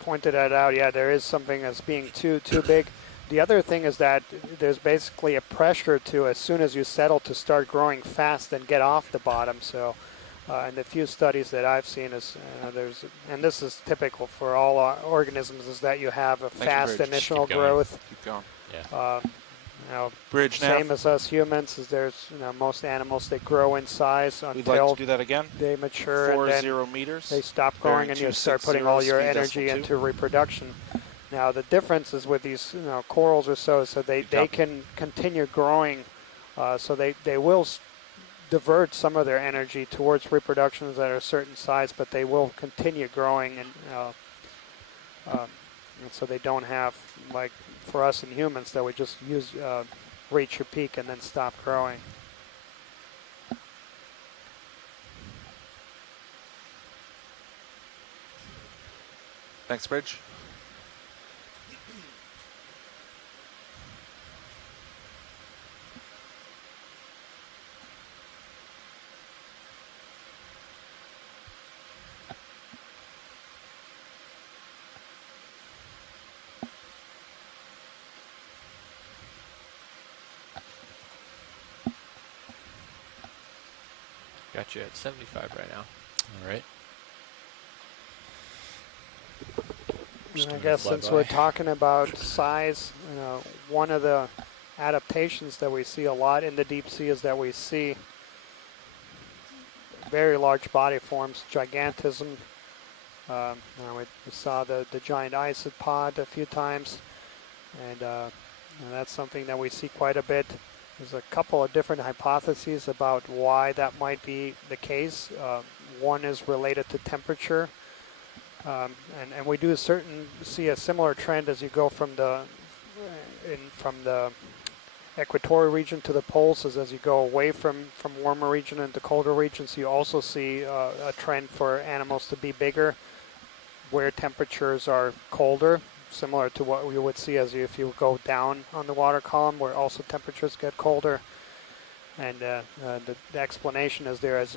pointed that out. Yeah, there is something as being too big. The other thing is that there's basically a pressure to, as soon as you settle, to start growing fast and get off the bottom. So, and the few studies that I've seen is and this is typical for all organisms, is that you have a fast initial growth. Keep going. Yeah. Bridge same nav. as us humans, is there's most animals, they grow in size We'd like until to do that again. they mature, 40 and then meters. they stop growing, and you start putting all your energy speed into reproduction. Now the difference is with these corals or so they can continue growing, so they will divert some of their energy towards reproductions that are a certain size, but they will continue growing, and so they don't have, like for us in humans, that we just reach your peak and then stop growing. Thanks, Bridge. Got you at 75 right now. All right. And I guess since we're talking about size, one of the adaptations that we see a lot in the deep sea is that we see very large body forms, gigantism. We saw the giant isopod a few times, and that's something that we see quite a bit. There's a couple of different hypotheses about why that might be the case. One is related to temperature, and we do see a similar trend as you go from the equatorial region to the poles. As you go away from warmer region into colder regions, you also see a trend for animals to be bigger where temperatures are colder, similar to what we would see if you go down on the water column, where also temperatures get colder. And the explanation is there as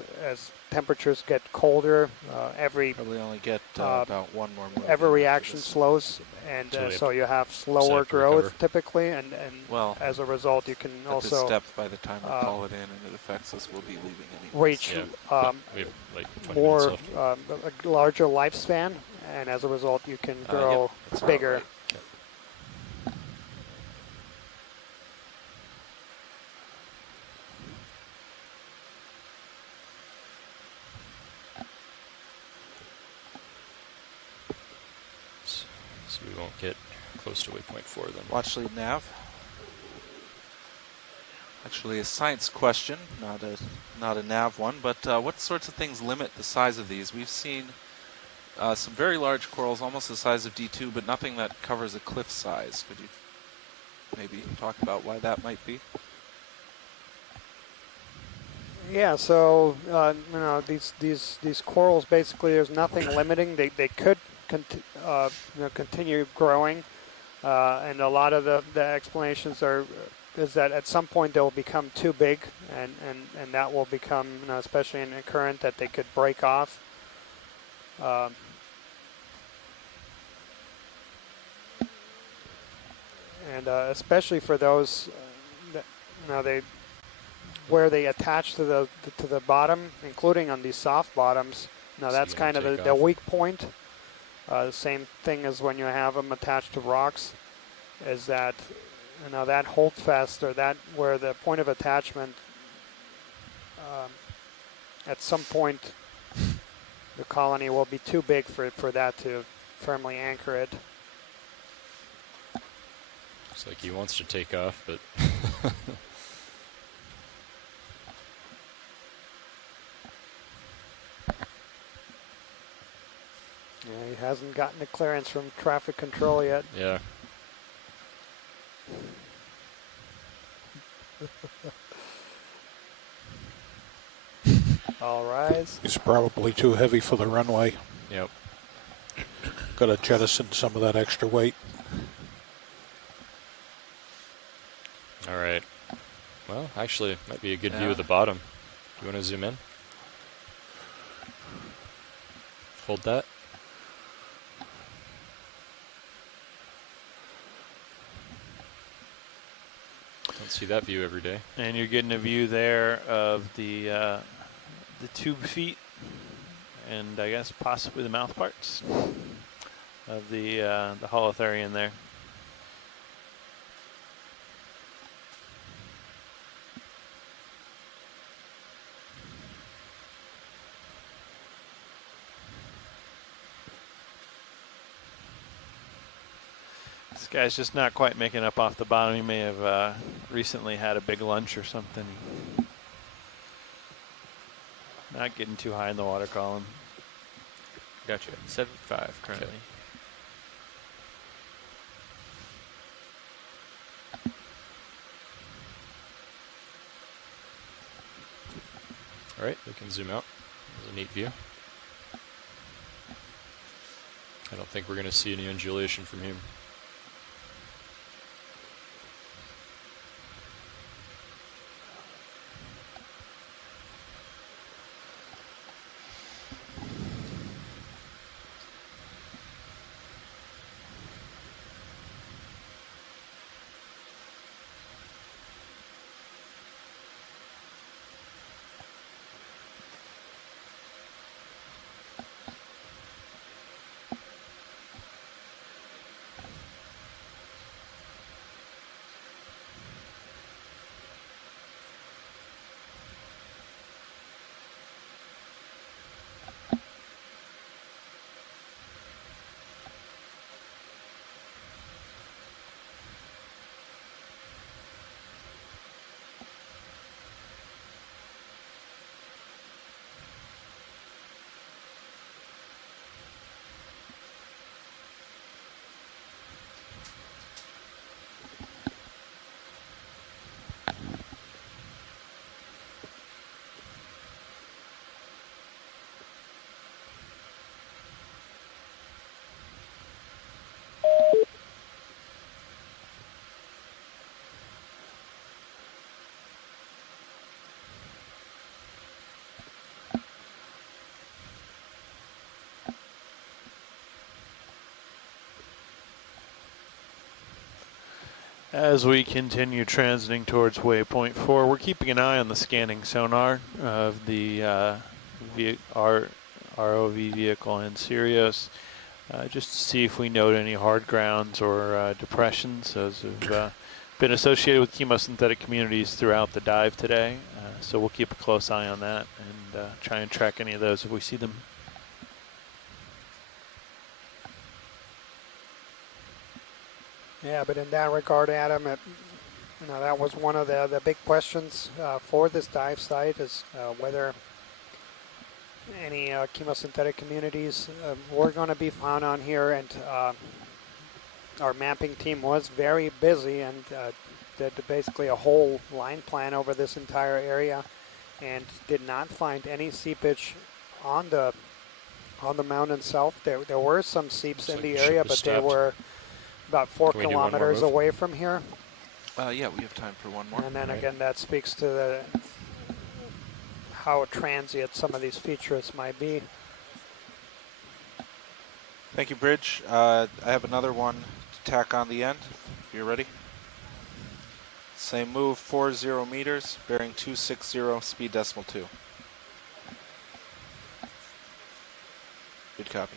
temperatures get colder, probably only get about one more move. Every reaction slows, and so you have slower growth typically, and well, as a result, you can at also this step, by the time we call it in and it affects us, we'll be leaving anyways. reach we have like 20 more minutes left. a larger lifespan, and as a result, you can grow bigger. Right. So we won't get close to waypoint 4 then. Watch lead nav. Actually, a science question, not a nav one, but what sorts of things limit the size of these? We've seen some very large corals, almost the size of D2, but nothing that covers a cliff size. Could you maybe talk about why that might be? Yeah, so these corals, basically there's nothing limiting. They could continue growing, and a lot of the explanations is that at some point they'll become too big, and that will become, especially in a current, that they could break off. And especially for those that, where they attach to the bottom, including on these soft bottoms. Now that's kind of the weak point. The same thing as when you have them attached to rocks, is that that holdfast, or that where the point of attachment, at some point the colony will be too big for that to firmly anchor it. It's like he wants to take off, but Yeah, he hasn't gotten the clearance from traffic control yet. yeah. All rise. He's probably too heavy for the runway. Yep. Got to jettison some of that extra weight. All right. Well, actually, might be a good view of the bottom. Do you want to zoom in? Hold that. Don't see that view every day. And you're getting a view there of the tube feet, and I guess possibly the mouth parts of the holothurian there. This guy's just not quite making up off the bottom. He may have recently had a big lunch or something. Not getting too high in the water column. Gotcha. 7.5 currently. Okay. All right, we can zoom out. There's a neat view. I don't think we're going to see any undulation from here. As we continue transiting towards waypoint 4, we're keeping an eye on the scanning sonar of the ROV vehicle in Sirius, just to see if we note any hard grounds or depressions. Those have been associated with chemosynthetic communities throughout the dive today, so we'll keep a close eye on that and try and track any of those if we see them. Yeah, but in that regard, Adam, that was one of the big questions for this dive site is whether any chemosynthetic communities were going to be found on here, and our mapping team was very busy and did basically a whole line plan over this entire area and did not find any seepage on the mountain itself. There were some seeps in the area, but they were about 4 kilometers away from here. Yeah, we have time for one more. And then again, that speaks to how transient some of these features might be. Thank you, Bridge. I have another one to tack on the end, if you're ready. Same move, 40 meters, bearing 260, speed decimal 2. Good copy.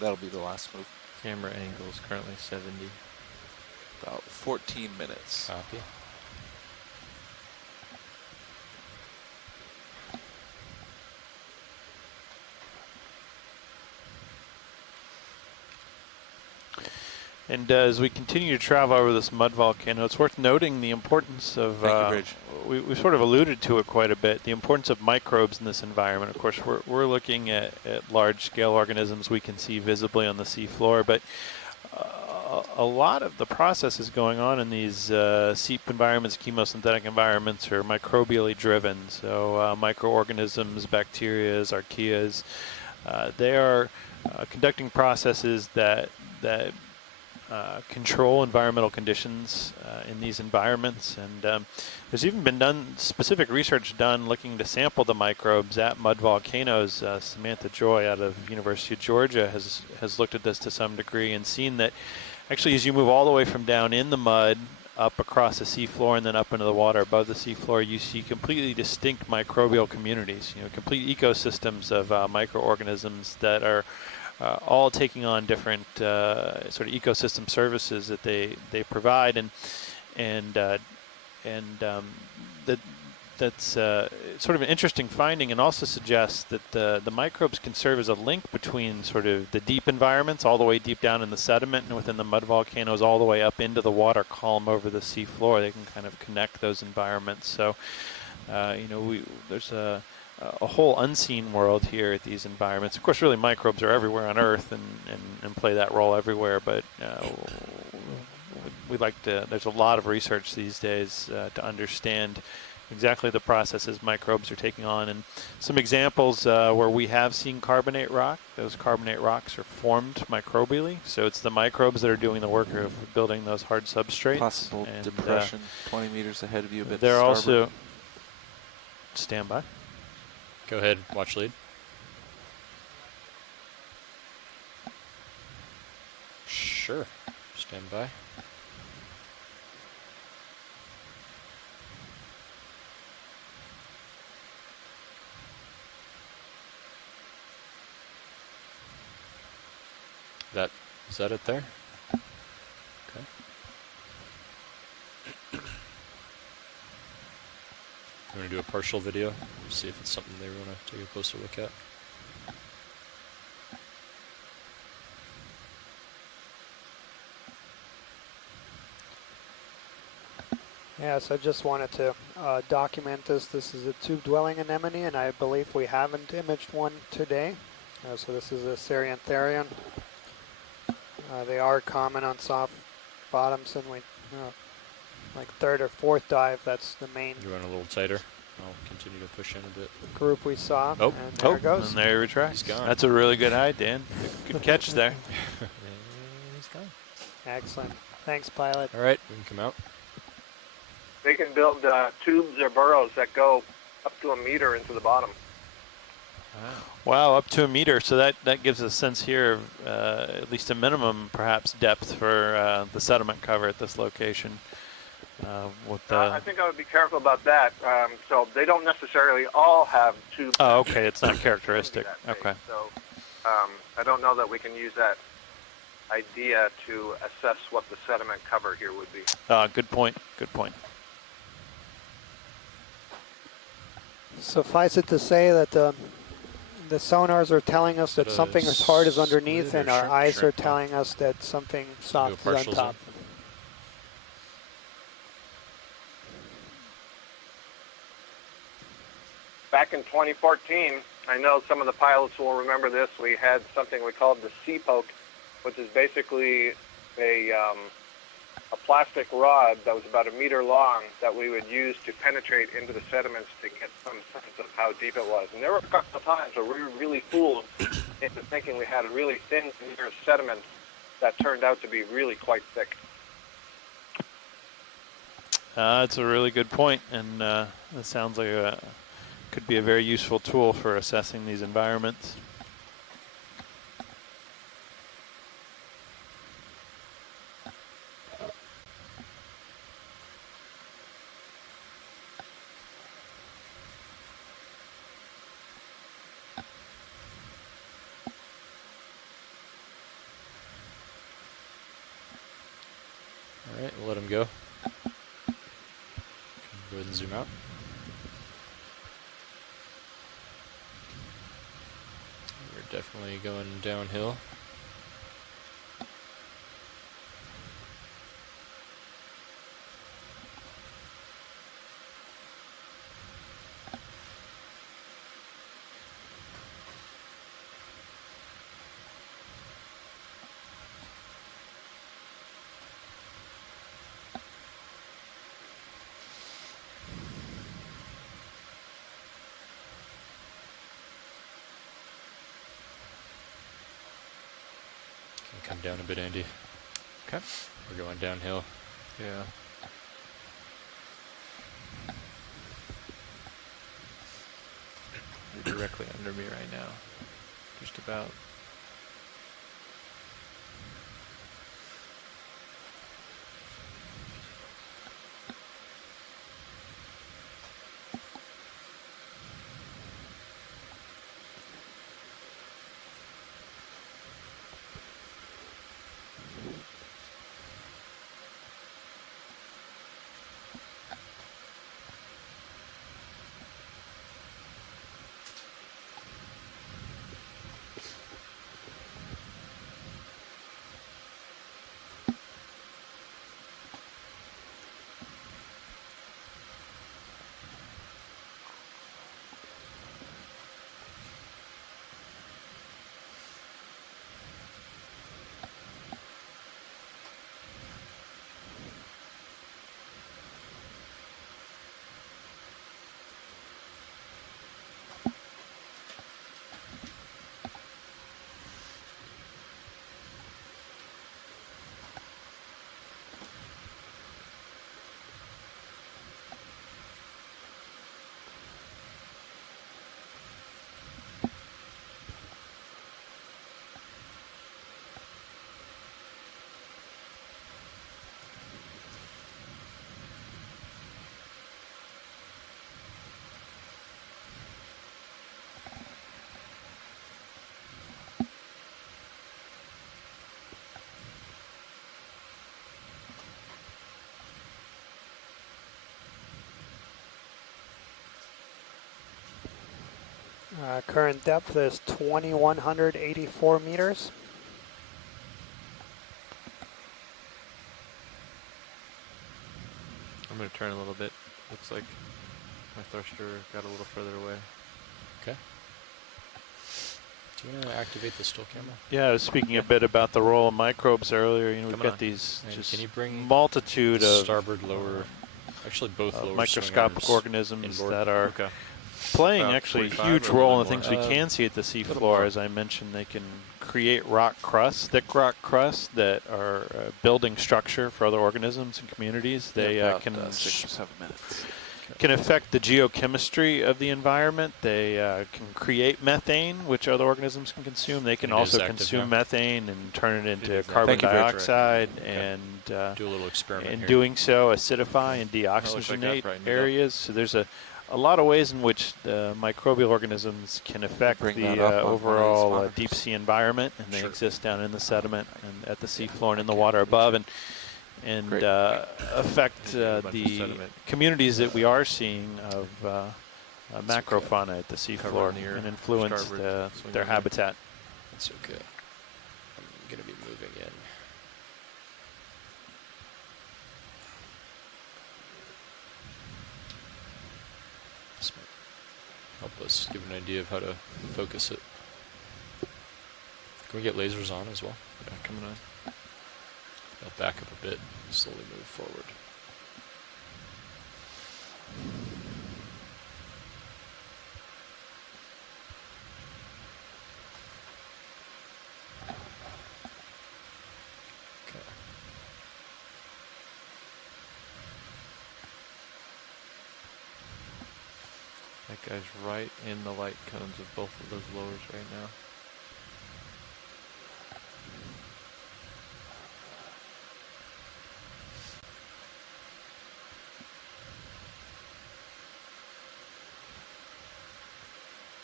That'll be the last move. Camera angle is currently 70. About 14 minutes. Copy. And as we continue to travel over this mud volcano, it's worth noting the importance of, we sort of alluded to it quite a bit, the importance of microbes in this environment. Of course, we're looking at large-scale organisms we can see visibly on the seafloor, but a lot of the processes going on in these seep environments, chemosynthetic environments, are microbially driven. So microorganisms, bacteria, archaeas, they are conducting processes that control environmental conditions in these environments, and there's even been specific research done looking to sample the microbes at mud volcanoes. Samantha Joy out of University of Georgia has looked at this to some degree and seen that actually as you move all the way from down in the mud up across the seafloor and then up into the water above the seafloor, you see completely distinct microbial communities, complete ecosystems of microorganisms that are all taking on different sort of ecosystem services that they provide, and that's sort of an interesting finding, and also suggests that the microbes can serve as a link between sort of the deep environments, all the way deep down in the sediment and within the mud volcanoes, all the way up into the water column over the sea floor. They can kind of connect those environments. So, there's a whole unseen world here at these environments. Of course, really microbes are everywhere on Earth and play that role everywhere, but there's a lot of research these days to understand exactly the processes microbes are taking on. And some examples where we have seen carbonate rock, those carbonate rocks are formed microbially. So it's the microbes that are doing the work of building those hard substrates. Possible and, depression 20 meters ahead of you, but they're starboard. also... Stand by. Go ahead, watch lead. Sure, stand by. Is that it there? Okay. I'm going to do a partial video, see if it's something they want to take a closer look at. Yes, I just wanted to document this. This is a tube-dwelling anemone, and I believe we haven't imaged one today. So this is a Cereantherian. They are common on soft bottoms, and we, like third or fourth dive, that's the main. You run a little tighter. I'll continue to push in a bit. Group we saw. Oh, and there it goes. And there he retracts. He's gone. That's a really good hide, Dan. Good catch there. He's gone. Excellent. Thanks, pilot. All right, we can come out. They can build tubes or burrows that go up to a meter into the bottom. Wow, up to a meter. So that gives a sense here of at least a minimum, perhaps, depth for the sediment cover at this location. I think I would be careful about that. So they don't necessarily all have tubes. Oh, okay. It's not characteristic. Okay. So I don't know that we can use that idea to assess what the sediment cover here would be. Good point. Good point. Suffice it to say that the sonars are telling us that something as hard is underneath, and our eyes are telling us that something soft is on top. Back in 2014, I know some of the pilots will remember this, we had something we called the sea poke, which is basically a plastic rod that was about a meter long that we would use to penetrate into the sediments to get some sense of how deep it was. And there were a couple of times where we were really fooled into thinking we had a really thin layer of sediment that turned out to be really quite thick. That's a really good point, and that sounds like could be a very useful tool for assessing these environments. All right, we'll let him go. Go ahead and zoom out. We're definitely going downhill. Come down a bit, Andy. Okay. We're going downhill. Yeah. You're directly under me right now. Just about. Current depth is 2,184 meters. I'm going to turn a little bit. Looks like my thruster got a little further away. Okay. Do you want to activate the still camera? Yeah, I was speaking a bit about the role of microbes earlier. You know, we've Come got on. these And just can you bring multitude the of starboard, lower, actually both lower microscopic swingers organisms inboard? that are Okay. playing About actually a 45 huge or a role in little the things more? we can see at the sea little floor. more. As I mentioned, they can create rock crusts, thick rock crusts that are building structure for other organisms and communities. They About, can 6 or 7 minutes. can affect the geochemistry of the environment. They can create methane, which other organisms can consume. They can And it is also active consume now. methane and turn it into is carbon active. dioxide, Okay. and Do a little experiment in here. doing so, acidify and looks like I deoxygenate brightened it up. areas. So there's a lot of ways in which the microbial organisms can affect Bring the that up on one of these overall monitors. deep sea environment, and they Sure. exist down in the sediment and at the seafloor and in the water above, and Great. affect Maybe a bunch of the sediment. communities that we are seeing of macrofauna at the Cover seafloor near and influence starboard swing their over. habitat. That's okay. I'm going to be moving in. This might help us give an idea of how to focus it. Can we get lasers on as well? Yeah, coming on. I'll back up a bit and slowly move forward. Okay. That guy's right in the light cones of both of those lowers right now.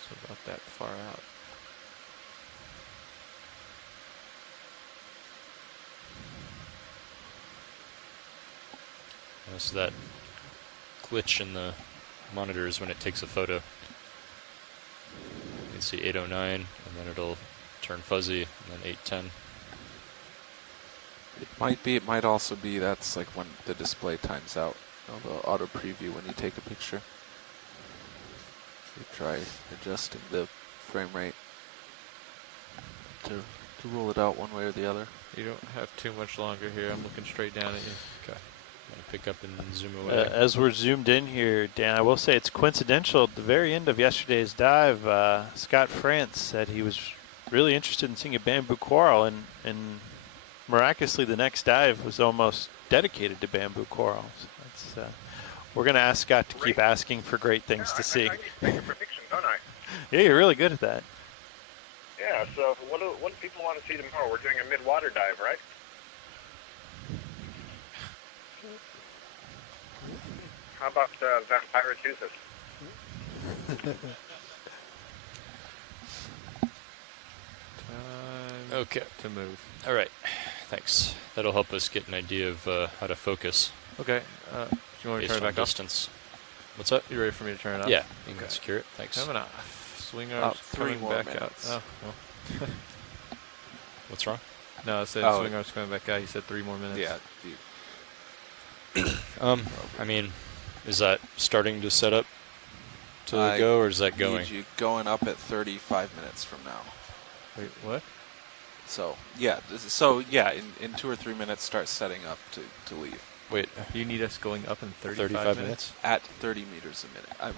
So about that far out. So that glitch in the monitor is when it takes a photo. You can see 809, and then it'll turn fuzzy, and then 810. It might be. It might also be that's like when the display times out. The auto preview when you take a picture. You try adjusting the frame rate to roll it out one way or the other. You don't have too much longer here. I'm looking straight down at you. Okay. I'm going to pick up and zoom away. As we're zoomed in here, Dan, I will say it's coincidental. At the very end of yesterday's dive, Scott France said he was really interested in seeing a bamboo coral, and miraculously the next dive was almost dedicated to bamboo corals. That's, we're going to ask Scott to keep asking for great things to see. I need to make a prediction, don't I? Yeah, you're really good at that. Yeah, so what do people want to see tomorrow? We're doing a mid-water dive, right? How about Vampire Tuesdays? Okay. To move. All right. Thanks. That'll help us get an idea of how to focus. Okay. Do you want me to turn it back distance. What's up? You ready for me to turn it off? Yeah. You can secure it. Thanks. Coming off. Swing About arms 3 coming more back minutes. out. Oh, well. What's wrong? No, I said Oh. swing arms coming back out. You said 3 more minutes. Yeah. I mean, is that starting to set up to I go, or is that going? Need you going up at 35 minutes from now. Wait, what? So yeah, in 2 or 3 minutes, start setting up to leave. Wait, you need us going up in 35 minutes? At 30 meters a minute.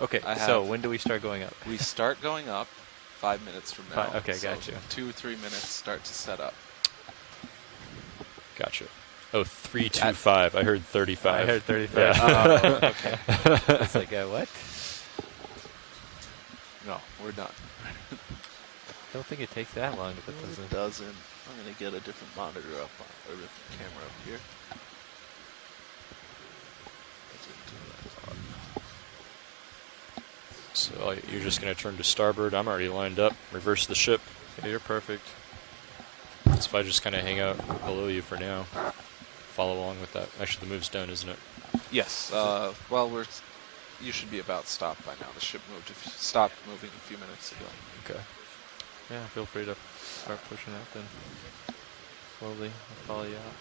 Okay, so when do we start going up? We start going up 5 minutes from now. Okay, so gotcha. 2 or 3 minutes, start to set up. Gotcha. Oh, 325. I heard 35. I heard 35. Yeah. Oh, okay. It's like, what? No, we're done. I don't think it takes that long to put those in. It doesn't. I'm going to get a different monitor up, or a different camera up here. So you're just going to turn to starboard. I'm already lined up. Reverse the ship. Okay, you're perfect. So if I just kind of hang out below you for now, follow along with that. Actually, the move's done, isn't it? Yes. Well, we're you should be about stopped by now. The ship stopped moving a few minutes ago. Okay. Yeah, feel free to start pushing out then. Slowly, I'll follow you out.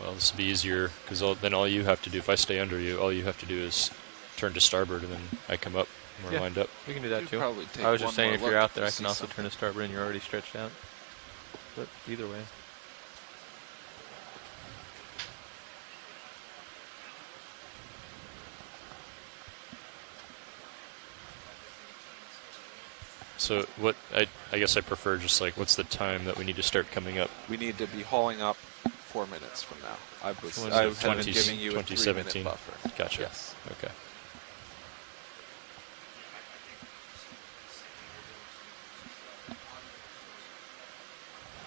Well, this will be easier because then all you have to do, if I stay under you, all you have to do is turn to starboard and then I come up and we're lined up. We can do that You'd too. probably take I was just one saying more if you're look out there, to I can see also something. turn to starboard and you're already stretched out. But either way. So what, I guess I prefer just like, what's the time that we need to start coming up? We need to be hauling up 4 minutes from now. I So had been giving you a 3-minute buffer. Gotcha. Yes. Okay.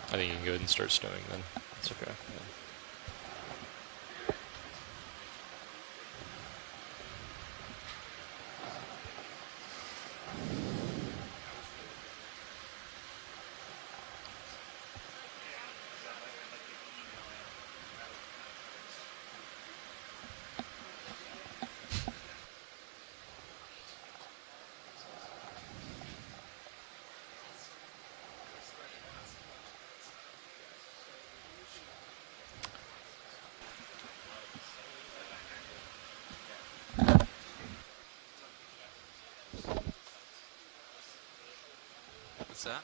I think you can go ahead and start stowing then. That's okay. Yeah. What's that?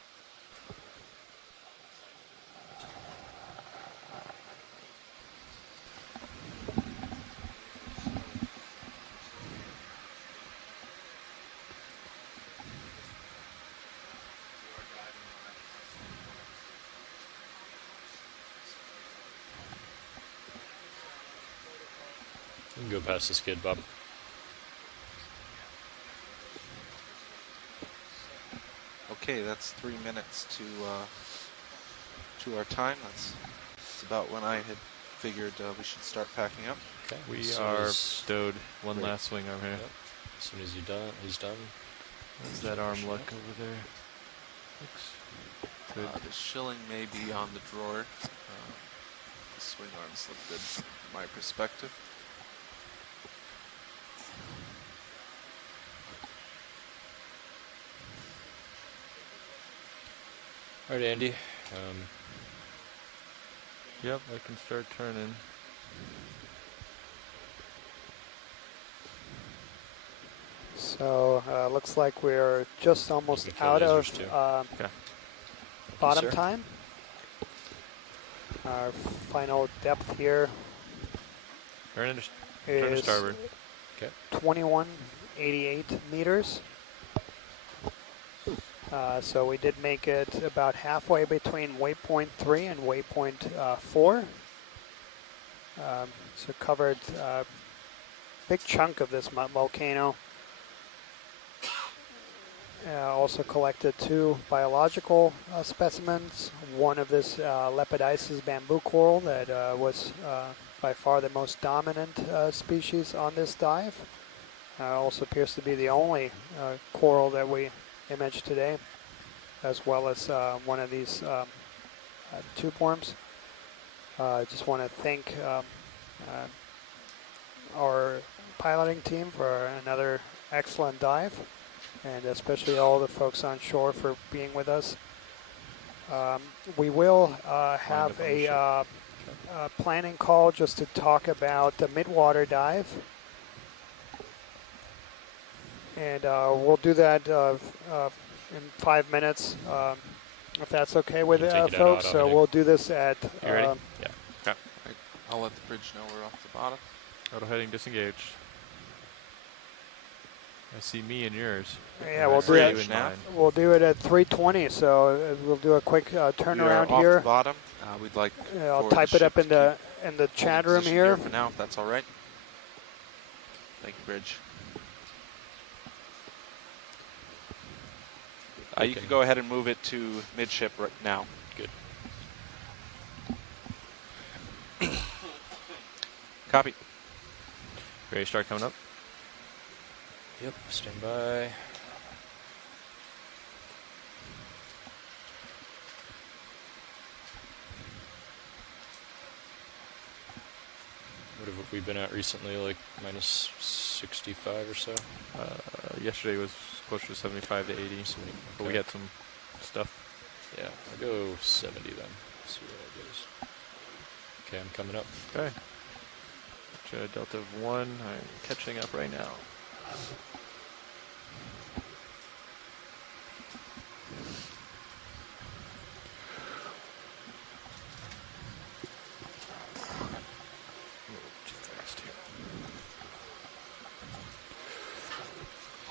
You can go past the skid, Bob. Okay, that's 3 minutes to our time. That's about when I had figured we should start packing up. Okay. We So are is- stowed. One Great. last swing over here. Yep. As soon as he's done. How's that arm look over there? Looks good. The shilling may be on the drawer. The swing arms look good from my perspective. All right, Andy. Yep, I can start turning. So looks like we're just almost out of bottom sir. time. Our final depth here Turn to is starboard. Okay. 2188 meters. So we did make it about halfway between waypoint 3 and waypoint 4. So covered a big chunk of this volcano. Also collected 2 biological specimens. One of this Lepidices bamboo coral that was by far the most dominant species on this dive. Also appears to be the only coral that we imaged today, as well as one of these tube worms. I just want to thank our piloting team for another excellent dive, and especially all the folks on shore for being with us. We will have a planning call just to talk about the midwater dive. And we'll do that in 5 minutes, if that's okay with folks. So we'll do this at... You ready? Yeah. Okay. I'll let the bridge know we're off the bottom. Auto heading disengaged. I see me and yours. Yeah, we'll do it. We'll do it at 3:20. So we'll do a quick turnaround off here. the bottom. We'd like. I'll for the type it up ship in to the keep chat holding room position here. for now, if that's all right. Thank you, bridge. You can go ahead and move it to midship right now. Good. Copy. Ready to start coming up? Yep. Stand by. have we been at recently? Like minus 65 or so? Yesterday was closer to 75 to 80. 70, But we okay. got some stuff. Yeah, I'll go 70 then. See where that goes. Okay, I'm coming up. Okay. Delta of 1. I'm catching up right now.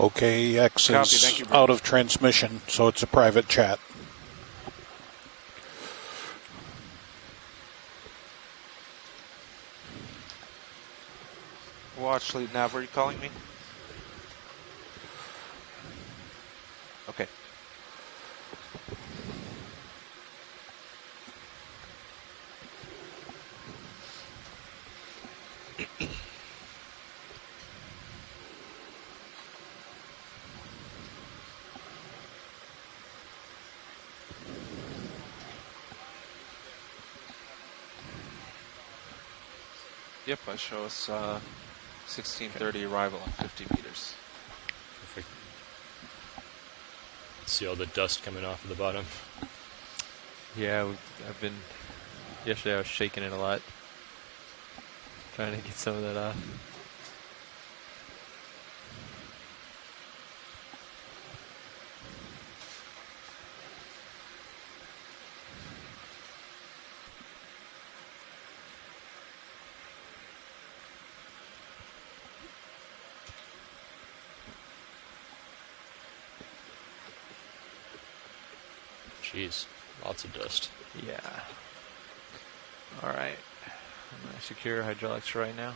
Okay, EX Copy, is thank you, Bruce. out of transmission, so it's a private chat. Watch lead nav, were you calling me? Okay. Yep, I show us 1630 arrival on 50 meters. Perfect. See all the dust coming off of the bottom. Yeah, I've been. Yesterday I was shaking it a lot. Trying to get some of that off. Jeez, lots of dust. Yeah. All right. I'm going to secure hydraulics right now.